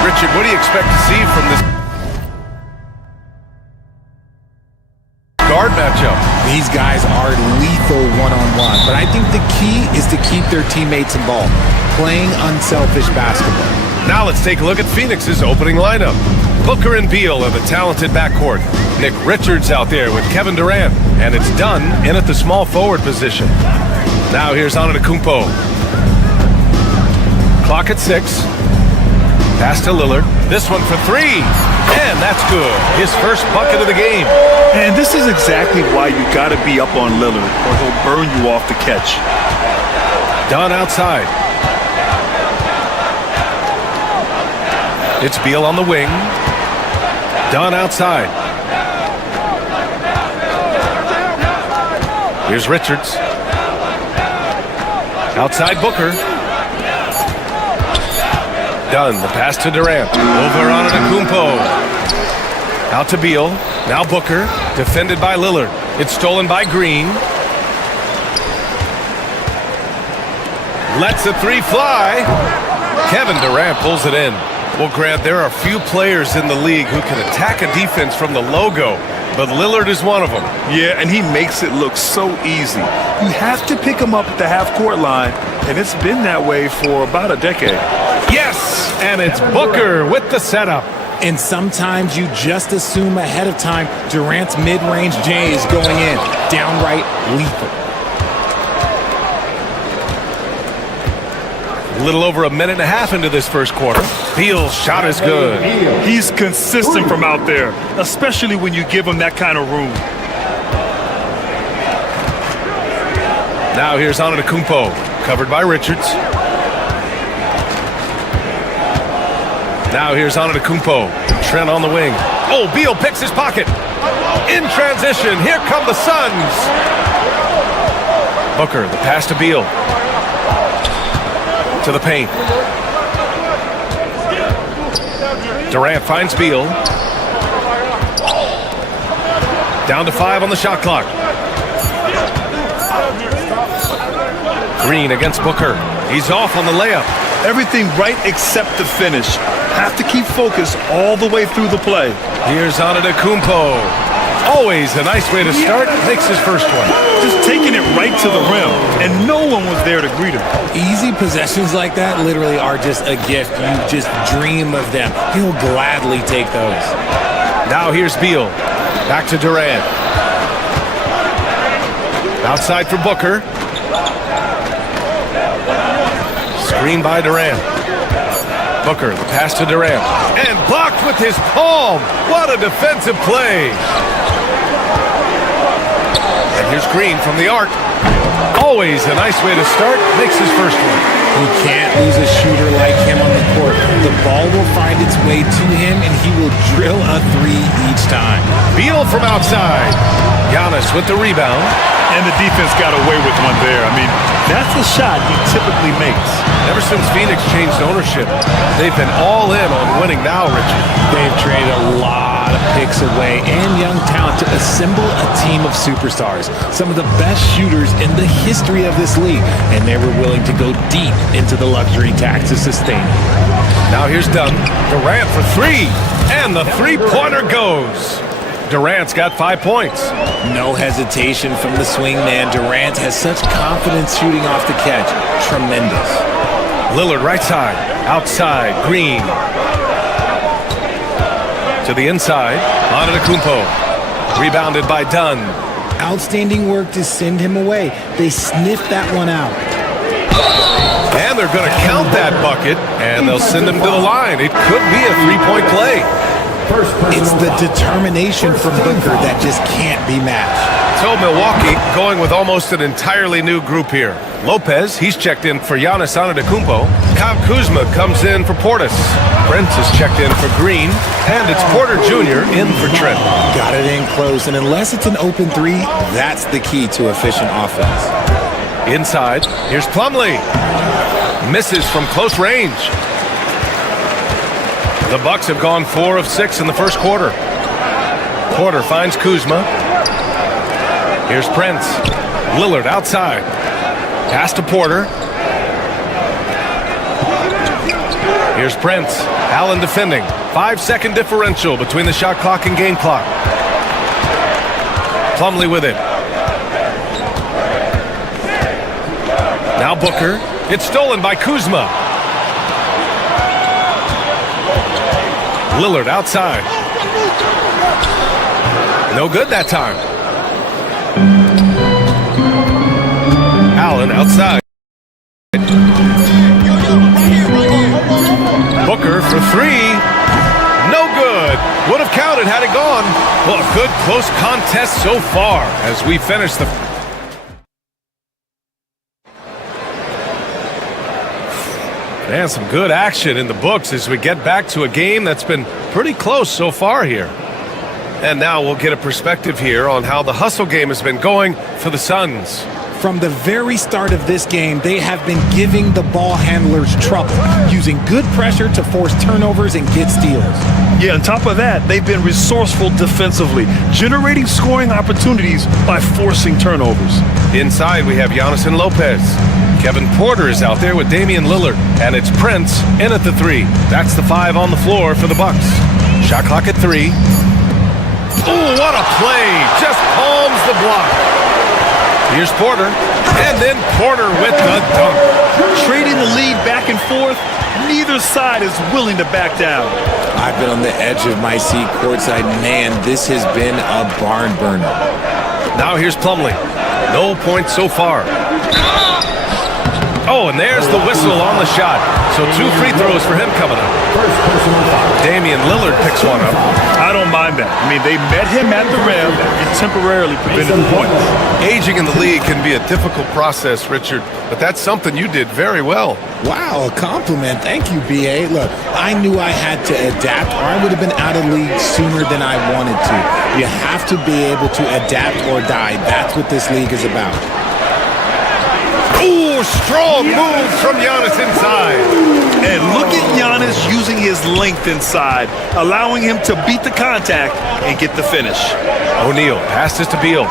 Richard, what do you expect to see from this guard matchup? These guys are lethal one-on-one, but I think the key is to keep their teammates involved, playing unselfish basketball. Now let's take a look at Phoenix's opening lineup. Booker and Beal are the talented backcourt. Nick Richards out there with Kevin Durant, and it's Dunn in at the small forward position. Now here's Antetokounmpo. Clock at 6. Pass to Lillard. This one for 3. And that's good. His first bucket of the game. And this is exactly why you got to be up on Lillard, or he'll burn you off the catch. Dunn outside. It's Beal on the wing. Dunn outside. Here's Richards. Outside Booker. Dunn, the pass to Durant. Over on Antetokounmpo. Out to Beal. Now Booker. Defended by Lillard. It's stolen by Green. Lets the 3 fly. Kevin Durant pulls it in. Well, Grant, there are few players in the league who can attack a defense from the logo, but Lillard is one of them. Yeah, and he makes it look so easy. You have to pick him up at the half-court line, and it's been that way for about a decade. Yes, and it's Booker with the setup. And sometimes you just assume ahead of time Durant's mid-range J is going in. Downright lethal. A little over a minute and a half into this first quarter. Beal's shot is good. He's consistent from out there, especially when you give him that kind of room. Now here's Antetokounmpo, covered by Richards. Now here's Antetokounmpo. Trent on the wing. Oh, Beal picks his pocket. In transition, here come the Suns. Booker, the pass to Beal. To the paint. Durant finds Beal. Down to 5 on the shot clock. Green against Booker. He's off on the layup. Everything right except the finish. Have to keep focus all the way through the play. Here's Antetokounmpo. Always a nice way to start. Makes his first one. Just taking it right to the rim, and no one was there to greet him. Easy possessions like that literally are just a gift. You just dream of them. He'll gladly take those. Now here's Beal. Back to Durant. Outside for Booker. Screen by Durant. Booker, the pass to Durant. And blocked with his palm. What a defensive play. And here's Green from the arc. Always a nice way to start. Makes his first one. You can't lose a shooter like him on the court. The ball will find its way to him, and he will drill a 3 each time. Beal from outside. Giannis with the rebound. And the defense got away with one there. I mean, that's the shot he typically makes. Ever since Phoenix changed ownership, they've been all in on winning now, Richard. They've traded a lot lot of picks away and young talent to assemble a team of superstars, some of the best shooters in the history of this league, and they were willing to go deep into the luxury tax to sustain it. Now here's Dunn. Durant for three, and the three-pointer goes. Durant's got 5 points. No hesitation from the swing man. Durant has such confidence shooting off the catch. Tremendous. Lillard right side, outside, Green. To the inside, Antetokounmpo. Rebounded by Dunn. Outstanding work to send him away. They sniffed that one out. And they're going to count that bucket, and they'll send him to the line. It could be a three-point play. It's the determination from Booker that just can't be matched. So Milwaukee going with almost an entirely new group here. Lopez, he's checked in for Giannis Antetokounmpo. Kyle Kuzma comes in for Portis. Prince is checked in for Green. And it's Porter Jr. in for Trent. Got it in close, and unless it's an open three, that's the key to efficient offense. Inside, here's Plumlee. Misses from close range. The Bucks have gone 4 of 6 in the first quarter. Porter finds Kuzma. Here's Prince. Lillard outside. Pass to Porter. Here's Prince. Allen defending. 5-second differential between the shot clock and game clock. Plumlee with it. Now Booker. It's stolen by Kuzma. Lillard outside. No good that time. Allen outside. Booker for three. No good. Would have counted had it gone. Well, a good close contest so far as we finish the... And some good action in the books as we get back to a game that's been pretty close so far here. And now we'll get a perspective here on how the hustle game has been going for the Suns. From the very start of this game, they have been giving the ball handlers trouble, using good pressure to force turnovers and get steals. Yeah, on top of that, they've been resourceful defensively, generating scoring opportunities by forcing turnovers. Inside, we have Giannis and Lopez. Kevin Porter is out there with Damian Lillard, and it's Prince in at the three. That's the 5 on the floor for the Bucks. Shot clock at 3. Oh, what a play! Just palms the block. Here's Porter, and then Porter with the dunk. Trading the lead back and forth, neither side is willing to back down. I've been on the edge of my seat courtside. Man, this has been a barn burner. Now here's Plumlee. No points so far. Oh, and there's the whistle on the shot. So 2 free throws for him coming up. Damian Lillard picks one up. I don't mind that. I mean, they met him at the rim and temporarily prevented the points. Aging in the league can be a difficult process, Richard, but that's something you did very well. Wow, a compliment. Thank you, B.A. Look, I knew I had to adapt or I would have been out of league sooner than I wanted to. You have to be able to adapt or die. That's what this league is about. Ooh, strong move from Giannis inside. And look at Giannis using his length inside, allowing him to beat the contact and get the finish. O'Neal passes to Beal.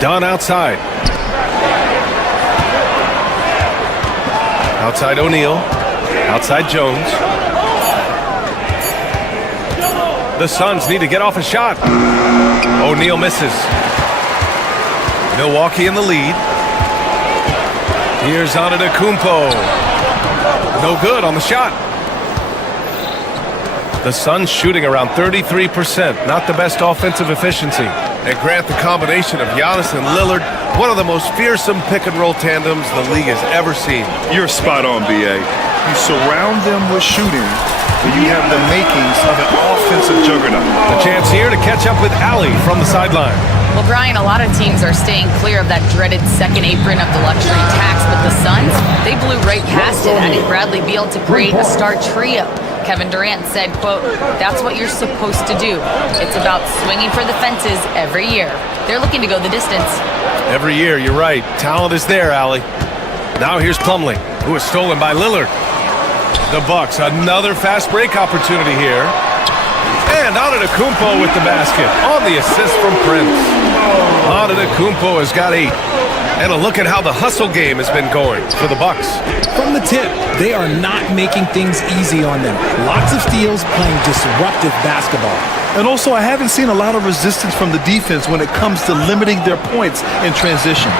Dunn outside. Outside O'Neal. Outside Jones. The Suns need to get off a shot. O'Neal misses. Milwaukee in the lead. Here's Antetokounmpo. No good on the shot. The Suns shooting around 33%. Not the best offensive efficiency. And Grant, the combination of Giannis and Lillard, one of the most fearsome pick-and-roll tandems the league has ever seen. You're spot on, B.A. You surround them with shooting, and you have the makings of an offensive juggernaut. A chance here to catch up with Allie from the sideline. Well, Brian, a lot of teams are staying clear of that dreaded second apron of the luxury tax, but the Suns, they blew right past it, adding Bradley Beal to create a star trio. Kevin Durant said, quote, "That's what you're supposed to do. It's about swinging for the fences every year." They're looking to go the distance. Every year, you're right. Talent is there, Allie. Now here's Plumlee, who is stolen by Lillard. The Bucks, another fast break opportunity here. And Antetokounmpo with the basket on the assist from Prince. Antetokounmpo has got 8. And a look at how the hustle game has been going for the Bucks. From the tip, they are not making things easy on them. Lots of steals, playing disruptive basketball. And also, I haven't seen a lot of resistance from the defense when it comes to limiting their points in transition.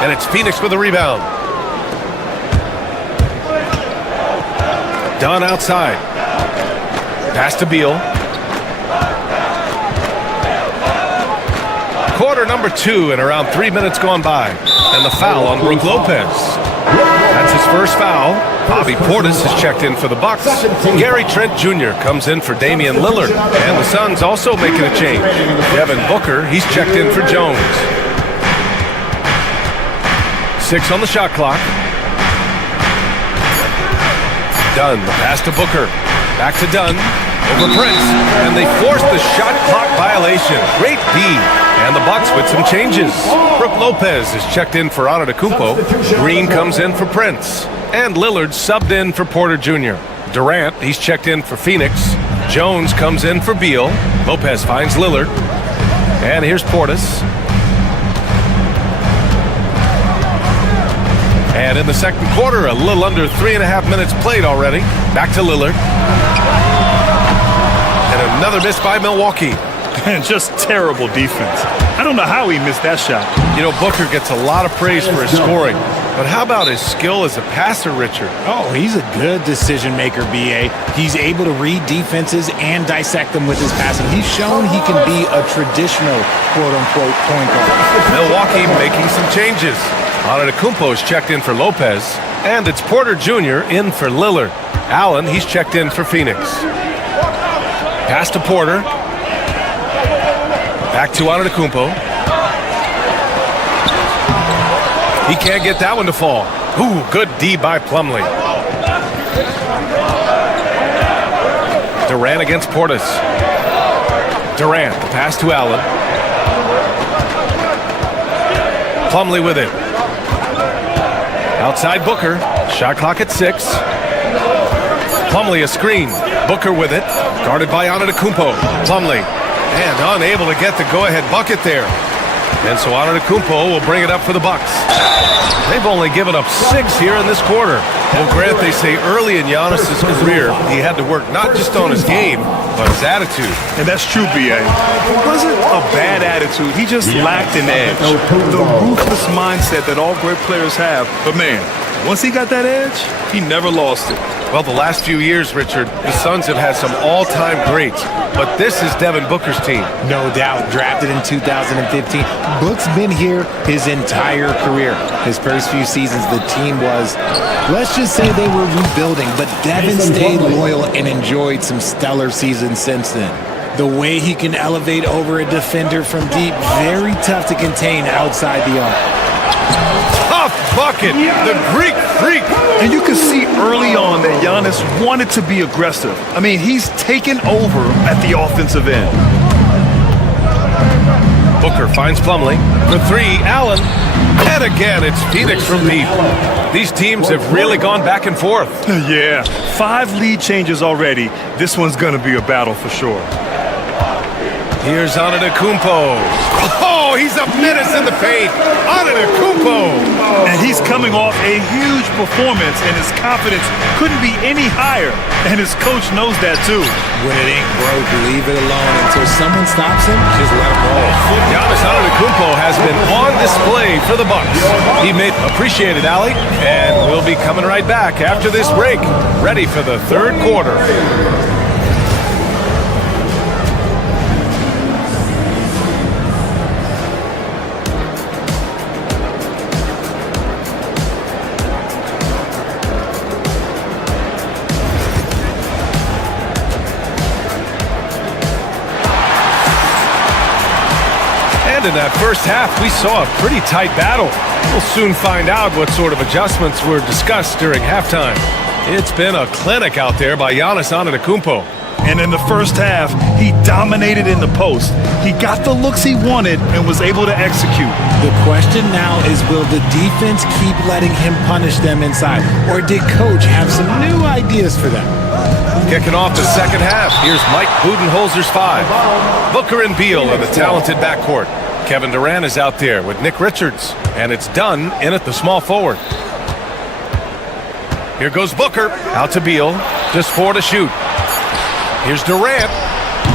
And it's Phoenix with a rebound. Dunn outside. Pass to Beal. Quarter number 2 and around 3 minutes gone by. And the foul on Brook Lopez. That's his first foul. Bobby Portis has checked in for the Bucks. Gary Trent Jr. comes in for Damian Lillard. And the Suns also making a change. Devin Booker, he's checked in for Jones. 6 on the shot clock. Dunn, the pass to Booker. Back to Dunn. Over Prince. And they force the shot clock violation. Great D. And the Bucks with some changes. Brook Lopez is checked in for Antetokounmpo. Green comes in for Prince. And Lillard subbed in for Porter Jr. Durant, he's checked in for Phoenix. Jones comes in for Beal. Lopez finds Lillard. And here's Portis. And in the second quarter, a little under 3.5 minutes played already. Back to Lillard. And another miss by Milwaukee. And just terrible defense. I don't know how he missed that shot. You know, Booker gets a lot of praise for his scoring. But how about his skill as a passer, Richard? Oh, he's a good decision maker, B.A. He's able to read defenses and dissect them with his passing. He's shown he can be a traditional quote-unquote point guard. Milwaukee making some changes. Antetokounmpo is checked in for Lopez. And it's Porter Jr. in for Lillard. Allen, he's checked in for Phoenix. Pass to Porter. Back to Antetokounmpo. He can't get that one to fall. Ooh, good D by Plumlee. Durant against Portis. Durant, the pass to Allen. Plumlee with it. Outside Booker. Shot clock at 6. Plumlee a screen. Booker with it. Guarded by Antetokounmpo. Plumlee. And unable to get the go-ahead bucket there. And so Antetokounmpo will bring it up for the Bucks. They've only given up 6 here in this quarter. And Grant, they say early in Giannis' career, he had to work not just on his game, but his attitude. And that's true, B.A. It wasn't a bad attitude. He just lacked an edge. The ruthless mindset that all great players have. But man, once he got that edge, he never lost it. Well, the last few years, Richard, the Suns have had some all-time greats. But this is Devin Booker's team. No doubt. Drafted in 2015. Book's been here his entire career. His first few seasons, the team was, let's just say they were rebuilding. But Devin stayed loyal and enjoyed some stellar seasons since then. The way he can elevate over a defender from deep, very tough to contain outside the arc. Tough bucket, the Greek freak. And you can see early on that Giannis wanted to be aggressive. I mean, he's taken over at the offensive end. Booker finds Plumlee. For 3, Allen. And again, it's Phoenix from deep. These teams have really gone back and forth. Yeah, 5 lead changes already. This one's going to be a battle for sure. Here's Antetokounmpo. Oh, he's a menace in the paint. Antetokounmpo. And he's coming off a huge performance, and his confidence couldn't be any higher. And his coach knows that too. When it ain't broke, leave it alone. Until someone stops him, just let him roll. Giannis Antetokounmpo has been on display for the Bucks. He made appreciated, Allie. And we'll be coming right back after this break. Ready for the third quarter. In that first half, we saw a pretty tight battle. We'll soon find out what sort of adjustments were discussed during halftime. It's been a clinic out there by Giannis Antetokounmpo. And in the first half, he dominated in the post. He got the looks he wanted and was able to execute. The question now is, will the defense keep letting him punish them inside? Or did Coach have some new ideas for them? Kicking off the second half, here's Mike Budenholzer's 5. Booker and Beal are the talented backcourt. Kevin Durant is out there with Nick Richards, and it's done in at the small forward. Here goes Booker, out to Beal, just 4 to shoot. Here's Durant.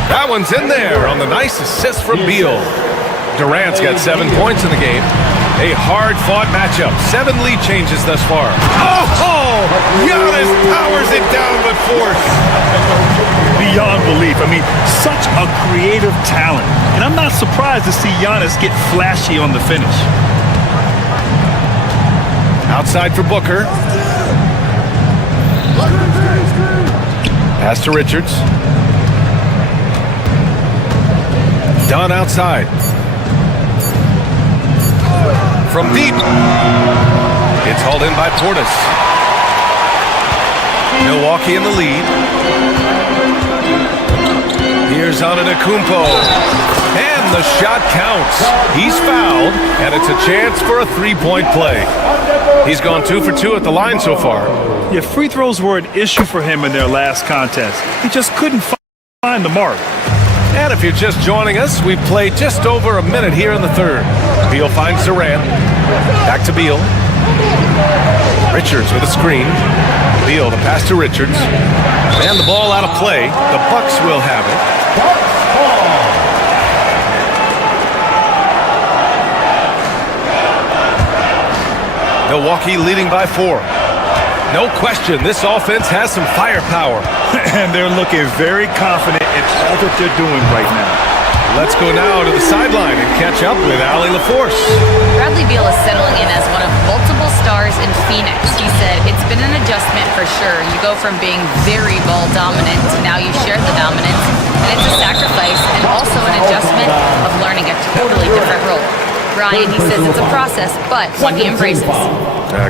That one's in there on the nice assist from Beal. Durant's got 7 points in the game. A hard-fought matchup. 7 lead changes thus far. Oh! Giannis powers it down with force. Beyond belief. I mean, such a creative talent. And I'm not surprised to see Giannis get flashy on the finish. Outside for Booker. Pass to Richards. Dunn outside. From deep. It's hauled in by Portis. Milwaukee in the lead. Here's Antetokounmpo. And the shot counts. He's fouled, and it's a chance for a three-point play. He's gone 2 for 2 at the line so far. Yeah, free throws were an issue for him in their last contest. He just couldn't find the mark. And if you're just joining us, we've played just over a minute here in the third. Beal finds Durant. Back to Beal. Richards with a screen. Beal, the pass to Richards. And the ball out of play. The Bucks will have it. Milwaukee leading by 4. No question, this offense has some firepower. And they're looking very confident in all that they're doing right now. Let's go now to the sideline and catch up with Allie LaForce. Bradley Beal is settling in as one of multiple stars in Phoenix. He said, it's been an adjustment for sure. You go from being very ball dominant to now you share the dominance. And it's a sacrifice and also an adjustment of learning a totally different role. Brian, he says it's a process, but one he embraces.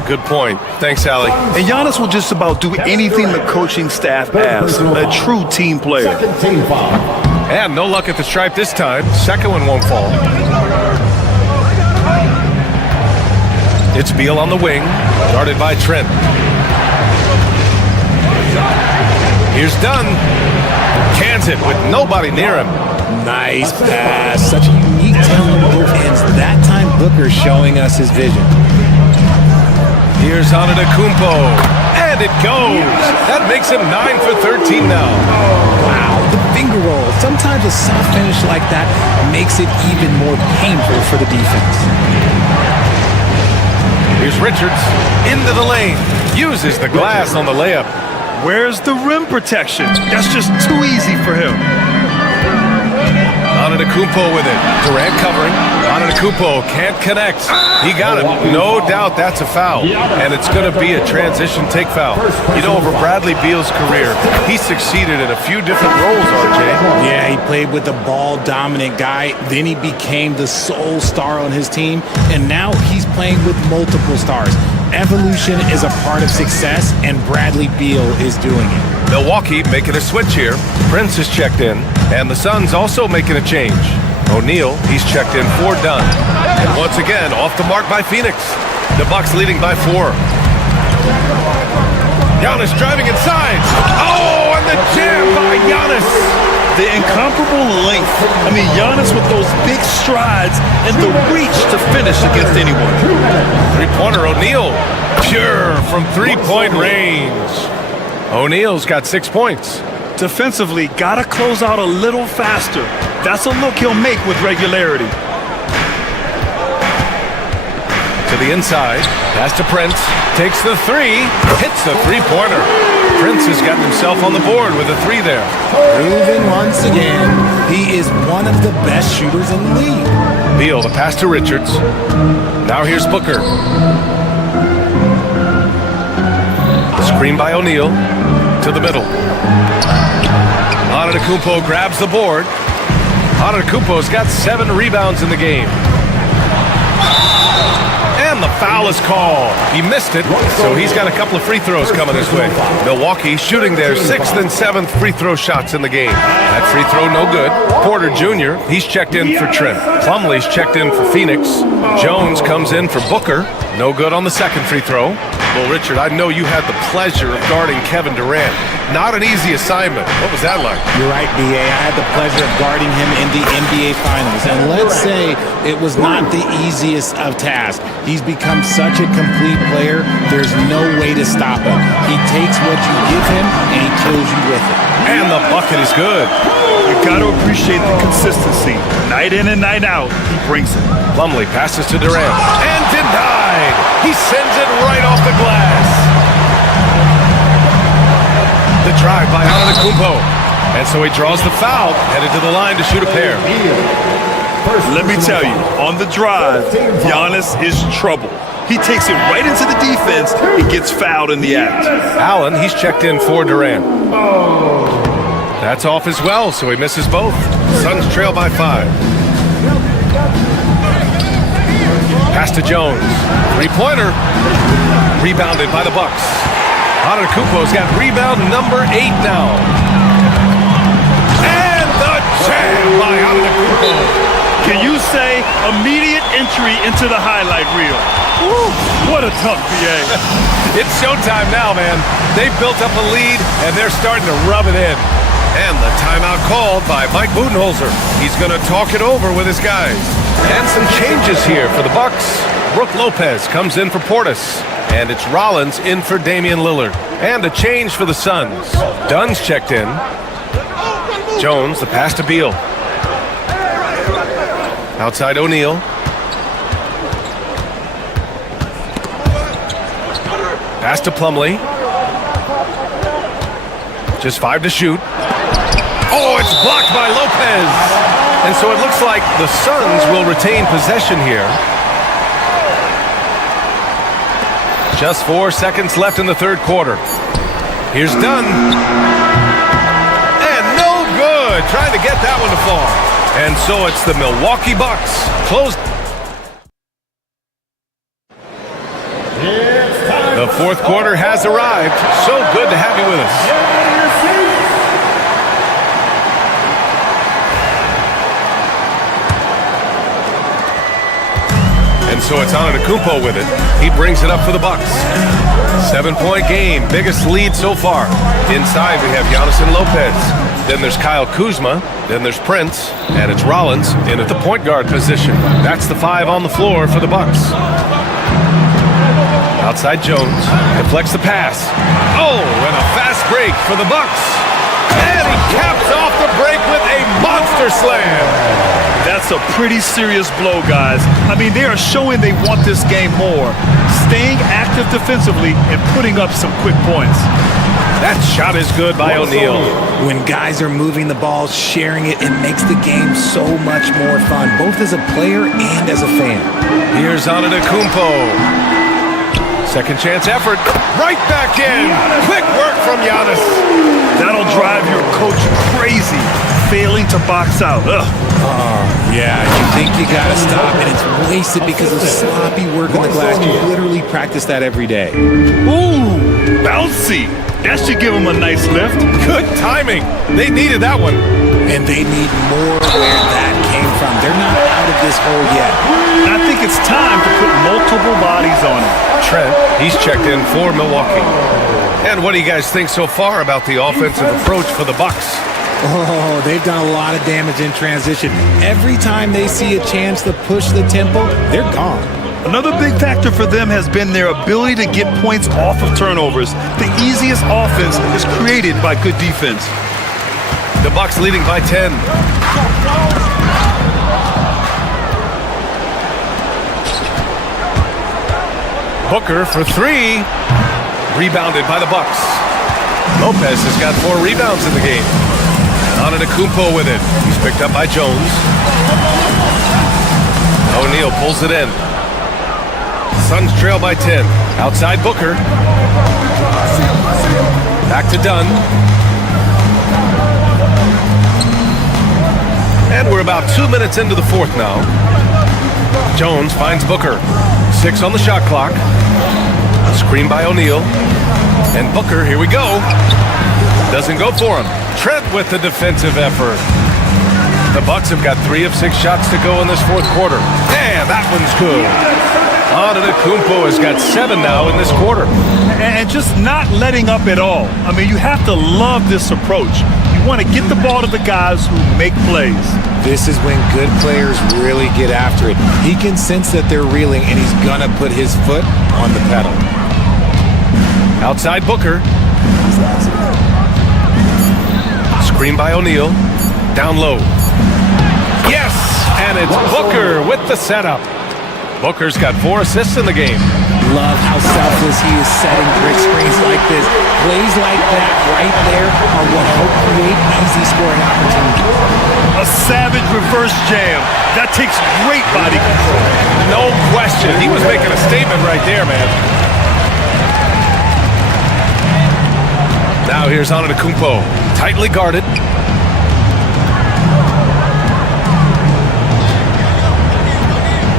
Good point. Thanks, Allie. And Giannis will just about do anything the coaching staff asks. A true team player. And no luck at the stripe this time. Second one won't fall. It's Beal on the wing, guarded by Trent. Here's Dunn. Cans it with nobody near him. Nice pass. Such a unique talent on both ends. That time Booker showing us his vision. Here's Antetokounmpo. And it goes. That makes him 9 for 13 now. Wow, the finger roll. Sometimes a soft finish like that makes it even more painful for the defense. Here's Richards into the lane. Uses the glass on the layup. Where's the rim protection? That's just too easy for him. Antetokounmpo with it. Durant covering. Antetokounmpo can't connect. He got him. No doubt that's a foul. And it's going to be a transition take foul. You know, over Bradley Beal's career, he succeeded in a few different roles, RJ. Yeah, he played with the ball-dominant guy. Then he became the sole star on his team. And now he's playing with multiple stars. Evolution is a part of success, and Bradley Beal is doing it. Milwaukee making a switch here. Prince is checked in, and the Suns also making a change. O'Neal, he's checked in for Dunn. And once again, off the mark by Phoenix. The Bucks leading by 4. Giannis driving inside. Oh, and the jam by Giannis. The incomparable length. I mean, Giannis with those big strides and the reach to finish against anyone. Three-pointer O'Neal. Pure from three-point range. O'Neal's got 6 points. Defensively, gotta close out a little faster. That's a look he'll make with regularity. To the inside, pass to Prince, takes the 3, hits the three-pointer. Prince has gotten himself on the board with a 3 there. Proven once again, he is one of the best shooters in the league. Beal, the pass to Richards. Now here's Booker. Screen by O'Neal to the middle. Antetokounmpo grabs the board. Antetokounmpo's got 7 rebounds in the game. And And the foul is called. He missed it, so he's got a couple of free throws coming his way. Milwaukee shooting their 6th and 7th free throw shots in the game. That free throw no good. Porter Jr., he's checked in for Trent. Plumlee's checked in for Phoenix. Jones comes in for Booker. No good on the second free throw. Well, Richard, I know you had the pleasure of guarding Kevin Durant. Not an easy assignment. What was that like? You're right, B.A. I had the pleasure of guarding him in the NBA Finals. And let's say it was not the easiest of tasks. He's become such a complete player, there's no way to stop him. He takes what you give him, and he kills you with it. And the bucket is good. You got to appreciate the consistency. Night in and night out, he brings it. Plumlee passes to Durant. And denied. He sends it right off the glass. The drive by Antetokounmpo. And so he draws the foul, headed to the line to shoot a pair. Let me tell you, on the drive, Giannis is trouble. He takes it right into the defense and gets fouled in the act. Allen, he's checked in for Durant. That's off as well, so he misses both. Suns trail by 5. Pass to Jones. Three-pointer. Rebounded by the Bucks. Antetokounmpo's got rebound number 8 now. And the jam by Antetokounmpo. Can you say immediate entry into the highlight reel? Woo, what a tough BA. It's showtime now, man. They've built up a lead, and they're starting to rub it in. And the timeout called by Mike Budenholzer. He's going to talk it over with his guys. And some changes here for the Bucks. Brook Lopez comes in for Portis. And it's Rollins in for Damian Lillard. And a change for the Suns. Dunn's checked in. Jones, the pass to Beal. Outside O'Neal. Pass to Plumlee. Just 5 to shoot. Oh, it's blocked by Lopez. And so it looks like the Suns will retain possession here. Just 4 seconds left in the third quarter. Here's Dunn. And no good. Trying to get that one to fall. And so it's the Milwaukee Bucks. Close. The fourth quarter has arrived. So good to have you with us. And so it's Antetokounmpo with it. He brings it up for the Bucks. 7-point game, biggest lead so far. Inside we have Giannis and Lopez. Then there's Kyle Kuzma. Then there's Prince, and it's Rollins in at the point guard position. That's the 5 on the floor for the Bucks. Outside Jones, deflects the pass. Oh, and a fast break for the Bucks. And he caps off the break with a monster slam. That's a pretty serious blow, guys. I mean, they are showing they want this game more. Staying active defensively and putting up some quick points. That shot is good by O'Neal. When guys are moving the ball, sharing it, it makes the game so much more fun, both as a player and as a fan. Here's Antetokounmpo. Second chance effort. Right back in. Quick work from Giannis. That'll drive your coach crazy, failing to box out. Yeah, you think you got to stop, and it's wasted because of sloppy work on the glass. You literally practice that every day. Ooh, bouncy. That should give them a nice lift. Good timing. They needed that one. And they need more where that came from. They're not out of this hole yet. I think it's time to put multiple bodies on it. Trent, he's checked in for Milwaukee. And what do you guys think so far about the offensive approach for the Bucks? Oh, they've done a lot of damage in transition. Every time they see a chance to push the tempo, they're gone. Another big factor for them has been their ability to get points off of turnovers. The easiest offense is created by good defense. The Bucks leading by 10. Booker for 3. Rebounded by the Bucks. Lopez has got 4 rebounds in the game. Antetokounmpo with it. He's picked up by Jones. O'Neal pulls it in. Suns trail by 10. Outside Booker. Back to Dunn. And we're about 2 minutes into the fourth now. Jones finds Booker. 6 on the shot clock. Screen by O'Neal. And Booker, here we go. Doesn't go for him. Trent with the defensive effort. The Bucks have got 3 of 6 shots to go in this fourth quarter. And that one's good. Antetokounmpo has got 7 now in this quarter. And just not letting up at all. I mean, you have to love this approach. You want to get the ball to the guys who make plays. This is when good players really get after it. He can sense that they're reeling, and he's going to put his foot on the pedal. Outside Booker. Screen by O'Neal. Down low. Yes! And it's Booker with the setup. Booker's got 4 assists in the game. Love how selfless he is setting brick screens like this. Plays like that right there are what help create easy scoring opportunities. A savage reverse jam. That takes great body control. No question. He was making a statement right there, man. Now here's Antetokounmpo. Tightly guarded.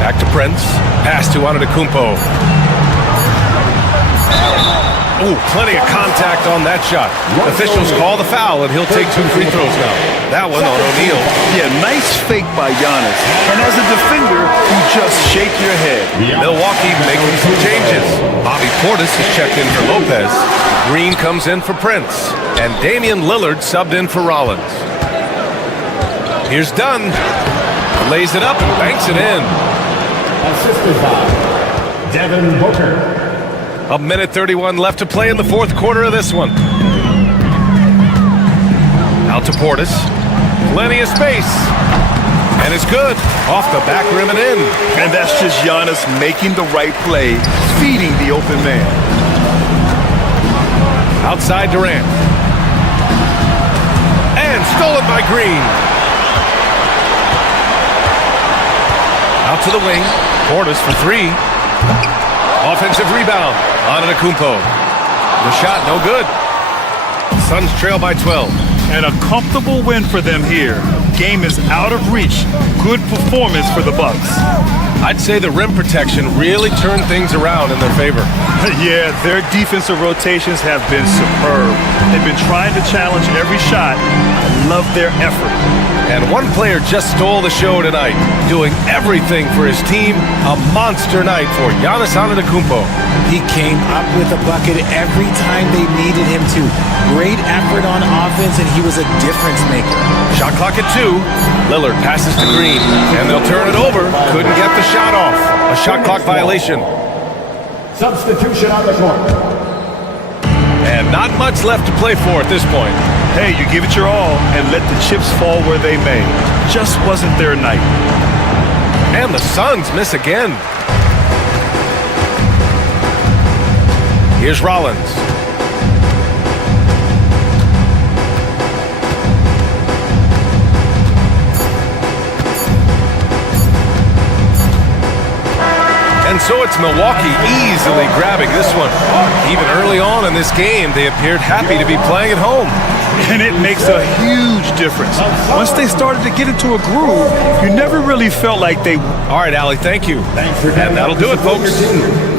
Back to Prince. Pass to Antetokounmpo. Ooh, plenty of contact on that shot. Officials call the foul, and he'll take 2 free throws now. That one on O'Neal. Yeah, nice fake by Giannis. And as a defender, you just shake your head. Milwaukee making some changes. Bobby Portis is checked in for Lopez. Green comes in for Prince. And Damian Lillard subbed in for Rollins. Here's Dunn. Lays it up and banks it in. Assisted by Devin Booker. 1:31 left to play in the fourth quarter of this one. Out to Portis. Plenty of space. And it's good. Off the back rim and in. And that's just Giannis making the right play, feeding the open man. Outside Durant. And stolen by Green. Out to the wing. Portis for 3. Offensive rebound. Antetokounmpo. The shot, no good. Suns trail by 12. And a comfortable win for them here. Game is out of reach. Good performance for the Bucks. I'd say the rim protection really turned things around in their favor. Yeah, their defensive rotations have been superb. They've been trying to challenge every shot. I love their effort. And one player just stole the show tonight, doing everything for his team. A monster night for Giannis Antetokounmpo. He came up with a bucket every time they needed him to. Great effort on offense, and he was a difference maker. Shot clock at 2. Lillard passes to Green, and they'll turn it over. Couldn't get the shot off. A shot clock violation. Substitution on the court. And not much left to play for at this point. Hey, you give it your all and let the chips fall where they may. Just wasn't their night. And the Suns miss again. Here's Rollins. And so it's Milwaukee easily grabbing this one. Even early on in this game, they appeared happy to be playing at home. And it makes a huge difference. Once they started to get into a groove, you never really felt like they... All right, Allie, thank you. And that'll do it, folks.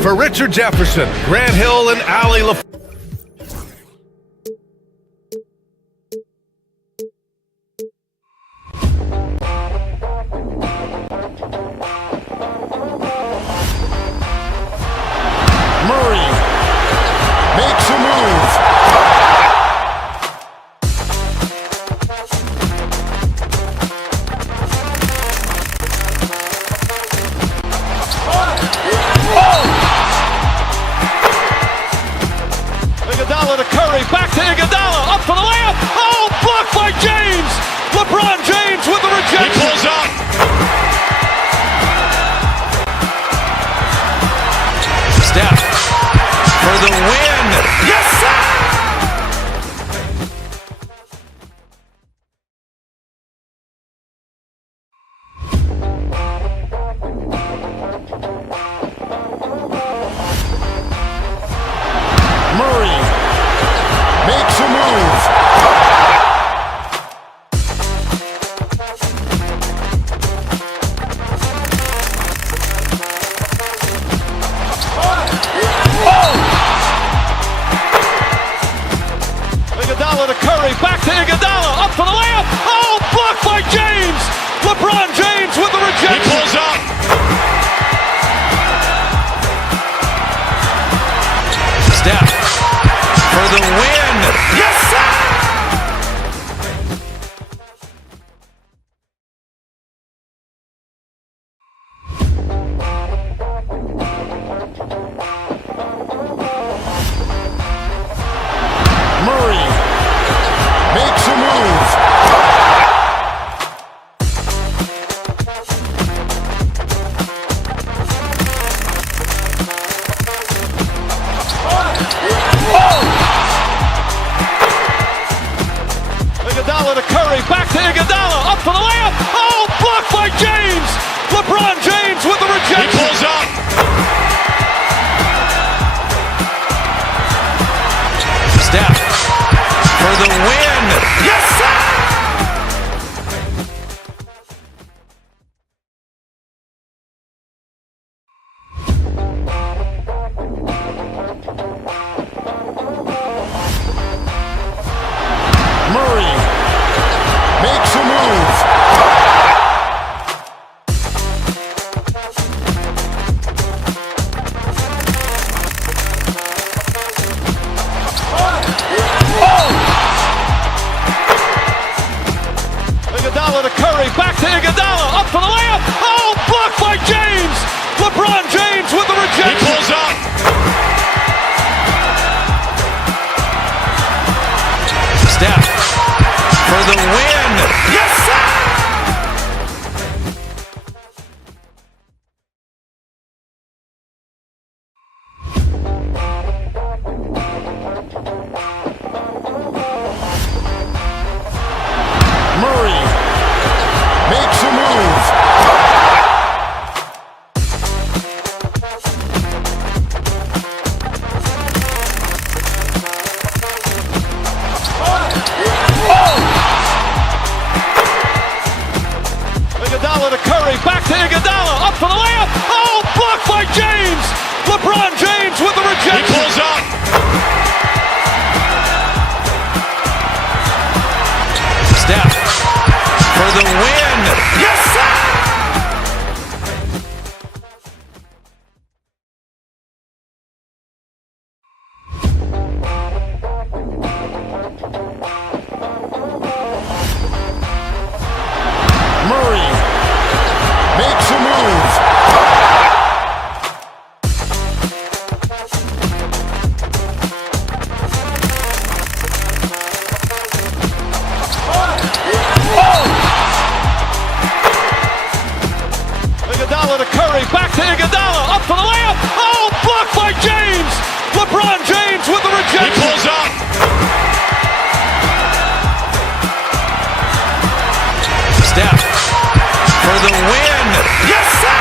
For Richard Jefferson, Grant Hill, and Allie LaFleur. Makes a move. Iguodala to Curry, back to Iguodala, up for the layup. Oh, blocked by James. LeBron James with the rejection. He pulls up. Steph for the win. Yes, sir! Murray makes a move. back to Iguodala, up for the layup. Oh, blocked by James. LeBron James with the rejection. He pulls up. Steph for the win. Yes, sir! Murray makes a move. Iguodala to Curry, back to Iguodala, up for the layup. Oh, blocked by James. LeBron James with the rejection. He pulls up. Steph for the win. Yes, sir! Murray makes a move. Iguodala to Curry, back to Iguodala, up for the layup. Oh, blocked by James. LeBron James with the rejection. He pulls up. Steph for the win. Yes, sir! Murray makes a move. Iguodala to Curry, back to Iguodala, up for the layup. Oh, blocked by James. LeBron James with the rejection. He pulls up. Steph for the win. Yes, sir! Murray makes a move. Iguodala to Curry, back to Iguodala, up for the layup. Oh, blocked by James. LeBron James with the rejection. He pulls up. Steph for the win. Yes, sir!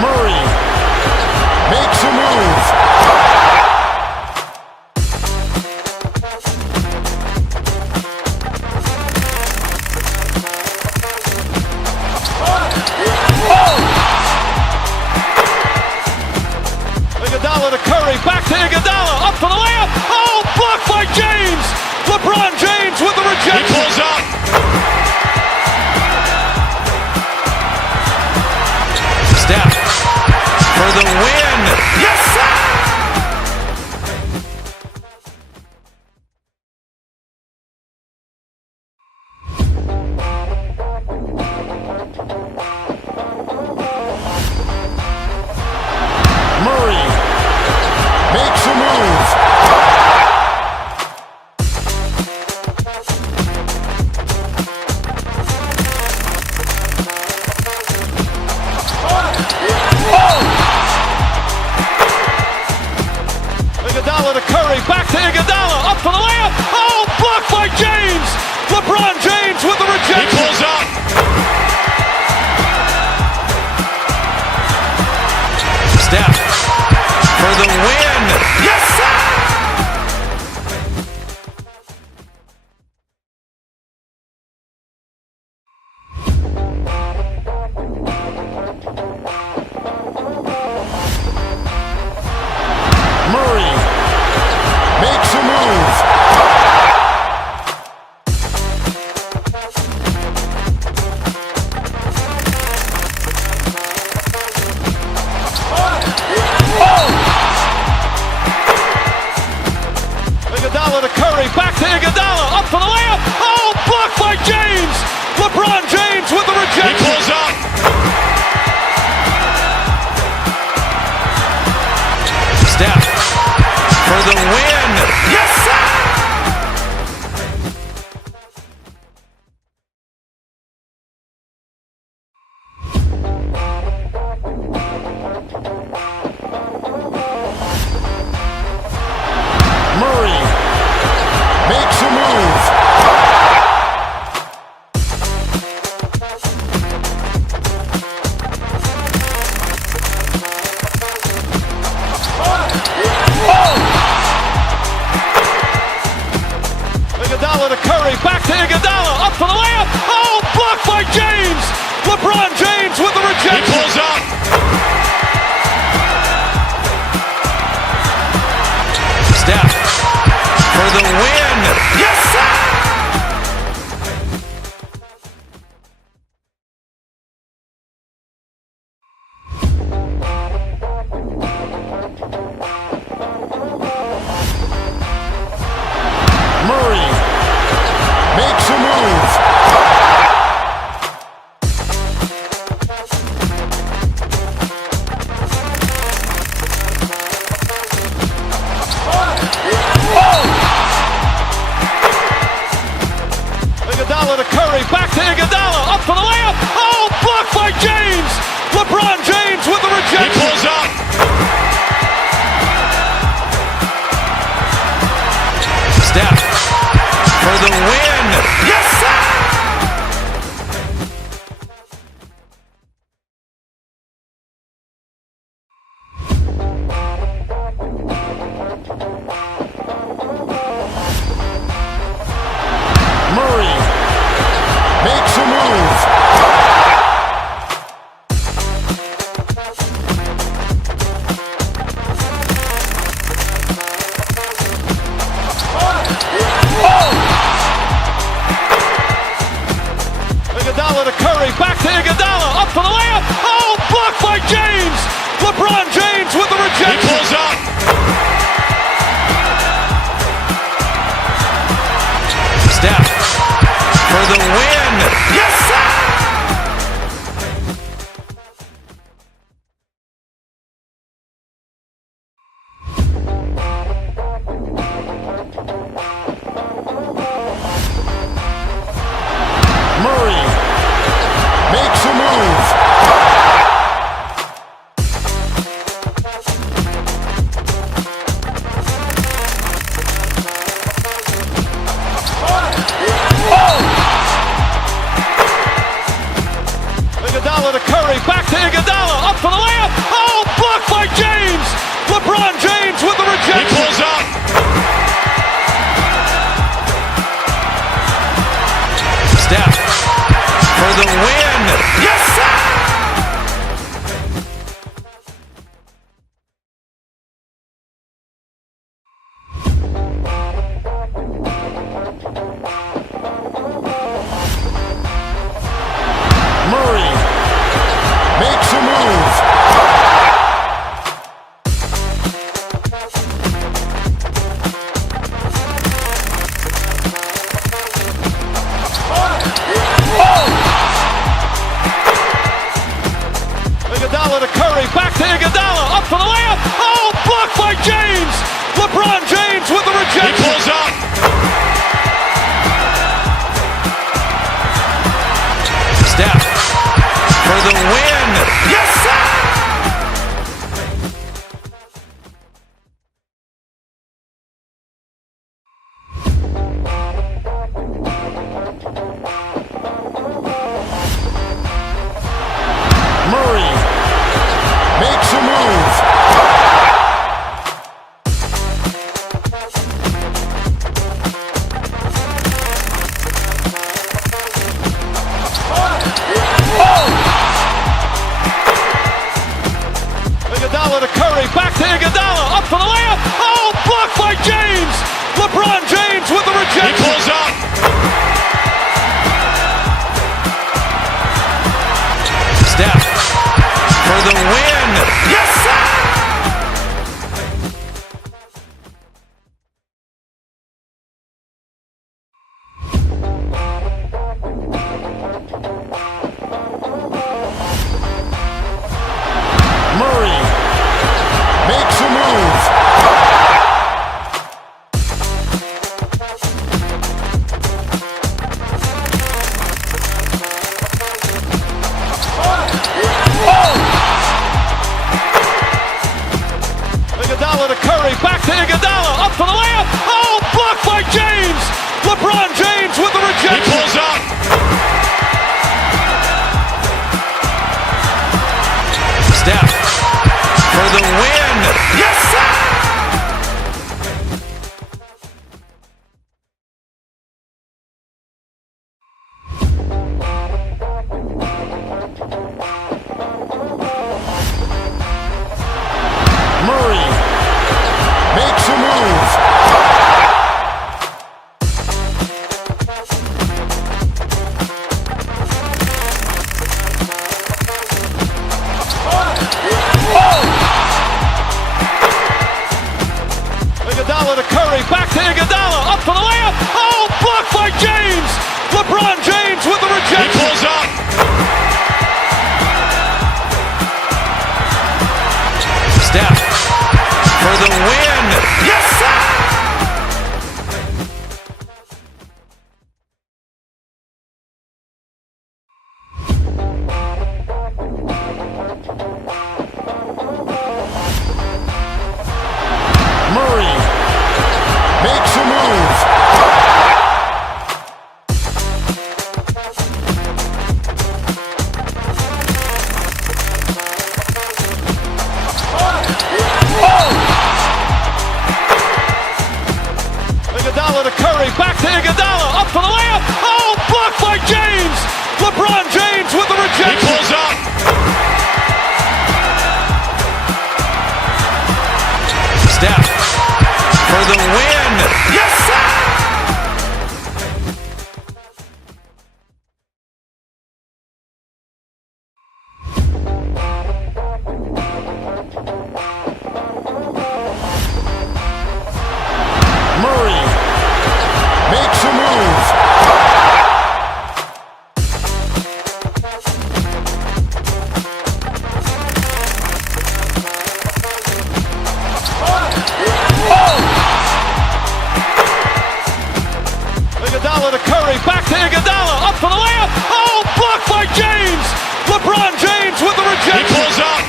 Murray makes a move. Iguodala to Curry, back to Iguodala, up for the layup. Oh, blocked by James. LeBron James with the rejection. He pulls up. Steph for the win. Yes, sir! Murray makes a move. Iguodala to Curry, back to Iguodala, up for the layup. Oh, blocked by James. LeBron James with the rejection. He pulls up. Steph for the win. Yes, sir! Iguodala, up for the layup. Oh, blocked by James. LeBron James with the rejection. He pulls up. Steph for the win. Yes, sir! Murray makes a move. Iguodala to Curry, back to Iguodala, up for the layup. Oh, blocked by James. LeBron James with the rejection. He pulls up. Steph for the win. Yes, sir! Murray makes a move. Iguodala to Curry, back to Iguodala, up for the layup. Oh, blocked by James. LeBron James with the rejection. He pulls up. Steph for the win. Yes, sir! Murray makes a move. Iguodala to Curry, back to Iguodala, up for the layup. Oh, blocked by James. LeBron James with the rejection. He pulls up. Steph for the win. Yes, sir! Murray makes a move. Iguodala to Curry, back to Iguodala, up for the layup. Oh, blocked by James. LeBron James with the rejection. He pulls up. Steph for the win. Yes, sir! Murray makes a move. Iguodala to Curry, back to Iguodala, up for the layup. Oh, blocked by James. LeBron James with the rejection. He pulls up. Steph for the win. Yes, sir! Murray makes a move. Iguodala to Curry, back to Iguodala, up for the layup. Oh, blocked by James. LeBron James with the rejection. He pulls up. Steph for the win. Yes, sir! Iguodala to Curry, back to Iguodala, up for the layup. Oh, blocked by James. LeBron James with the rejection. He pulls up. Steph for the win. Yes, sir! Murray makes a move. Iguodala to Curry, back to Iguodala, up for the layup. Oh, blocked by James. LeBron James with the rejection. He pulls up. Steph for the win. Yes, sir! Murray makes a move. Iguodala to Curry, back to Iguodala, up for the layup. Oh, blocked by James. LeBron James with the rejection. He pulls up. Steph for the win. Yes, sir! Murray makes a move. Iguodala to Curry, back to Iguodala, up for the layup. Oh, blocked by James. LeBron James with the rejection. He pulls up.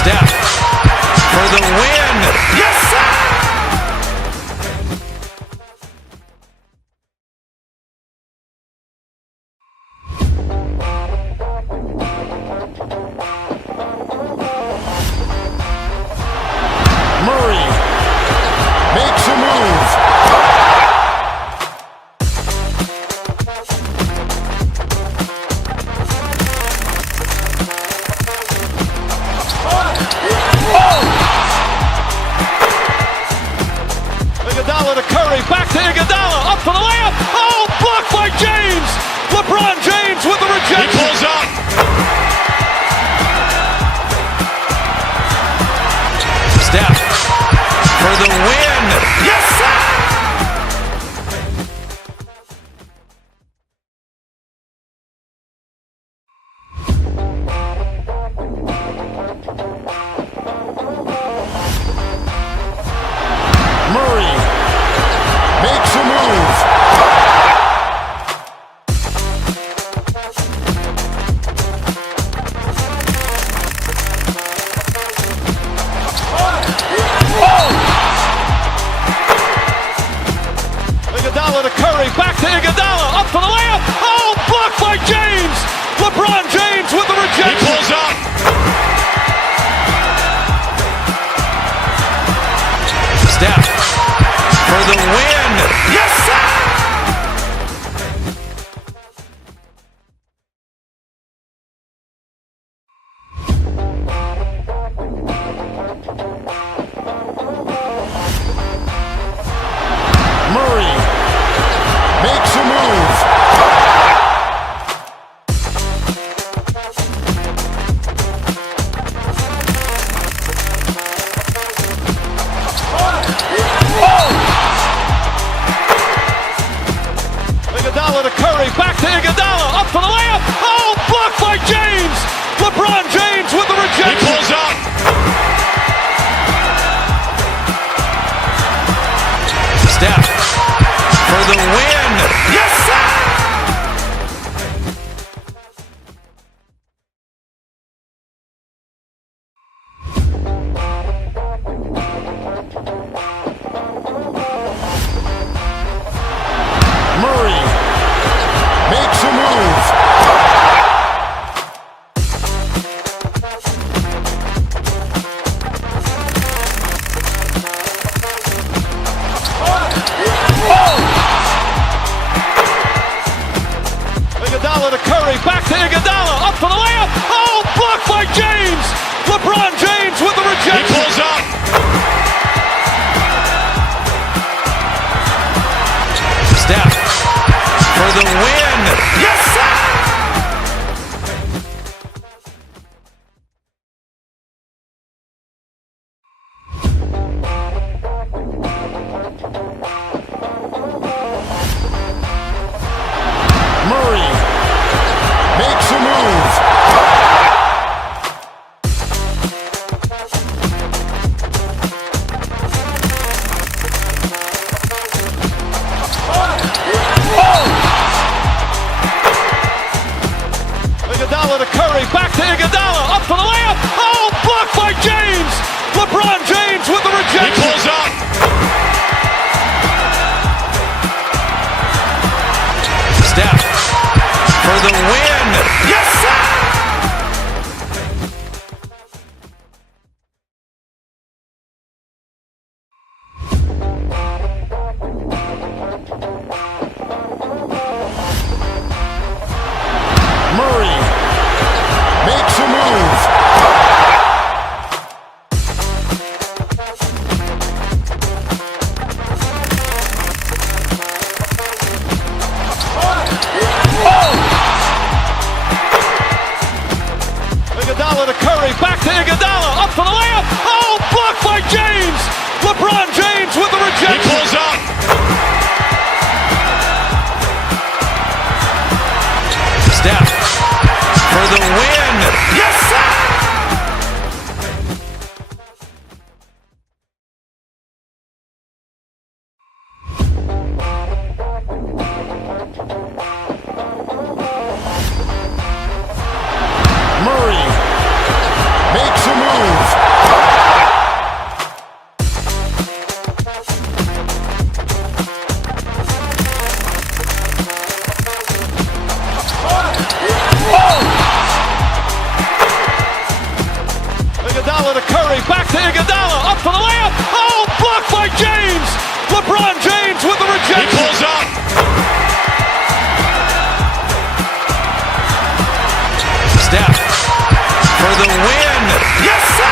Steph for the win. Yes, sir! Murray makes a move. Iguodala to Curry, back to Iguodala, up for the layup. Oh, blocked by James. LeBron James with the rejection. He pulls up. Steph for the win. Yes, sir! Murray makes a move. Iguodala to Curry, back to Iguodala, up for the layup. Oh, blocked by James. LeBron James with the rejection. He pulls up. Steph for the win. Yes, sir! Murray makes a move. Iguodala to Curry, back to Iguodala, up for the layup. Oh, blocked by James. LeBron James with the rejection. He pulls up. Steph for the win. Yes, sir! Curry, back to Iguodala, up for the layup. Oh, blocked by James. LeBron James with the rejection. He pulls up. Steph for the win. Yes, sir! Murray makes a move. Iguodala to Curry, back to Iguodala, up for the layup. Oh, blocked by James. LeBron James with the rejection. He pulls up. Steph for the win. Yes, sir! Murray makes a move. Iguodala to Curry, back to Iguodala, up for the layup. Oh, blocked by James. LeBron James with the rejection. He pulls up. Steph for the win. Yes, sir!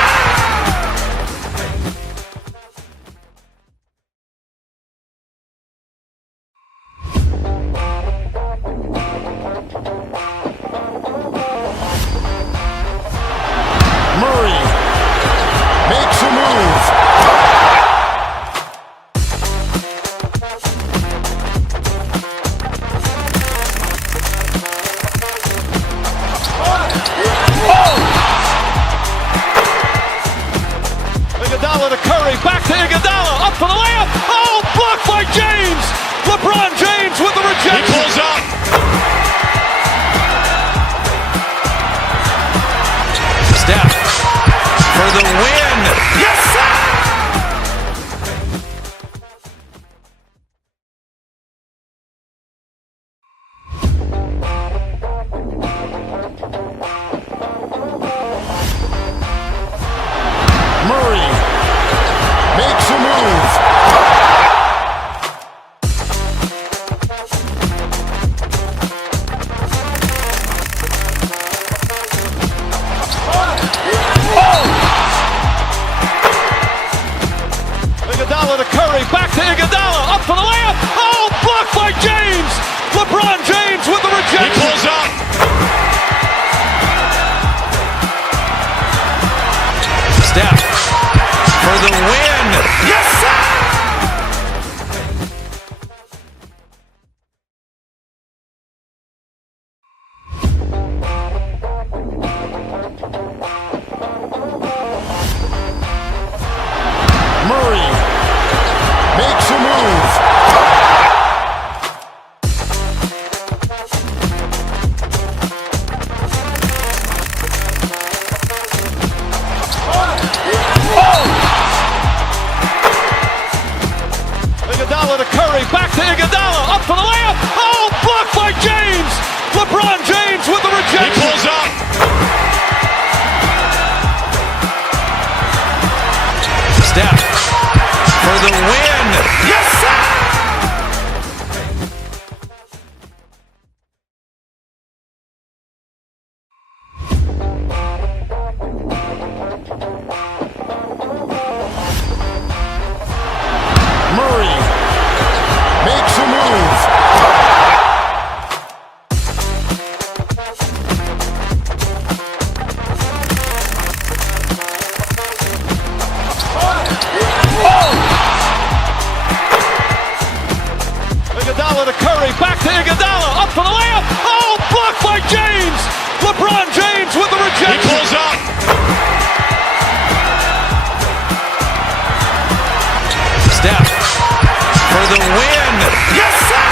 Murray makes a move. Iguodala to Curry, back to Iguodala, up for the layup. Oh, blocked by James. LeBron James with the rejection. He pulls up. Steph for the win. Yes, sir! Murray makes a move. Iguodala to Curry, back to Iguodala, up for the layup. Oh, blocked by James. LeBron James with the rejection. He pulls up. Steph for the win. Yes, sir! Murray makes a move. Iguodala to Curry, back to Iguodala, up for the layup. Oh, blocked by James. LeBron James with the rejection. He pulls up. Steph for the win. Yes, sir! Murray makes a move. Iguodala to Curry, back to Iguodala, up for the layup. Oh, blocked by James. LeBron James with the rejection. He pulls up. Steph for the win. Yes, sir!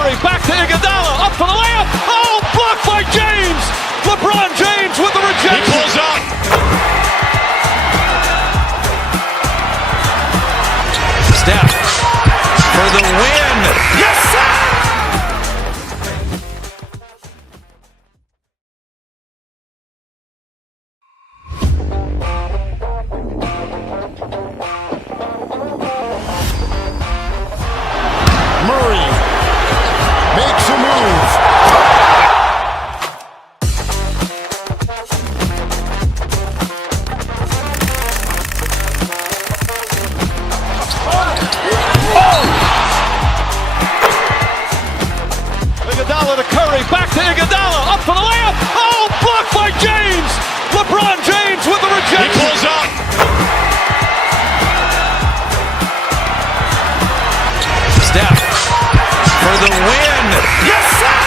Curry, back to Iguodala, up for the layup. Oh, blocked by James. LeBron James with the rejection. He pulls up. Steph for the win. Yes, sir! Murray makes a move. Iguodala to Curry, back to Iguodala, up for the layup. Oh, blocked by James. LeBron James with the rejection. He pulls up. Steph for the win. Yes, sir!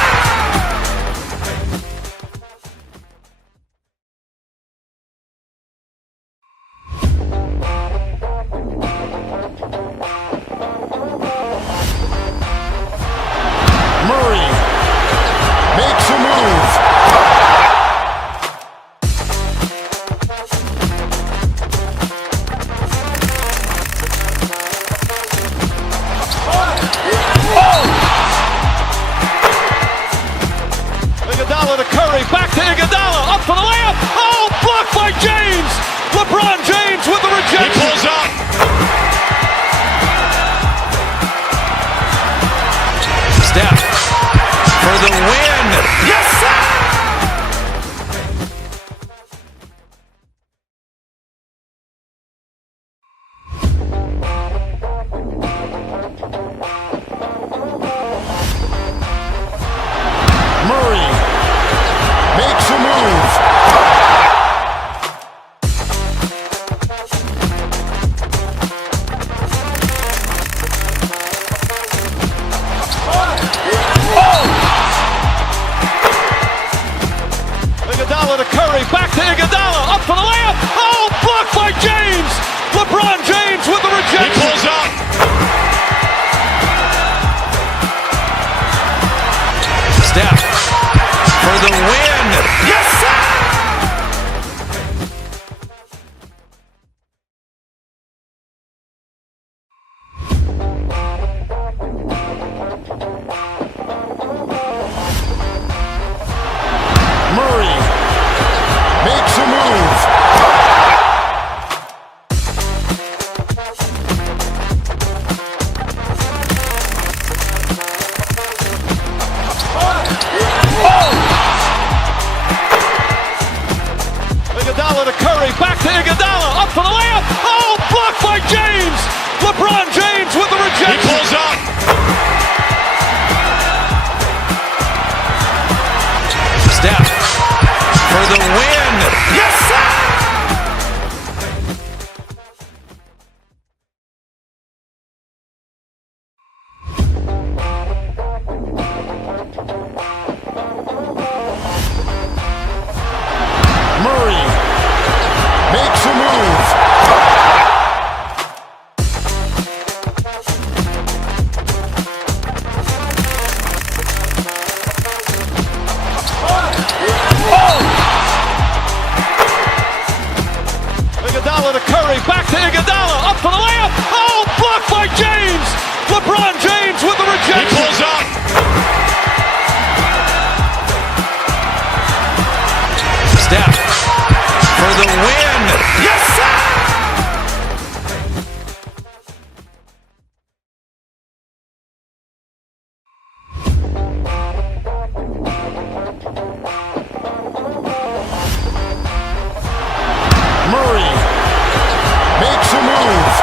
Murray makes a move. Iguodala to Curry, back to Iguodala, up for the layup. Oh, blocked by James. LeBron James with the rejection. He pulls up. Steph for the win. Yes, sir! Murray makes a move. Iguodala to Curry, back to Iguodala, up for the layup. Oh, blocked by James. LeBron James with the rejection. He pulls up. Steph for the win. Yes, sir! Murray makes a move. Iguodala to Curry, back to Iguodala, up for the layup. Oh, blocked by James. LeBron James with the rejection. He pulls up. Steph for the win. Yes, sir! Murray makes a move. Iguodala to Curry, back to Iguodala, up for the layup. Oh, blocked by James. LeBron James with the rejection. He pulls up. Steph for the win. Yes, sir! Murray makes a move.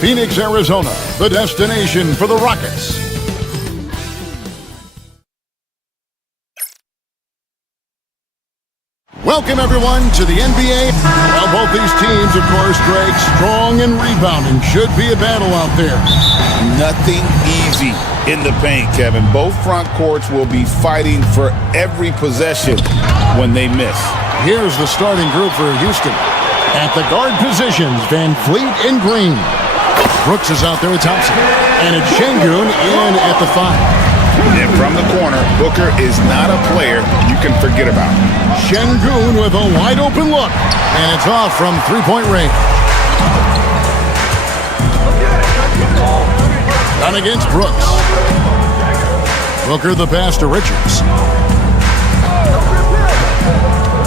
Phoenix, Arizona, the destination for the Rockets. Welcome, everyone, to the NBA. Well, both these teams, of course, Greg, strong and rebounding. Should be a battle out there. Nothing easy in the paint, Kevin. Both front courts will be fighting for every possession when they miss. Here's the starting group for Houston. At the guard positions, Van Fleet and Green. Brooks is out there with Thompson. And it's Şengün in at the 5. And from the corner, Booker is not a player you can forget about. Şengün with a wide-open look. And it's off from three-point range. Done against Brooks. Booker the pass to Richards.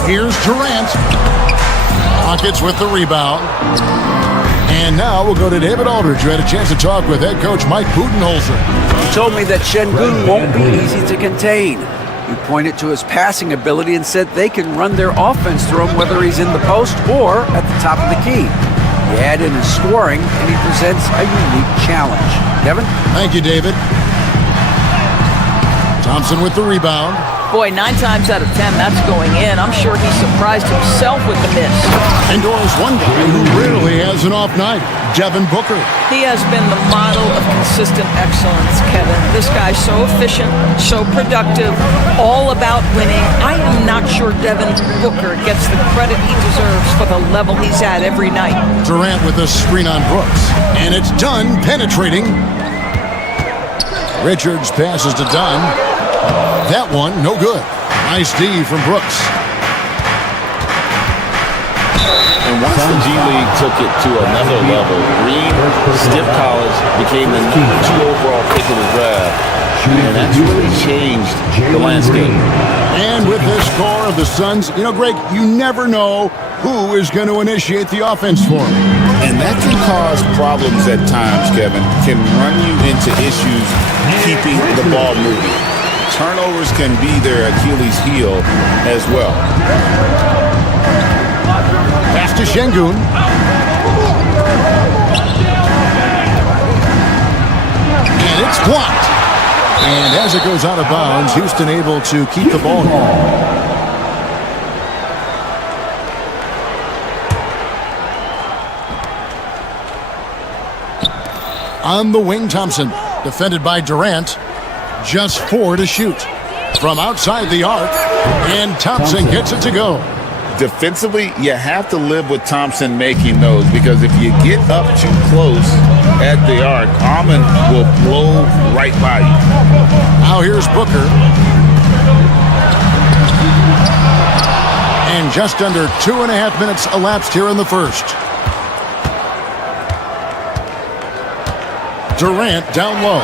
Here's Durant. Rockets with the rebound. And now we'll go to David Aldridge, who had a chance to talk with head coach Mike Budenholzer. He told me that Şengün won't be easy to contain. He pointed to his passing ability and said they can run their offense through him whether he's in the post or at the top of the key. He add in his scoring, and he presents a unique challenge. Kevin? Thank you, David. Thompson with the rebound. Boy, 9 times out of 10, that's going in. I'm sure he surprised himself with the miss. Indoors, one guy who rarely has an off night, Devin Booker. He has been the model of consistent excellence, Kevin. This guy's so efficient, so productive, all about winning. I am not sure Devin Booker gets the credit he deserves for the level he's at every night. Durant with a screen on Brooks. And it's Dunn penetrating. Richards passes to Dunn. That one, no good. Nice D from Brooks. And once the G League took it to another level, Green, stiff college, became the #2 overall pick in the draft. And that's really changed the landscape. And with this score of the Suns, Greg, you never know who is going to initiate the offense for him. And that can cause problems at times, Kevin. Can run you into issues keeping the ball moving. Turnovers can be their Achilles heel as well. Pass to Şengün. And it's blocked. And as it goes out of bounds, Houston able to keep the ball here. On the wing, Thompson, defended by Durant. Just 4 to shoot. From outside the arc, and Thompson gets it to go. Defensively, you have to live with Thompson making those, because if you get up too close at the arc, Almond will blow right by you. Now here's Booker. And just under 2.5 minutes elapsed here in the first. Durant down low.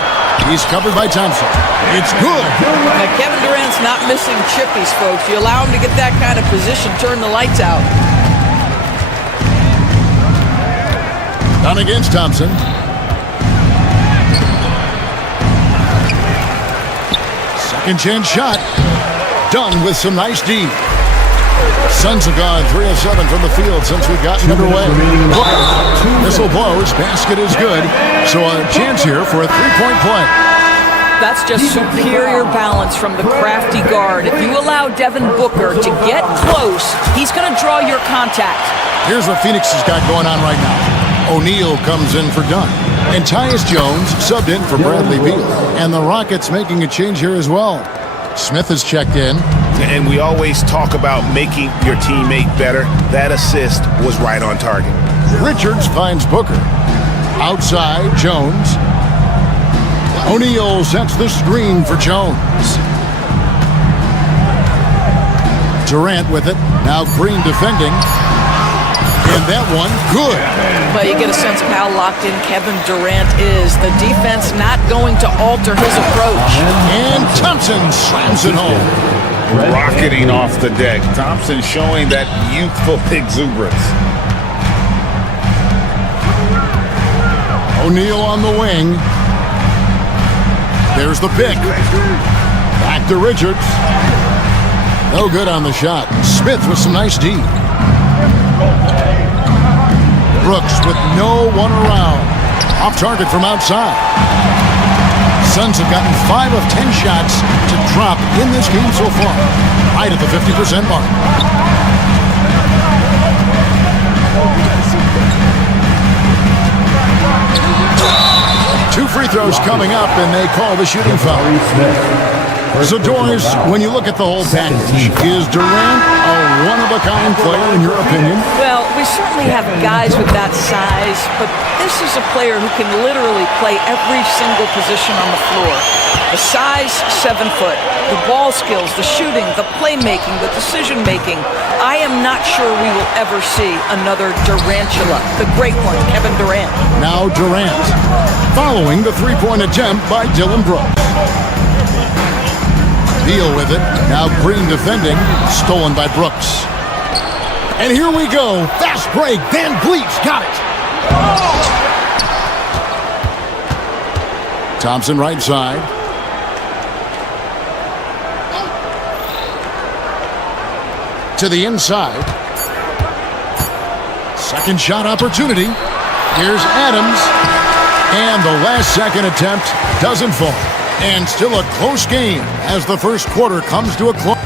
He's covered by Thompson. It's good. Now, Kevin Durant's not missing chippies, folks. You allow him to get that kind of position, turn the lights out. Down against Thompson. Second chance shot. Done with some nice D. Suns have gone 3 of 7 from the field since we've gotten underway. Missile blows. Basket is good. So a chance here for a three-point play. That's just superior balance from the crafty guard. If you allow Devin Booker to get close, he's going to draw your contact. Here's what Phoenix has got going on right now. O'Neal comes in for Dunn. And Tyus Jones subbed in for Bradley Beal. And the Rockets making a change here as well. Smith has checked in. And we always talk about making your teammate better. That assist was right on target. Richards finds Booker. Outside, Jones. O'Neal sets the screen for Jones. Durant with it. Now Green defending. And that one, good. But you get a sense of how locked in Kevin Durant is. The defense not going to alter his approach. And Thompson slams it home. Rocketing off the deck. Thompson showing that youthful exuberance. O'Neal on the wing. There's the pick. Back to Richards. No good on the shot. Smith with some nice D. Brooks with no one around. Off target from outside. Suns have gotten 5 of 10 shots to drop in this game so far. Right at the 50% mark. 2 free throws coming up, and they call the shooting foul. So, Doris, when you look at the whole package, is Durant a one-of-a-kind player in your opinion? Well, we certainly have guys with that size, but this is a player who can literally play every single position on the floor. The size, 7 foot. The ball skills, the shooting, the playmaking, the decision-making. I am not sure we will ever see another Durantula, the great one, Kevin Durant. Now Durant, following the three-point attempt by Dylan Brooks. Deal with it. Now Green defending. Stolen by Brooks. And here we go. Fast break. Van Vliet's got it. Thompson right side. To the inside. Second shot opportunity. Here's Adams. And the last second attempt doesn't fall. And still a close game as the first quarter comes to a close.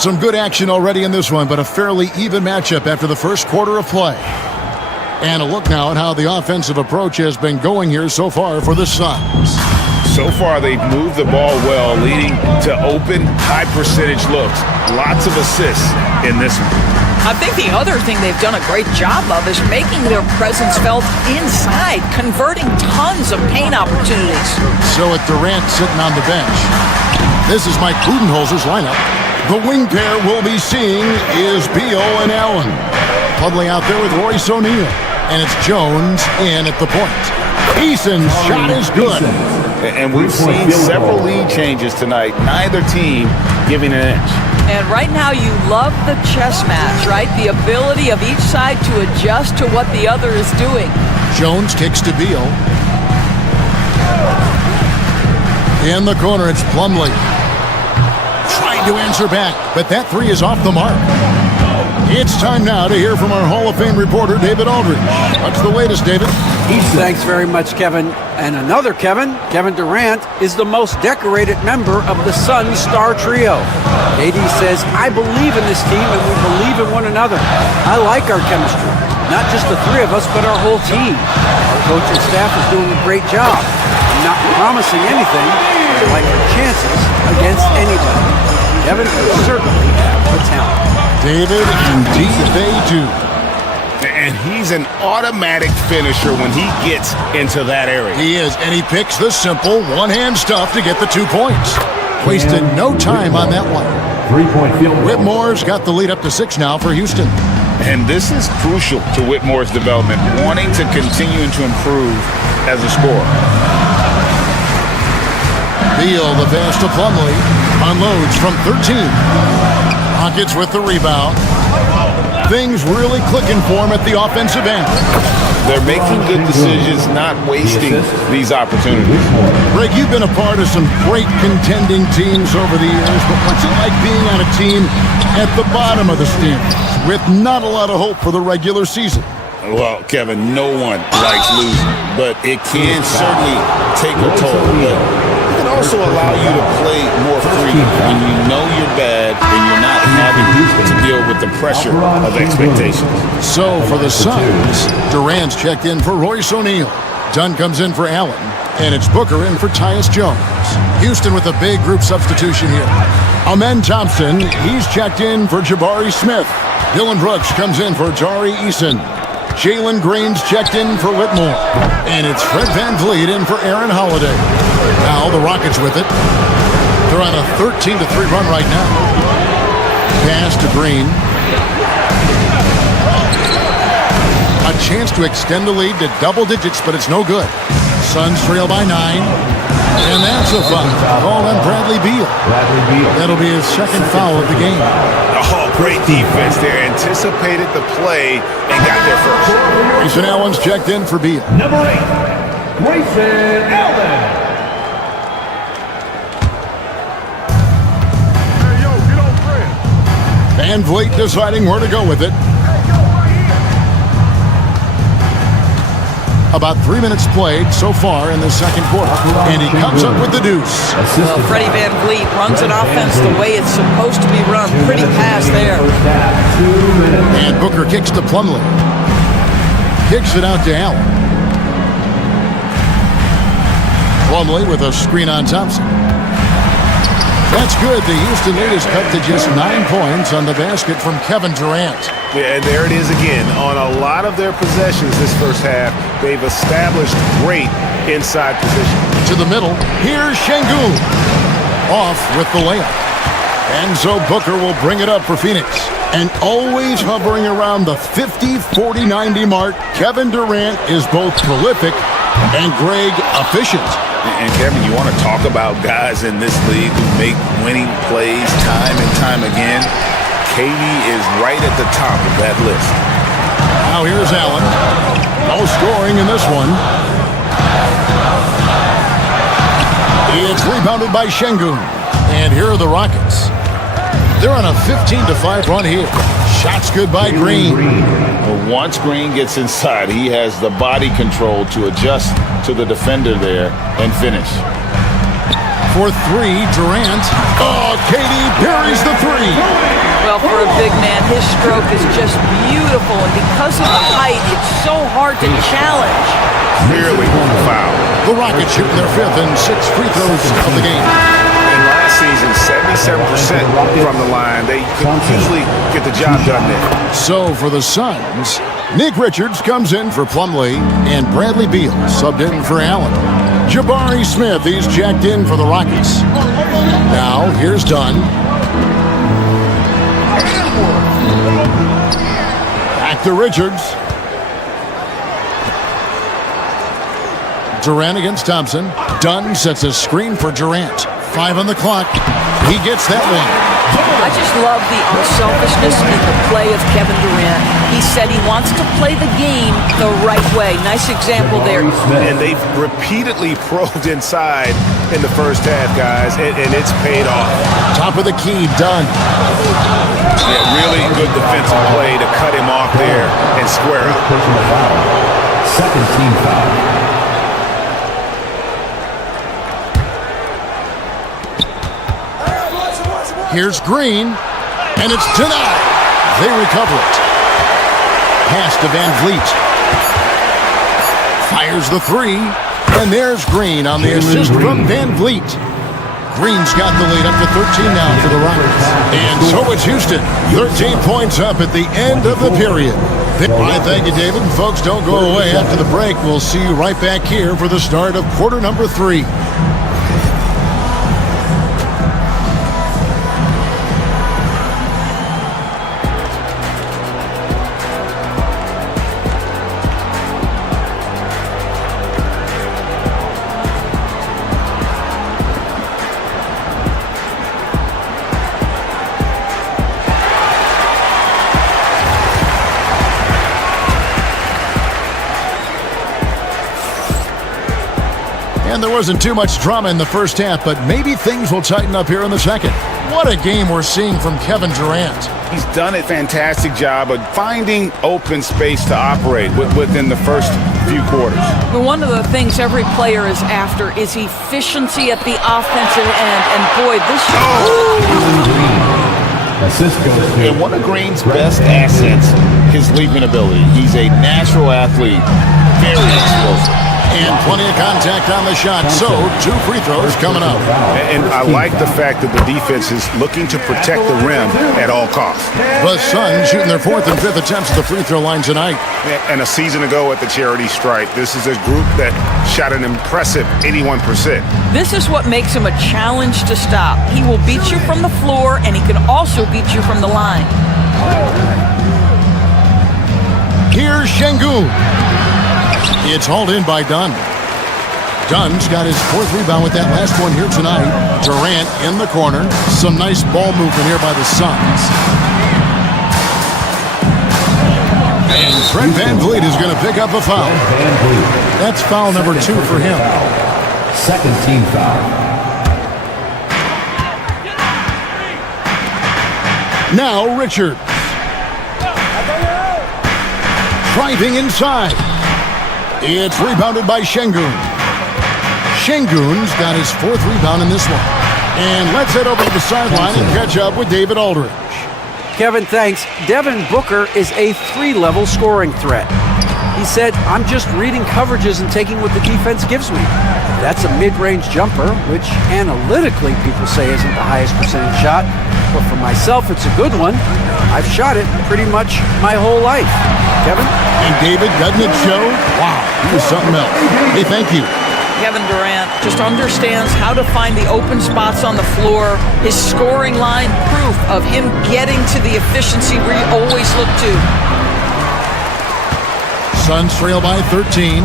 Some good action already in this one, but a fairly even matchup after the first quarter of play. And a look now at how the offensive approach has been going here so far for the Suns. So far, they've moved the ball well, leading to open, high-percentage looks. Lots of assists in this one. I think the other thing they've done a great job of is making their presence felt inside, converting tons of paint opportunities. So with Durant sitting on the bench, this is Mike Budenholzer's lineup. The wing pair we'll be seeing is Beal and Allen. Pudley out there with Royce O'Neal. And it's Jones in at the point. Eason's shot is good. And we've seen several lead changes tonight. Neither team giving an inch. And right now you love the chess match, right? The ability of each side to adjust to what the other is doing. Jones kicks to Beal. In the corner, it's Plumlee. Trying to answer back, but that three is off the mark. It's time now to hear from our Hall of Fame reporter, David Aldridge. What's the latest, David? Thanks very much, Kevin. And another Kevin, Kevin Durant, is the most decorated member of the Suns star trio. KD says, I believe in this team and we believe in one another. I like our chemistry. Not just the three of us, but our whole team. Our coaching staff is doing a great job. I'm not promising anything, but I like our chances against anybody. Kevin certainly have the talent. David, indeed they do. And he's an automatic finisher when he gets into that area. He is, and he picks the simple one-hand stuff to get the 2 points. Wasted no time on that one. 3-point field goal. Whitmore's got the lead up to 6 now for Houston. And this is crucial to Whitmore's development, wanting to continue to improve as a scorer. Beal, the pass to Plumlee, unloads from 13. Rockets with the rebound. Things really clicking for him at the offensive end. They're making good decisions, not wasting these opportunities. Greg, you've been a part of some great contending teams over the years, but what's it like being on a team at the bottom of the standings with not a lot of hope for the regular season? Well, Kevin, no one likes losing, but it can certainly take a toll. But it can also allow you to play more free when you know you're bad and you're not having to deal with the pressure of expectations. So for the Suns, Durant's checked in for Royce O'Neal. Dunn comes in for Allen, and it's Booker in for Tyus Jones. Houston with a big group substitution here. Amen Thompson, he's checked in for Jabari Smith. Dylan Brooks comes in for Tari Eason. Jalen Green's checked in for Whitmore. And it's Fred VanVleet in for Aaron Holiday. Now the Rockets with it. They're on a 13-3 run right now. Pass to Green. A chance to extend the lead to double digits, but it's no good. Suns trail by 9. And that's a foul. Call on Bradley Beal. That'll be his second foul of the game. Oh, great defense there. Anticipated the play and got there first. Grayson Allen's checked in for Beal. Number 8, Grayson Allen. VanVleet deciding where to go with it. About 3 minutes played so far in the second quarter. And he comes up with the deuce. Well, Freddie Van Vliet runs an offense the way it's supposed to be run. Pretty pass there. And Booker kicks to Plumlee. Kicks it out to Allen. Plumlee with a screen on Thompson. That's good. The Houston lead is cut to just 9 points on the basket from Kevin Durant. Yeah, and there it is again. On a lot of their possessions this first half, they've established great inside position. To the middle. Here's Şengün. Off with the layup. And so Booker will bring it up for Phoenix. And always hovering around the 50, 40, 90 mark, Kevin Durant is both prolific and Greg efficient. And Kevin, you want to talk about guys in this league who make winning plays time and time again? KD is right at the top of that list. Now here's Allen. No scoring in this one. It's rebounded by Şengün. And here are the Rockets. They're on a 15-5 run here. Shots good by Green. Well, once Green gets inside, he has the body control to adjust to the defender there and finish. For three, Durant. Oh, KD buries the three. Well, for a big man, his stroke is just beautiful, and because of the height, it's so hard to challenge. Clearly foul. The Rockets shooting their fifth and 6 free throws of the game. In last season, 77% from the line. They could easily get the job done there. So for the Suns, Nick Richards comes in for Plumlee, and Bradley Beal subbed in for Allen. Jabari Smith, he's jacked in for the Rockets. Now, here's Dunn. Back to Richards. Durant against Thompson. Dunn sets a screen for Durant. 5 on the clock. He gets that one. I just love the unselfishness in the play of Kevin Durant. He said he wants to play the game the right way. Nice example there. And they've repeatedly probed inside in the first half, guys, and it's paid off. Top of the key, Dunn. Yeah, really good defensive play to cut him off there and square up. Second team foul. Here's Green, and it's denied. They recover it. Pass to Van Vliet. Fires the three, and there's Green on the assist from Van Vliet. Green's got the lead up to 13 now for the Rockets. And so it's Houston, 13 points up at the end of the period. All right, thank you, David. And folks, don't go away after the break. We'll see you right back here for the start of quarter number 3. And there wasn't too much drama in the first half, but maybe things will tighten up here in the second. What a game we're seeing from Kevin Durant. He's done a fantastic job of finding open space to operate within the first few quarters. But one of the things every player is after is efficiency at the offensive end. And boy, this And one of Green's best assets, his leaping ability. He's a natural athlete, very explosive. And plenty of contact on the shot, so 2 free throws coming up. And I like the fact that the defense is looking to protect the rim at all costs. The Suns shooting their 4th and 5th attempts at the free throw line tonight. And a season ago at the charity stripe, this is a group that shot an impressive 81%. This is what makes him a challenge to stop. He will beat you from the floor, and he can also beat you from the line. Here's Şengün. It's hauled in by Dunn. Dunn's got his 4th rebound with that last one here tonight. Durant in the corner. Some nice ball movement here by the Suns. And Fred Van Vliet is going to pick up a foul. That's foul number 2 for him. Second team foul. Now Richards. Driving inside. It's rebounded by Şengün. Şengün's got his 4th rebound in this one. And let's head over to the sideline and catch up with David Aldridge. Kevin, thanks. Devin Booker is a 3-level scoring threat. He said, I'm just reading coverages and taking what the defense gives me. That's a mid-range jumper, which analytically people say isn't the highest percentage shot. But for myself, it's a good one. I've shot it pretty much my whole life. Kevin? And David, doesn't it show? Wow, he was something else. Hey, thank you. Kevin Durant just understands how to find the open spots on the floor. His scoring line, proof of him getting to the efficiency we always look to. Suns trail by 13.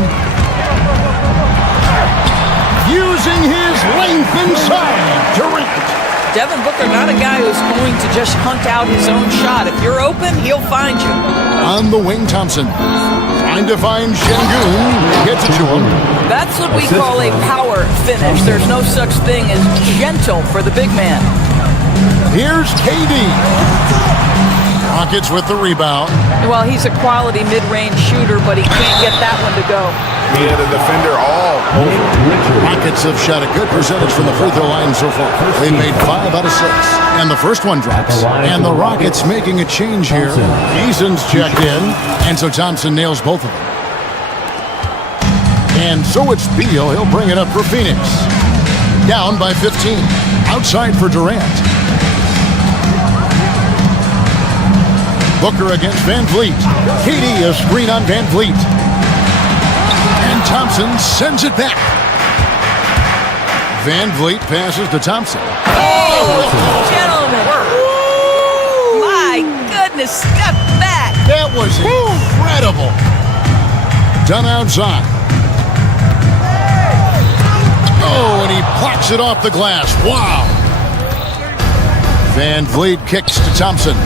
Using his length inside. Durant. Devin Booker, not a guy who's going to just hunt out his own shot. If you're open, he'll find you. On the wing, Thompson. Trying to find Şengün. Gets it to him. That's what we call a power finish. There's no such thing as gentle for the big man. Here's KD. Rockets with the rebound. Well, he's a quality mid-range shooter, but he can't get that one to go. He had a defender all over. Rockets have shot a good percentage from the free throw line so far. They've made 5 out of 6. And the first one drops. And the Rockets making a change here. Eason's checked in. And so Thompson nails both of them. And so it's Beal. He'll bring it up for Phoenix. Down by 15. Outside for Durant. Booker against Van Vliet. KD a screen on Van Vliet. And Thompson sends it back. Van Vliet passes to Thompson. Oh, gentlemen. My goodness, step back. That was incredible. Done outside. Oh, and he pops it off the glass. Wow. Van Vliet kicks to Thompson.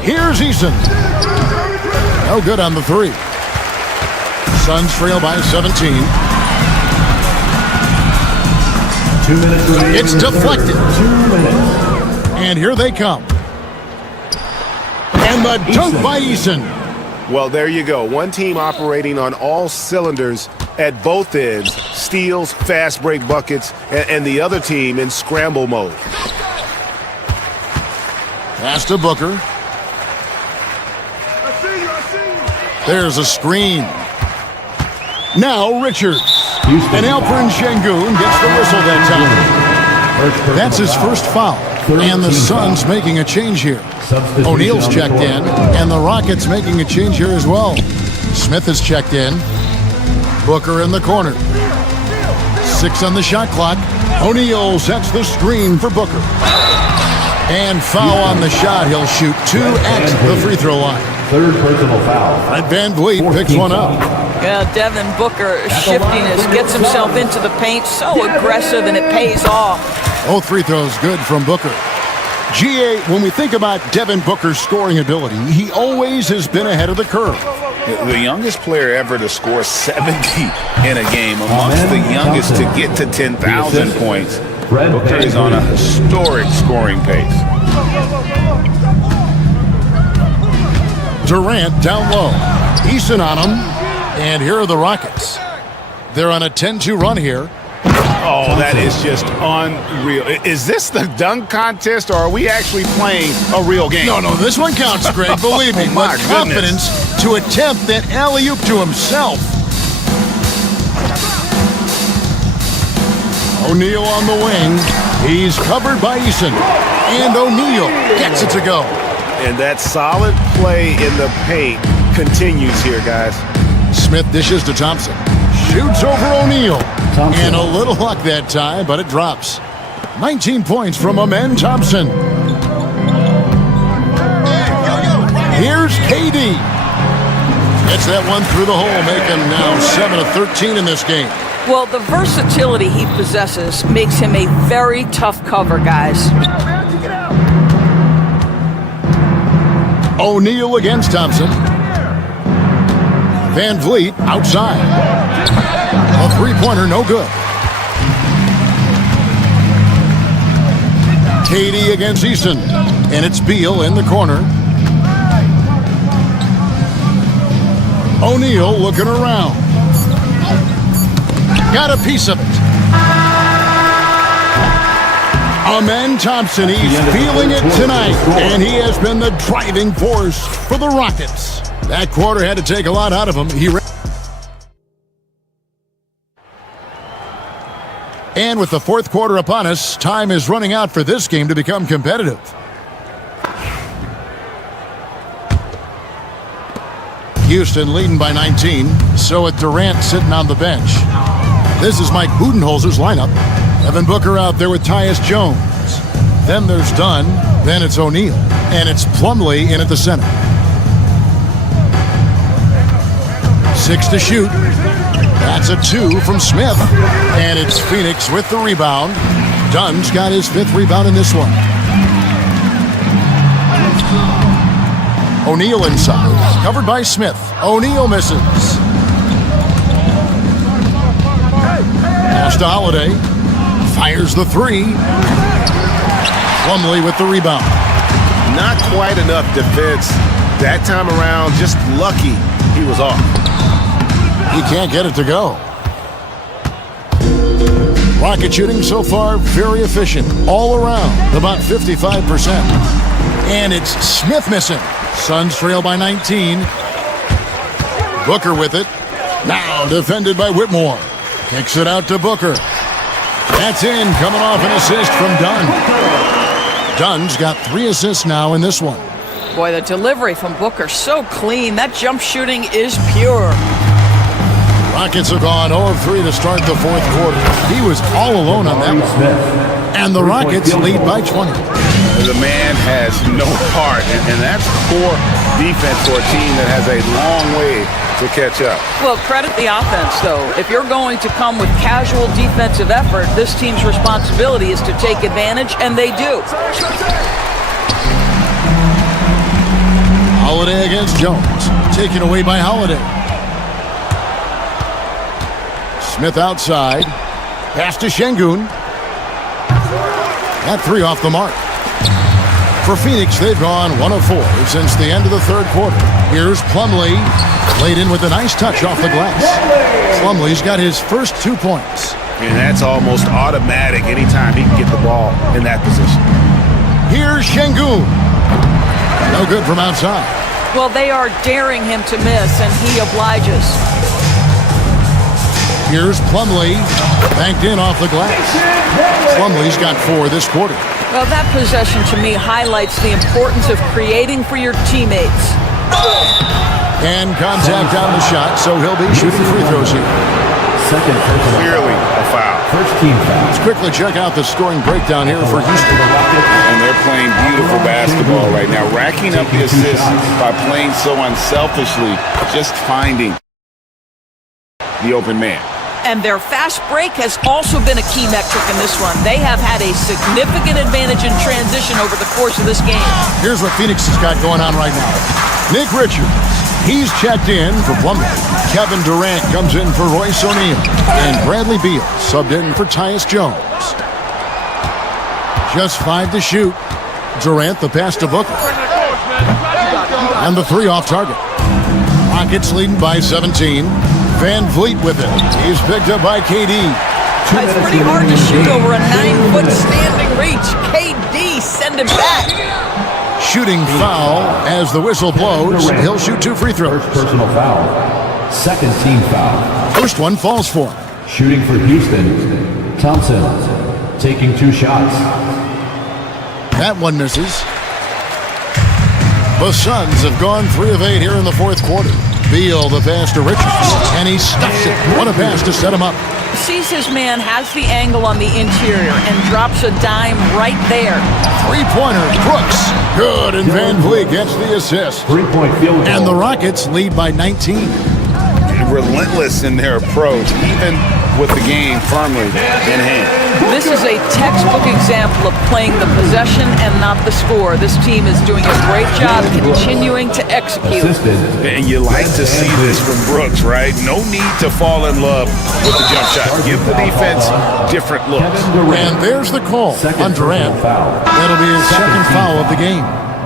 Here's Eason. No good on the 3. Suns trail by 17. 2 minutes remaining. It's deflected. 2 minutes. And here they come. And the dunk by Eason. Well, there you go. One team operating on all cylinders at both ends. Steals, fast break buckets, and the other team in scramble mode. Pass to Booker. There's a screen. Now Richards. And Alperen Şengün gets the whistle that time. That's his first foul. And the Suns making a change here. O'Neal's checked in. And the Rockets making a change here as well. Smith is checked in. Booker in the corner. 6 on the shot clock. O'Neal sets the screen for Booker. And foul on the shot. He'll shoot 2 at the free throw line. 3rd personal foul. And Van Vliet picks one up. Yeah, Devin Booker shiftiness gets himself into the paint, so aggressive, and it pays off. Both free throws good from Booker. GA, when we think about Devin Booker's scoring ability, he always has been ahead of the curve. The youngest player ever to score 70 in a game, amongst the youngest to get to 10,000 points. Booker is on a historic scoring pace. Durant down low. Eason on him. And here are the Rockets. They're on a 10-2 run here. Oh, that is just unreal. Is this the dunk contest, or are we actually playing a real game? No, this one counts, Greg. Believe me. My With confidence to attempt that alley-oop to himself. O'Neal on the wing. He's covered by Eason. And O'Neal gets it to go. And that solid play in the paint continues here, guys. Smith dishes to Thompson. Shoots over O'Neal. And a little luck that time, but it drops. 19 points from Amen Thompson. Here's KD. Gets that one through the hole, making now 7 of 13 in this game. Well, the versatility he possesses makes him a very tough cover, guys. O'Neal against Thompson. Van Vliet outside. A three-pointer, no good. KD against Eason. And it's Beal in the corner. O'Neal looking around. Got a piece of it. Amen Thompson, he's feeling it tonight, and he has been the driving force for the Rockets. That quarter had to take a lot out of him. And with the fourth quarter upon us, time is running out for this game to become competitive. Houston leading by 19, so with Durant sitting on the bench. This is Mike Budenholzer's lineup. Devin Booker out there with Tyus Jones. Then there's Dunn, then it's O'Neal, and it's Plumlee in at the center. 6 to shoot. That's a 2 from Smith. And it's Phoenix with the rebound. Dunn's got his 5th rebound in this one. O'Neal inside, covered by Smith. O'Neal misses. Pass to Holiday. Fires the 3. Plumlee with the rebound. Not quite enough defense that time around. Just lucky he was off. He can't get it to go. Rocket shooting so far very efficient. All around, about 55%. And it's Smith missing. Suns trail by 19. Booker with it. Now defended by Whitmore. Kicks it out to Booker. That's in, coming off an assist from Dunn. Dunn's got 3 assists now in this one. Boy, the delivery from Booker so clean. That jump shooting is pure. Rockets have gone 0 of 3 to start the fourth quarter. He was all alone on that one. And the Rockets lead by 20. The man has no heart, and that's poor defense for a team that has a long way to catch up. Well, credit the offense, though. If you're going to come with casual defensive effort, this team's responsibility is to take advantage, and they do. Holiday against Jones. Taken away by Holiday. Smith outside. Pass to Şengün. That 3 off the mark. For Phoenix, they've gone 1 of 4 since the end of the third quarter. Here's Plumlee. Laid in with a nice touch off the glass. Plumlee's got his first 2 points. And that's almost automatic anytime he can get the ball in that position. Here's Şengün. No good from outside. Well, they are daring him to miss, and he obliges. Here's Plumlee. Banked in off the glass. Plumlee's got 4 this quarter. Well, that possession to me highlights the importance of creating for your teammates. And contact on the shot, so he'll be shooting free throws here. Clearly a foul. First team foul. Let's quickly check out the scoring breakdown here for Houston. And they're playing beautiful basketball right now, racking up the assists by playing so unselfishly, just finding the open man. And their fast break has also been a key metric in this one. They have had a significant advantage in transition over the course of this game. Here's what Phoenix has got going on right now. Nick Richards, he's checked in for Plumlee. Kevin Durant comes in for Royce O'Neal. And Bradley Beal subbed in for Tyus Jones. Just 5 to shoot. Durant the pass to Booker. And the 3 off target. Rockets leading by 17. Van Vliet with it. He's picked up by KD. It's pretty hard to shoot over a 9-foot standing reach. KD, send it back. Shooting foul as the whistle blows. He'll shoot 2 free throws. First personal foul. Second team foul. First one falls for him. Shooting for Houston. Thompson taking 2 shots. That one misses. The Suns have gone 3 of 8 here in the fourth quarter. Beal the pass to Richards, and he stuffs it. What a pass to set him up. Sees his man, has the angle on the interior, and drops a dime right there. 3-pointer, Brooks. Good, and Van Vliet gets the assist. 3-point field goal. And the Rockets lead by 19. Relentless in their approach, even with the game firmly in hand. This is a textbook example of playing the possession and not the score. This team is doing a great job continuing to execute. And you like to see this from Brooks, right? No need to fall in love with the jump shot. Give the defense different looks. And there's the call on Durant. That'll be his second foul of the game.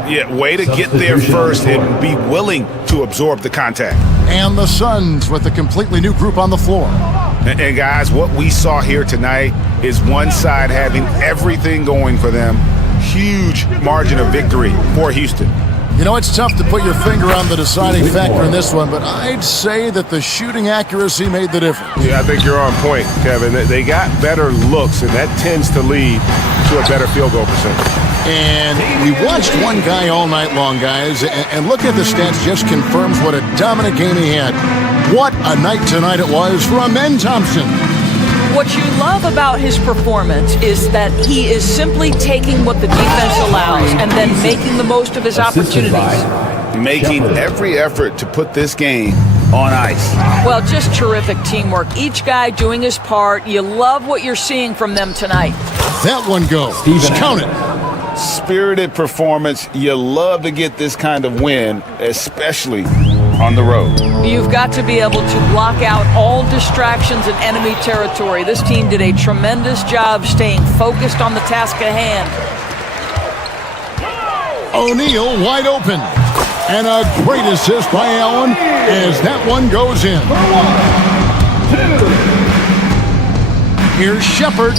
Yeah, way to get there first and be willing to absorb the contact. And the Suns with a completely new group on the floor. And guys, what we saw here tonight is one side having everything going for them. Huge margin of victory for Houston. You know, it's tough to put your finger on the deciding factor in this one, but I'd say that the shooting accuracy made the difference. Yeah, I think you're on point, Kevin. They got better looks, and that tends to lead to a better field goal percentage. And we watched one guy all night long, guys, and look at the stats just confirms what a dominant game he had. What a night tonight it was for Amen Thompson. What you love about his performance is that he is simply taking what the defense allows and then making the most of his opportunities. Making every effort to put this game on ice. Well, just terrific teamwork. Each guy doing his part. You love what you're seeing from them tonight. That one goes. Count it. Spirited performance. You love to get this kind of win, especially on the road. You've got to be able to block out all distractions in enemy territory. This team did a tremendous job staying focused on the task at hand. O'Neal wide open. And a great assist by Allen as that one goes in. Here's Shepard.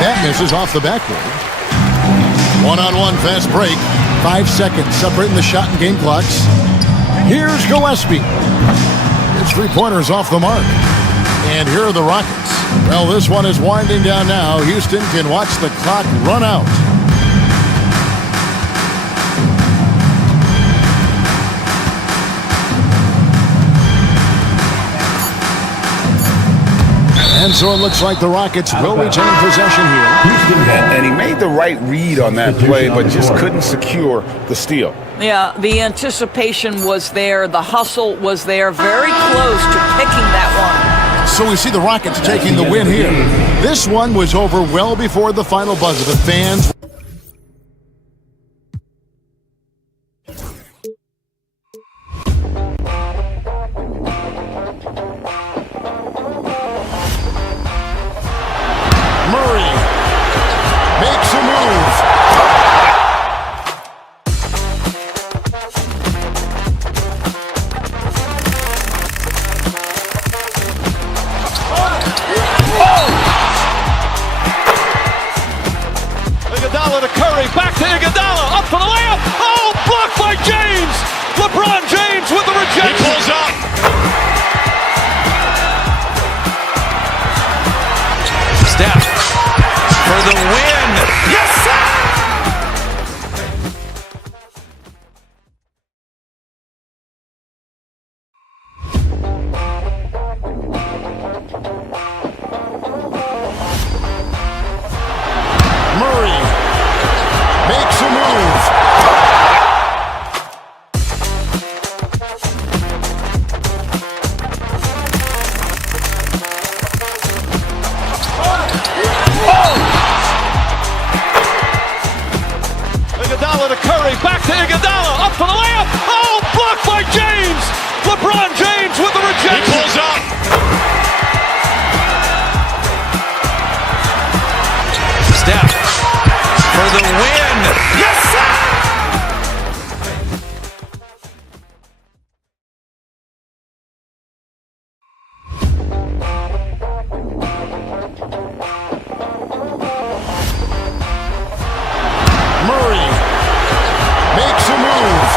That misses off the backboard. One-on-one fast break. 5 seconds separating the shot and game clocks. Here's Gillespie. His three-pointer's off the mark. And here are the Rockets. Well, this one is winding down now. Houston can watch the clock run out. And so it looks like the Rockets will retain possession here. And he made the right read on that play, but just couldn't secure the steal. Yeah, the anticipation was there. The hustle was there. Very close to picking that one. So we see the Rockets taking the win here. This one was over well before the final buzzer. The fans... Murray makes a move. Iguodala to Curry, back to Iguodala, up for the layup. Oh, blocked by James. LeBron James with the rejection. He pulls up. Steph for the win. Yes, sir! Murray makes a move. Iguodala to Curry, back to Iguodala, up for the layup. Oh, blocked by James. LeBron James with the rejection. He pulls up. Steph for the win. Yes, sir! Murray makes a move.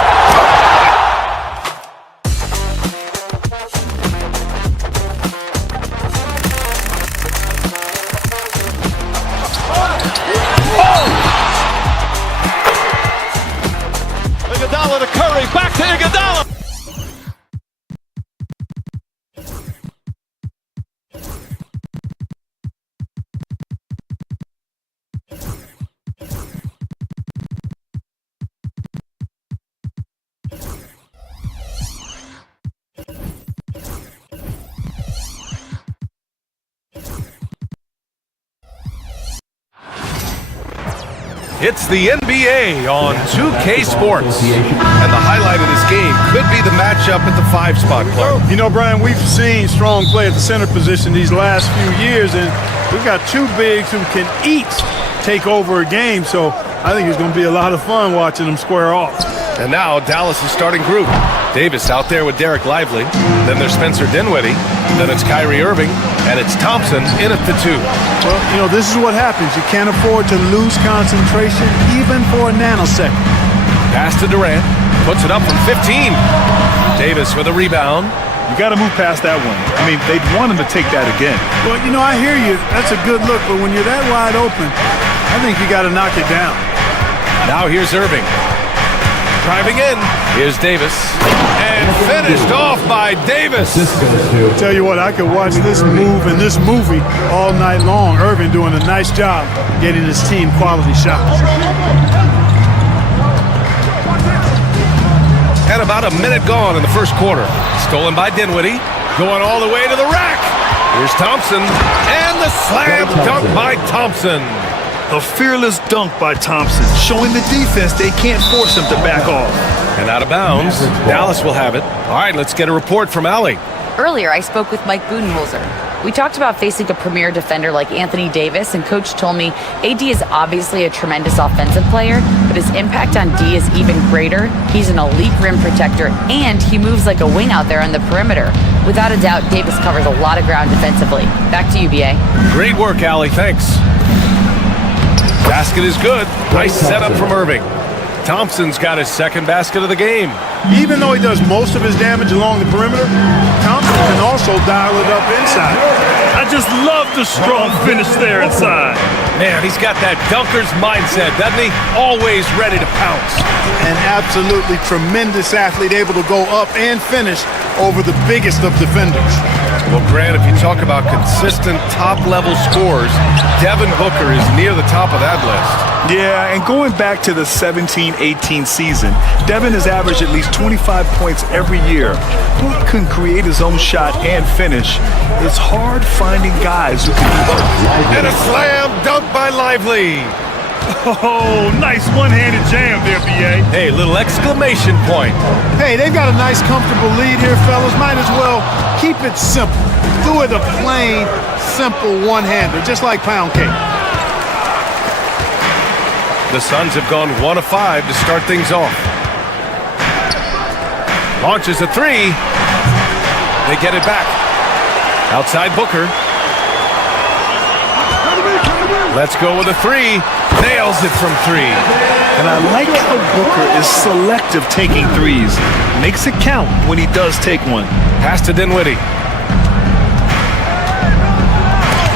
Iguodala to Curry, back to Iguodala. It's the NBA on 2K Sports. And the highlight of this game could be the matchup at the 5-spot play. You know, Brian, we've seen strong play at the center position these last few years, and we've got two bigs who can each take over a game. So I think it's going to be a lot of fun watching them square off. And now Dallas' starting group. Davis out there with Derek Lively. Then there's Spencer Dinwiddie. Then it's Kyrie Irving. And it's Thompson in at the 2. Well, this is what happens. You can't afford to lose concentration even for a nanosecond. Pass to Durant. Puts it up from 15. Davis with a rebound. You got to move past that one. I mean, they'd want him to take that again. Well, I hear you. That's a good look. But when you're that wide open, I think you got to knock it down. Now here's Irving. Driving in. Here's Davis. And finished off by Davis. Tell you what, I could watch this move and this movie all night long. Irving doing a nice job getting his team quality shots. And about a minute gone in the first quarter. Stolen by Dinwiddie. Going all the way to the rack. Here's Thompson. And the slam dunk by Thompson. A fearless dunk by Thompson, showing the defense they can't force him to back off. And out of bounds. Dallas will have it. All right, let's get a report from Allie. Earlier, I spoke with Mike Budenholzer. We talked about facing a premier defender like Anthony Davis, and Coach told me AD is obviously a tremendous offensive player, but his impact on D is even greater. He's an elite rim protector, and he moves like a wing out there on the perimeter. Without a doubt, Davis covers a lot of ground defensively. Back to you, BA. Great work, Allie. Thanks. Basket is good. Nice setup from Irving. Thompson's got his second basket of the game. Even though he does most of his damage along the perimeter, Thompson can also dial it up inside. I just love the strong finish there inside. Man, he's got that dunker's mindset, doesn't he? Always ready to pounce. An absolutely tremendous athlete, able to go up and finish over the biggest of defenders. Well, Grant, if you talk about consistent top-level scores, Devin Booker is near the top of that list. Yeah, and going back to the 17-18 season, Devin has averaged at least 25 points every year. Book can create his own shot and finish. It's hard finding guys who can do both. And a slam dunk by Lively. Oh, nice one-handed jam there, B.A. Hey, little exclamation point. Hey, they've got a nice, comfortable lead here, fellas. Might as well keep it simple. Do it a plain, simple one-hander, just like pound cake. The Suns have gone 1 of 5 to start things off. Launches a 3. They get it back. Outside Booker. Let's go with a 3. Nails it from 3. And I like how Booker is selective taking threes. Makes it count when he does take one. Pass to Dinwiddie.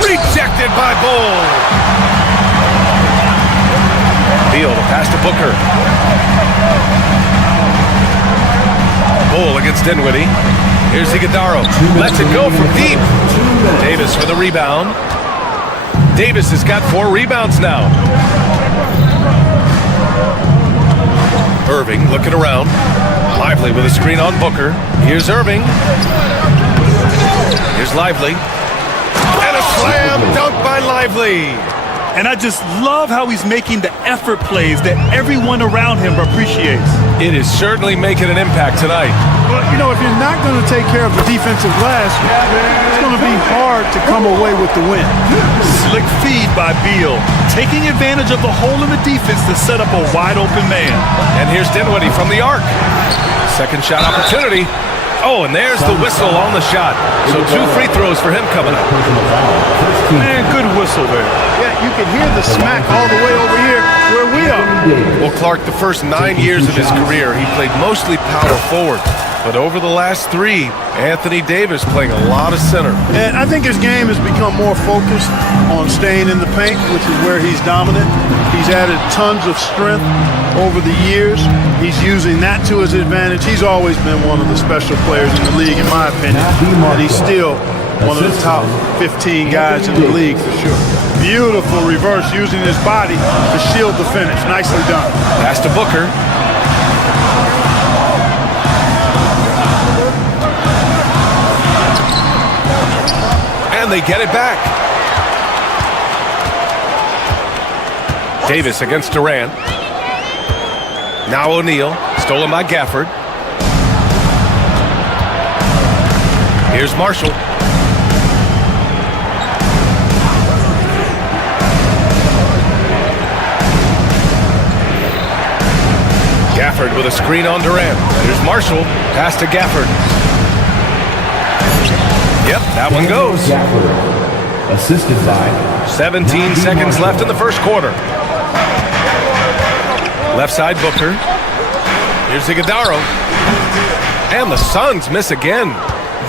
Rejected by Bull. Beal to pass to Booker. Bull against Dinwiddie. Here's Iguodala. Lets it go from deep. Davis for the rebound. Davis has got 4 rebounds now. Irving looking around. Lively with a screen on Booker. Here's Irving. Here's Lively. And a slam dunk by Lively. And I just love how he's making the effort plays that everyone around him appreciates. It is certainly making an impact tonight. Well, if you're not going to take care of the defensive glass, it's going to be hard to come away with the win. Slick feed by Beal, taking advantage of the hole in the defense to set up a wide-open man. And here's Dinwiddie from the arc. Second shot opportunity. Oh, and there's the whistle on the shot. So 2 free throws for him coming up. Man, good whistle there. Yeah, you can hear the smack all the way over here where we are. Well, Clark, the first 9 years of his career, he played mostly power forward. But over the last 3, Anthony Davis playing a lot of center. And I think his game has become more focused on staying in the paint, which is where he's dominant. He's added tons of strength over the years. He's using that to his advantage. He's always been one of the special players in the league, in my opinion. And he's still one of the top 15 guys in the league for sure. Beautiful reverse, using his body to shield the finish. Nicely done. Pass to Booker. And they get it back. Davis against Durant. Now O'Neal, stolen by Gafford. Here's Marshall. Gafford with a screen on Durant. Here's Marshall. Pass to Gafford. Yep, that one goes. Assisted by 17 seconds left in the first quarter. Left side, Booker. Here's Iguodala. And the Suns miss again.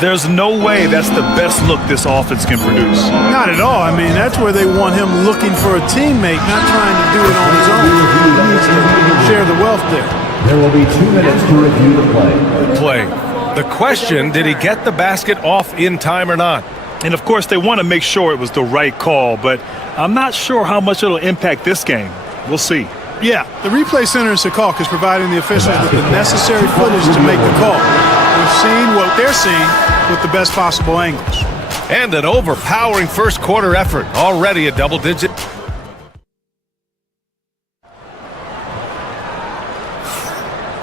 There's no way that's the best look this offense can produce. Not at all. I mean, that's where they want him looking for a teammate, not trying to do it on his own. He needs to share the wealth there. There will be 2 minutes to review the play. Good play. The question, did he get the basket off in time or not? And of course, they want to make sure it was the right call, but I'm not sure how much it'll impact this game. We'll see. Yeah, the replay center in Secaucus is providing the officials with the necessary footage to make the call. We've seen what they're seeing with the best possible angles. And an overpowering first quarter effort. Already a double digit.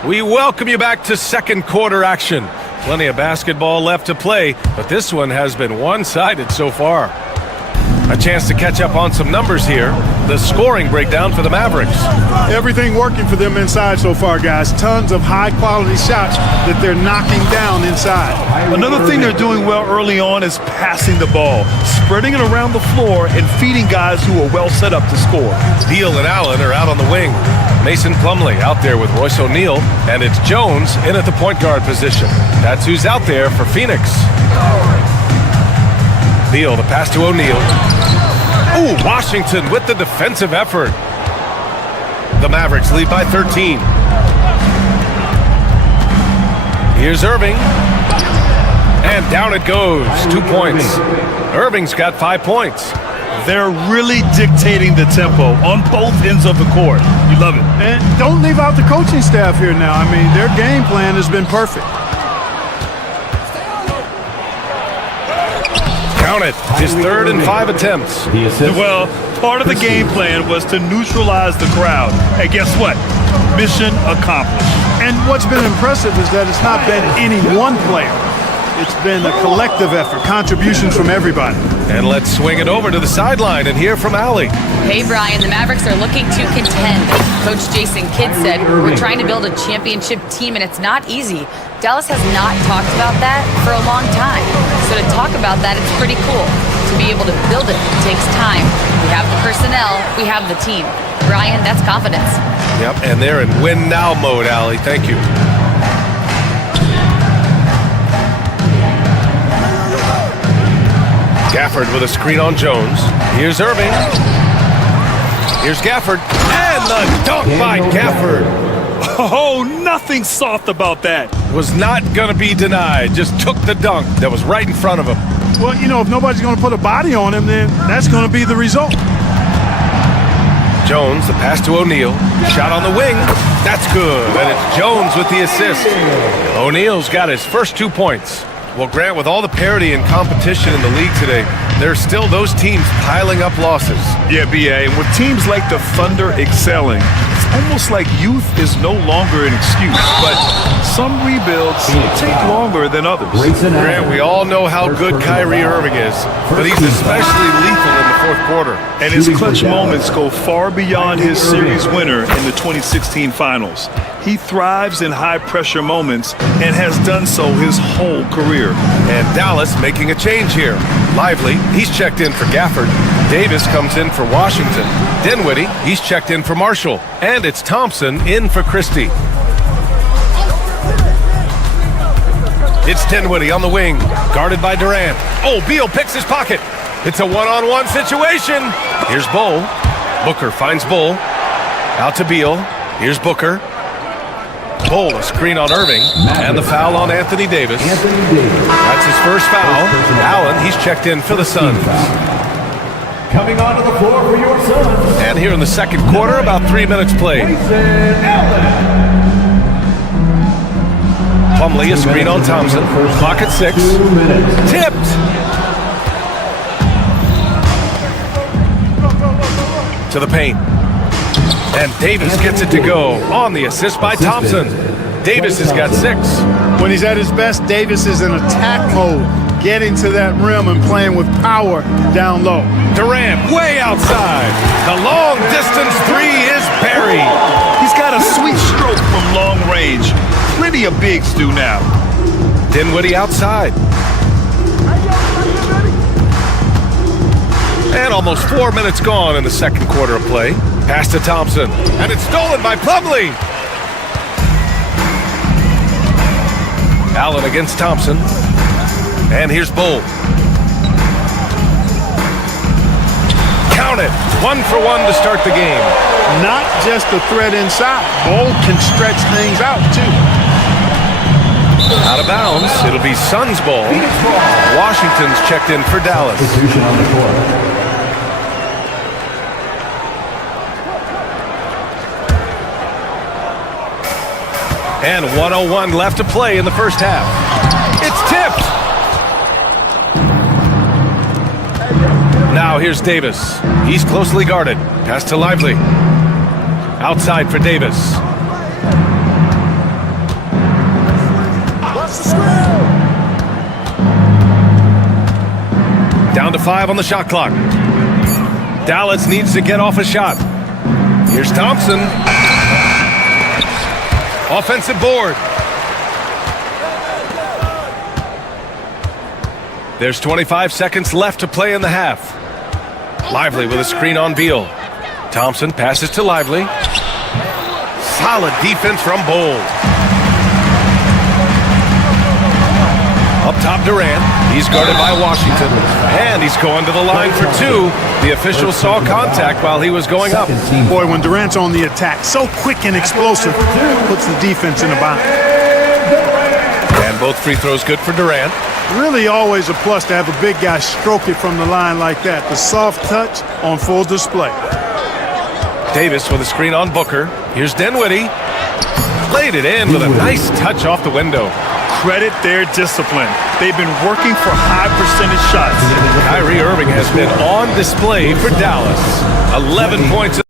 We welcome you back to second quarter action. Plenty of basketball left to play, but this one has been one-sided so far. A chance to catch up on some numbers here. The scoring breakdown for the Mavericks. Everything working for them inside so far, guys. Tons of high-quality shots that they're knocking down inside. Another thing they're doing well early on is passing the ball, spreading it around the floor and feeding guys who are well set up to score. Beal and Allen are out on the wing. Mason Plumlee out there with Royce O'Neal, and it's Jones in at the point guard position. That's who's out there for Phoenix. Beal, the pass to O'Neal. Ooh, Washington with the defensive effort. The Mavericks lead by 13. Here's Irving. And down it goes. 2 points. Irving's got 5 points. They're really dictating the tempo on both ends of the court. You love it. And don't leave out the coaching staff here now. I mean, their game plan has been perfect. Count it. His third and 5 attempts. Well, part of the game plan was to neutralize the crowd. And guess what? Mission accomplished. And what's been impressive is that it's not been any one player. It's been a collective effort, contributions from everybody. And let's swing it over to the sideline and hear from Allie. Hey, Brian, the Mavericks are looking to contend. Coach Jason Kidd said, we're trying to build a championship team, and it's not easy. Dallas has not talked about that for a long time. So to talk about that, it's pretty cool. To be able to build it takes time. We have the personnel, we have the team. Brian, that's confidence. Yep, and they're in win-now mode, Allie. Thank you. Gafford with a screen on Jones. Here's Irving. Here's Gafford. And the dunk by Gafford. Oh, nothing soft about that. Was not going to be denied. Just took the dunk that was right in front of him. Well, you know, if nobody's going to put a body on him, then that's going to be the result. Jones, the pass to O'Neal. Shot on the wing. That's good. And it's Jones with the assist. O'Neal's got his first 2 points. Well, Grant, with all the parity and competition in the league today, there's still those teams piling up losses. Yeah, B.A., and with teams like the Thunder excelling, it's almost like youth is no longer an excuse, but some rebuilds take longer than others. Grant, we all know how good Kyrie Irving is, but he's especially lethal in the fourth quarter. And his clutch moments go far beyond his series winner in the 2016 finals. He thrives in high-pressure moments and has done so his whole career. And Dallas making a change here. Lively, he's checked in for Gafford. Davis comes in for Washington. Dinwiddie, he's checked in for Marshall. And it's Thompson in for Christie. It's Dinwiddie on the wing, guarded by Durant. Oh, Beal picks his pocket. It's a one-on-one situation. Here's Bull. Booker finds Bull. Out to Beal. Here's Booker. Bull, a screen on Irving, and the foul on Anthony Davis. That's his first foul. Allen, he's checked in for the Suns. Coming onto the floor for your Suns. And here in the second quarter, about 3 minutes played. Plumlee, a screen on Thompson. Clock at 6. Tipped. To the paint. And Davis gets it to go on the assist by Thompson. Davis has got 6. When he's at his best, Davis is in attack mode, getting to that rim and playing with power down low. Durant way outside. The long distance 3 is buried. He's got a sweet stroke from long plenty of bigs do now. Dinwiddie outside. And almost 4 minutes gone in the second quarter of play. Pass to Thompson. And it's stolen by Plumlee. Allen against Thompson. And here's Bull. Count it. 1 for 1 to start the game. Not just a threat inside. Bull can stretch things out, too. Out of bounds. It'll be Suns ball. Washington's checked in for Dallas. Substitution on the court. And 1:01 left to play in the first half. It's tipped. Now here's Davis. He's closely guarded. Pass to Lively. Outside for Davis. Down to 5 on the shot clock. Dallas needs to get off a shot. Here's Thompson. Offensive board. There's 25 seconds left to play in the half. Lively with a screen on Beal. Thompson passes to Lively. Solid defense from Bull. Up top, Durant. He's guarded by Washington. And he's going to the line for 2. The official saw contact while he was going up. Boy, when Durant's on the attack, so quick and explosive, puts the defense in a bind. And both free throws good for Durant. Really always a plus to have a big guy stroke it from the line like that. The soft touch on full display. Davis with a screen on Booker. Here's Dinwiddie. Laid it in with a nice touch off the window. Credit their discipline. They've been working for high percentage shots. Kyrie Irving has been on display for Dallas. 11 points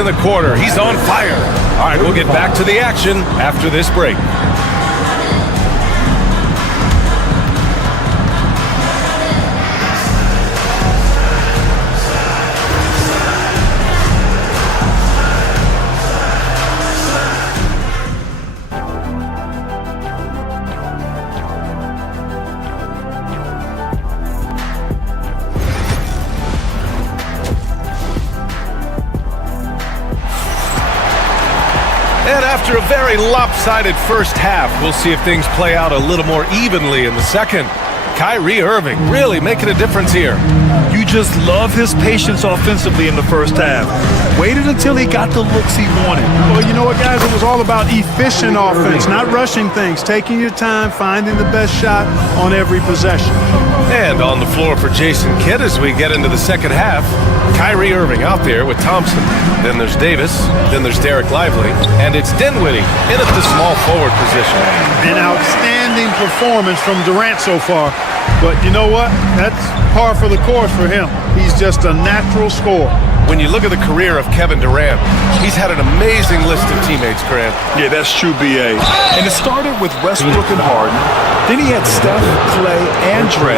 in the quarter. He's on fire. All right, we'll get back to the action after this break. After a very lopsided first half, we'll see if things play out a little more evenly in the second. Kyrie Irving really making a difference here. You just love his patience offensively in the first half. Waited until he got the looks he wanted. Well, you know what, guys? It was all about efficient offense, not rushing things, taking your time, finding the best shot on every possession. And on the floor for Jason Kidd as we get into the second half, Kyrie Irving out there with Thompson. Then there's Davis. Then there's Derek Lively. And it's Dinwiddie in at the small forward position. An outstanding performance from Durant so far. But you know what? That's par for the course for him. He's just a natural scorer. When you look at the career of Kevin Durant, he's had an amazing list of teammates, Grant. Yeah, that's true, B.A. And it started with Westbrook and Harden. Then he had Steph, Clay, and Dre,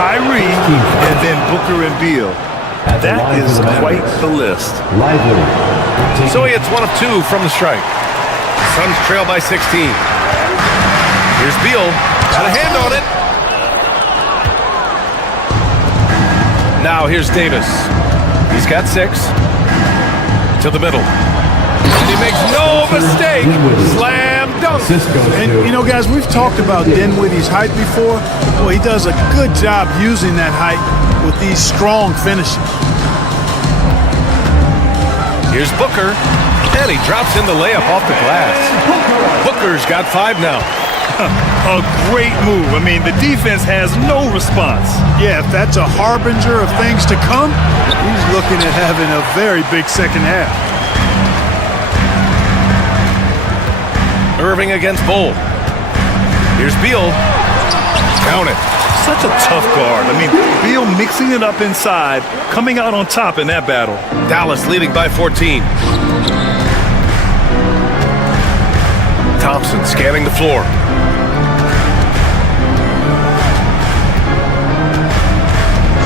Kyrie, and then Booker and Beal. That is quite the list. So he hits 1 of 2 from the strike. Suns trail by 16. Here's Beal. Got a hand on it. Now here's Davis. He's got 6. To the middle. And he makes no mistake. Slam dunk. And, you know, guys, we've talked about Dinwiddie's height before. Well, he does a good job using that height with these strong finishes. Here's Booker. And he drops in the layup off the glass. Booker's got 5 now. A great move. I mean, the defense has no response. Yeah, if that's a harbinger of things to come, he's looking at having a very big second half. Irving against Bull. Here's Beal. Count it. Such a tough guard. I mean, Beal mixing it up inside, coming out on top in that battle. Dallas leading by 14. Thompson scanning the floor.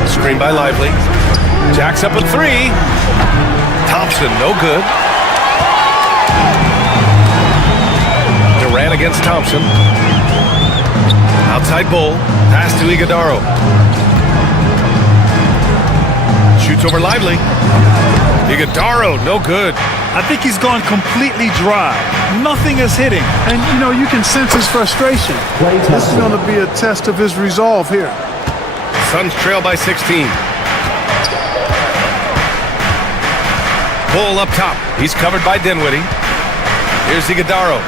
Screen by Lively. Jacks up a 3. Thompson, no good. Durant against Thompson. Outside Bull. Pass to Iguodaro. Shoots over Lively. Iguodaro, no good. I think he's gone completely dry. Nothing is hitting. And, you know, you can sense his frustration. This is going to be a test of his resolve here. Suns trail by 16. Bull up top. He's covered by Dinwiddie. Here's Iguodaro.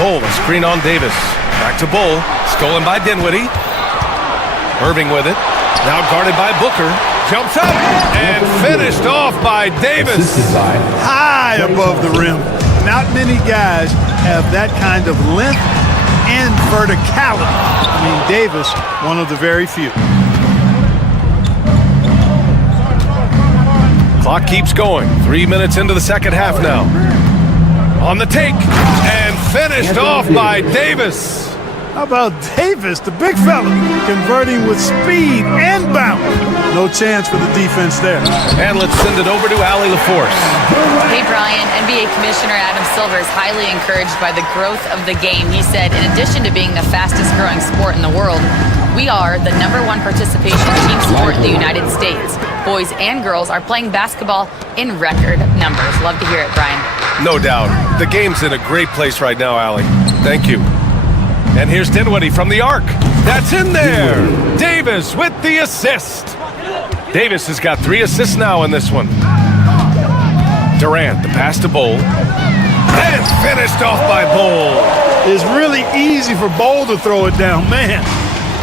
Bull, a screen on Davis. Back to Bull. Stolen by Dinwiddie. Irving with it. Now guarded by Booker. Jumps up and finished off by Davis. High above the rim. Not many guys have that kind of length and verticality. I mean, Davis, one of the very few. Clock keeps going. 3 minutes into the second half now. On the take and finished off by Davis. How about Davis, the big fella, converting with speed and bounce? No chance for the defense there. And let's send it over to Allie LaForce. Hey, Brian. NBA Commissioner Adam Silver is highly encouraged by the growth of the game. He said, in addition to being the fastest growing sport in the world, we are the #1 participation team sport in the United States. Boys and girls are playing basketball in record numbers. Love to hear it, Brian. No doubt. The game's in a great place right now, Allie. Thank you. And here's Dinwiddie from the arc. That's in there. Davis with the assist. Davis has got 3 assists now in this one. Durant, the pass to Bull. And finished off by Bull. It's really easy for Bull to throw it down. Man,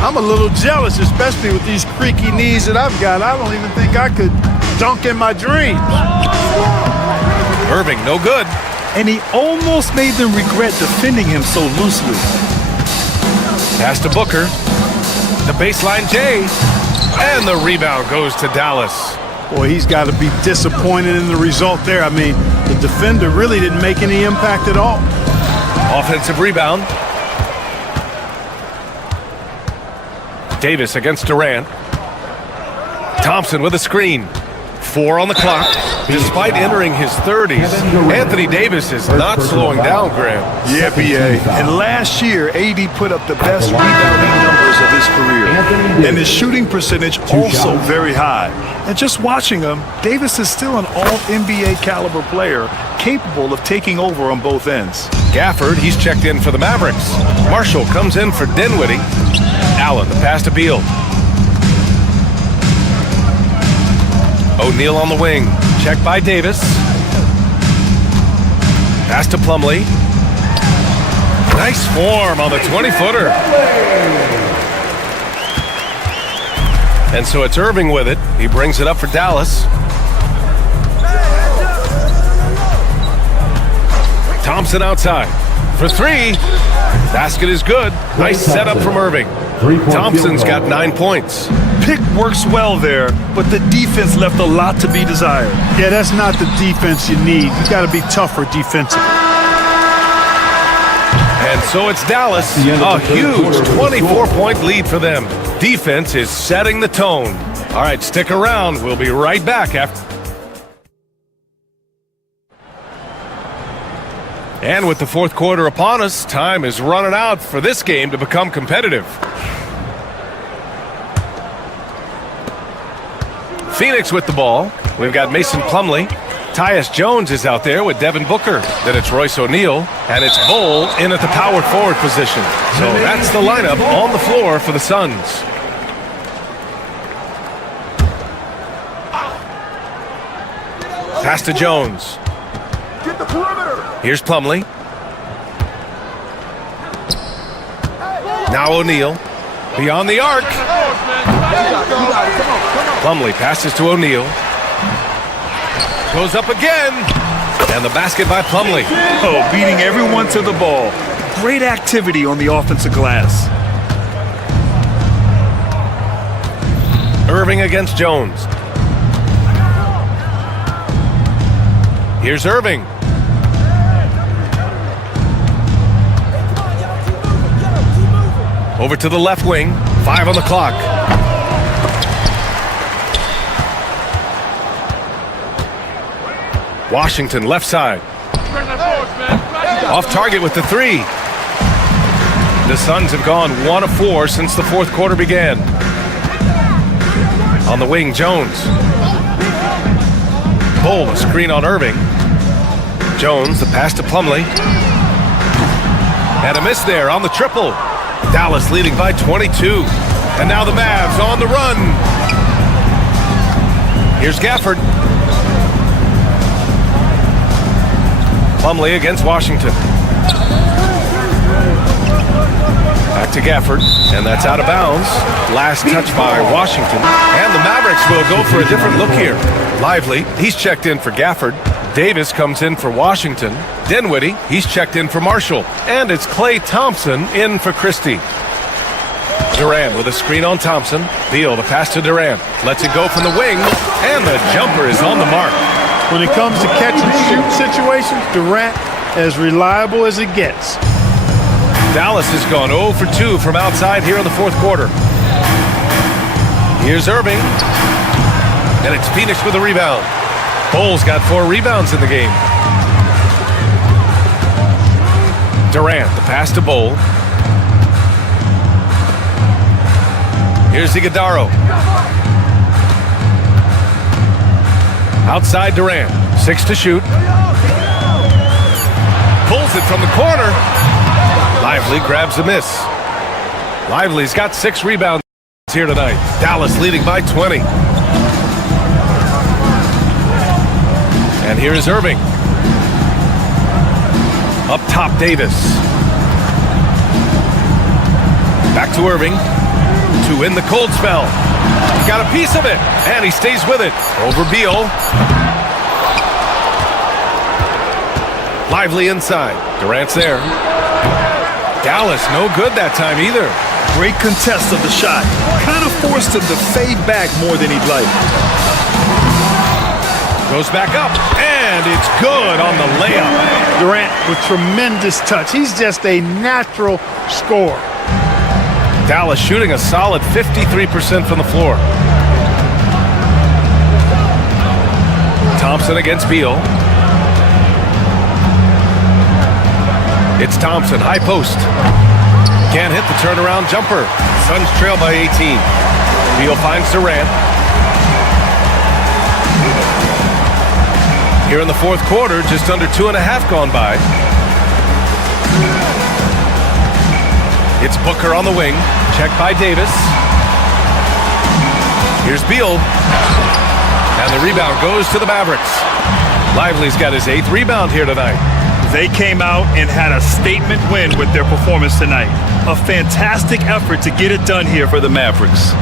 I'm a little jealous, especially with these creaky knees that I've got. I don't even think I could dunk in my dreams. Irving, no good. And he almost made them regret defending him so loosely. Pass to Booker. The baseline J. And the rebound goes to Dallas. Boy, he's got to be disappointed in the result there. I mean, the defender really didn't make any impact at all. Offensive rebound. Davis against Durant. Thompson with a screen. 4 on the clock. Despite entering his 30s, Anthony Davis is not slowing down, Graham. Yeah, B.A. And last year, AD put up the best rebounding numbers of his career. And his shooting percentage also very high. And just watching him, Davis is still an all-NBA caliber player, capable of taking over on both ends. Gafford, he's checked in for the Mavericks. Marshall comes in for Dinwiddie. Allen, the pass to Beal. O'Neal on the wing. Checked by Davis. Pass to Plumlee. Nice form on the 20-footer. And so it's Irving with it. He brings it up for Dallas. Thompson outside. For 3. Basket is good. Nice setup from Irving. Thompson's got 9 points. Pick works well there, but the defense left a lot to be desired. Yeah, that's not the defense you need. You got to be tougher defensively. And so it's Dallas, a huge 24-point lead for them. Defense is setting the tone. All right, stick around. We'll be right back after. And with the fourth quarter upon us, time is running out for this game to become competitive. Phoenix with the ball. We've got Mason Plumlee. Tyus Jones is out there with Devin Booker. Then it's Royce O'Neal. And it's Bull in at the power forward position. So that's the lineup on the floor for the Suns. Pass to Jones. Here's Plumlee. Now O'Neal. Beyond the arc. Plumlee passes to O'Neal. Goes up again. And the basket by Plumlee. Oh, beating everyone to the ball. Great activity on the offensive glass. Irving against Jones. Here's Irving. Over to the left wing. 5 on the clock. Washington left side. Off target with the three. The Suns have gone 1 of 4 since the fourth quarter began. On the wing, Jones. Bull, a screen on Irving. Jones, the pass to Plumlee. And a miss there on the triple. Dallas leading by 22. And now the Mavs on the run. Here's Gafford. Plumlee against Washington. Back to Gafford, and that's out of bounds. Last touch by Washington. And the Mavericks will go for a different look here. Lively, he's checked in for Gafford. Davis comes in for Washington. Dinwiddie, he's checked in for Marshall. And it's Klay Thompson in for Christie. Durant with a screen on Thompson. Beal, the pass to Durant. Lets it go from the wing, and the jumper is on the mark. When it comes to catch and shoot situations, Durant as reliable as it gets. Dallas has gone 0 for 2 from outside here in the fourth quarter. Here's Irving. And it's Phoenix with a rebound. Bull's got 4 rebounds in the game. Durant, the pass to Bull. Here's Iguodala. Outside Durant. 6 to shoot. Pulls it from the corner. Lively grabs a miss. Lively's got 6 rebounds here tonight. Dallas leading by 20. And here is Irving. Up top, Davis. Back to Irving. To win the cold spell. He got a piece of it, and he stays with it. Over Beal. Lively inside. Durant's there. Dallas, no good that time either. Great contest of the shot. Kind of forced him to fade back more than he'd like. Goes back up, and it's good on the layup. Durant with tremendous touch. He's just a natural scorer. Dallas shooting a solid 53% from the floor. Thompson against Beal. It's Thompson, high post. Can't hit the turnaround jumper. Suns trail by 18. Beal finds Durant. Here in the fourth quarter, just under 2.5 gone by. It's Booker on the wing. Checked by Davis. Here's Beal. And the rebound goes to the Mavericks. Lively's got his 8th rebound here tonight. They came out and had a statement win with their performance tonight. A fantastic effort to get it done here for the Mavericks.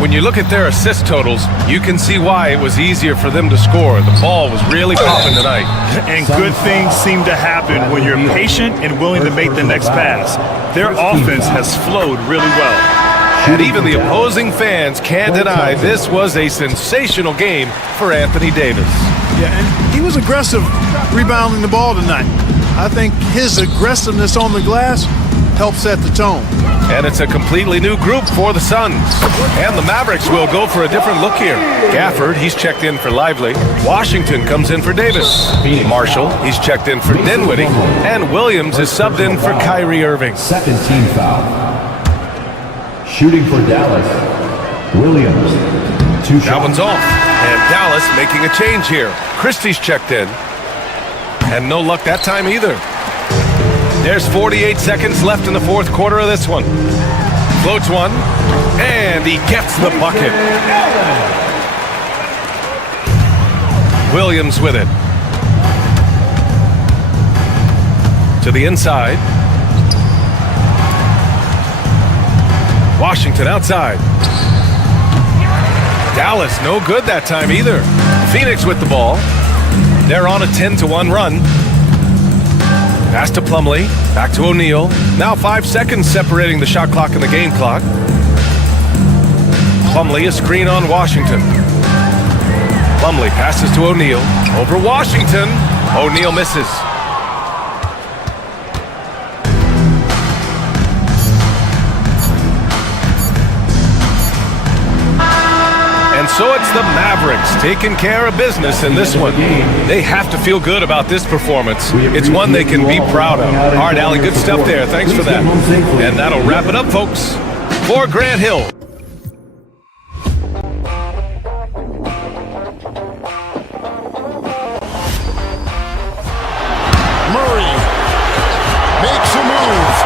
When you look at their assist totals, you can see why it was easier for them to score. The ball was really popping tonight. And good things seem to happen when you're patient and willing to make the next pass. Their offense has flowed really well. And even the opposing fans can't deny this was a sensational game for Anthony Davis. Yeah, and he was aggressive rebounding the ball tonight. I think his aggressiveness on the glass helped set the tone. And it's a completely new group for the Suns. And the Mavericks will go for a different look here. Gafford, he's checked in for Lively. Washington comes in for Davis. Marshall, he's checked in for Dinwiddie. And Williams is subbed in for Kyrie Irving. Second team foul. Shooting for Dallas, Williams. 2 shots. That one's off. And Dallas making a change here. Christie's checked in. And no luck that time either. There's 48 seconds left in the fourth quarter of this one. Floats one, and he gets the bucket. Williams with it. To the inside. Washington outside. Dallas no good that time either. Phoenix with the ball. They're on a 10-1 run. Pass to Plumlee, back to O'Neal. Now 5 seconds separating the shot clock and the game clock. Plumlee, a screen on Washington. Plumlee passes to O'Neal. Over Washington. O'Neal misses. And so it's the Mavericks taking care of business in this one. They have to feel good about this performance. It's one they can be proud of. All right, Allie, good stuff there. Thanks for that. And that'll wrap it up, folks. For Grant Hill. Murray makes a move.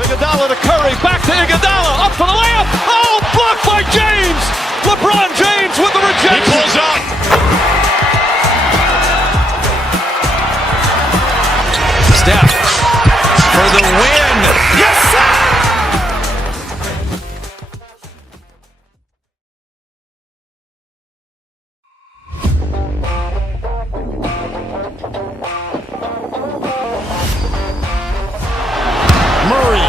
Iguodala to Curry, back to Iguodala, up for the layup. Oh, blocked by James. LeBron James with the rejection. He pulls up. Steph for the win. Yes, sir! Murray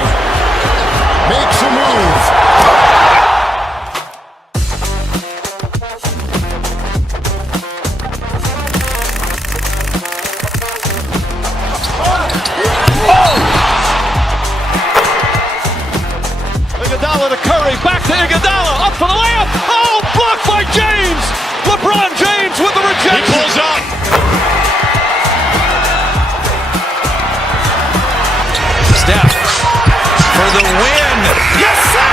makes a move. Iguodala to Curry, back to Iguodala, up for the layup. Oh, blocked by James. LeBron James with the rejection. He pulls up. Steph for the win. Yes, sir!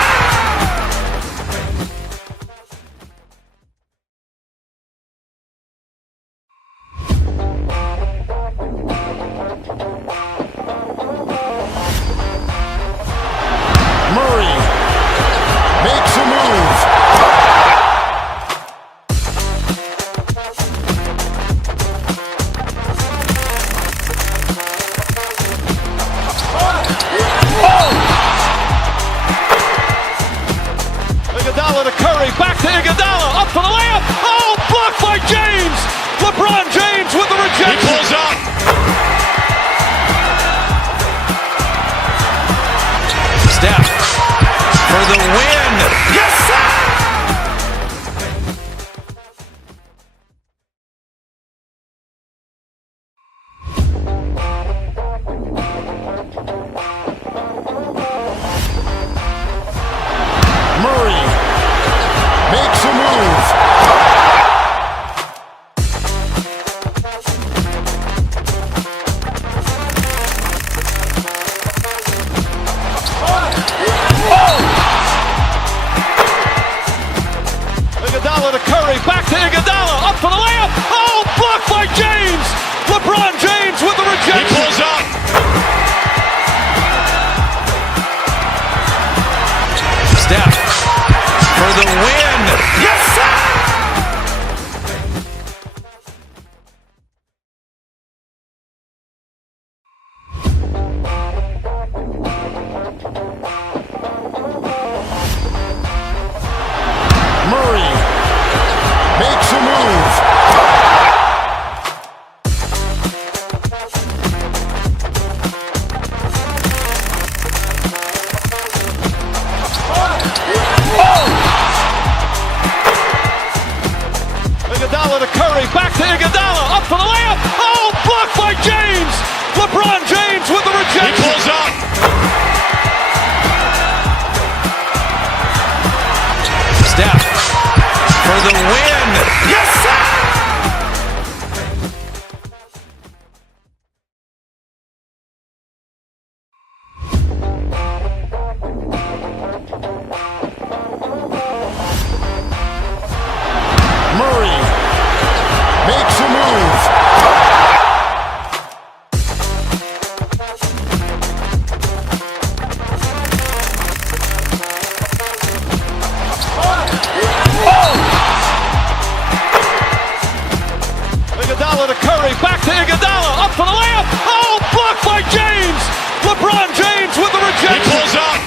Murray makes a move. Iguodala to Curry, back to Iguodala, up for the layup. Oh, blocked by James. LeBron James with the rejection. He pulls up. Steph for the win. Yes, sir! Murray makes a move. Iguodala to Curry, back to Iguodala, up for the layup. Oh, blocked by James. LeBron James with the rejection. He pulls up. Steph for the win. Yes, sir! Murray makes a move. Iguodala to Curry, back to Iguodala, up for the layup. Oh, blocked by James. LeBron James with the rejection. He pulls up. Steph for the win. Yes, sir! Murray makes a move. Iguodala to Curry, back to Iguodala, up for the layup. Oh, blocked by James. LeBron James with the rejection. He pulls up.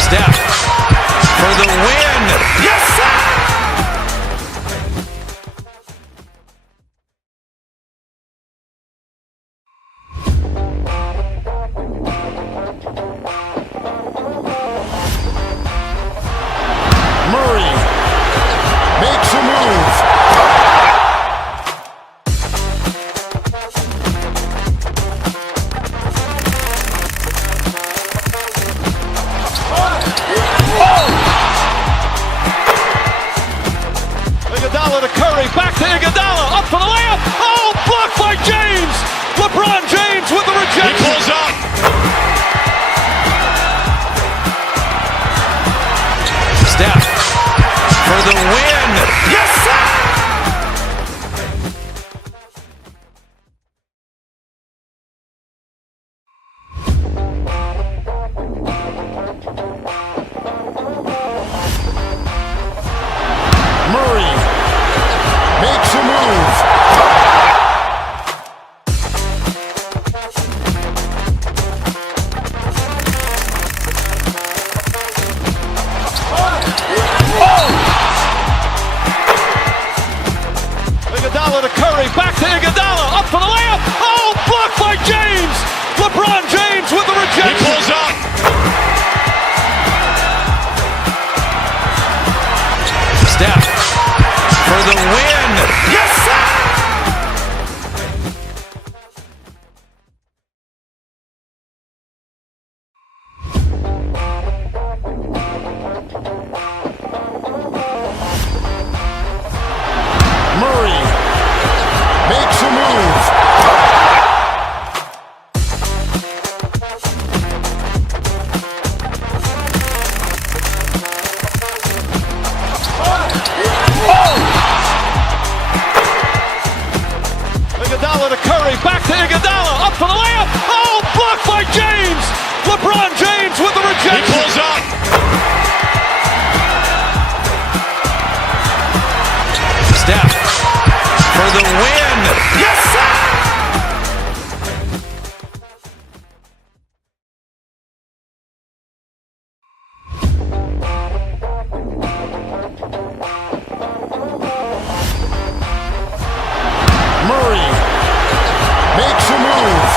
Steph for the win. Yes, sir! Iguodala to Curry, back to Iguodala, up for the layup. Oh, blocked by James. LeBron James with the rejection. He pulls up. Steph for the win. Yes, sir! Murray makes a move. Iguodala to Curry, back to Iguodala, up for the layup. Oh, blocked by James. LeBron James with the rejection. He pulls up. Steph for the win. Yes, sir! Murray makes a move. Iguodala to Curry, back to Iguodala, up for the layup. Oh, blocked by James. LeBron James with the rejection. He pulls up. Steph for the win. Yes, sir! Murray makes a move.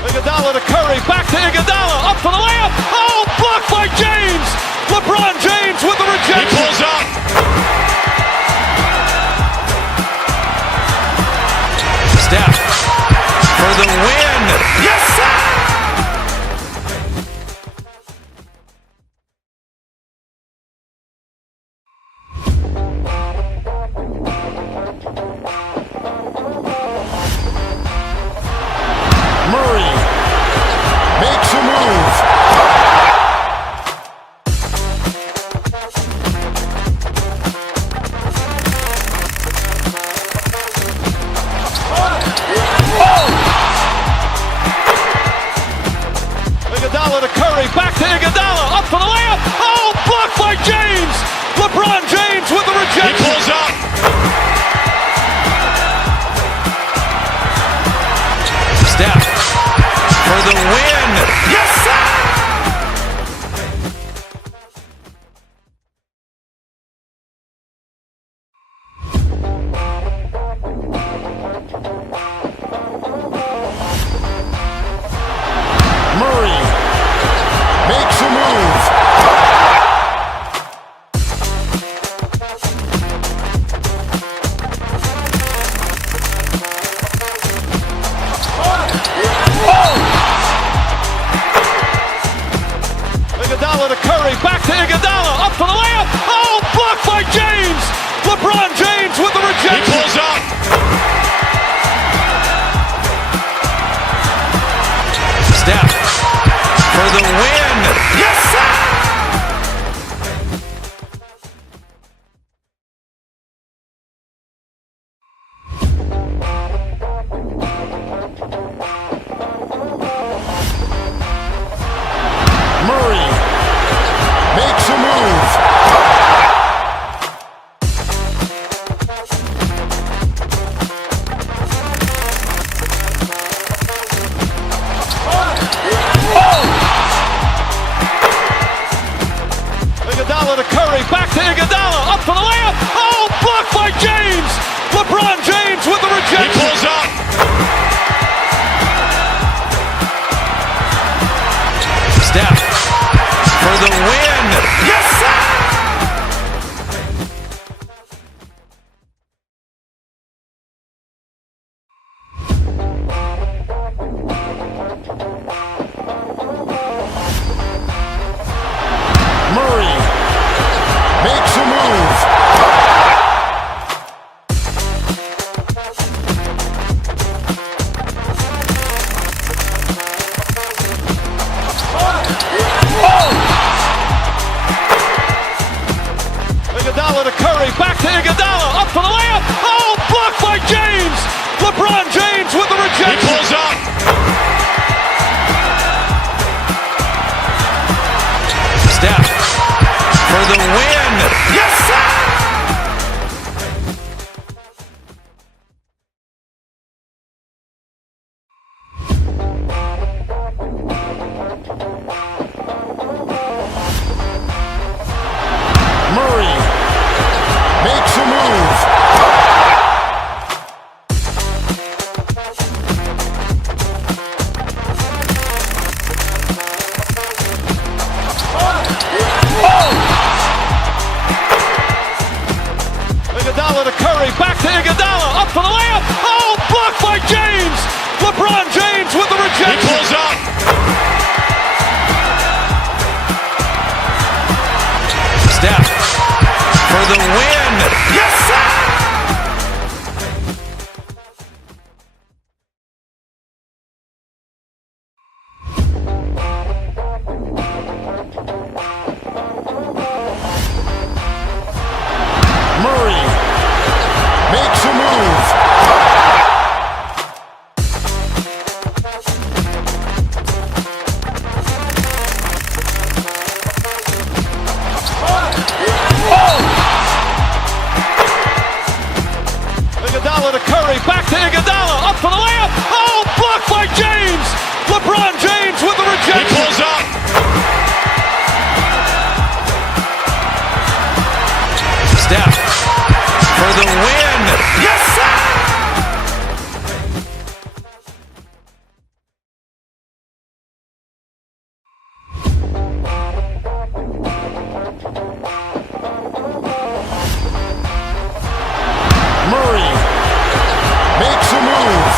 Iguodala to Curry, back to Iguodala, up for the layup. Oh, blocked by James. LeBron James with the rejection. He pulls up. Steph for the win. Yes, sir! Murray makes a move. Iguodala to Curry, back to Iguodala, up for the layup. Oh, blocked by James. LeBron James with the rejection. He pulls up. Steph for the win. Yes, sir! Murray makes a move. to Curry, back to Iguodala, up for the layup. Oh, blocked by James. LeBron James with the rejection. He pulls up. Steph for the win. Yes, sir! Murray makes a move. Iguodala to Curry, back to Iguodala, up for the layup. Oh, blocked by James. LeBron James with the rejection. He pulls up. Steph for the win. Yes, sir! Murray makes a move.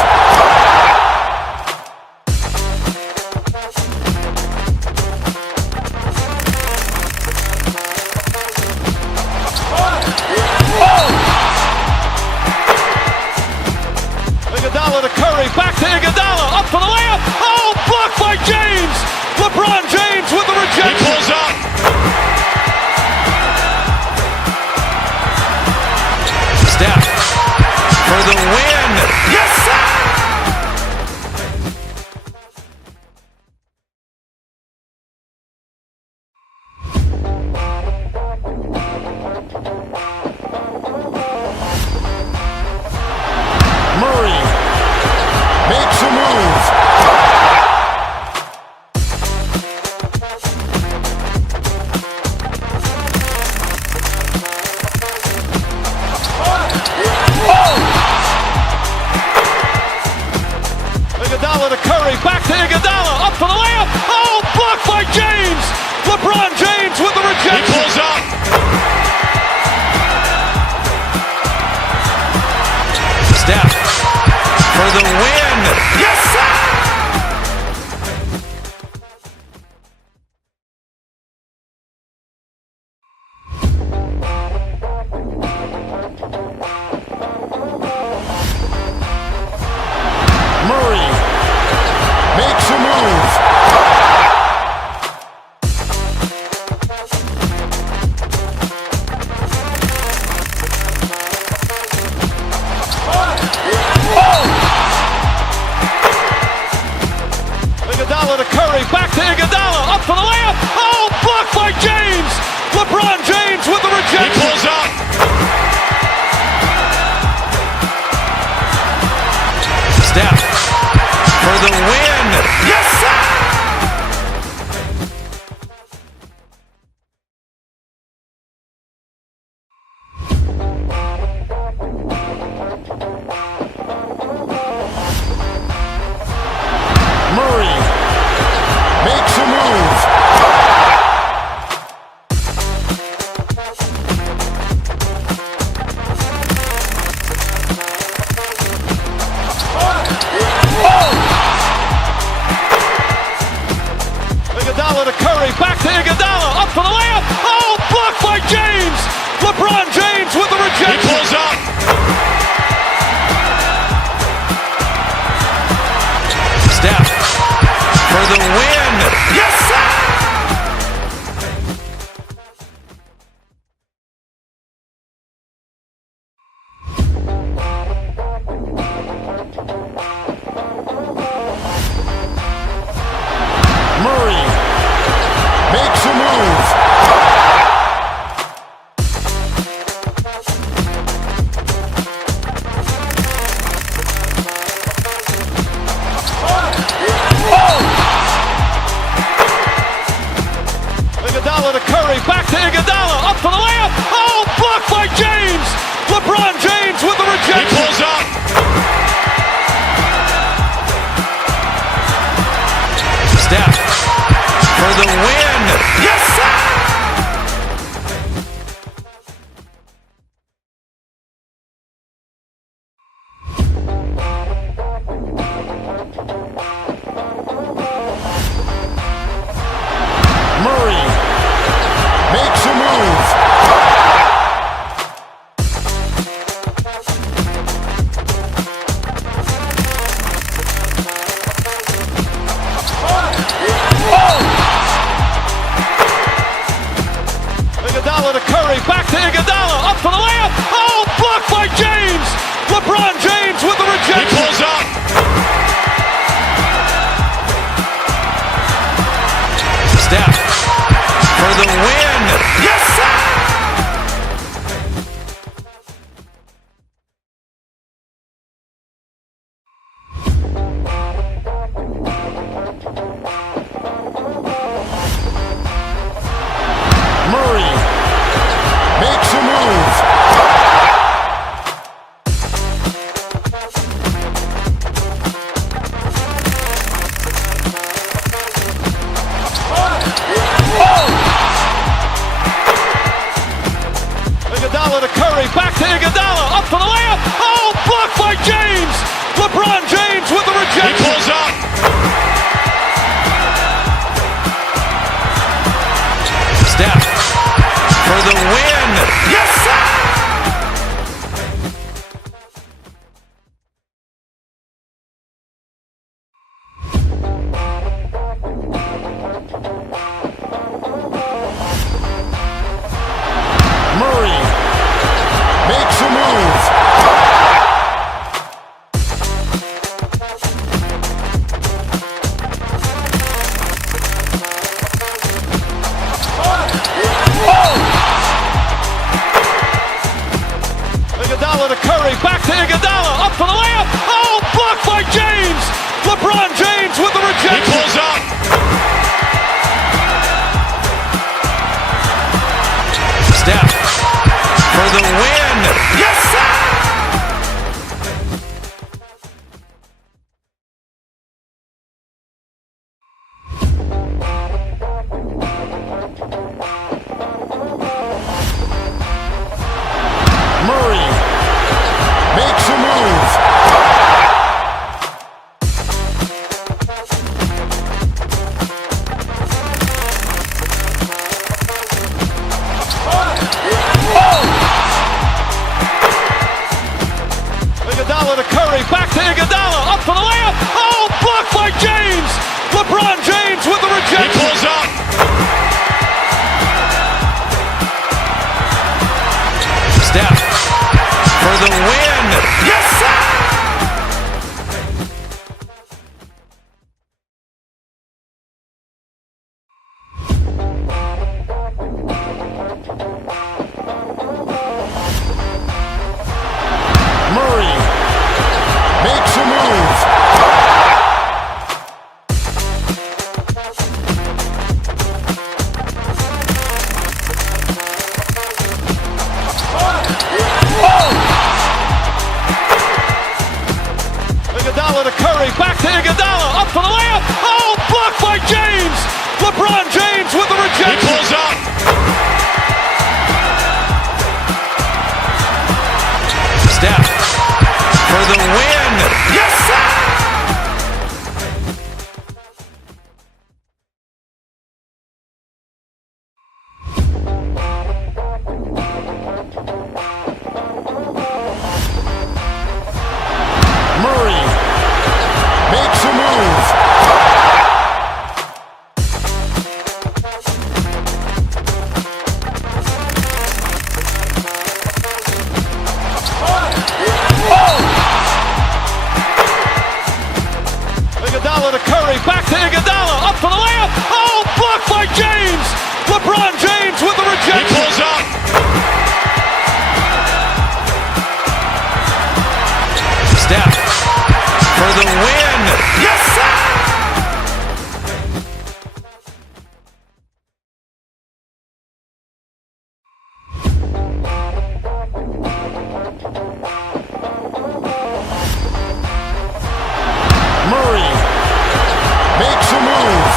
Iguodala to Curry, back to Iguodala, up for the layup. Oh, blocked by James. LeBron James with the rejection. He pulls up. Steph for the win. Yes, sir! Murray makes a move. Iguodala to Curry, back to Iguodala, up for the layup. Oh, blocked by James. LeBron James with the rejection. He pulls up. Steph for the win. Yes, sir! Murray makes a move. Iguodala to Curry, back to Iguodala, up for the layup. Oh, blocked by James. LeBron James with the rejection. He pulls up. Steph for the win. Yes, sir! Murray makes a move. Iguodala to Curry, back to Iguodala, up for the layup. Oh, blocked by James. LeBron James with the rejection. He pulls up. Steph for the win. Yes, sir! Murray makes a move. Iguodala to Curry, back to Iguodala, up for the layup. Oh, blocked by James. LeBron James with the rejection. He pulls up. Steph for the win. Yes, sir! to Curry, back to Iguodala, up for the layup. Oh, blocked by James. LeBron James with the rejection. He pulls up. Steph for the win. Yes, sir! Murray makes a move. Iguodala to Curry, back to Iguodala, up for the layup. Oh, blocked by James. LeBron James with the rejection. He pulls up. Steph for the win. Yes, sir! Murray makes a move. Iguodala to Curry, back to Iguodala, up for the layup. Oh, blocked by James. LeBron James with the rejection. He pulls up. Steph for the win. Yes, sir! Murray makes a move. Iguodala to Curry, back to Iguodala, up for the layup. Oh, blocked by James. LeBron James with the rejection. He pulls up. Steph for the win. Yes, sir! Murray makes a move.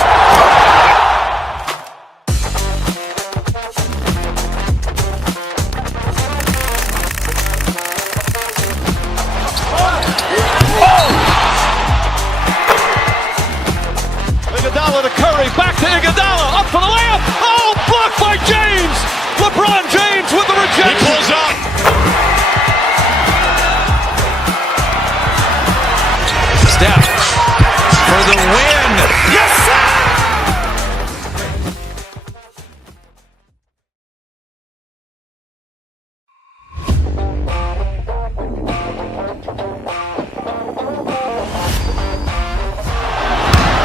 Iguodala to Curry, back to Iguodala, up for the layup. Oh, blocked by James. LeBron James with the rejection. He pulls up. Steph for the win. Yes, sir!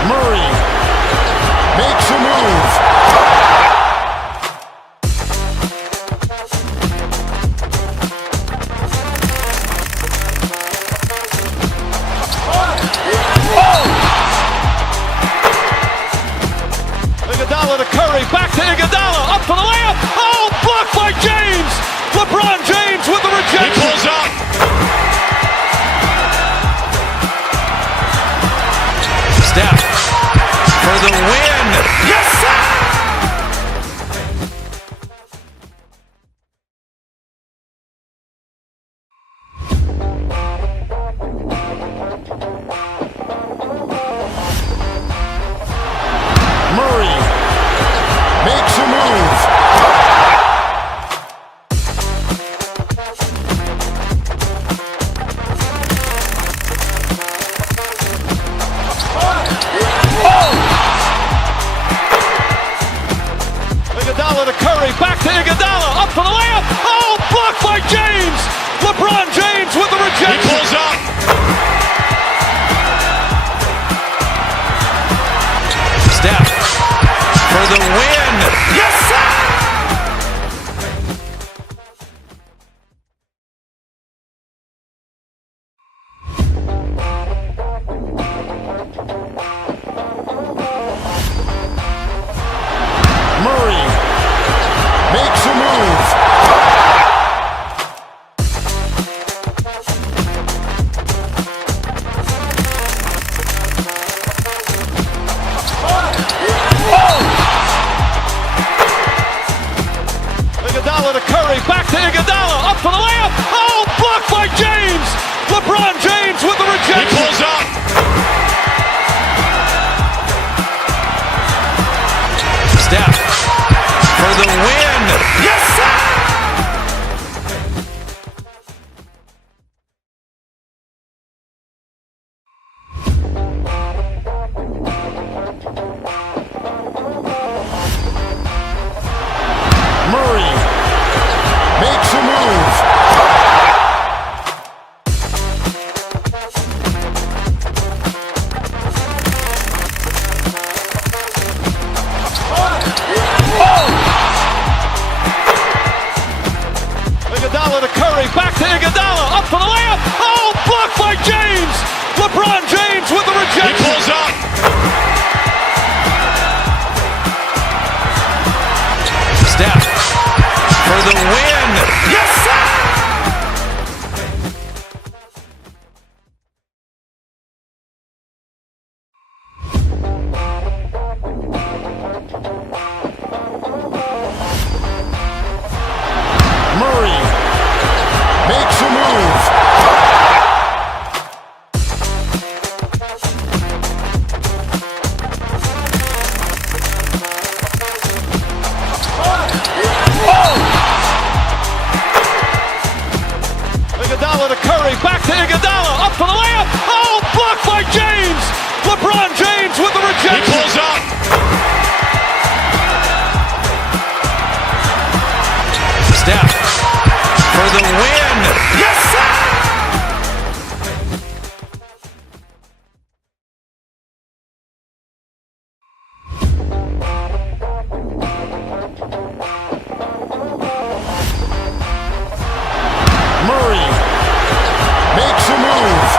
Murray makes a move. Iguodala to Curry, back to Iguodala, up for the layup. Oh, blocked by James. LeBron James with the rejection. He pulls up. Steph for the win. Yes, sir! Murray makes a move. Iguodala to Curry, back to Iguodala, up for the layup. Oh, blocked by James. LeBron James with the rejection. He pulls up. Steph for the win. Yes, sir! to Curry, back to Iguodala, up for the layup. Oh, blocked by James. LeBron James with the rejection. He pulls up. Steph for the win. Yes, sir! Murray makes a move.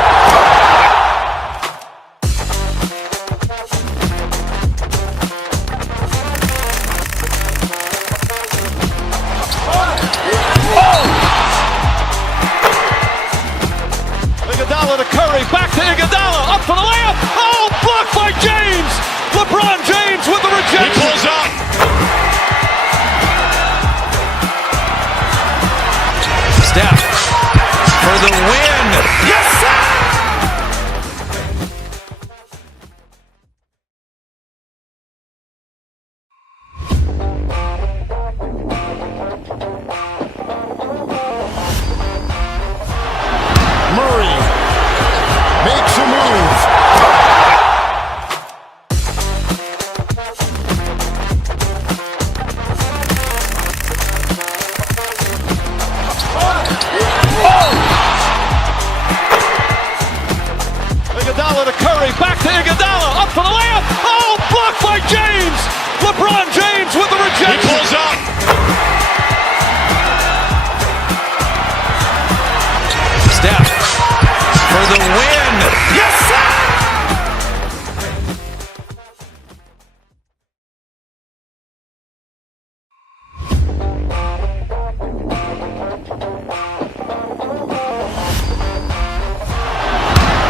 Iguodala to Curry, back to Iguodala, up for the layup. Oh, blocked by James. LeBron James with the rejection. He pulls up. Steph for the win. Yes, sir! Murray makes a move. Iguodala to Curry, back to Iguodala, up for the layup. Oh, blocked by James. LeBron James with the rejection. He pulls up. Steph for the win. Yes, sir!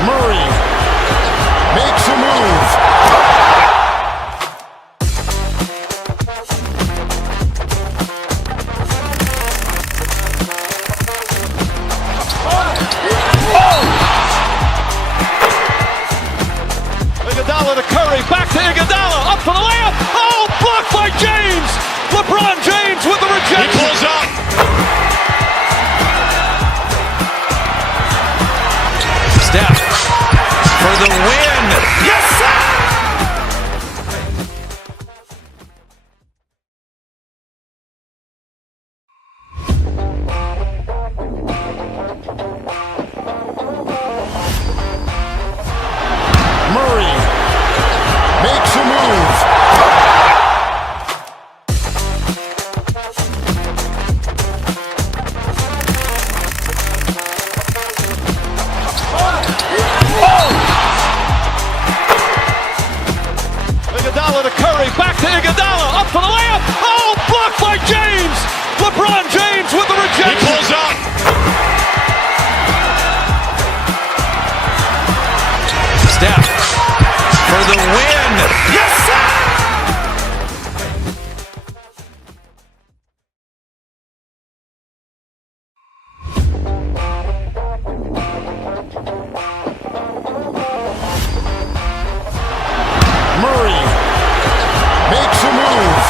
Murray makes a move. Iguodala to Curry, back to Iguodala, up for the layup. Oh, blocked by James. LeBron James with the rejection. He pulls up. Steph for the win. Yes, sir! Murray makes a move. Iguodala to Curry, back to Iguodala, up for the layup. Oh, blocked by James. LeBron James with the rejection. He pulls up. Steph for the win. Yes, sir! Murray makes a move.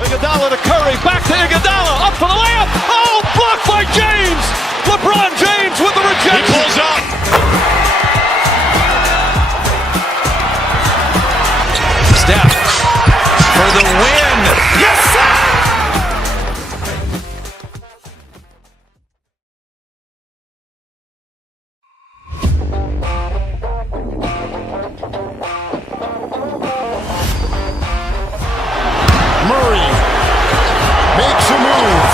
Iguodala to Curry, back to Iguodala, up for the layup. Oh, blocked by James. LeBron James with the rejection. He pulls up. Steph for the win. Yes, sir! Murray makes a move.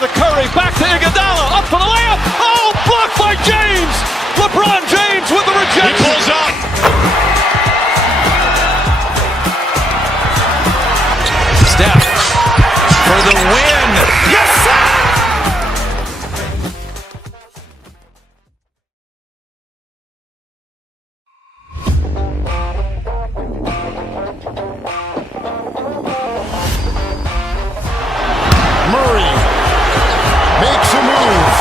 Iguodala to Curry, back to Iguodala, up for the layup. Oh, blocked by James. LeBron James with the rejection. He pulls up. Steph for the win. Yes, sir! Murray makes a move.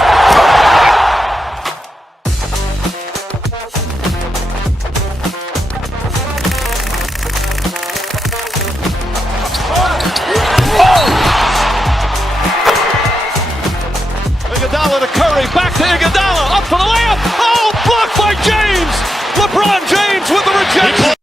Iguodala to Curry, back to Iguodala, up for the layup. Oh, blocked by James. LeBron James with the rejection.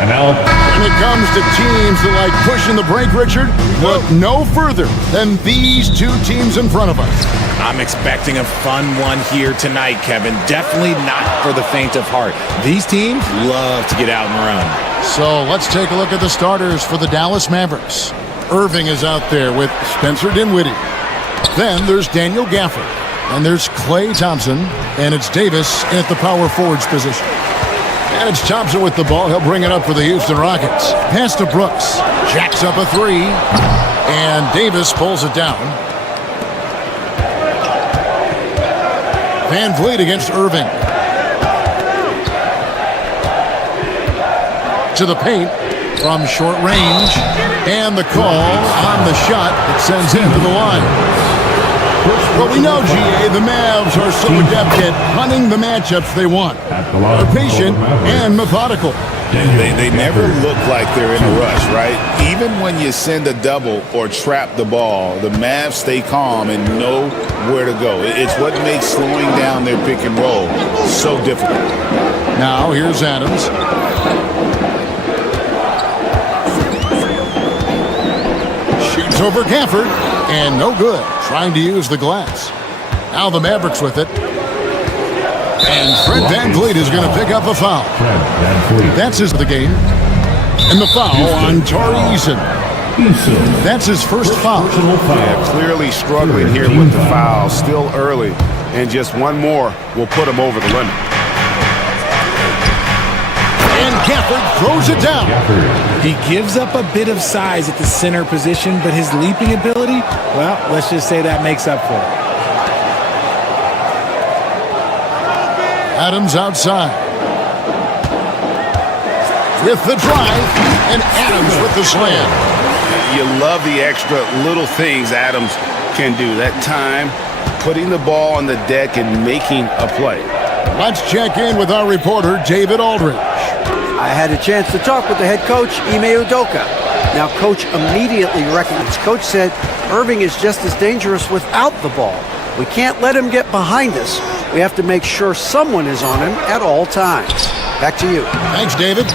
And now, when it comes to teams that like pushing the break, Richard, look no further than these two teams in front of us. I'm expecting a fun one here tonight, Kevin. Definitely not for the faint of heart. These teams love to get out and run. So let's take a look at the starters for the Dallas Mavericks. Irving is out there with Spencer Dinwiddie. Then there's Daniel Gafford. And there's Klay Thompson. And it's Davis at the power forwards position. And it's Thompson with the ball. He'll bring it up for the Houston Rockets. Pass to Brooks. Jacks up a three. And Davis pulls it down. Van Vliet against Irving. To the paint from short range. And the call on the shot that sends him to the line. Well, we know, GA, the Mavs are so adept at hunting the matchups they want. They're patient and methodical. They never look like they're in a rush, right? Even when you send a double or trap the ball, the Mavs stay calm and know where to go. It's what makes slowing down their pick and roll so difficult. Now, here's Adams. Shoots over Gafford, and no good. Trying to use the glass. Now the Mavericks with it. And Fred Van Vliet is going to pick up a foul. That's his the game. And the foul on Tari Eason. That's his first foul. Yeah, clearly struggling here with the foul. Still early. And just one more will put him over the limit. And Gafford throws it down. He gives up a bit of size at the center position, but his leaping ability, well, let's just say that makes up for it. Adams outside. With the drive, and Adams with the slam. You love the extra little things Adams can do. That time, putting the ball on the deck and making a play. Let's check in with our reporter, David Aldridge. I had a chance to talk with the head coach, Ime Udoka. Now, Coach immediately recognized. Coach said Irving is just as dangerous without the ball. We can't let him get behind us. We have to make sure someone is on him at all times. Back to you. Thanks, David.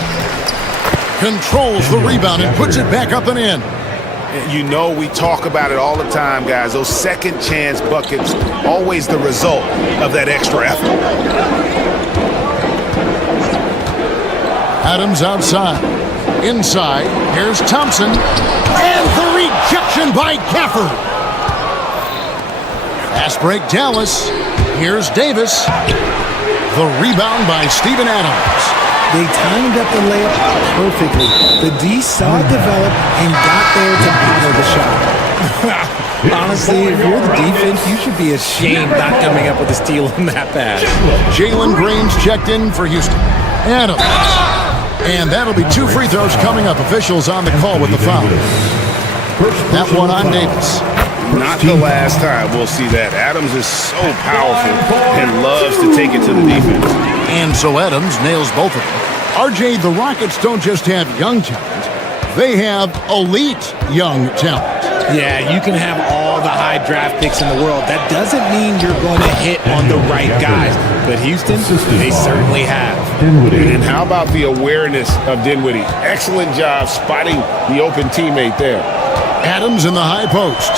Controls the rebound and puts it back up and in. You know, we talk about it all the time, guys. Those second chance buckets, always the result of that extra effort. Adams outside. Inside, here's Thompson. And the rejection by Gafford. Fast break Dallas. Here's Davis. The rebound by Steven Adams. They timed up the layup perfectly. The D saw it develop and got there to battle the shot. Honestly, if you're the defense, you should be ashamed not coming up with a steal on that pass. Jalen Green's checked in for Houston. Adams. And that'll be two free throws coming up. Officials on the call with the foul. That one on Davis. Not the last time we'll see that. Adams is so powerful and loves to take it to the defense. And so Adams nails both of them. RJ, the Rockets don't just have young talent. They have elite young talent. Yeah, you can have all the high draft picks in the world. That doesn't mean you're going to hit on the right guys. But Houston, they certainly have. And how about the awareness of Dinwiddie? Excellent job spotting the open teammate there. Adams in the high post.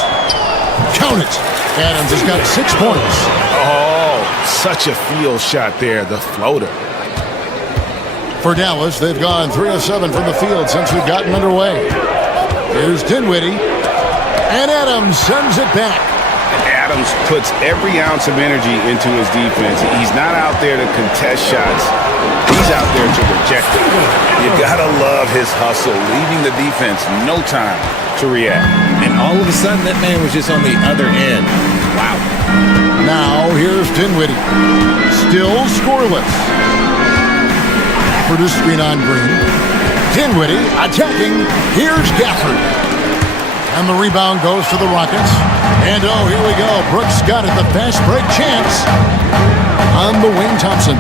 Count it. Adams has got 6 points. Oh, such a field shot there, the floater. For Dallas, they've gone 3 of 7 from the field since we've gotten underway. Here's Dinwiddie. And Adams sends it back. Adams puts every ounce of energy into his defense. He's not out there to contest shots. He's out there to reject it. You gotta love his hustle, leaving the defense no time to react. And all of a sudden, that man was just on the other end. Wow. Now, here's Dinwiddie. Still scoreless. For the screen on Green. Dinwiddie attacking. Here's Gafford. And the rebound goes to the Rockets. And oh, here we go. Brooks got it. The fast break chance on the wing. Thompson.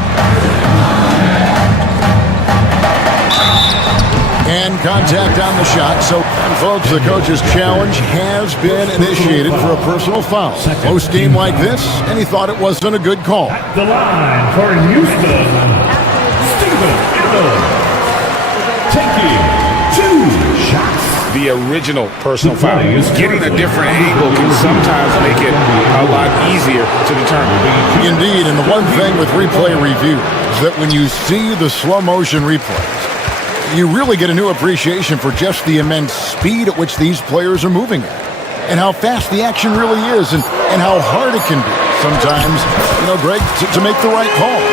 And contact on the shot. So, folks, the coach's challenge has been initiated for a personal foul. Close game like this, and he thought it wasn't a good call. At the line for Houston, Steven Adams, taking 2 shots. The original personal foul. Getting a different angle can sometimes make it a lot easier to determine. Indeed, and the one thing with replay review is that when you see the slow motion replays, you really get a new appreciation for just the immense speed at which these players are moving at, and how fast the action really is, and how hard it can be sometimes, Greg, to make the right call.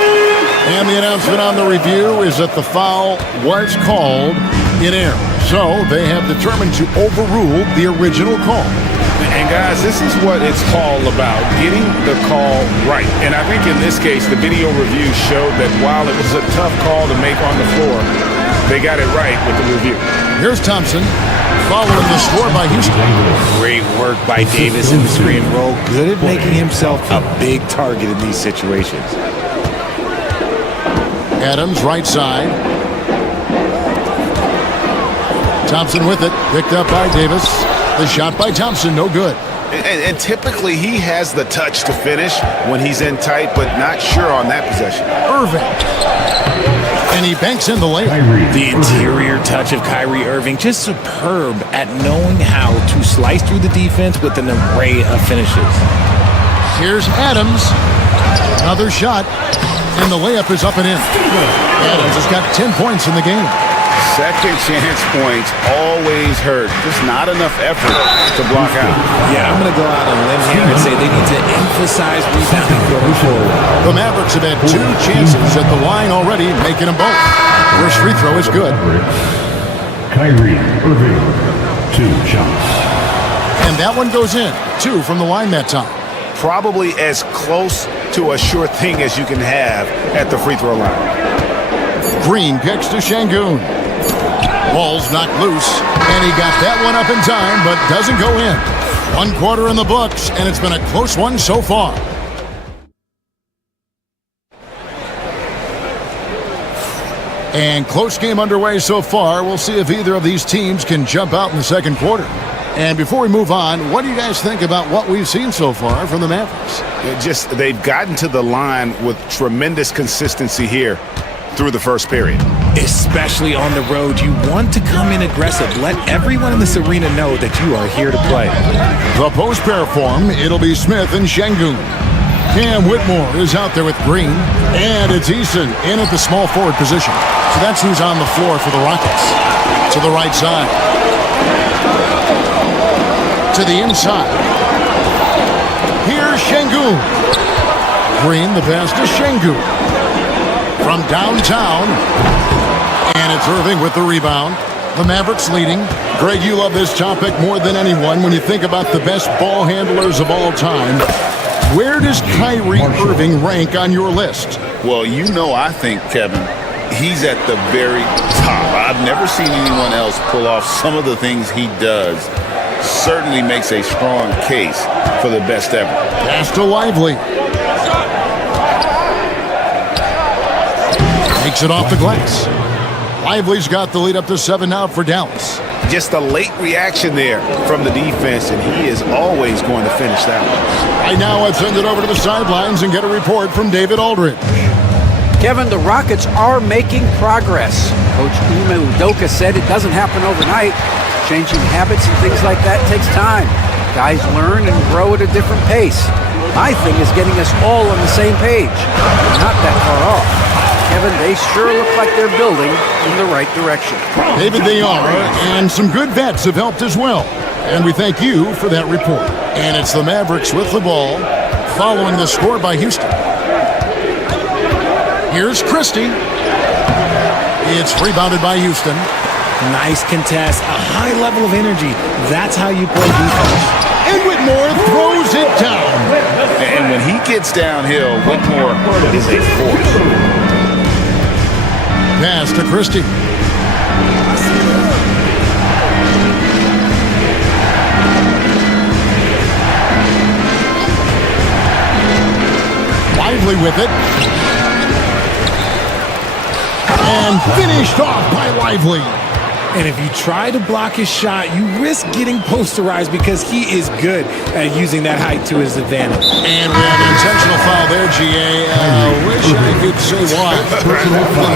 And the announcement on the review is that the foul was called in error. So they have determined to overrule the original call. And guys, this is what it's all about, getting the call right. And I think in this case, the video review showed that while it was a tough call to make on the floor, they got it right with the review. Here's Thompson following the score by Houston. Great work by Davis in the screen roll. Good at making himself a big target in these situations. Adams, right side. Thompson with it, picked up by Davis. The shot by Thompson, no good. And typically he has the touch to finish when he's in tight, but not sure on that possession. Irving. And he banks in the layup. The interior touch of Kyrie Irving, just superb at knowing how to slice through the defense with an array of finishes. Here's Adams. Another shot. And the layup is up and in. Adams has got 10 points in the game. Second chance points always hurt. Just not enough effort to block out. Yeah, I'm going to go out on a limb here and say they need to emphasize rebounding going forward. The Mavericks have had 2 chances at the line already, making them both. First free throw is good. Kyrie Irving, 2 shots. And that one goes in. 2 from the line that time. Probably as close to a sure thing as you can have at the free throw line. Green kicks to Şengün. Ball's knocked loose, and he got that one up in time, but doesn't go in. 1 quarter in the books, and it's been a close one so far. And close game underway so far. We'll see if either of these teams can jump out in the second quarter. And before we move on, what do you guys think about what we've seen so far from the Mavericks? They've gotten to the line with tremendous consistency here through the first period. Especially on the road, you want to come in aggressive. Let everyone in this arena know that you are here to play. The post pair form, it'll be Smith and Şengün. Cam Whitmore is out there with Green, and it's Eason in at the small forward position. So that's who's on the floor for the Rockets. To the right side. To the inside. Here's Şengün. Green, the pass to Şengün. From downtown. And it's Irving with the rebound. The Mavericks leading. Greg, you love this topic more than anyone when you think about the best ball handlers of all time. Where does Kyrie Irving rank on your list? Well, I think, Kevin, he's at the very top. I've never seen anyone else pull off some of the things he does. certainly makes a strong case for the best ever. Pass to Lively. Takes it off the glass. Lively's got the lead up to 7 now for Dallas. Just a late reaction there from the defense, and he is always going to finish that one. Right now, let's send it over to the sidelines and get a report from David Aldridge. Kevin, the Rockets are making progress. Coach Ime Udoka said it doesn't happen overnight. Changing habits and things like that takes time. Guys learn and grow at a different pace. My thing is getting us all on the same page. We're not that far off. Kevin, they sure look like they're building in the right direction. David, they are, and some good vets have helped as well. And we thank you for that report. And it's the Mavericks with the ball, following the score by Houston. Here's Christie. It's rebounded by Houston. Nice contest, a high level of energy. That's how you play defense. And Whitmore throws it down. And when he gets downhill, Whitmore is a force. Pass to Christie. Lively with it. And finished off by Lively. And if you try to block his shot, you risk getting posterized because he is good at using that height to his advantage. And we have an intentional foul there, GA. Wish I could say why.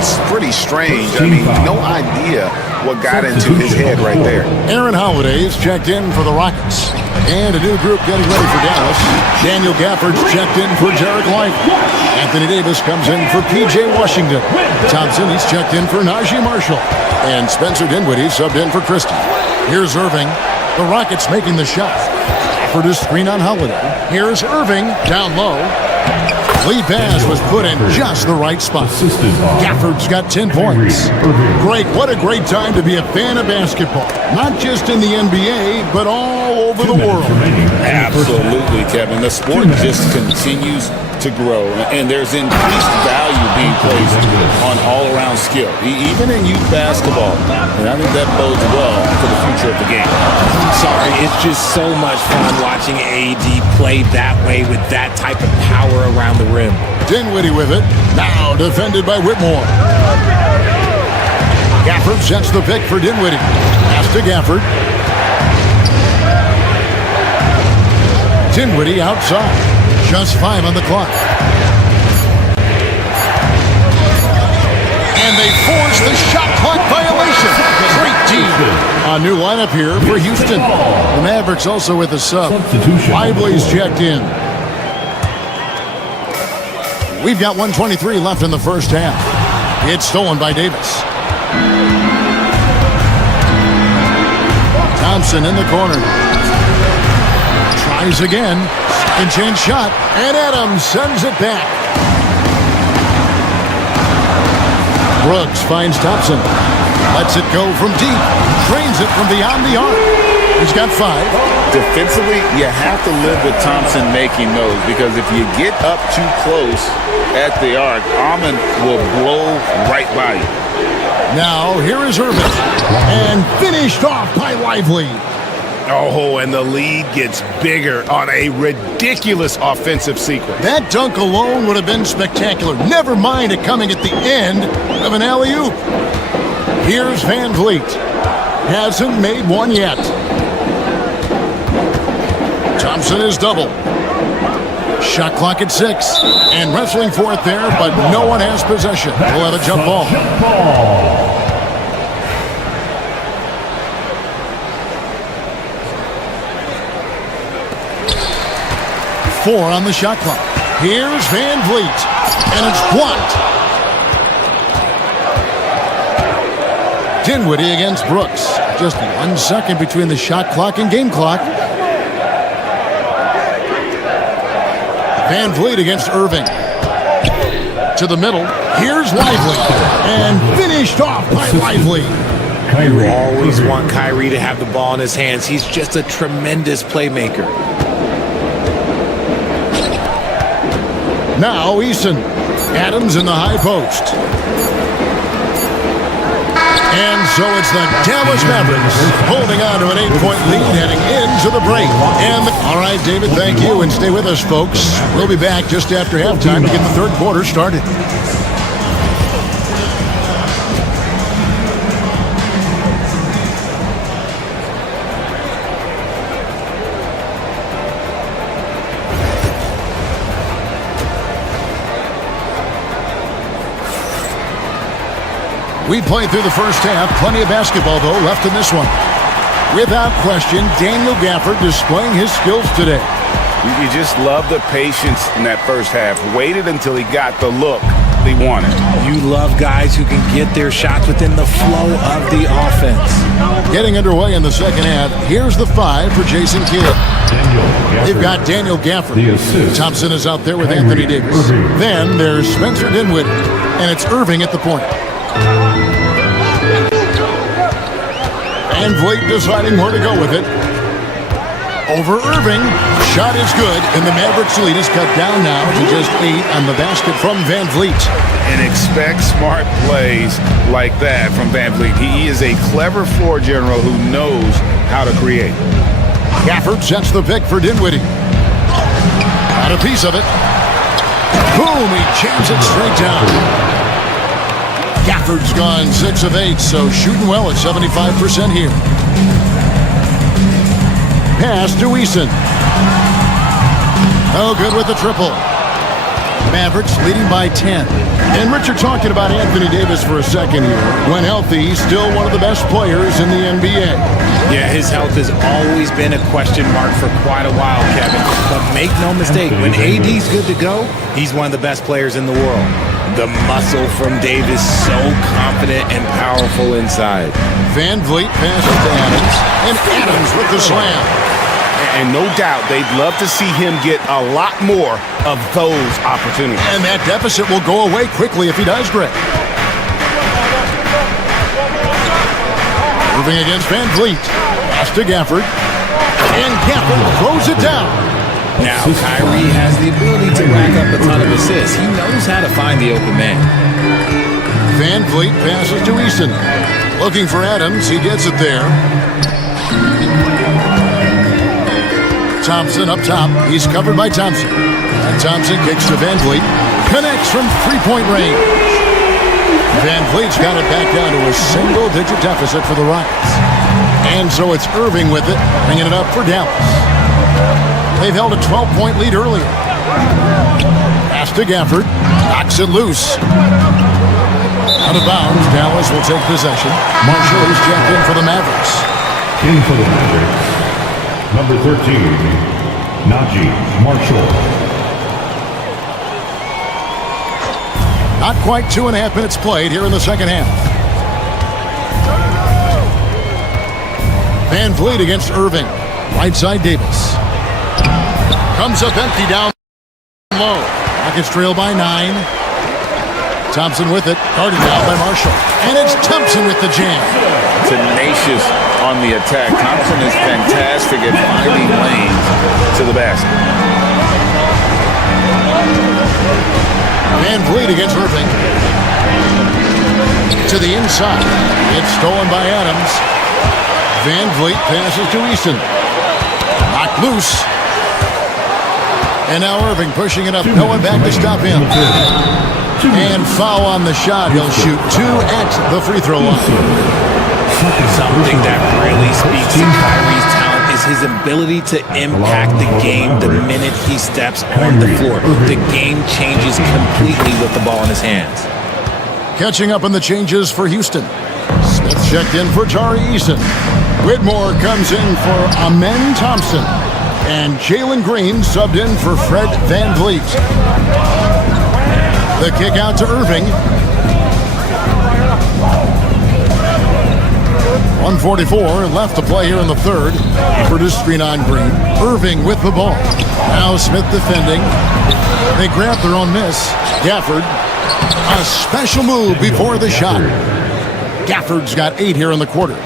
It's pretty strange. I mean, no idea what got into his head right there. Aaron Holiday's checked in for the Rockets. And a new group getting ready for Dallas. Daniel Gafford's checked in for Jarrett White. Anthony Davis comes in for P.J. Washington. Thompson, he's checked in for Najee Marshall. And Spencer Dinwiddie subbed in for Christie. Here's Irving. The Rockets making the shot. Gafford is screen on Holiday. Here's Irving down low. Lead pass was put in just the right spot. Gafford's got 10 points. Great, what a great time to be a fan of basketball. Not just in the NBA, but all over the world. Absolutely, Kevin. The sport just continues to grow, and there's increased value being placed on all-around skill, even in youth basketball. And I think that bodes well for the future of the game. I'm sorry, it's just so much fun watching AD play that way with that type of power around the rim. Dinwiddie with it, now defended by Whitmore. Gafford sets the pick for Dinwiddie. Pass to Gafford. Dinwiddie outside. Just 5 on the clock. And they force the shot clock violation. Great team. A new lineup here for Houston. The Mavericks also with a sub. Lively's checked in. We've got 1:23 left in the first half. It's stolen by Davis. Thompson in the corner. Tries again. Second chance shot. And Adams sends it back. Brooks finds Thompson. Lets it go from deep. Trains it from beyond the arc. He's got 5. Defensively, you have to live with Thompson making those, because if you get up too close at the arc, Amon will blow right by you. Now, here is Irving. And finished off by Lively. Oh, and the lead gets bigger on a ridiculous offensive sequence. That dunk alone would have been spectacular. Never mind it coming at the end of an alley-oop. Here's Van Vliet. Hasn't made one yet. Thompson is double. Shot clock at 6. And wrestling for it there, but no one has possession. We'll have a jump ball. 4 on the shot clock. Here's Van Vliet. And it's blocked. Dinwiddie against Brooks. Just 1 second between the shot clock and game clock. Van Vliet against Irving. To the middle. Here's Lively. And finished off by Lively. You always want Kyrie to have the ball in his hands. He's just a tremendous playmaker. Now Eason. Adams in the high post. And so it's the Dallas Mavericks holding on to an 8-point lead heading into the break. And all right, David, thank you. And stay with us, folks. We'll be back just after halftime to get the third quarter started. We played through the first half. Plenty of basketball, though, left in this one. Without question, Daniel Gafford displaying his skills today. You just love the patience in that first half. Waited until he got the look he wanted. You love guys who can get their shots within the flow of the offense. Getting underway in the second half. Here's the 5 for Jason Kidd. They've got Daniel Gafford. Thompson is out there with Anthony Davis. Then there's Spencer Dinwiddie. And it's Irving at the point. And Vliet deciding where to go with it. Over Irving. Shot is good, and the Mavericks lead is cut down now to just 8 on the basket from Van Vliet. And expect smart plays like that from Van Vliet. He is a clever floor general who knows how to create. Gafford sets the pick for Dinwiddie. Got a piece of it. Boom, he jams it straight down. Gafford's gone 6 of 8, so shooting well at 75% here. Pass to Eason. Oh, good with the triple. Mavericks leading by 10. And Richard talking about Anthony Davis for a second here. When healthy, he's still one of the best players in the NBA. Yeah, his health has always been a question mark for quite a while, Kevin. But make no mistake, when AD's good to go, he's one of the best players in the world. The muscle from Davis, so confident and powerful inside. Van Vliet passes to Adams, and Adams with the slam. And no doubt they'd love to see him get a lot more of those opportunities. And that deficit will go away quickly if he does, Greg. Moving against Van Vliet. Pass to Gafford. And Gafford throws it down. Now, Kyrie has the ability to rack up a ton of assists. He knows how to find the open man. Van Vliet passes to Eason. Looking for Adams. He gets it there. Thompson up top. He's covered by Thompson. And Thompson kicks to Van Vliet. Connects from three-point range. Van Vliet's got it back down to a single-digit deficit for the Rockets. And so it's Irving with it, bringing it up for Dallas. They've held a 12-point lead earlier. Pass to Gafford. Knocks it loose. Out of bounds. Dallas will take possession. Marshall is checked in for the Mavericks. In for the Mavericks, number 13, Najee Marshall. Not quite 2.5 minutes played here in the second half. Van Vliet against Irving. Right side Davis. Comes up empty down low. Rockets trail by 9. Thompson with it. Guarded down by Marshall. And it's Thompson with the jam. Tenacious on the attack. Thompson is fantastic at finding lanes to the basket. Van Vliet against Irving. To the inside. It's stolen by Adams. Van Vliet passes to Eason. Knocked loose. And now Irving pushing it up. No one back to stop him. And foul on the shot. He'll shoot 2 at the free throw line. Something that really speaks to Kyrie's talent is his ability to impact the game the minute he steps on the floor. The game changes completely with the ball in his hands. Catching up on the changes for Houston. Smith checked in for Tari Eason. Whitmore comes in for Amen Thompson. And Jalen Green subbed in for Fred Van Vliet. The kick out to Irving. 1:44 left to play here in the third. Produced screen on Green. Irving with the ball. Now Smith defending. They grab their own miss. Gafford. A special move before the shot. Gafford's got 8 here in the quarter.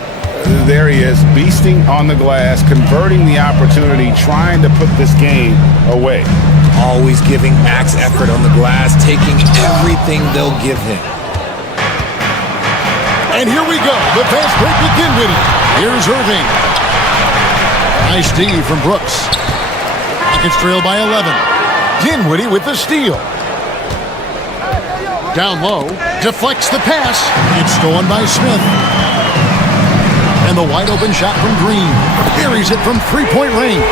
There he is, beasting on the glass, converting the opportunity, trying to put this game away. Always giving max effort on the glass, taking everything they'll give him. And here we go. The fast break with Dinwiddie. Here's Irving. Nice D from Brooks. Rockets trail by 11. Dinwiddie with the steal. Down low. Deflects the pass. It's stolen by Smith. And the wide open shot from Green. Buries it from three-point range.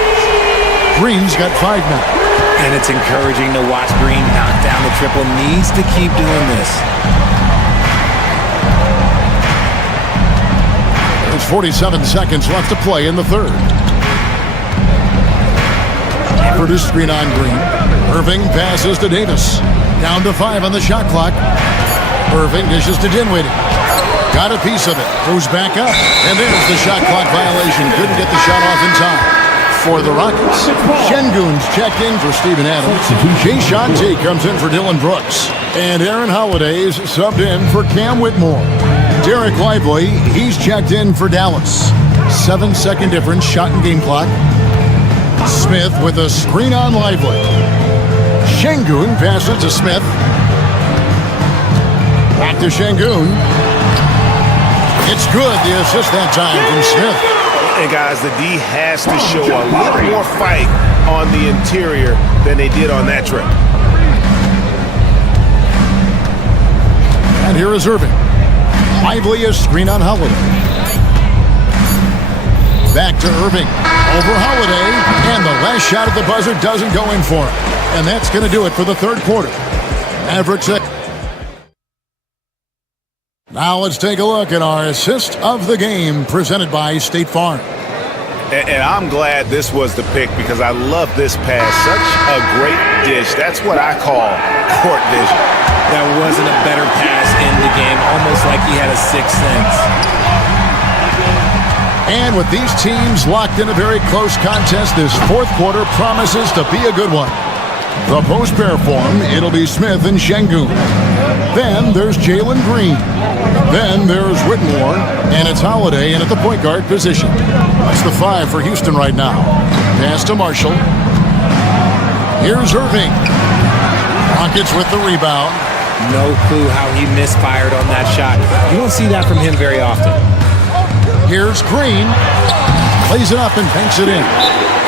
Green's got 5 now. And it's encouraging to watch Green knock down the triple. Needs to keep doing this. There's 47 seconds left to play in the third. Produce screen on Green. Irving passes to Davis. Down to 5 on the shot clock. Irving dishes to Dinwiddie. Got a piece of it. Goes back up. And there's the shot clock violation. Couldn't get the shot off in time. For the Rockets, Şengün's checked in for Steven Adams. Jay Shante comes in for Dylan Brooks. And Aaron Holiday's subbed in for Cam Whitmore. Derek Lively, he's checked in for Dallas. 7-second difference, shot and game clock. Smith with a screen on Lively. Şengün passes to Smith. Back to Şengün. It's good, the assist that time from Smith. And guys, the D has to show a little more fight on the interior than they did on that trip. And here is Irving. Lively a screen on Holiday. Back to Irving. Over Holiday. And the last shot at the buzzer doesn't go in for him. And that's going to do it for the third quarter. Mavericks. Now let's take a look at our assist of the game presented by State Farm. And I'm glad this was the pick because I love this pass. Such a great dish. That's what I call court vision. That wasn't a better pass in the game. Almost like he had a sixth sense. And with these teams locked in a very close contest, this fourth quarter promises to be a good one. The post-pair form, it'll be Smith and Şengün. Then there's Jalen Green. Then there's Whitmore, and it's Holiday in at the point guard position. That's the 5 for Houston right now. Pass to Marshall. Here's Irving. Rockets with the rebound. No clue how he misfired on that shot. You don't see that from him very often. Here's Green. Plays it up and banks it in.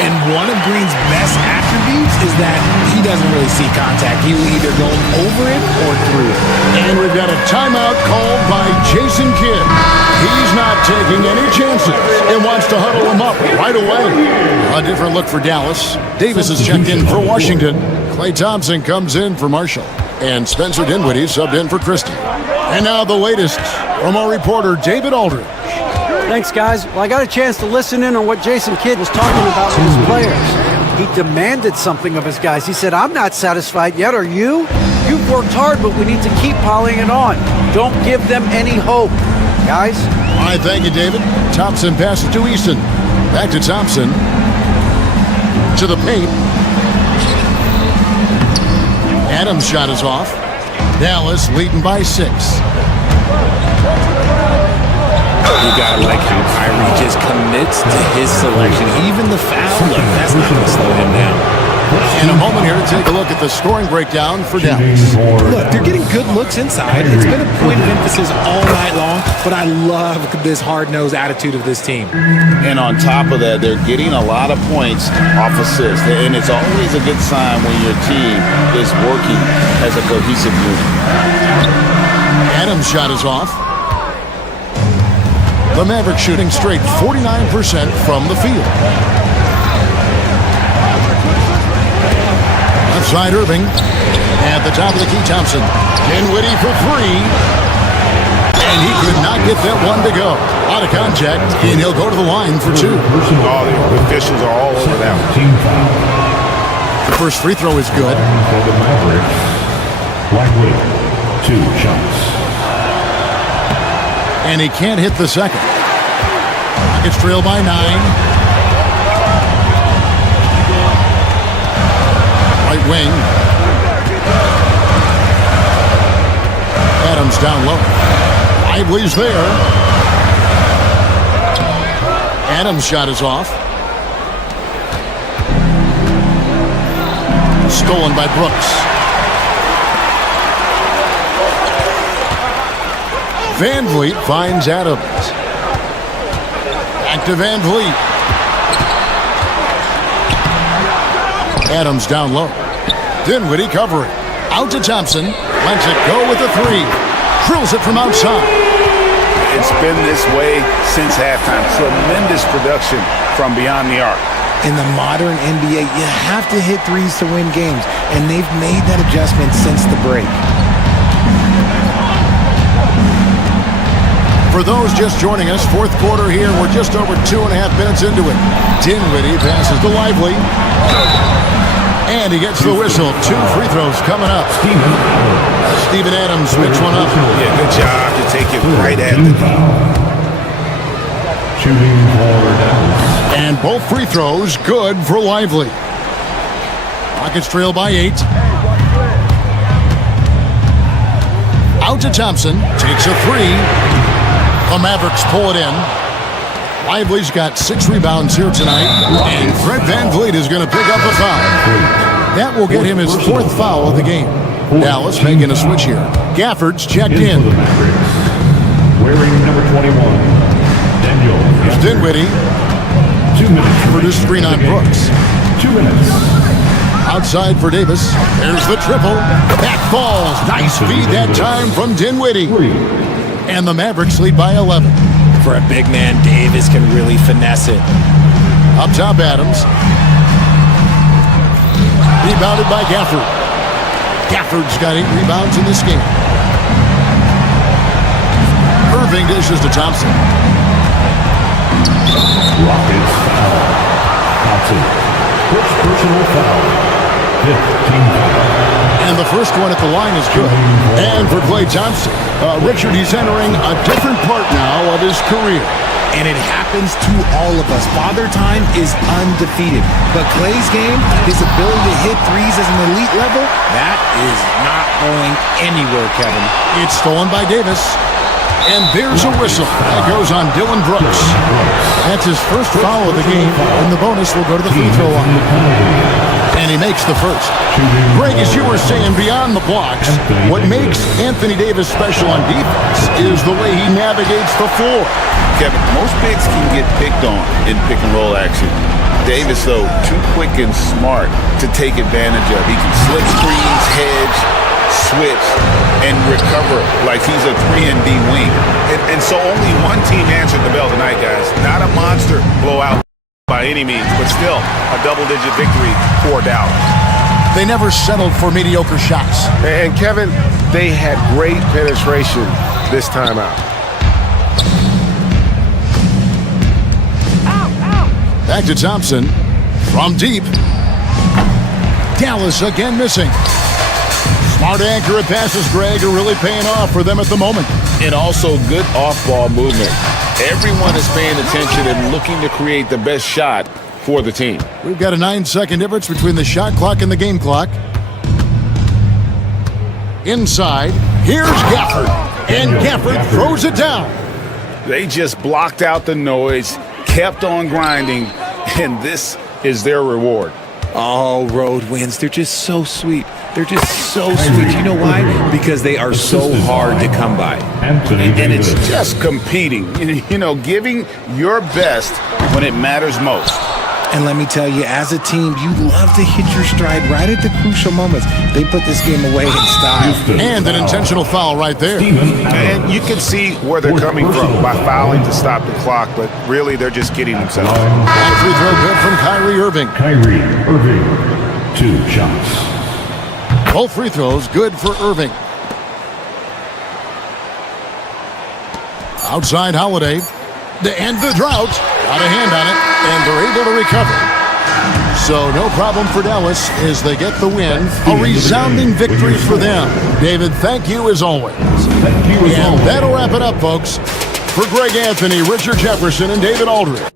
And one of Green's best attributes is that he doesn't really see contact. He will either go over it or through it. And we've got a timeout called by Jason Kidd. He's not taking any chances and wants to huddle him up right away. A different look for Dallas. Davis is checked in for Washington. Klay Thompson comes in for Marshall. And Spencer Dinwiddie subbed in for Christie. And now the latest from our reporter, David Aldridge. Thanks, guys. Well, I got a chance to listen in on what Jason Kidd was talking about with his players. He demanded something of his guys. He said, I'm not satisfied yet, are you? You've worked hard, but we need to keep piling it on. Don't give them any hope. Guys? All right, thank you, David. Thompson passes to Easton. Back to Thompson. To the paint. Adams' shot is off. Dallas leading by 6. You gotta like how Kyrie just commits to his selection. Even the foul look, that's not gonna slow him down. In a moment here, take a look at the scoring breakdown for Dallas. Look, they're getting good looks inside. It's been a point of emphasis all night long, but I love this hard-nosed attitude of this team. And on top of that, they're getting a lot of points off assists. And it's always a good sign when your team is working as a cohesive unit. Adams' shot is off. The Mavericks shooting straight 49% from the field. Left side Irving. At the top of the key, Thompson. Dinwiddie for 3. And he could not get that one to go. Out of contact, and he'll go to the line for 2. All the officials are all over that one. The first free throw is good. For the Mavericks, Lively, 2 shots. And he can't hit the second. Rockets trail by 9. Right wing. Adams down low. Lively's there. Adams' shot is off. Stolen by Brooks. Van Vliet finds Adams. Back to Van Vliet. Adams down low. Dinwiddie covering. Out to Thompson. Lets it go with the three. Drills it from outside. It's been this way since halftime. Tremendous production from beyond the arc. In the modern NBA, you have to hit threes to win games, and they've made that adjustment since the break. For those just joining us, fourth quarter here. We're just over 2.5 minutes into it. Dinwiddie passes to Lively. And he gets the whistle. 2 free throws coming up. Steven Adams picks one up. Yeah, good job to take it right at the goal. Shooting for And both free throws good for Lively. Rockets trail by 8. Out to Thompson. Takes a 3. The Mavericks pull it in. Lively's got 6 rebounds here tonight. And Fred Van Vliet is going to pick up a foul. That will get him his 4th foul of the game. Dallas making a switch here. Gafford's checked in. wearing number 21, Daniel. Here's Dinwiddie. 2 minutes. For this screen on Brooks. 2 minutes. Outside for Davis. There's the triple. Back falls. Nice feed that time from Dinwiddie. And the Mavericks lead by 11. For a big man, Davis can really finesse it. Up top, Adams. Rebounded by Gafford. Gafford's got 8 rebounds in this game. Irving dishes to Thompson. Rockets foul. Thompson. First personal foul. 15 foul. And the first one at the line is good. And for Klay Thompson, Richard, he's entering a different part now of his career. And it happens to all of us. Father Time is undefeated. But Klay's game, his ability to hit threes as an elite level, that is not going anywhere, Kevin. It's stolen by Davis. And there's a whistle. That goes on Dylan Brooks. That's his first foul of the game, and the bonus will go to the free throw line. And he makes the first. Greg, as you were saying, beyond the blocks, what makes Anthony Davis special on defense is the way he navigates the floor. Kevin, most bigs can get picked on in pick and roll action. Davis, though, too quick and smart to take advantage of. He can slip screens, hedge, switch, and recover like he's a 3-and-D wing. And so only one team answered the bell tonight, guys. Not a monster blowout by any means, but still a double-digit victory for Dallas. They never settled for mediocre shots. And Kevin, they had great penetration this time out. Back to Thompson. From deep. Dallas again missing. Smart accurate passes, Greg, are really paying off for them at the moment. And also good off-ball movement. Everyone is paying attention and looking to create the best shot for the team. We've got a 9-second difference between the shot clock and the game clock. Inside, here's Gafford. And Gafford throws it down. They just blocked out the noise, kept on grinding, and this is their reward. Oh, road wins. They're just so sweet. They're just so sweet. You know why? Because they are so hard to come by. And it's just competing. You know, giving your best when it matters most. And let me tell you, as a team, you love to hit your stride right at the crucial moments. They put this game away in style. And an intentional foul right there. And you can see where they're coming from by fouling to stop the clock, but really they're just kidding themselves. And free throw good from Kyrie Irving. Kyrie Irving, 2 shots. Both free throws good for Irving. Outside Holiday. To end the drought. Got a hand on it, and they're able to recover. So no problem for Dallas as they get the win. A resounding victory for them. David, thank you as always. Thank you as always. And that'll wrap it up, folks. For Greg Anthony, Richard Jefferson, and David Aldridge.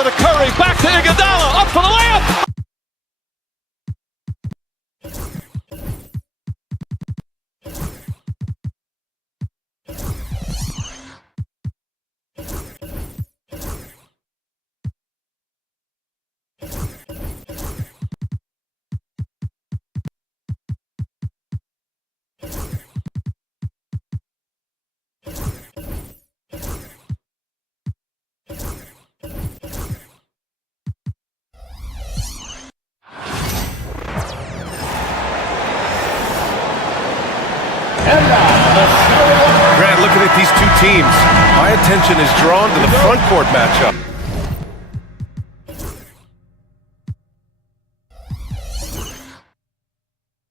Iguodala to Curry, back to Iguodala, up for the layup. Grant, looking at these two teams, my attention is drawn to the front court matchup.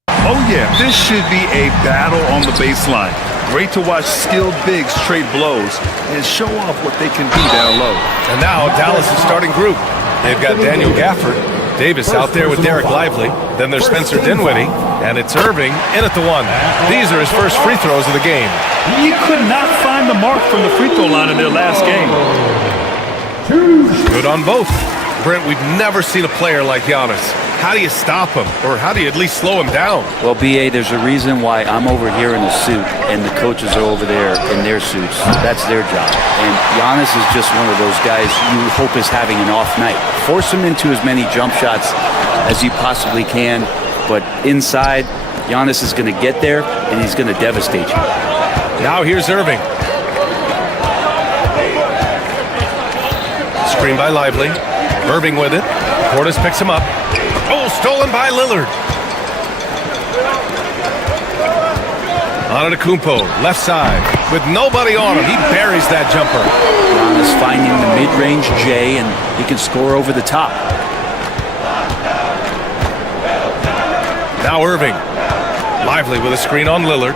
Oh yeah, this should be a battle on the baseline. Great to watch skilled bigs trade blows and show off what they can do down low. And now Dallas' starting group. They've got Daniel Gafford, Davis out there with Derek Lively. Then there's Spencer Dinwiddie, and it's Irving in at the one. These are his first free throws of the game. He could not find the mark from the free throw line in their last game. Good on both. Brent, we've never seen a player like Giannis. How do you stop him, or how do you at least slow him down? Well, B.A., there's a reason why I'm over here in a suit and the coaches are over there in their suits. That's their job. And Giannis is just one of those guys you hope is having an off night. Force him into as many jump shots as you possibly can, but inside, Giannis is going to get there, and he's going to devastate you. Now here's Irving. Screen by Lively. Irving with it. Portis picks him up. Oh, stolen by Lillard. Antetokounmpo, left side. With nobody on him, he buries that jumper. Giannis finding the mid-range J, and he can score over the top. Now Irving. Lively with a screen on Lillard.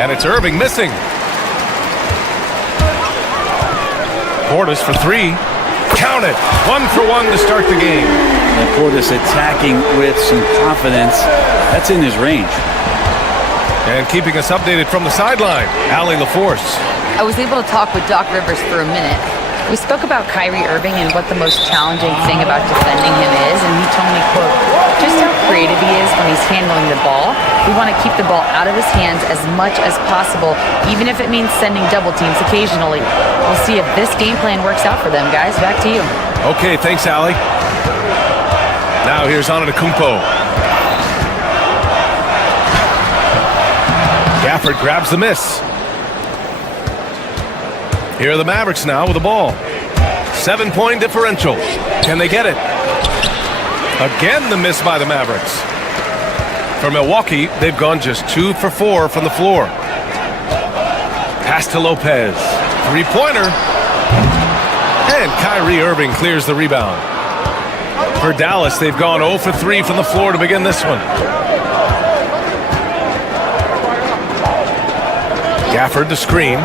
And it's Irving missing. Portis for three. Count it. 1 for 1 to start the game. And Portis attacking with some confidence. That's in his range. And keeping us updated from the sideline, Allie LaForce. I was able to talk with Doc Rivers for a minute. We spoke about Kyrie Irving and what the most challenging thing about defending him is, and he told me, quote, just how creative he is when he's handling the ball. We want to keep the ball out of his hands as much as possible, even if it means sending double teams occasionally. We'll see if this game plan works out for them, guys. Back to you. Okay, thanks, Allie. Now here's Antetokounmpo. Gafford grabs the miss. Here are the Mavericks now with the ball. 7-point differential. Can they get it? Again, the miss by the Mavericks. For Milwaukee, they've gone just 2 for 4 from the floor. Pass to Lopez. Three-pointer. And Kyrie Irving clears the rebound. For Dallas, they've gone 0 for 3 from the floor to begin this one. Gafford to screen.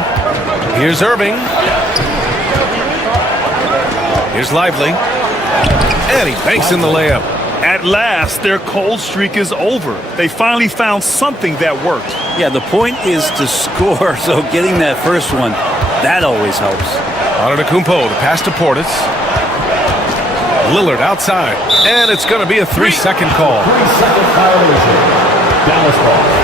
Here's Irving. Here's Lively. And he banks in the layup. At last, their cold streak is over. They finally found something that worked. Yeah, the point is to score, so getting that first one, that always helps. Antetokounmpo, the pass to Portis. Lillard outside. And it's going to be a 3-second call. 3-second violation. Dallas ball.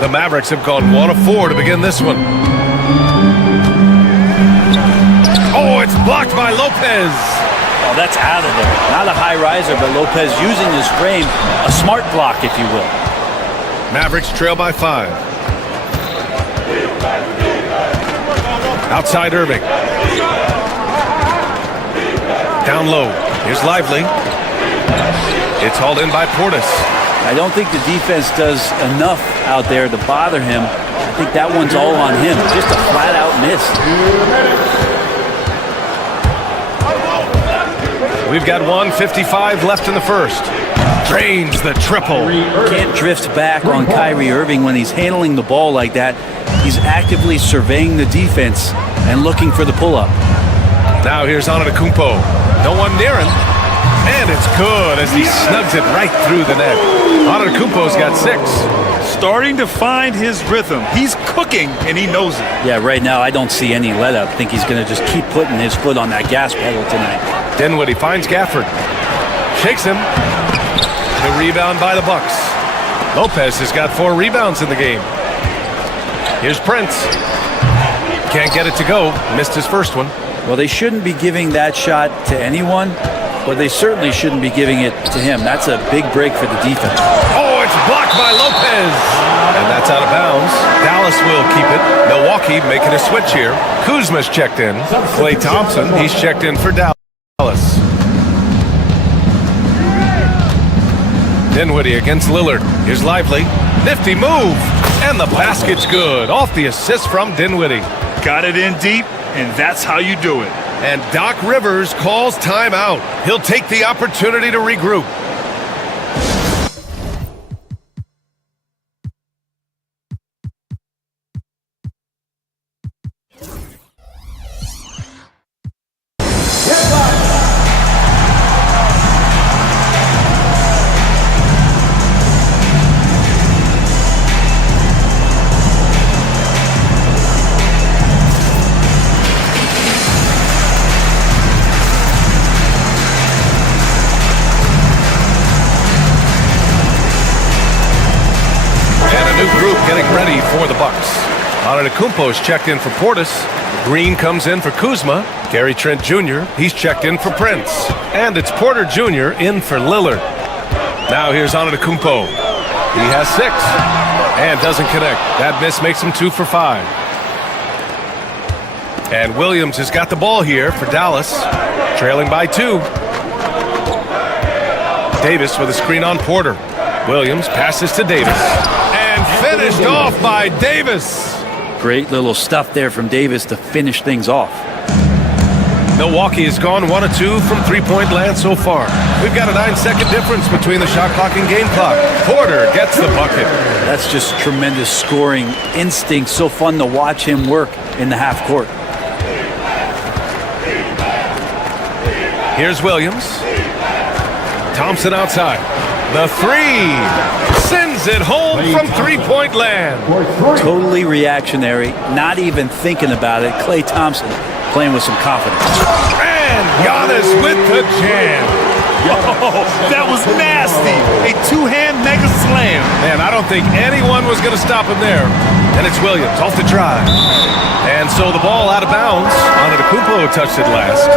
The Mavericks have gone 1 of 4 to begin this one. Oh, it's blocked by Lopez. Oh, that's out of there. Not a high riser, but Lopez using his frame. A smart block, if you will. Mavericks trail by 5. Outside Irving. Down low. Here's Lively. It's hauled in by Portis. I don't think the defense does enough out there to bother him. I think that one's all on him. Just a flat-out miss. We've got 1:55 left in the first. Drains the triple. Can't drift back on Kyrie Irving when he's handling the ball like that. He's actively surveying the defense and looking for the pull-up. Now here's Antetokounmpo. No one near him. And it's good as he snugs it right through the net. Antetokounmpo's got 6. starting to find his rhythm. He's cooking, and he knows it. Yeah, right now I don't see any let-up. I think he's going to just keep putting his foot on that gas pedal tonight. Dinwiddie finds Gafford. Shakes him. The rebound by the Bucks. Lopez has got 4 rebounds in the game. Here's Prince. Can't get it to go. Missed his first one. Well, they shouldn't be giving that shot to anyone, but they certainly shouldn't be giving it to him. That's a big break for the defense. Oh, it's blocked by Lopez. And that's out of bounds. Dallas will keep it. Milwaukee making a switch here. Kuzma's checked in. Klay Thompson, he's checked in for Dallas. Dinwiddie against Lillard. Here's Lively. Nifty move. And the basket's good. Off the assist from Dinwiddie. Got it in deep, and that's how you do it. And Doc Rivers calls timeout. He'll take the opportunity to regroup. Getting ready for the Bucks. Antetokounmpo's checked in for Portis. Green comes in for Kuzma. Gary Trent Jr., he's checked in for Prince. And it's Porter Jr. in for Lillard. Now here's Antetokounmpo. He has 6 and doesn't connect. That miss makes him 2 for 5. And Williams has got the ball here for Dallas, trailing by 2. Davis with a screen on Porter. Williams passes to Davis. Finished off by Davis. Great little stuff there from Davis to finish things off. Milwaukee has gone 1 of 2 from three-point land so far. We've got a 9-second difference between the shot clock and game clock. Porter gets the bucket. That's just tremendous scoring instinct. So fun to watch him work in the half court. Here's Williams. Thompson outside. The 3 sends it home from three-point land. Totally reactionary, not even thinking about it. Klay Thompson playing with some confidence. And Giannis with the jam. Oh, that was nasty. A 2-hand mega slam. Man, I don't think anyone was going to stop him there. And it's Williams off the drive. And so the ball out of bounds. Antetokounmpo touched it last.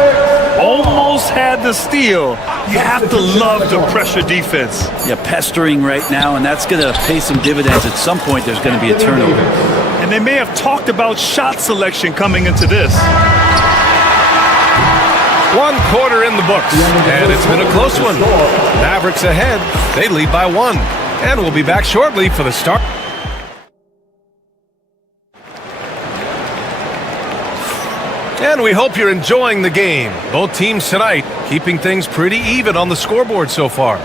Almost had the steal. You have to love the pressure defense. Yeah, pestering right now, and that's going to pay some dividends. At some point, there's going to be a turnover. And they may have talked about shot selection coming into this. 1 quarter in the books, and it's been a close one. Mavericks ahead. They lead by 1. And we'll be back shortly for the start. And we hope you're enjoying the game. Both teams tonight keeping things pretty even on the scoreboard so far.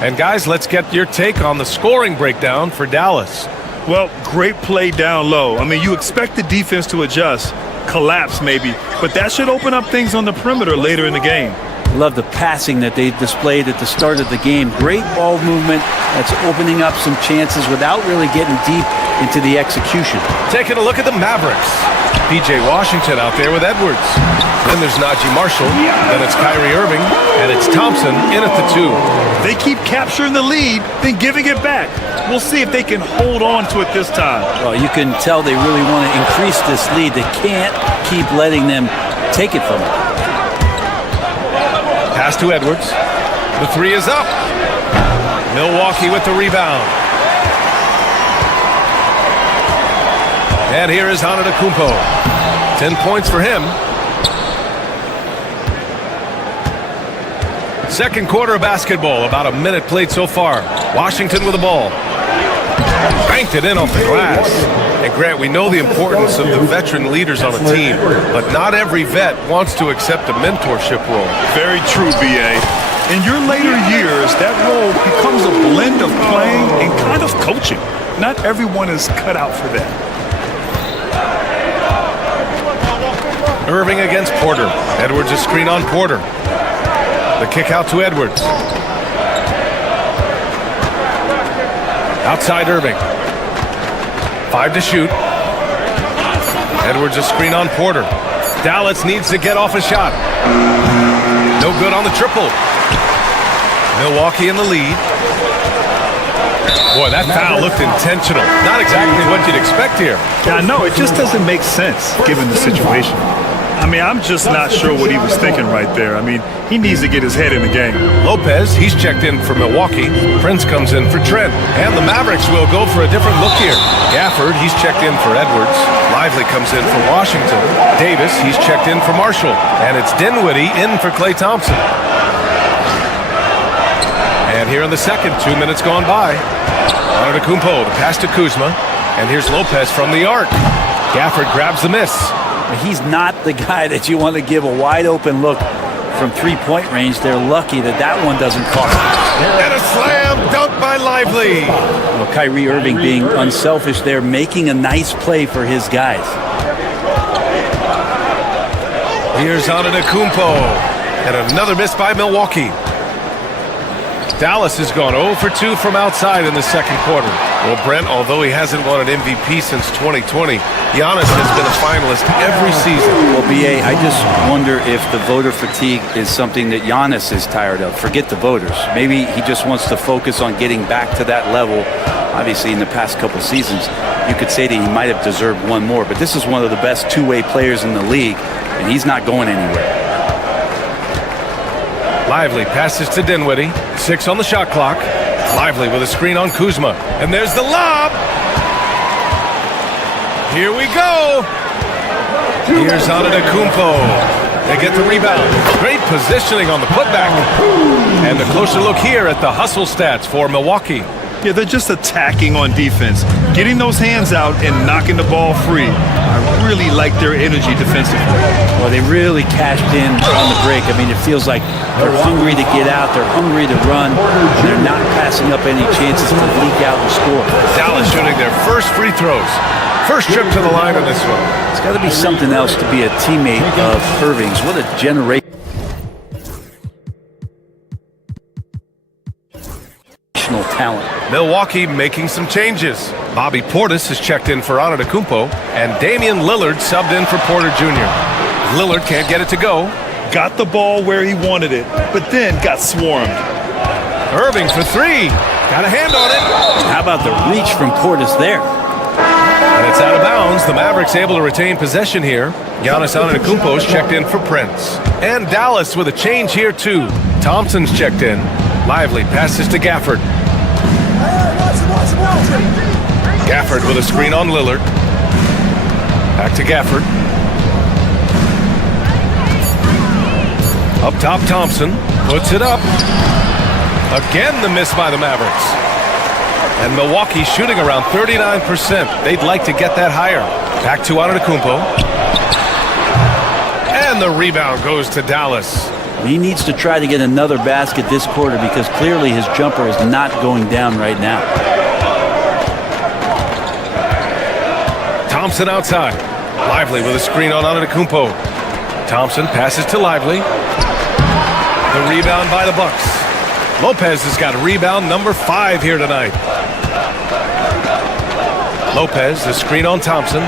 And guys, let's get your take on the scoring breakdown for Dallas. Well, great play down low. I mean, you expect the defense to adjust, collapse maybe, but that should open up things on the perimeter later in the game. Love the passing that they displayed at the start of the game. Great ball movement that's opening up some chances without really getting deep into the execution. Taking a look at the Mavericks. P.J. Washington out there with Edwards. Then there's Najee Marshall. Then it's Kyrie Irving. And it's Thompson in at the 2. They keep capturing the lead, then giving it back. We'll see if they can hold on to it this time. Well, you can tell they really want to increase this lead. They can't keep letting them take it from them. Pass to Edwards. The 3 is up. Milwaukee with the rebound. And here is Antetokounmpo. 10 points for him. Second quarter of basketball. About a minute played so far. Washington with the ball. Banked it in off the glass. And Grant, we know the importance of the veteran leaders on a team, but not every vet wants to accept a mentorship role. Very true, B.A. In your later years, that role becomes a blend of playing and kind of coaching. Not everyone is cut out for that. Irving against Porter. Edwards a screen on Porter. The kick out to Edwards. Outside Irving. 5 to shoot. Edwards a screen on Porter. Dallas needs to get off a shot. No good on the triple. Milwaukee in the lead. Boy, that foul looked intentional. Not exactly what you'd expect here. Yeah, I know. It just doesn't make sense given the situation. I mean, I'm just not sure what he was thinking right there. I mean, he needs to get his head in the game. Lopez, he's checked in for Milwaukee. Prince comes in for Trent. And the Mavericks will go for a different look here. Gafford, he's checked in for Edwards. Lively comes in for Washington. Davis, he's checked in for Marshall. And it's Dinwiddie in for Klay Thompson. And here in the second, 2 minutes gone by. Antetokounmpo, the pass to Kuzma. And here's Lopez from the arc. Gafford grabs the miss. He's not the guy that you want to give a wide open look from three-point range. They're lucky that that one doesn't cost. And a slam dunk by Lively. Well, Kyrie Irving being unselfish there, making a nice play for his guys. Here's Antetokounmpo. And another miss by Milwaukee. Dallas has gone 0 for 2 from outside in the second quarter. Well, Brent, although he hasn't won an MVP since 2020, Giannis has been a finalist every season. Well, B.A., I just wonder if the voter fatigue is something that Giannis is tired of. Forget the voters. Maybe he just wants to focus on getting back to that level. Obviously, in the past couple seasons, you could say that he might have deserved one more, but this is one of the best two-way players in the league, and he's not going anywhere. Lively passes to Dinwiddie. 6 on the shot clock. Lively with a screen on Kuzma. And there's the lob. Here we go. Here's Antetokounmpo. They get the rebound. Great positioning on the putback. And a closer look here at the hustle stats for Milwaukee. Yeah, they're just attacking on defense, getting those hands out and knocking the ball free. I really like their energy defensively. Well, they really cashed in on the break. I mean, it feels like they're hungry to get out, they're hungry to run, and they're not passing up any chances to leak out and score. Dallas shooting their first free throws. First trip to the line on this one. It's got to be something else to be a teammate of Irving's. What a generation. Talent. Milwaukee making some changes. Bobby Portis has checked in for Antetokounmpo, and Damian Lillard subbed in for Porter Jr. Lillard can't get it to go. Got the ball where he wanted it, but then got swarmed. Irving for 3. Got a hand on it. How about the reach from Portis there? And it's out of bounds. The Mavericks able to retain possession here. Giannis Antetokounmpo is checked in for Prince. And Dallas with a change here too. Thompson's checked in. Lively passes to Gafford. Gafford with a screen on Lillard. Back to Gafford. Up top, Thompson puts it up. Again, the miss by the Mavericks. And Milwaukee shooting around 39%. They'd like to get that higher. Back to Antetokounmpo. And the rebound goes to Dallas. He needs to try to get another basket this quarter because clearly his jumper is not going down right now. Thompson outside. Lively with a screen on Antetokounmpo. Thompson passes to Lively. The rebound by the Bucks. Lopez has got rebound number 5 here tonight. Lopez, the screen on Thompson.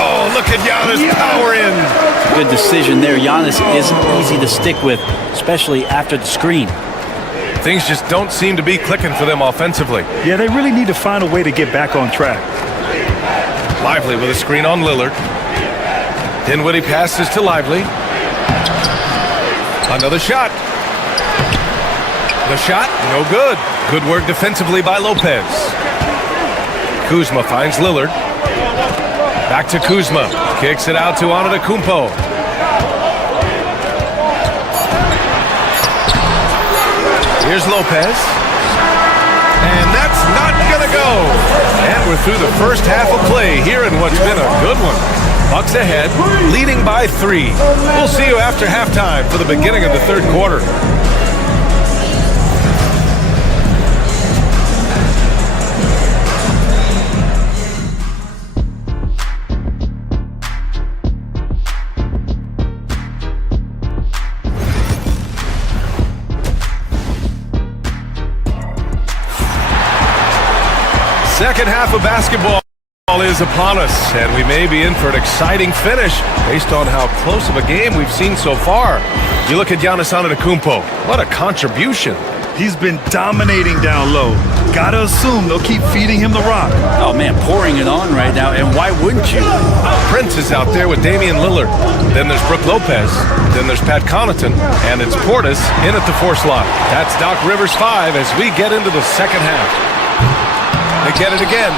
Oh, look at Giannis power in. It's a good decision there. Giannis isn't easy to stick with, especially after the screen. Things just don't seem to be clicking for them offensively. Yeah, they really need to find a way to get back on track. Lively with a screen on Lillard. Dinwiddie passes to Lively. Another shot. The shot, no good. Good work defensively by Lopez. Kuzma finds Lillard. Back to Kuzma. Kicks it out to Antetokounmpo. Here's Lopez. And that's not going to go. And we're through the first half of play here in what's been a good one. Bucks ahead, leading by 3. We'll see you after halftime for the beginning of the third quarter. second half of basketball is upon us, and we may be in for an exciting finish based on how close of a game we've seen so far. You look at Giannis Antetokounmpo. What a contribution. He's been dominating down low. Gotta assume they'll keep feeding him the rock. Oh, man, pouring it on right now, and why wouldn't you? Prince is out there with Damian Lillard. Then there's Brook Lopez. Then there's Pat Connaughton. And it's Portis in at the 4 slot. That's Doc Rivers 5 as we get into the second half. They get it again.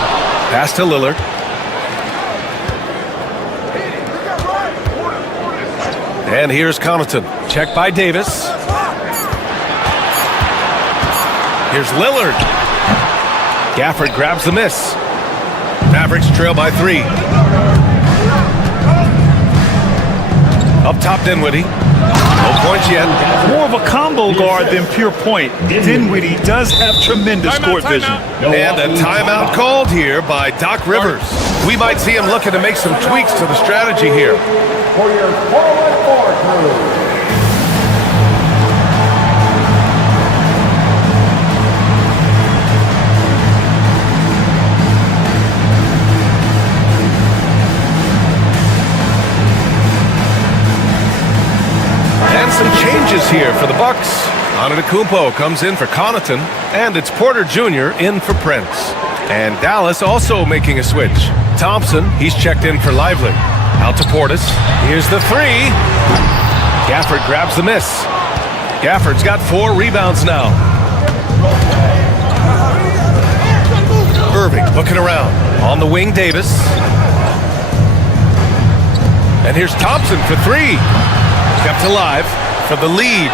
Pass to Lillard. And here's Connaughton. Check by Davis. Here's Lillard. Gafford grabs the miss. Mavericks trail by 3. Up top, Dinwiddie. No points yet. More of a combo guard than pure point. Dinwiddie does have tremendous court vision. And a timeout called here by Doc Rivers. We might see him looking to make some tweaks to the strategy here. For your forward crew. Some changes here for the Bucks. Antetokounmpo comes in for Connaughton, and it's Porter Jr. in for Prince. And Dallas also making a switch. Thompson, he's checked in for Lively. Out to Portis. Here's the 3. Gafford grabs the miss. Gafford's got 4 rebounds now. Irving looking around. On the wing, Davis. And here's Thompson for 3. Kept alive for the lead.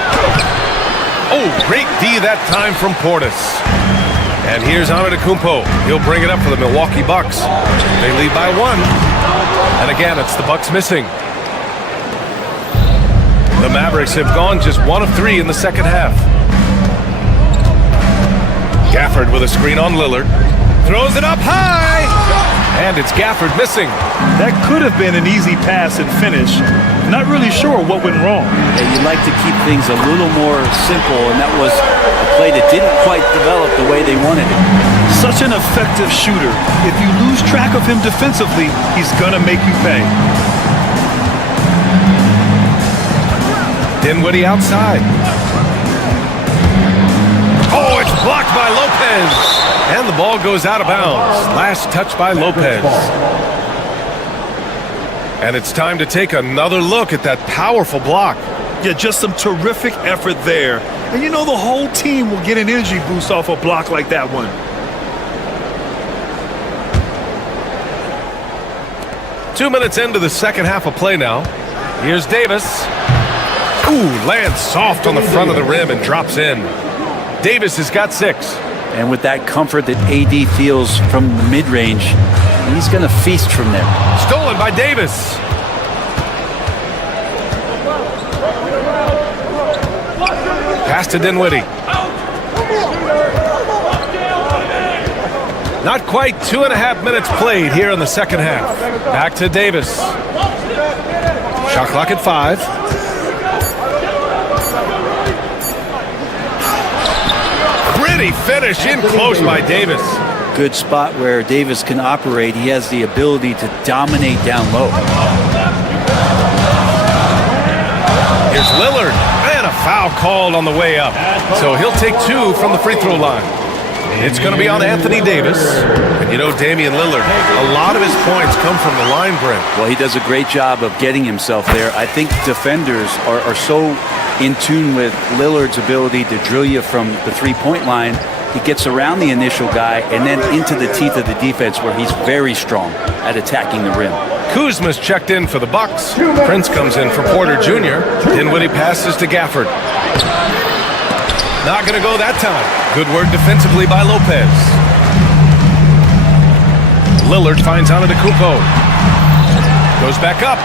Oh, great D that time from Portis. And here's Antetokounmpo. He'll bring it up for the Milwaukee Bucks. They lead by 1. And again, it's the Bucks missing. The Mavericks have gone just 1 of 3 in the second half. Gafford with a screen on Lillard. Throws it up high. And it's Gafford missing. That could have been an easy pass and finish. Not really sure what went wrong. Yeah, you like to keep things a little more simple, and that was a play that didn't quite develop the way they wanted it. Such an effective shooter. If you lose track of him defensively, he's gonna make you pay. Dinwiddie outside. Oh, it's blocked by Lopez. And the ball goes out of bounds. Last touch by Lopez. And it's time to take another look at that powerful block. Yeah, just some terrific effort there. And you know the whole team will get an energy boost off a block like that one. Two minutes into the second half of play now. Here's Davis. Ooh, lands soft on the front of the rim and drops in. Davis has got 6. And with that comfort that AD feels from the mid-range, he's going to feast from there. Stolen by Davis. Pass to Dinwiddie. Not quite 2.5 minutes played here in the second half. Back to Davis. Shot clock at 5. Pretty finish in close by Davis. Good spot where Davis can operate. He has the ability to dominate down low. Here's Lillard. And a foul called on the way up. So he'll take 2 from the free throw line. It's going to be on Anthony Davis. And you know Damian Lillard, a lot of his points come from the line break. Well, he does a great job of getting himself there. I think defenders are so in tune with Lillard's ability to drill you from the three-point line. He gets around the initial guy and then into the teeth of the defense where he's very strong at attacking the rim. Kuzma's checked in for the Bucks. Prince comes in for Porter Jr. Dinwiddie passes to Gafford. Not going to go that time. Good work defensively by Lopez. Lillard finds Antetokounmpo. Goes back up.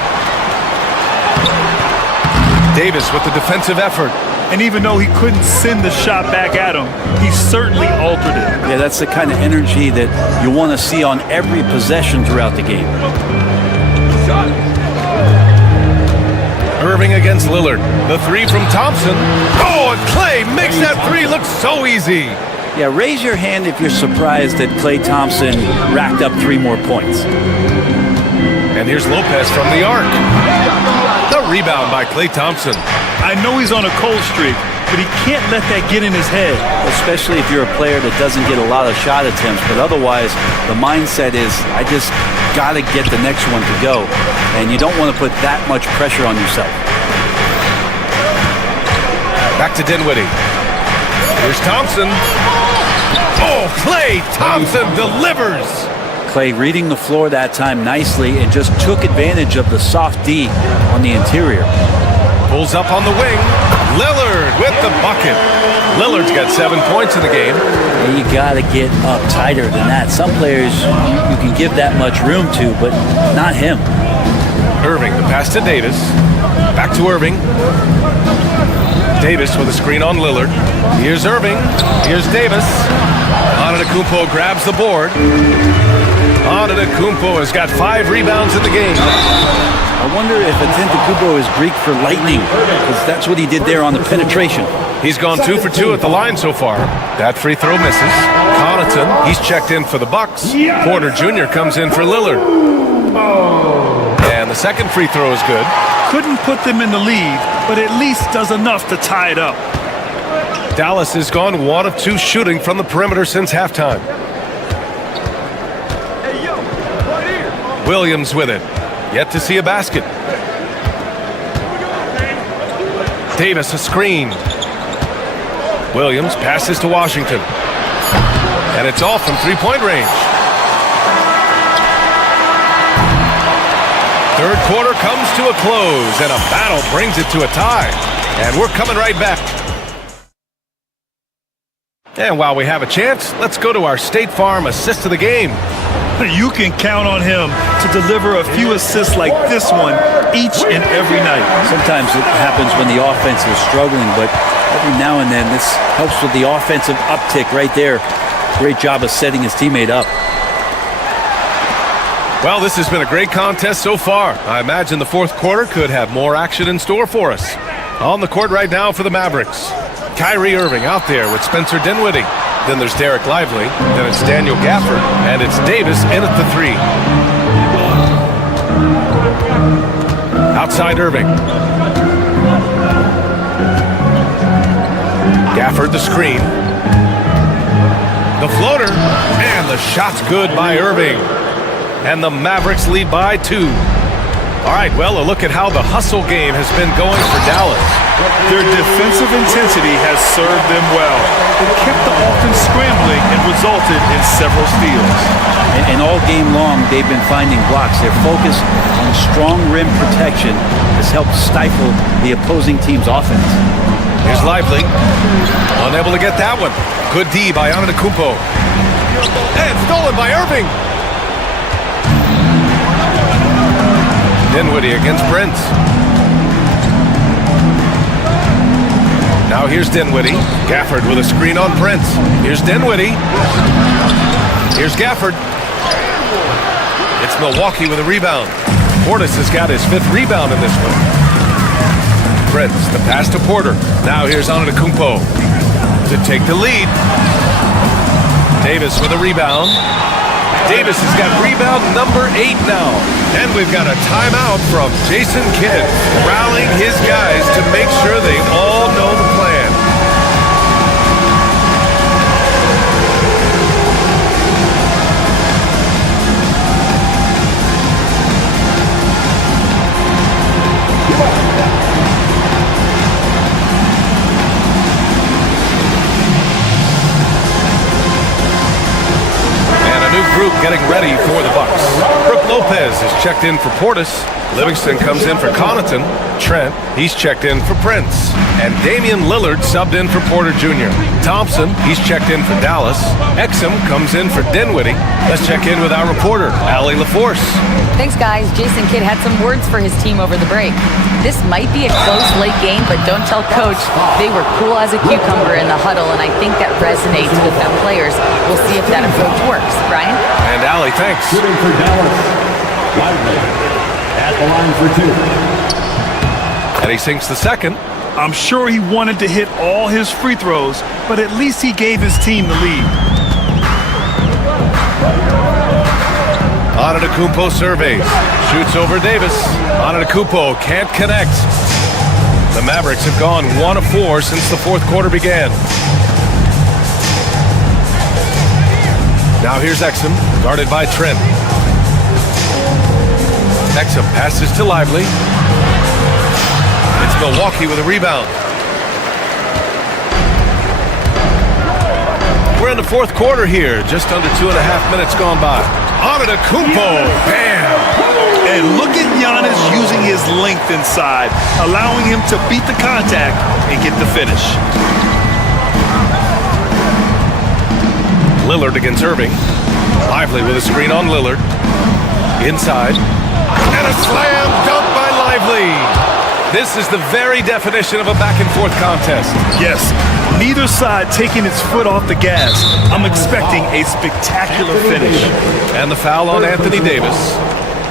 Davis with the defensive effort. And even though he couldn't send the shot back at him, he certainly altered it. Yeah, that's the kind of energy that you want to see on every possession throughout the game. Irving against Lillard. The 3 from Thompson. Oh, and Clay makes that 3 look so easy. Yeah, raise your hand if you're surprised that Klay Thompson racked up 3 more points. And here's Lopez from the arc. The rebound by Klay Thompson. I know he's on a cold streak, but he can't let that get in his head. Especially if you're a player that doesn't get a lot of shot attempts, but otherwise the mindset is, I just got to get the next one to go, and you don't want to put that much pressure on yourself. Back to Dinwiddie. Here's Thompson. Oh, Klay Thompson delivers. Klay reading the floor that time nicely and just took advantage of the soft D on the interior. Pulls up on the wing. Lillard with the bucket. Lillard's got 7 points in the game. And you got to get up tighter than that. Some players you can give that much room to, but not him. Irving, the pass to Davis. Back to Irving. Davis with a screen on Lillard. Here's Irving. Here's Davis. Antetokounmpo grabs the board. Antetokounmpo has got 5 rebounds in the game. I wonder if Antetokounmpo is Greek for lightning, because that's what he did there on the penetration. He's gone 2 for 2 at the line so far. That free throw misses. Connaughton, he's checked in for the Bucks. Porter Jr. comes in for Lillard. And the second free throw is good. Couldn't put them in the lead, but at least does enough to tie it up. Dallas has gone 1 of 2 shooting from the perimeter since halftime. Williams with it. Yet to see a basket. Davis a screen. Williams passes to Washington. And it's off from 3-point range. Third quarter comes to a close, and a battle brings it to a tie. And we're coming right back. And while we have a chance, let's go to our State Farm assist of the game. You can count on him to deliver a few assists like this one each and every night. Sometimes it happens when the offense is struggling, but every now and then this helps with the offensive uptick right there. Great job of setting his teammate up. Well, this has been a great contest so far. I imagine the fourth quarter could have more action in store for us. On the court right now for the Mavericks. Kyrie Irving out there with Spencer Dinwiddie. Then there's Derek Lively. Then it's Daniel Gafford. And it's Davis in at the 3. Outside Irving. Gafford the screen. The floater. And the shot's good by Irving. And the Mavericks lead by 2. All right, well, a look at how the hustle game has been going for Dallas. Their defensive intensity has served them well. It kept the offense scrambling and resulted in several steals. And all game long, they've been finding blocks. Their focus on strong rim protection has helped stifle the opposing team's offense. Here's Lively. Unable to get that one. Good D by Antetokounmpo. And stolen by Irving. Dinwiddie against Prince. Now here's Dinwiddie. Gafford with a screen on Prince. Here's Dinwiddie. Here's Gafford. It's Milwaukee with a rebound. Portis has got his 5th rebound in this one. Prince, the pass to Porter. Now here's Antetokounmpo to take the lead. Davis with a rebound. Davis has got rebound number 8 now. And we've got a timeout from Jason Kidd, rallying his guys to make sure they all know the plan. Group getting ready for the Bucks. Brook Lopez is checked in for Portis. Livingston comes in for Connaughton. Trent, he's checked in for Prince. And Damian Lillard subbed in for Porter Jr. Thompson, he's checked in for Dallas. Exum comes in for Dinwiddie. Let's check in with our reporter, Allie LaForce. Thanks, guys. Jason Kidd had some words for his team over the break. This might be a close late game, but don't tell Coach. They were cool as a cucumber in the huddle, and I think that resonates with the players. We'll see if that approach works. Brian? And Allie, thanks. Shooting for Dallas. Lively at the line for 2. And he sinks the second. I'm sure he wanted to hit all his free throws, but at least he gave his team the lead. Antetokounmpo surveys. Shoots over Davis. Antetokounmpo can't connect. The Mavericks have gone 1 of 4 since the fourth quarter began. Now here's Exum, guarded by Trent. Exum passes to Lively. It's Milwaukee with a rebound. We're in the fourth quarter here, just under 2.5 minutes gone by. Antetokounmpo, bam! And look at Giannis using his length inside, allowing him to beat the contact and get the finish. Lillard against Irving. Lively with a screen on Lillard. Inside. And a slam dunk by Lively. This is the very definition of a back-and-forth contest. Yes, neither side taking its foot off the gas. I'm expecting a spectacular finish. And the foul on Anthony Davis.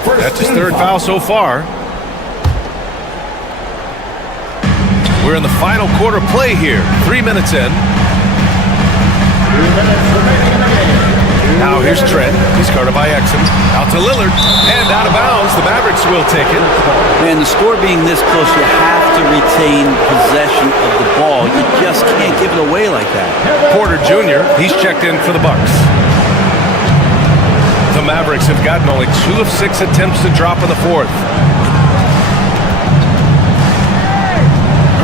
That's his third foul so far. We're in the final quarter play here. 3 minutes in. Now here's Trent. He's guarded by Exum. Out to Lillard. And out of bounds. The Mavericks will take it. Man, the score being this close, you have to retain possession of the ball. You just can't give it away like that. Porter Jr., he's checked in for the Bucks. The Mavericks have gotten only 2 of 6 attempts to drop in the fourth.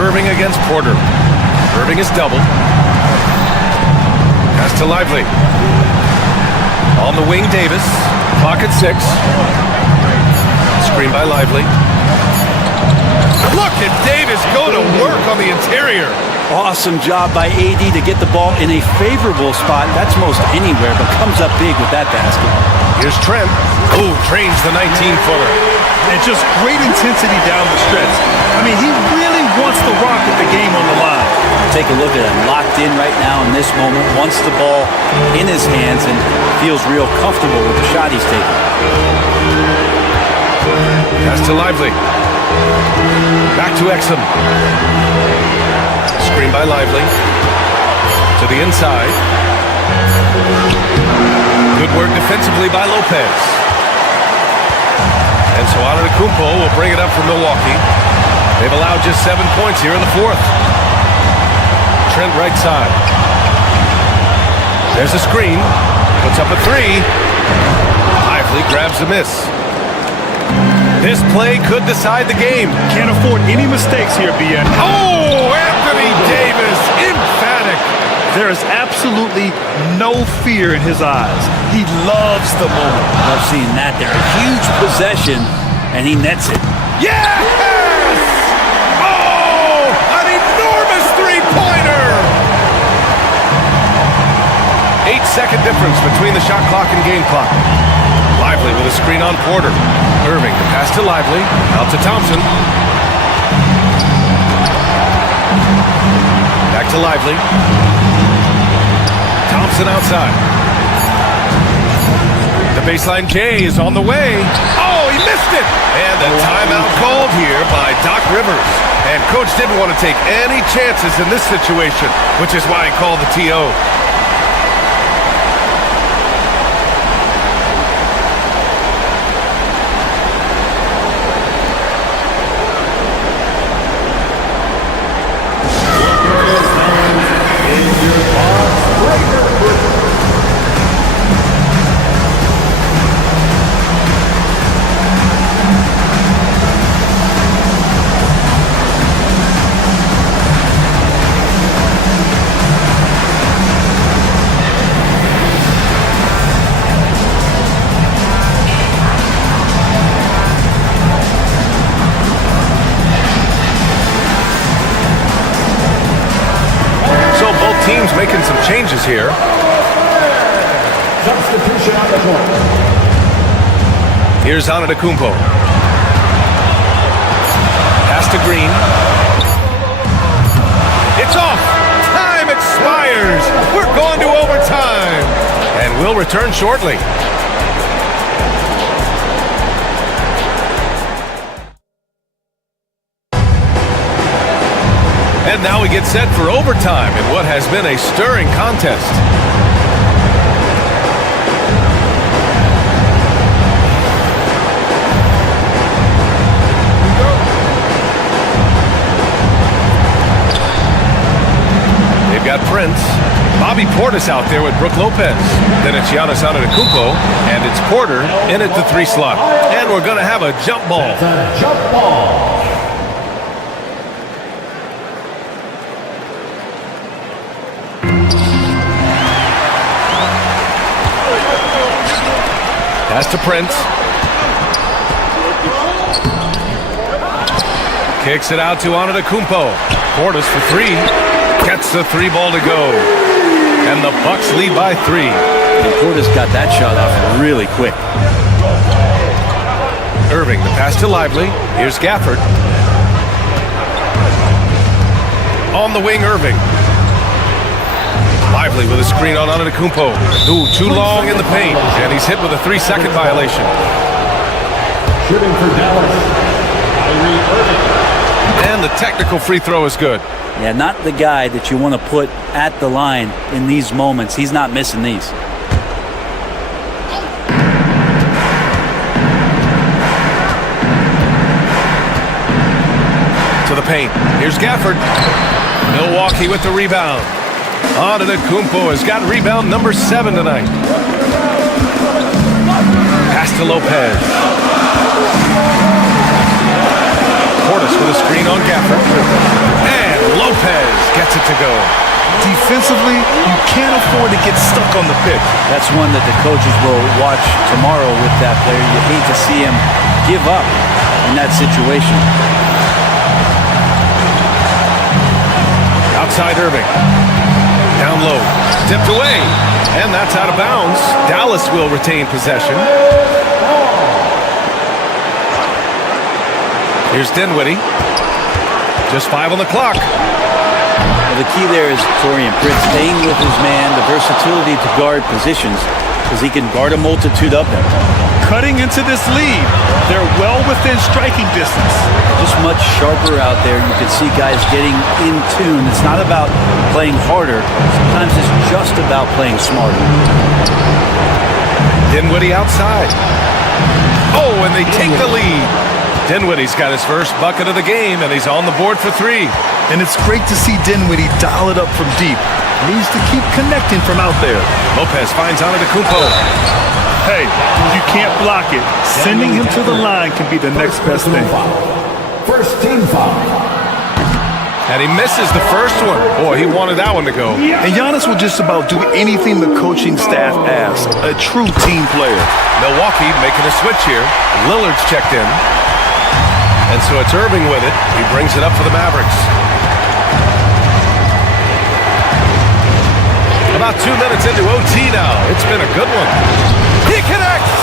Irving against Porter. Irving is doubled. Pass to Lively. On the wing, Davis. Clock at 6. Screen by Lively. Look at Davis go to work on the interior. Awesome job by AD to get the ball in a favorable spot. That's most anywhere, but comes up big with that basket. Here's Trent. Oh, trains the 19-footer. And just great intensity down the stretch. I mean, he really wants the rock with the game on the line. Take a look at him, locked in right now in this moment, wants the ball in his hands and feels real comfortable with the shot he's taking. Pass to Lively. Back to Exum. Screen by Lively. To the inside. Good work defensively by Lopez. And so Antetokounmpo will bring it up for Milwaukee. They've allowed just 7 points here in the fourth. Trent right side. There's a screen. Puts up a 3. Lively grabs the miss. This play could decide the game. Can't afford any mistakes here, BN. Oh, Anthony Davis, emphatic. There is absolutely no fear in his eyes. He loves the moment. Love seeing that there. A huge possession, and he nets it. Yes! Oh, an enormous three-pointer! 8-second difference between the shot clock and game clock. Lively with a screen on Porter. Irving, the pass to Lively. Out to Thompson. Back to Lively. Thompson outside. The baseline J is on the way. Oh, he missed it! And a timeout called here by Doc Rivers. And Coach didn't want to take any chances in this situation, which is why he called the TO. Teams making some changes here. Substitution on the court. Here's Antetokounmpo. Pass to Green. It's off. Time expires. We're going to overtime. And we'll return shortly. And now we get set for overtime in what has been a stirring contest. They've got Prince. Bobby Portis out there with Brook Lopez. Then it's Giannis Antetokounmpo, and it's Porter in at the 3 slot. And we're going to have a jump ball. Jump ball. Pass to Prince. Kicks it out to Antetokounmpo. Portis for 3. Gets the 3 ball to go. And the Bucks lead by 3. And Portis got that shot off really quick. Irving, the pass to Lively. Here's Gafford. On the wing, Irving. Lively with a screen on Antetokounmpo. Ooh, too long in the paint. And he's hit with a 3-second violation. Shooting for Dallas, Kyrie Irving. And the technical free throw is good. Yeah, not the guy that you want to put at the line in these moments. He's not missing these. To the paint. Here's Gafford. Milwaukee with the rebound. Antetokounmpo has got rebound number 7 tonight. Pass to Lopez. Portis with a screen on Gafford. And Lopez gets it to go. Defensively, you can't afford to get stuck on the pitch. That's one that the coaches will watch tomorrow with that player. You hate to see him give up in that situation. Outside Irving. Down low. Tipped away. And that's out of bounds. Dallas will retain possession. Here's Dinwiddie. Just 5 on the clock. Well, the key there is Torian Prince staying with his man, the versatility to guard positions, because he can guard a multitude of them. Cutting into this lead, they're well within striking distance. Just much sharper out there. You can see guys getting in tune. It's not about playing harder. Sometimes it's just about playing smarter. Dinwiddie outside. Oh, and they take the lead. Dinwiddie's got his first bucket of the game, and he's on the board for 3. And it's great to see Dinwiddie dial it up from deep. Needs to keep connecting from out there. Lopez finds Antetokounmpo. Hey, you can't block it. Sending him to the line can be the next best thing. First team foul. And he misses the first one. Boy, he wanted that one to go. And Giannis will just about do anything the coaching staff asks. A true team player. Milwaukee making a switch here. Lillard's checked in. And so it's Irving with it. He brings it up for the Mavericks. About 2 minutes into OT now. It's been a good one. He connects!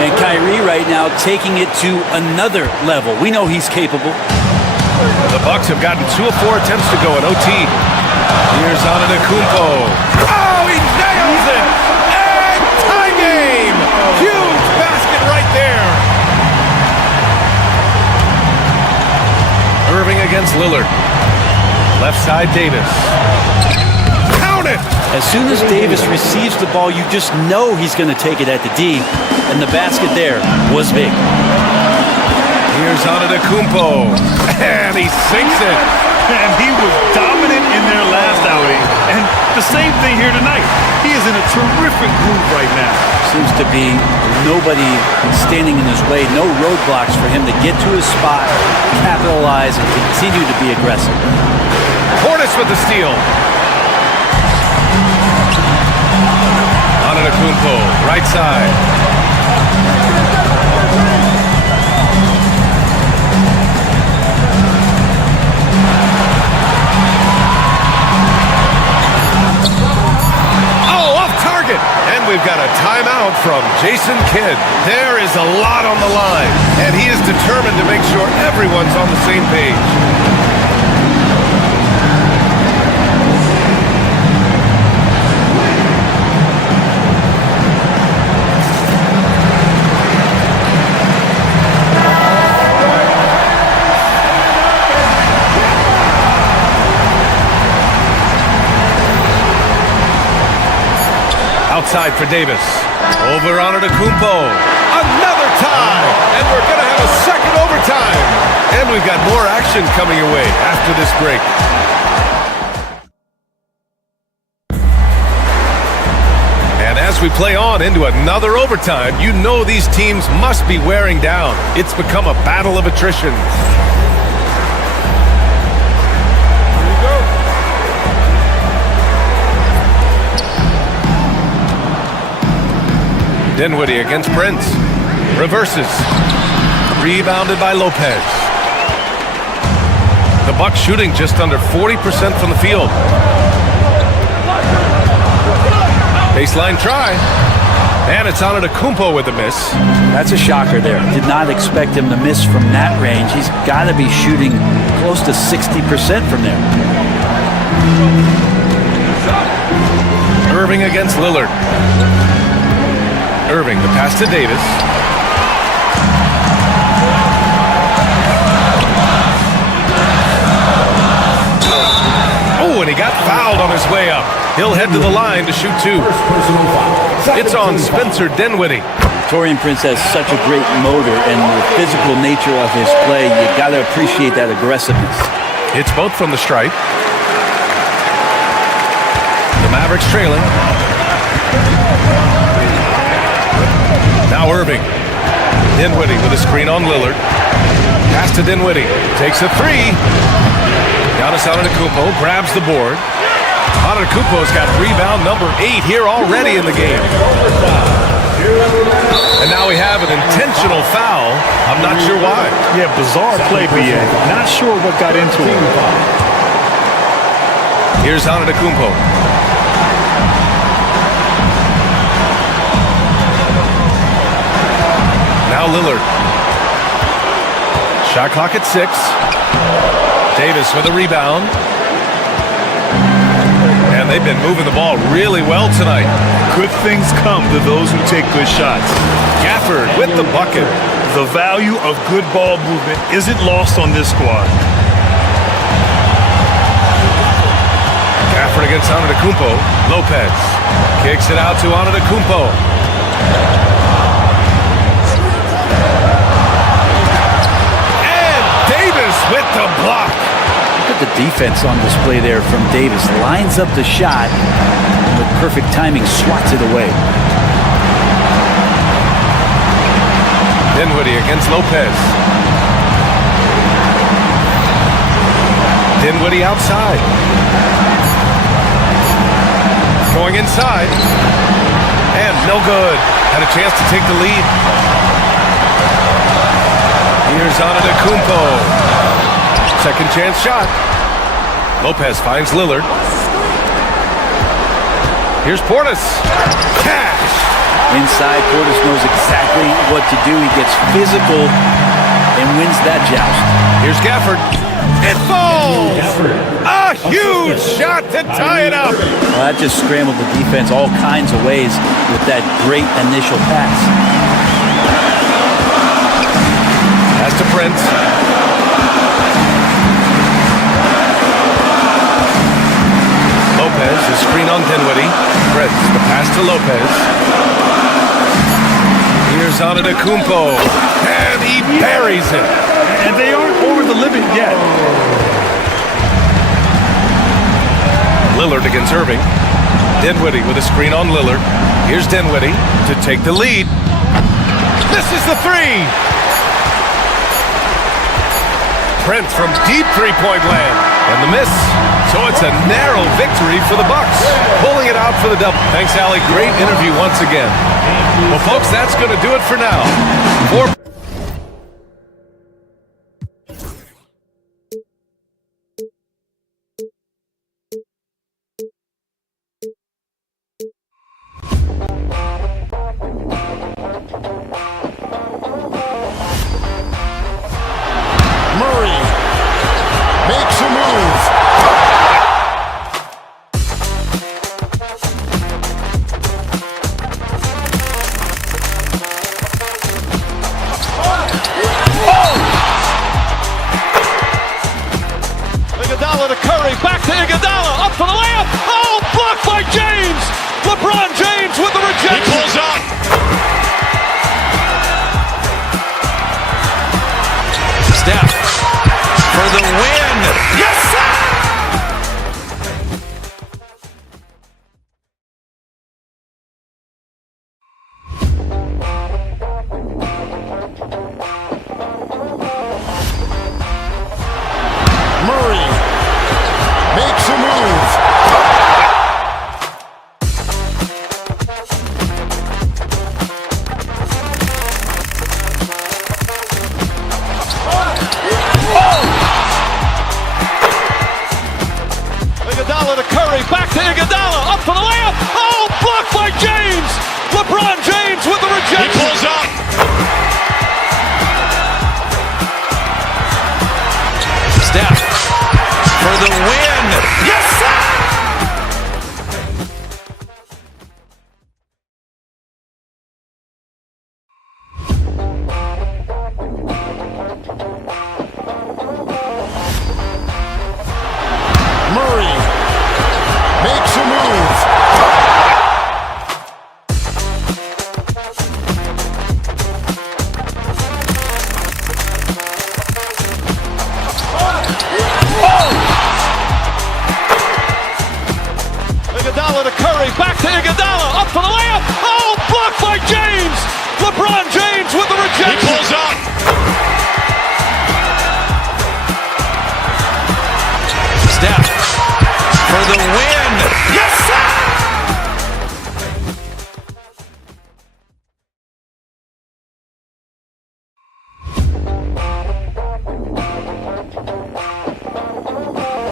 And Kyrie right now taking it to another level. We know he's capable. The Bucks have gotten 2 of 4 attempts to go in OT. Here's Antetokounmpo. Oh, he nails it! And tie game! Huge basket right there. Irving against Lillard. Left side Davis. Count it! As soon as Davis receives the ball, you just know he's going to take it at the D. And the basket there was big. Here's Antetokounmpo. And he sinks it. And he was dominant in their last outing. And the same thing here tonight. He is in a terrific groove right now. Seems to be nobody standing in his way, no roadblocks for him to get to his spot, capitalize, and continue to be aggressive. Portis with the steal. Antetokounmpo, right side. And we've got a timeout from Jason Kidd. There is a lot on the line, and he is determined to make sure everyone's on the same page. outside for Davis. Over on Antetokounmpo. Another tie. And we're going to have a second overtime. And we've got more action coming your way after this break. And as we play on into another overtime, you know these teams must be wearing down. It's become a battle of attrition. Dinwiddie against Prince. Reverses. Rebounded by Lopez. The Bucks shooting just under 40% from the field. Baseline try. And it's Antetokounmpo with the miss. That's a shocker there. Did not expect him to miss from that range. He's got to be shooting close to 60% from there. Irving against Lillard. Irving, the pass to Davis. Oh, and he got fouled on his way up. He'll head to the line to shoot two. It's on Spencer Dinwiddie. Taurean Prince has such a great motor, and the physical nature of his play, you got to appreciate that aggressiveness. It's both from the stripe. The Mavericks trailing. Now Irving. Dinwiddie with a screen on Lillard. Pass to Dinwiddie. Takes a three. Giannis Antetokounmpo grabs the board. Antetokounmpo's got rebound number 8 here already in the game. And now we have an intentional foul. I'm not sure why. Yeah, bizarre play, BA. Not sure what got into him. Here's Antetokounmpo. Now Lillard. Shot clock at 6. Davis with a rebound. And they've been moving the ball really well tonight. Good things come to those who take good shots. Gafford with the bucket. The value of good ball movement isn't lost on this squad. Gafford against Antetokounmpo. Lopez kicks it out to Antetokounmpo. With the block. Look at the defense on display there from Davis. Lines up the shot, and with perfect timing, swats it away. Dinwiddie against Lopez. Dinwiddie outside. Going inside. And no good. Had a chance to take the lead. Here's Antetokounmpo. Second chance shot. Lopez finds Lillard. Here's Portis. Cash. Inside, Portis knows exactly what to do. He gets physical and wins that joust. Here's Gafford. It falls! A huge shot to tie it up. Well, that just scrambled the defense all kinds of ways with that great initial pass. Pass to Prince. Lopez, the screen on Dinwiddie. Prince, the pass to Lopez. Here's Antetokounmpo. And he buries it. And they aren't over the limit yet. Lillard against Irving. Dinwiddie with a screen on Lillard. Here's Dinwiddie to take the lead. This is the three. Prince from deep three-point land. And the miss. So it's a narrow victory for the Bucks. Pulling it out for the double. Thanks, Allie. Great interview once again. Well, folks, that's going to do it for now. Murray makes a move. Iguodala to Curry, back to Iguodala, up for the layup. Oh, blocked by James. LeBron James with the for the layup. Oh, blocked by James. LeBron James with the rejection. He pulls up. Steph for the win. Yes, sir! Murray makes a move. Iguodala to Curry, back to Iguodala, up for the layup. Oh, blocked by James. LeBron James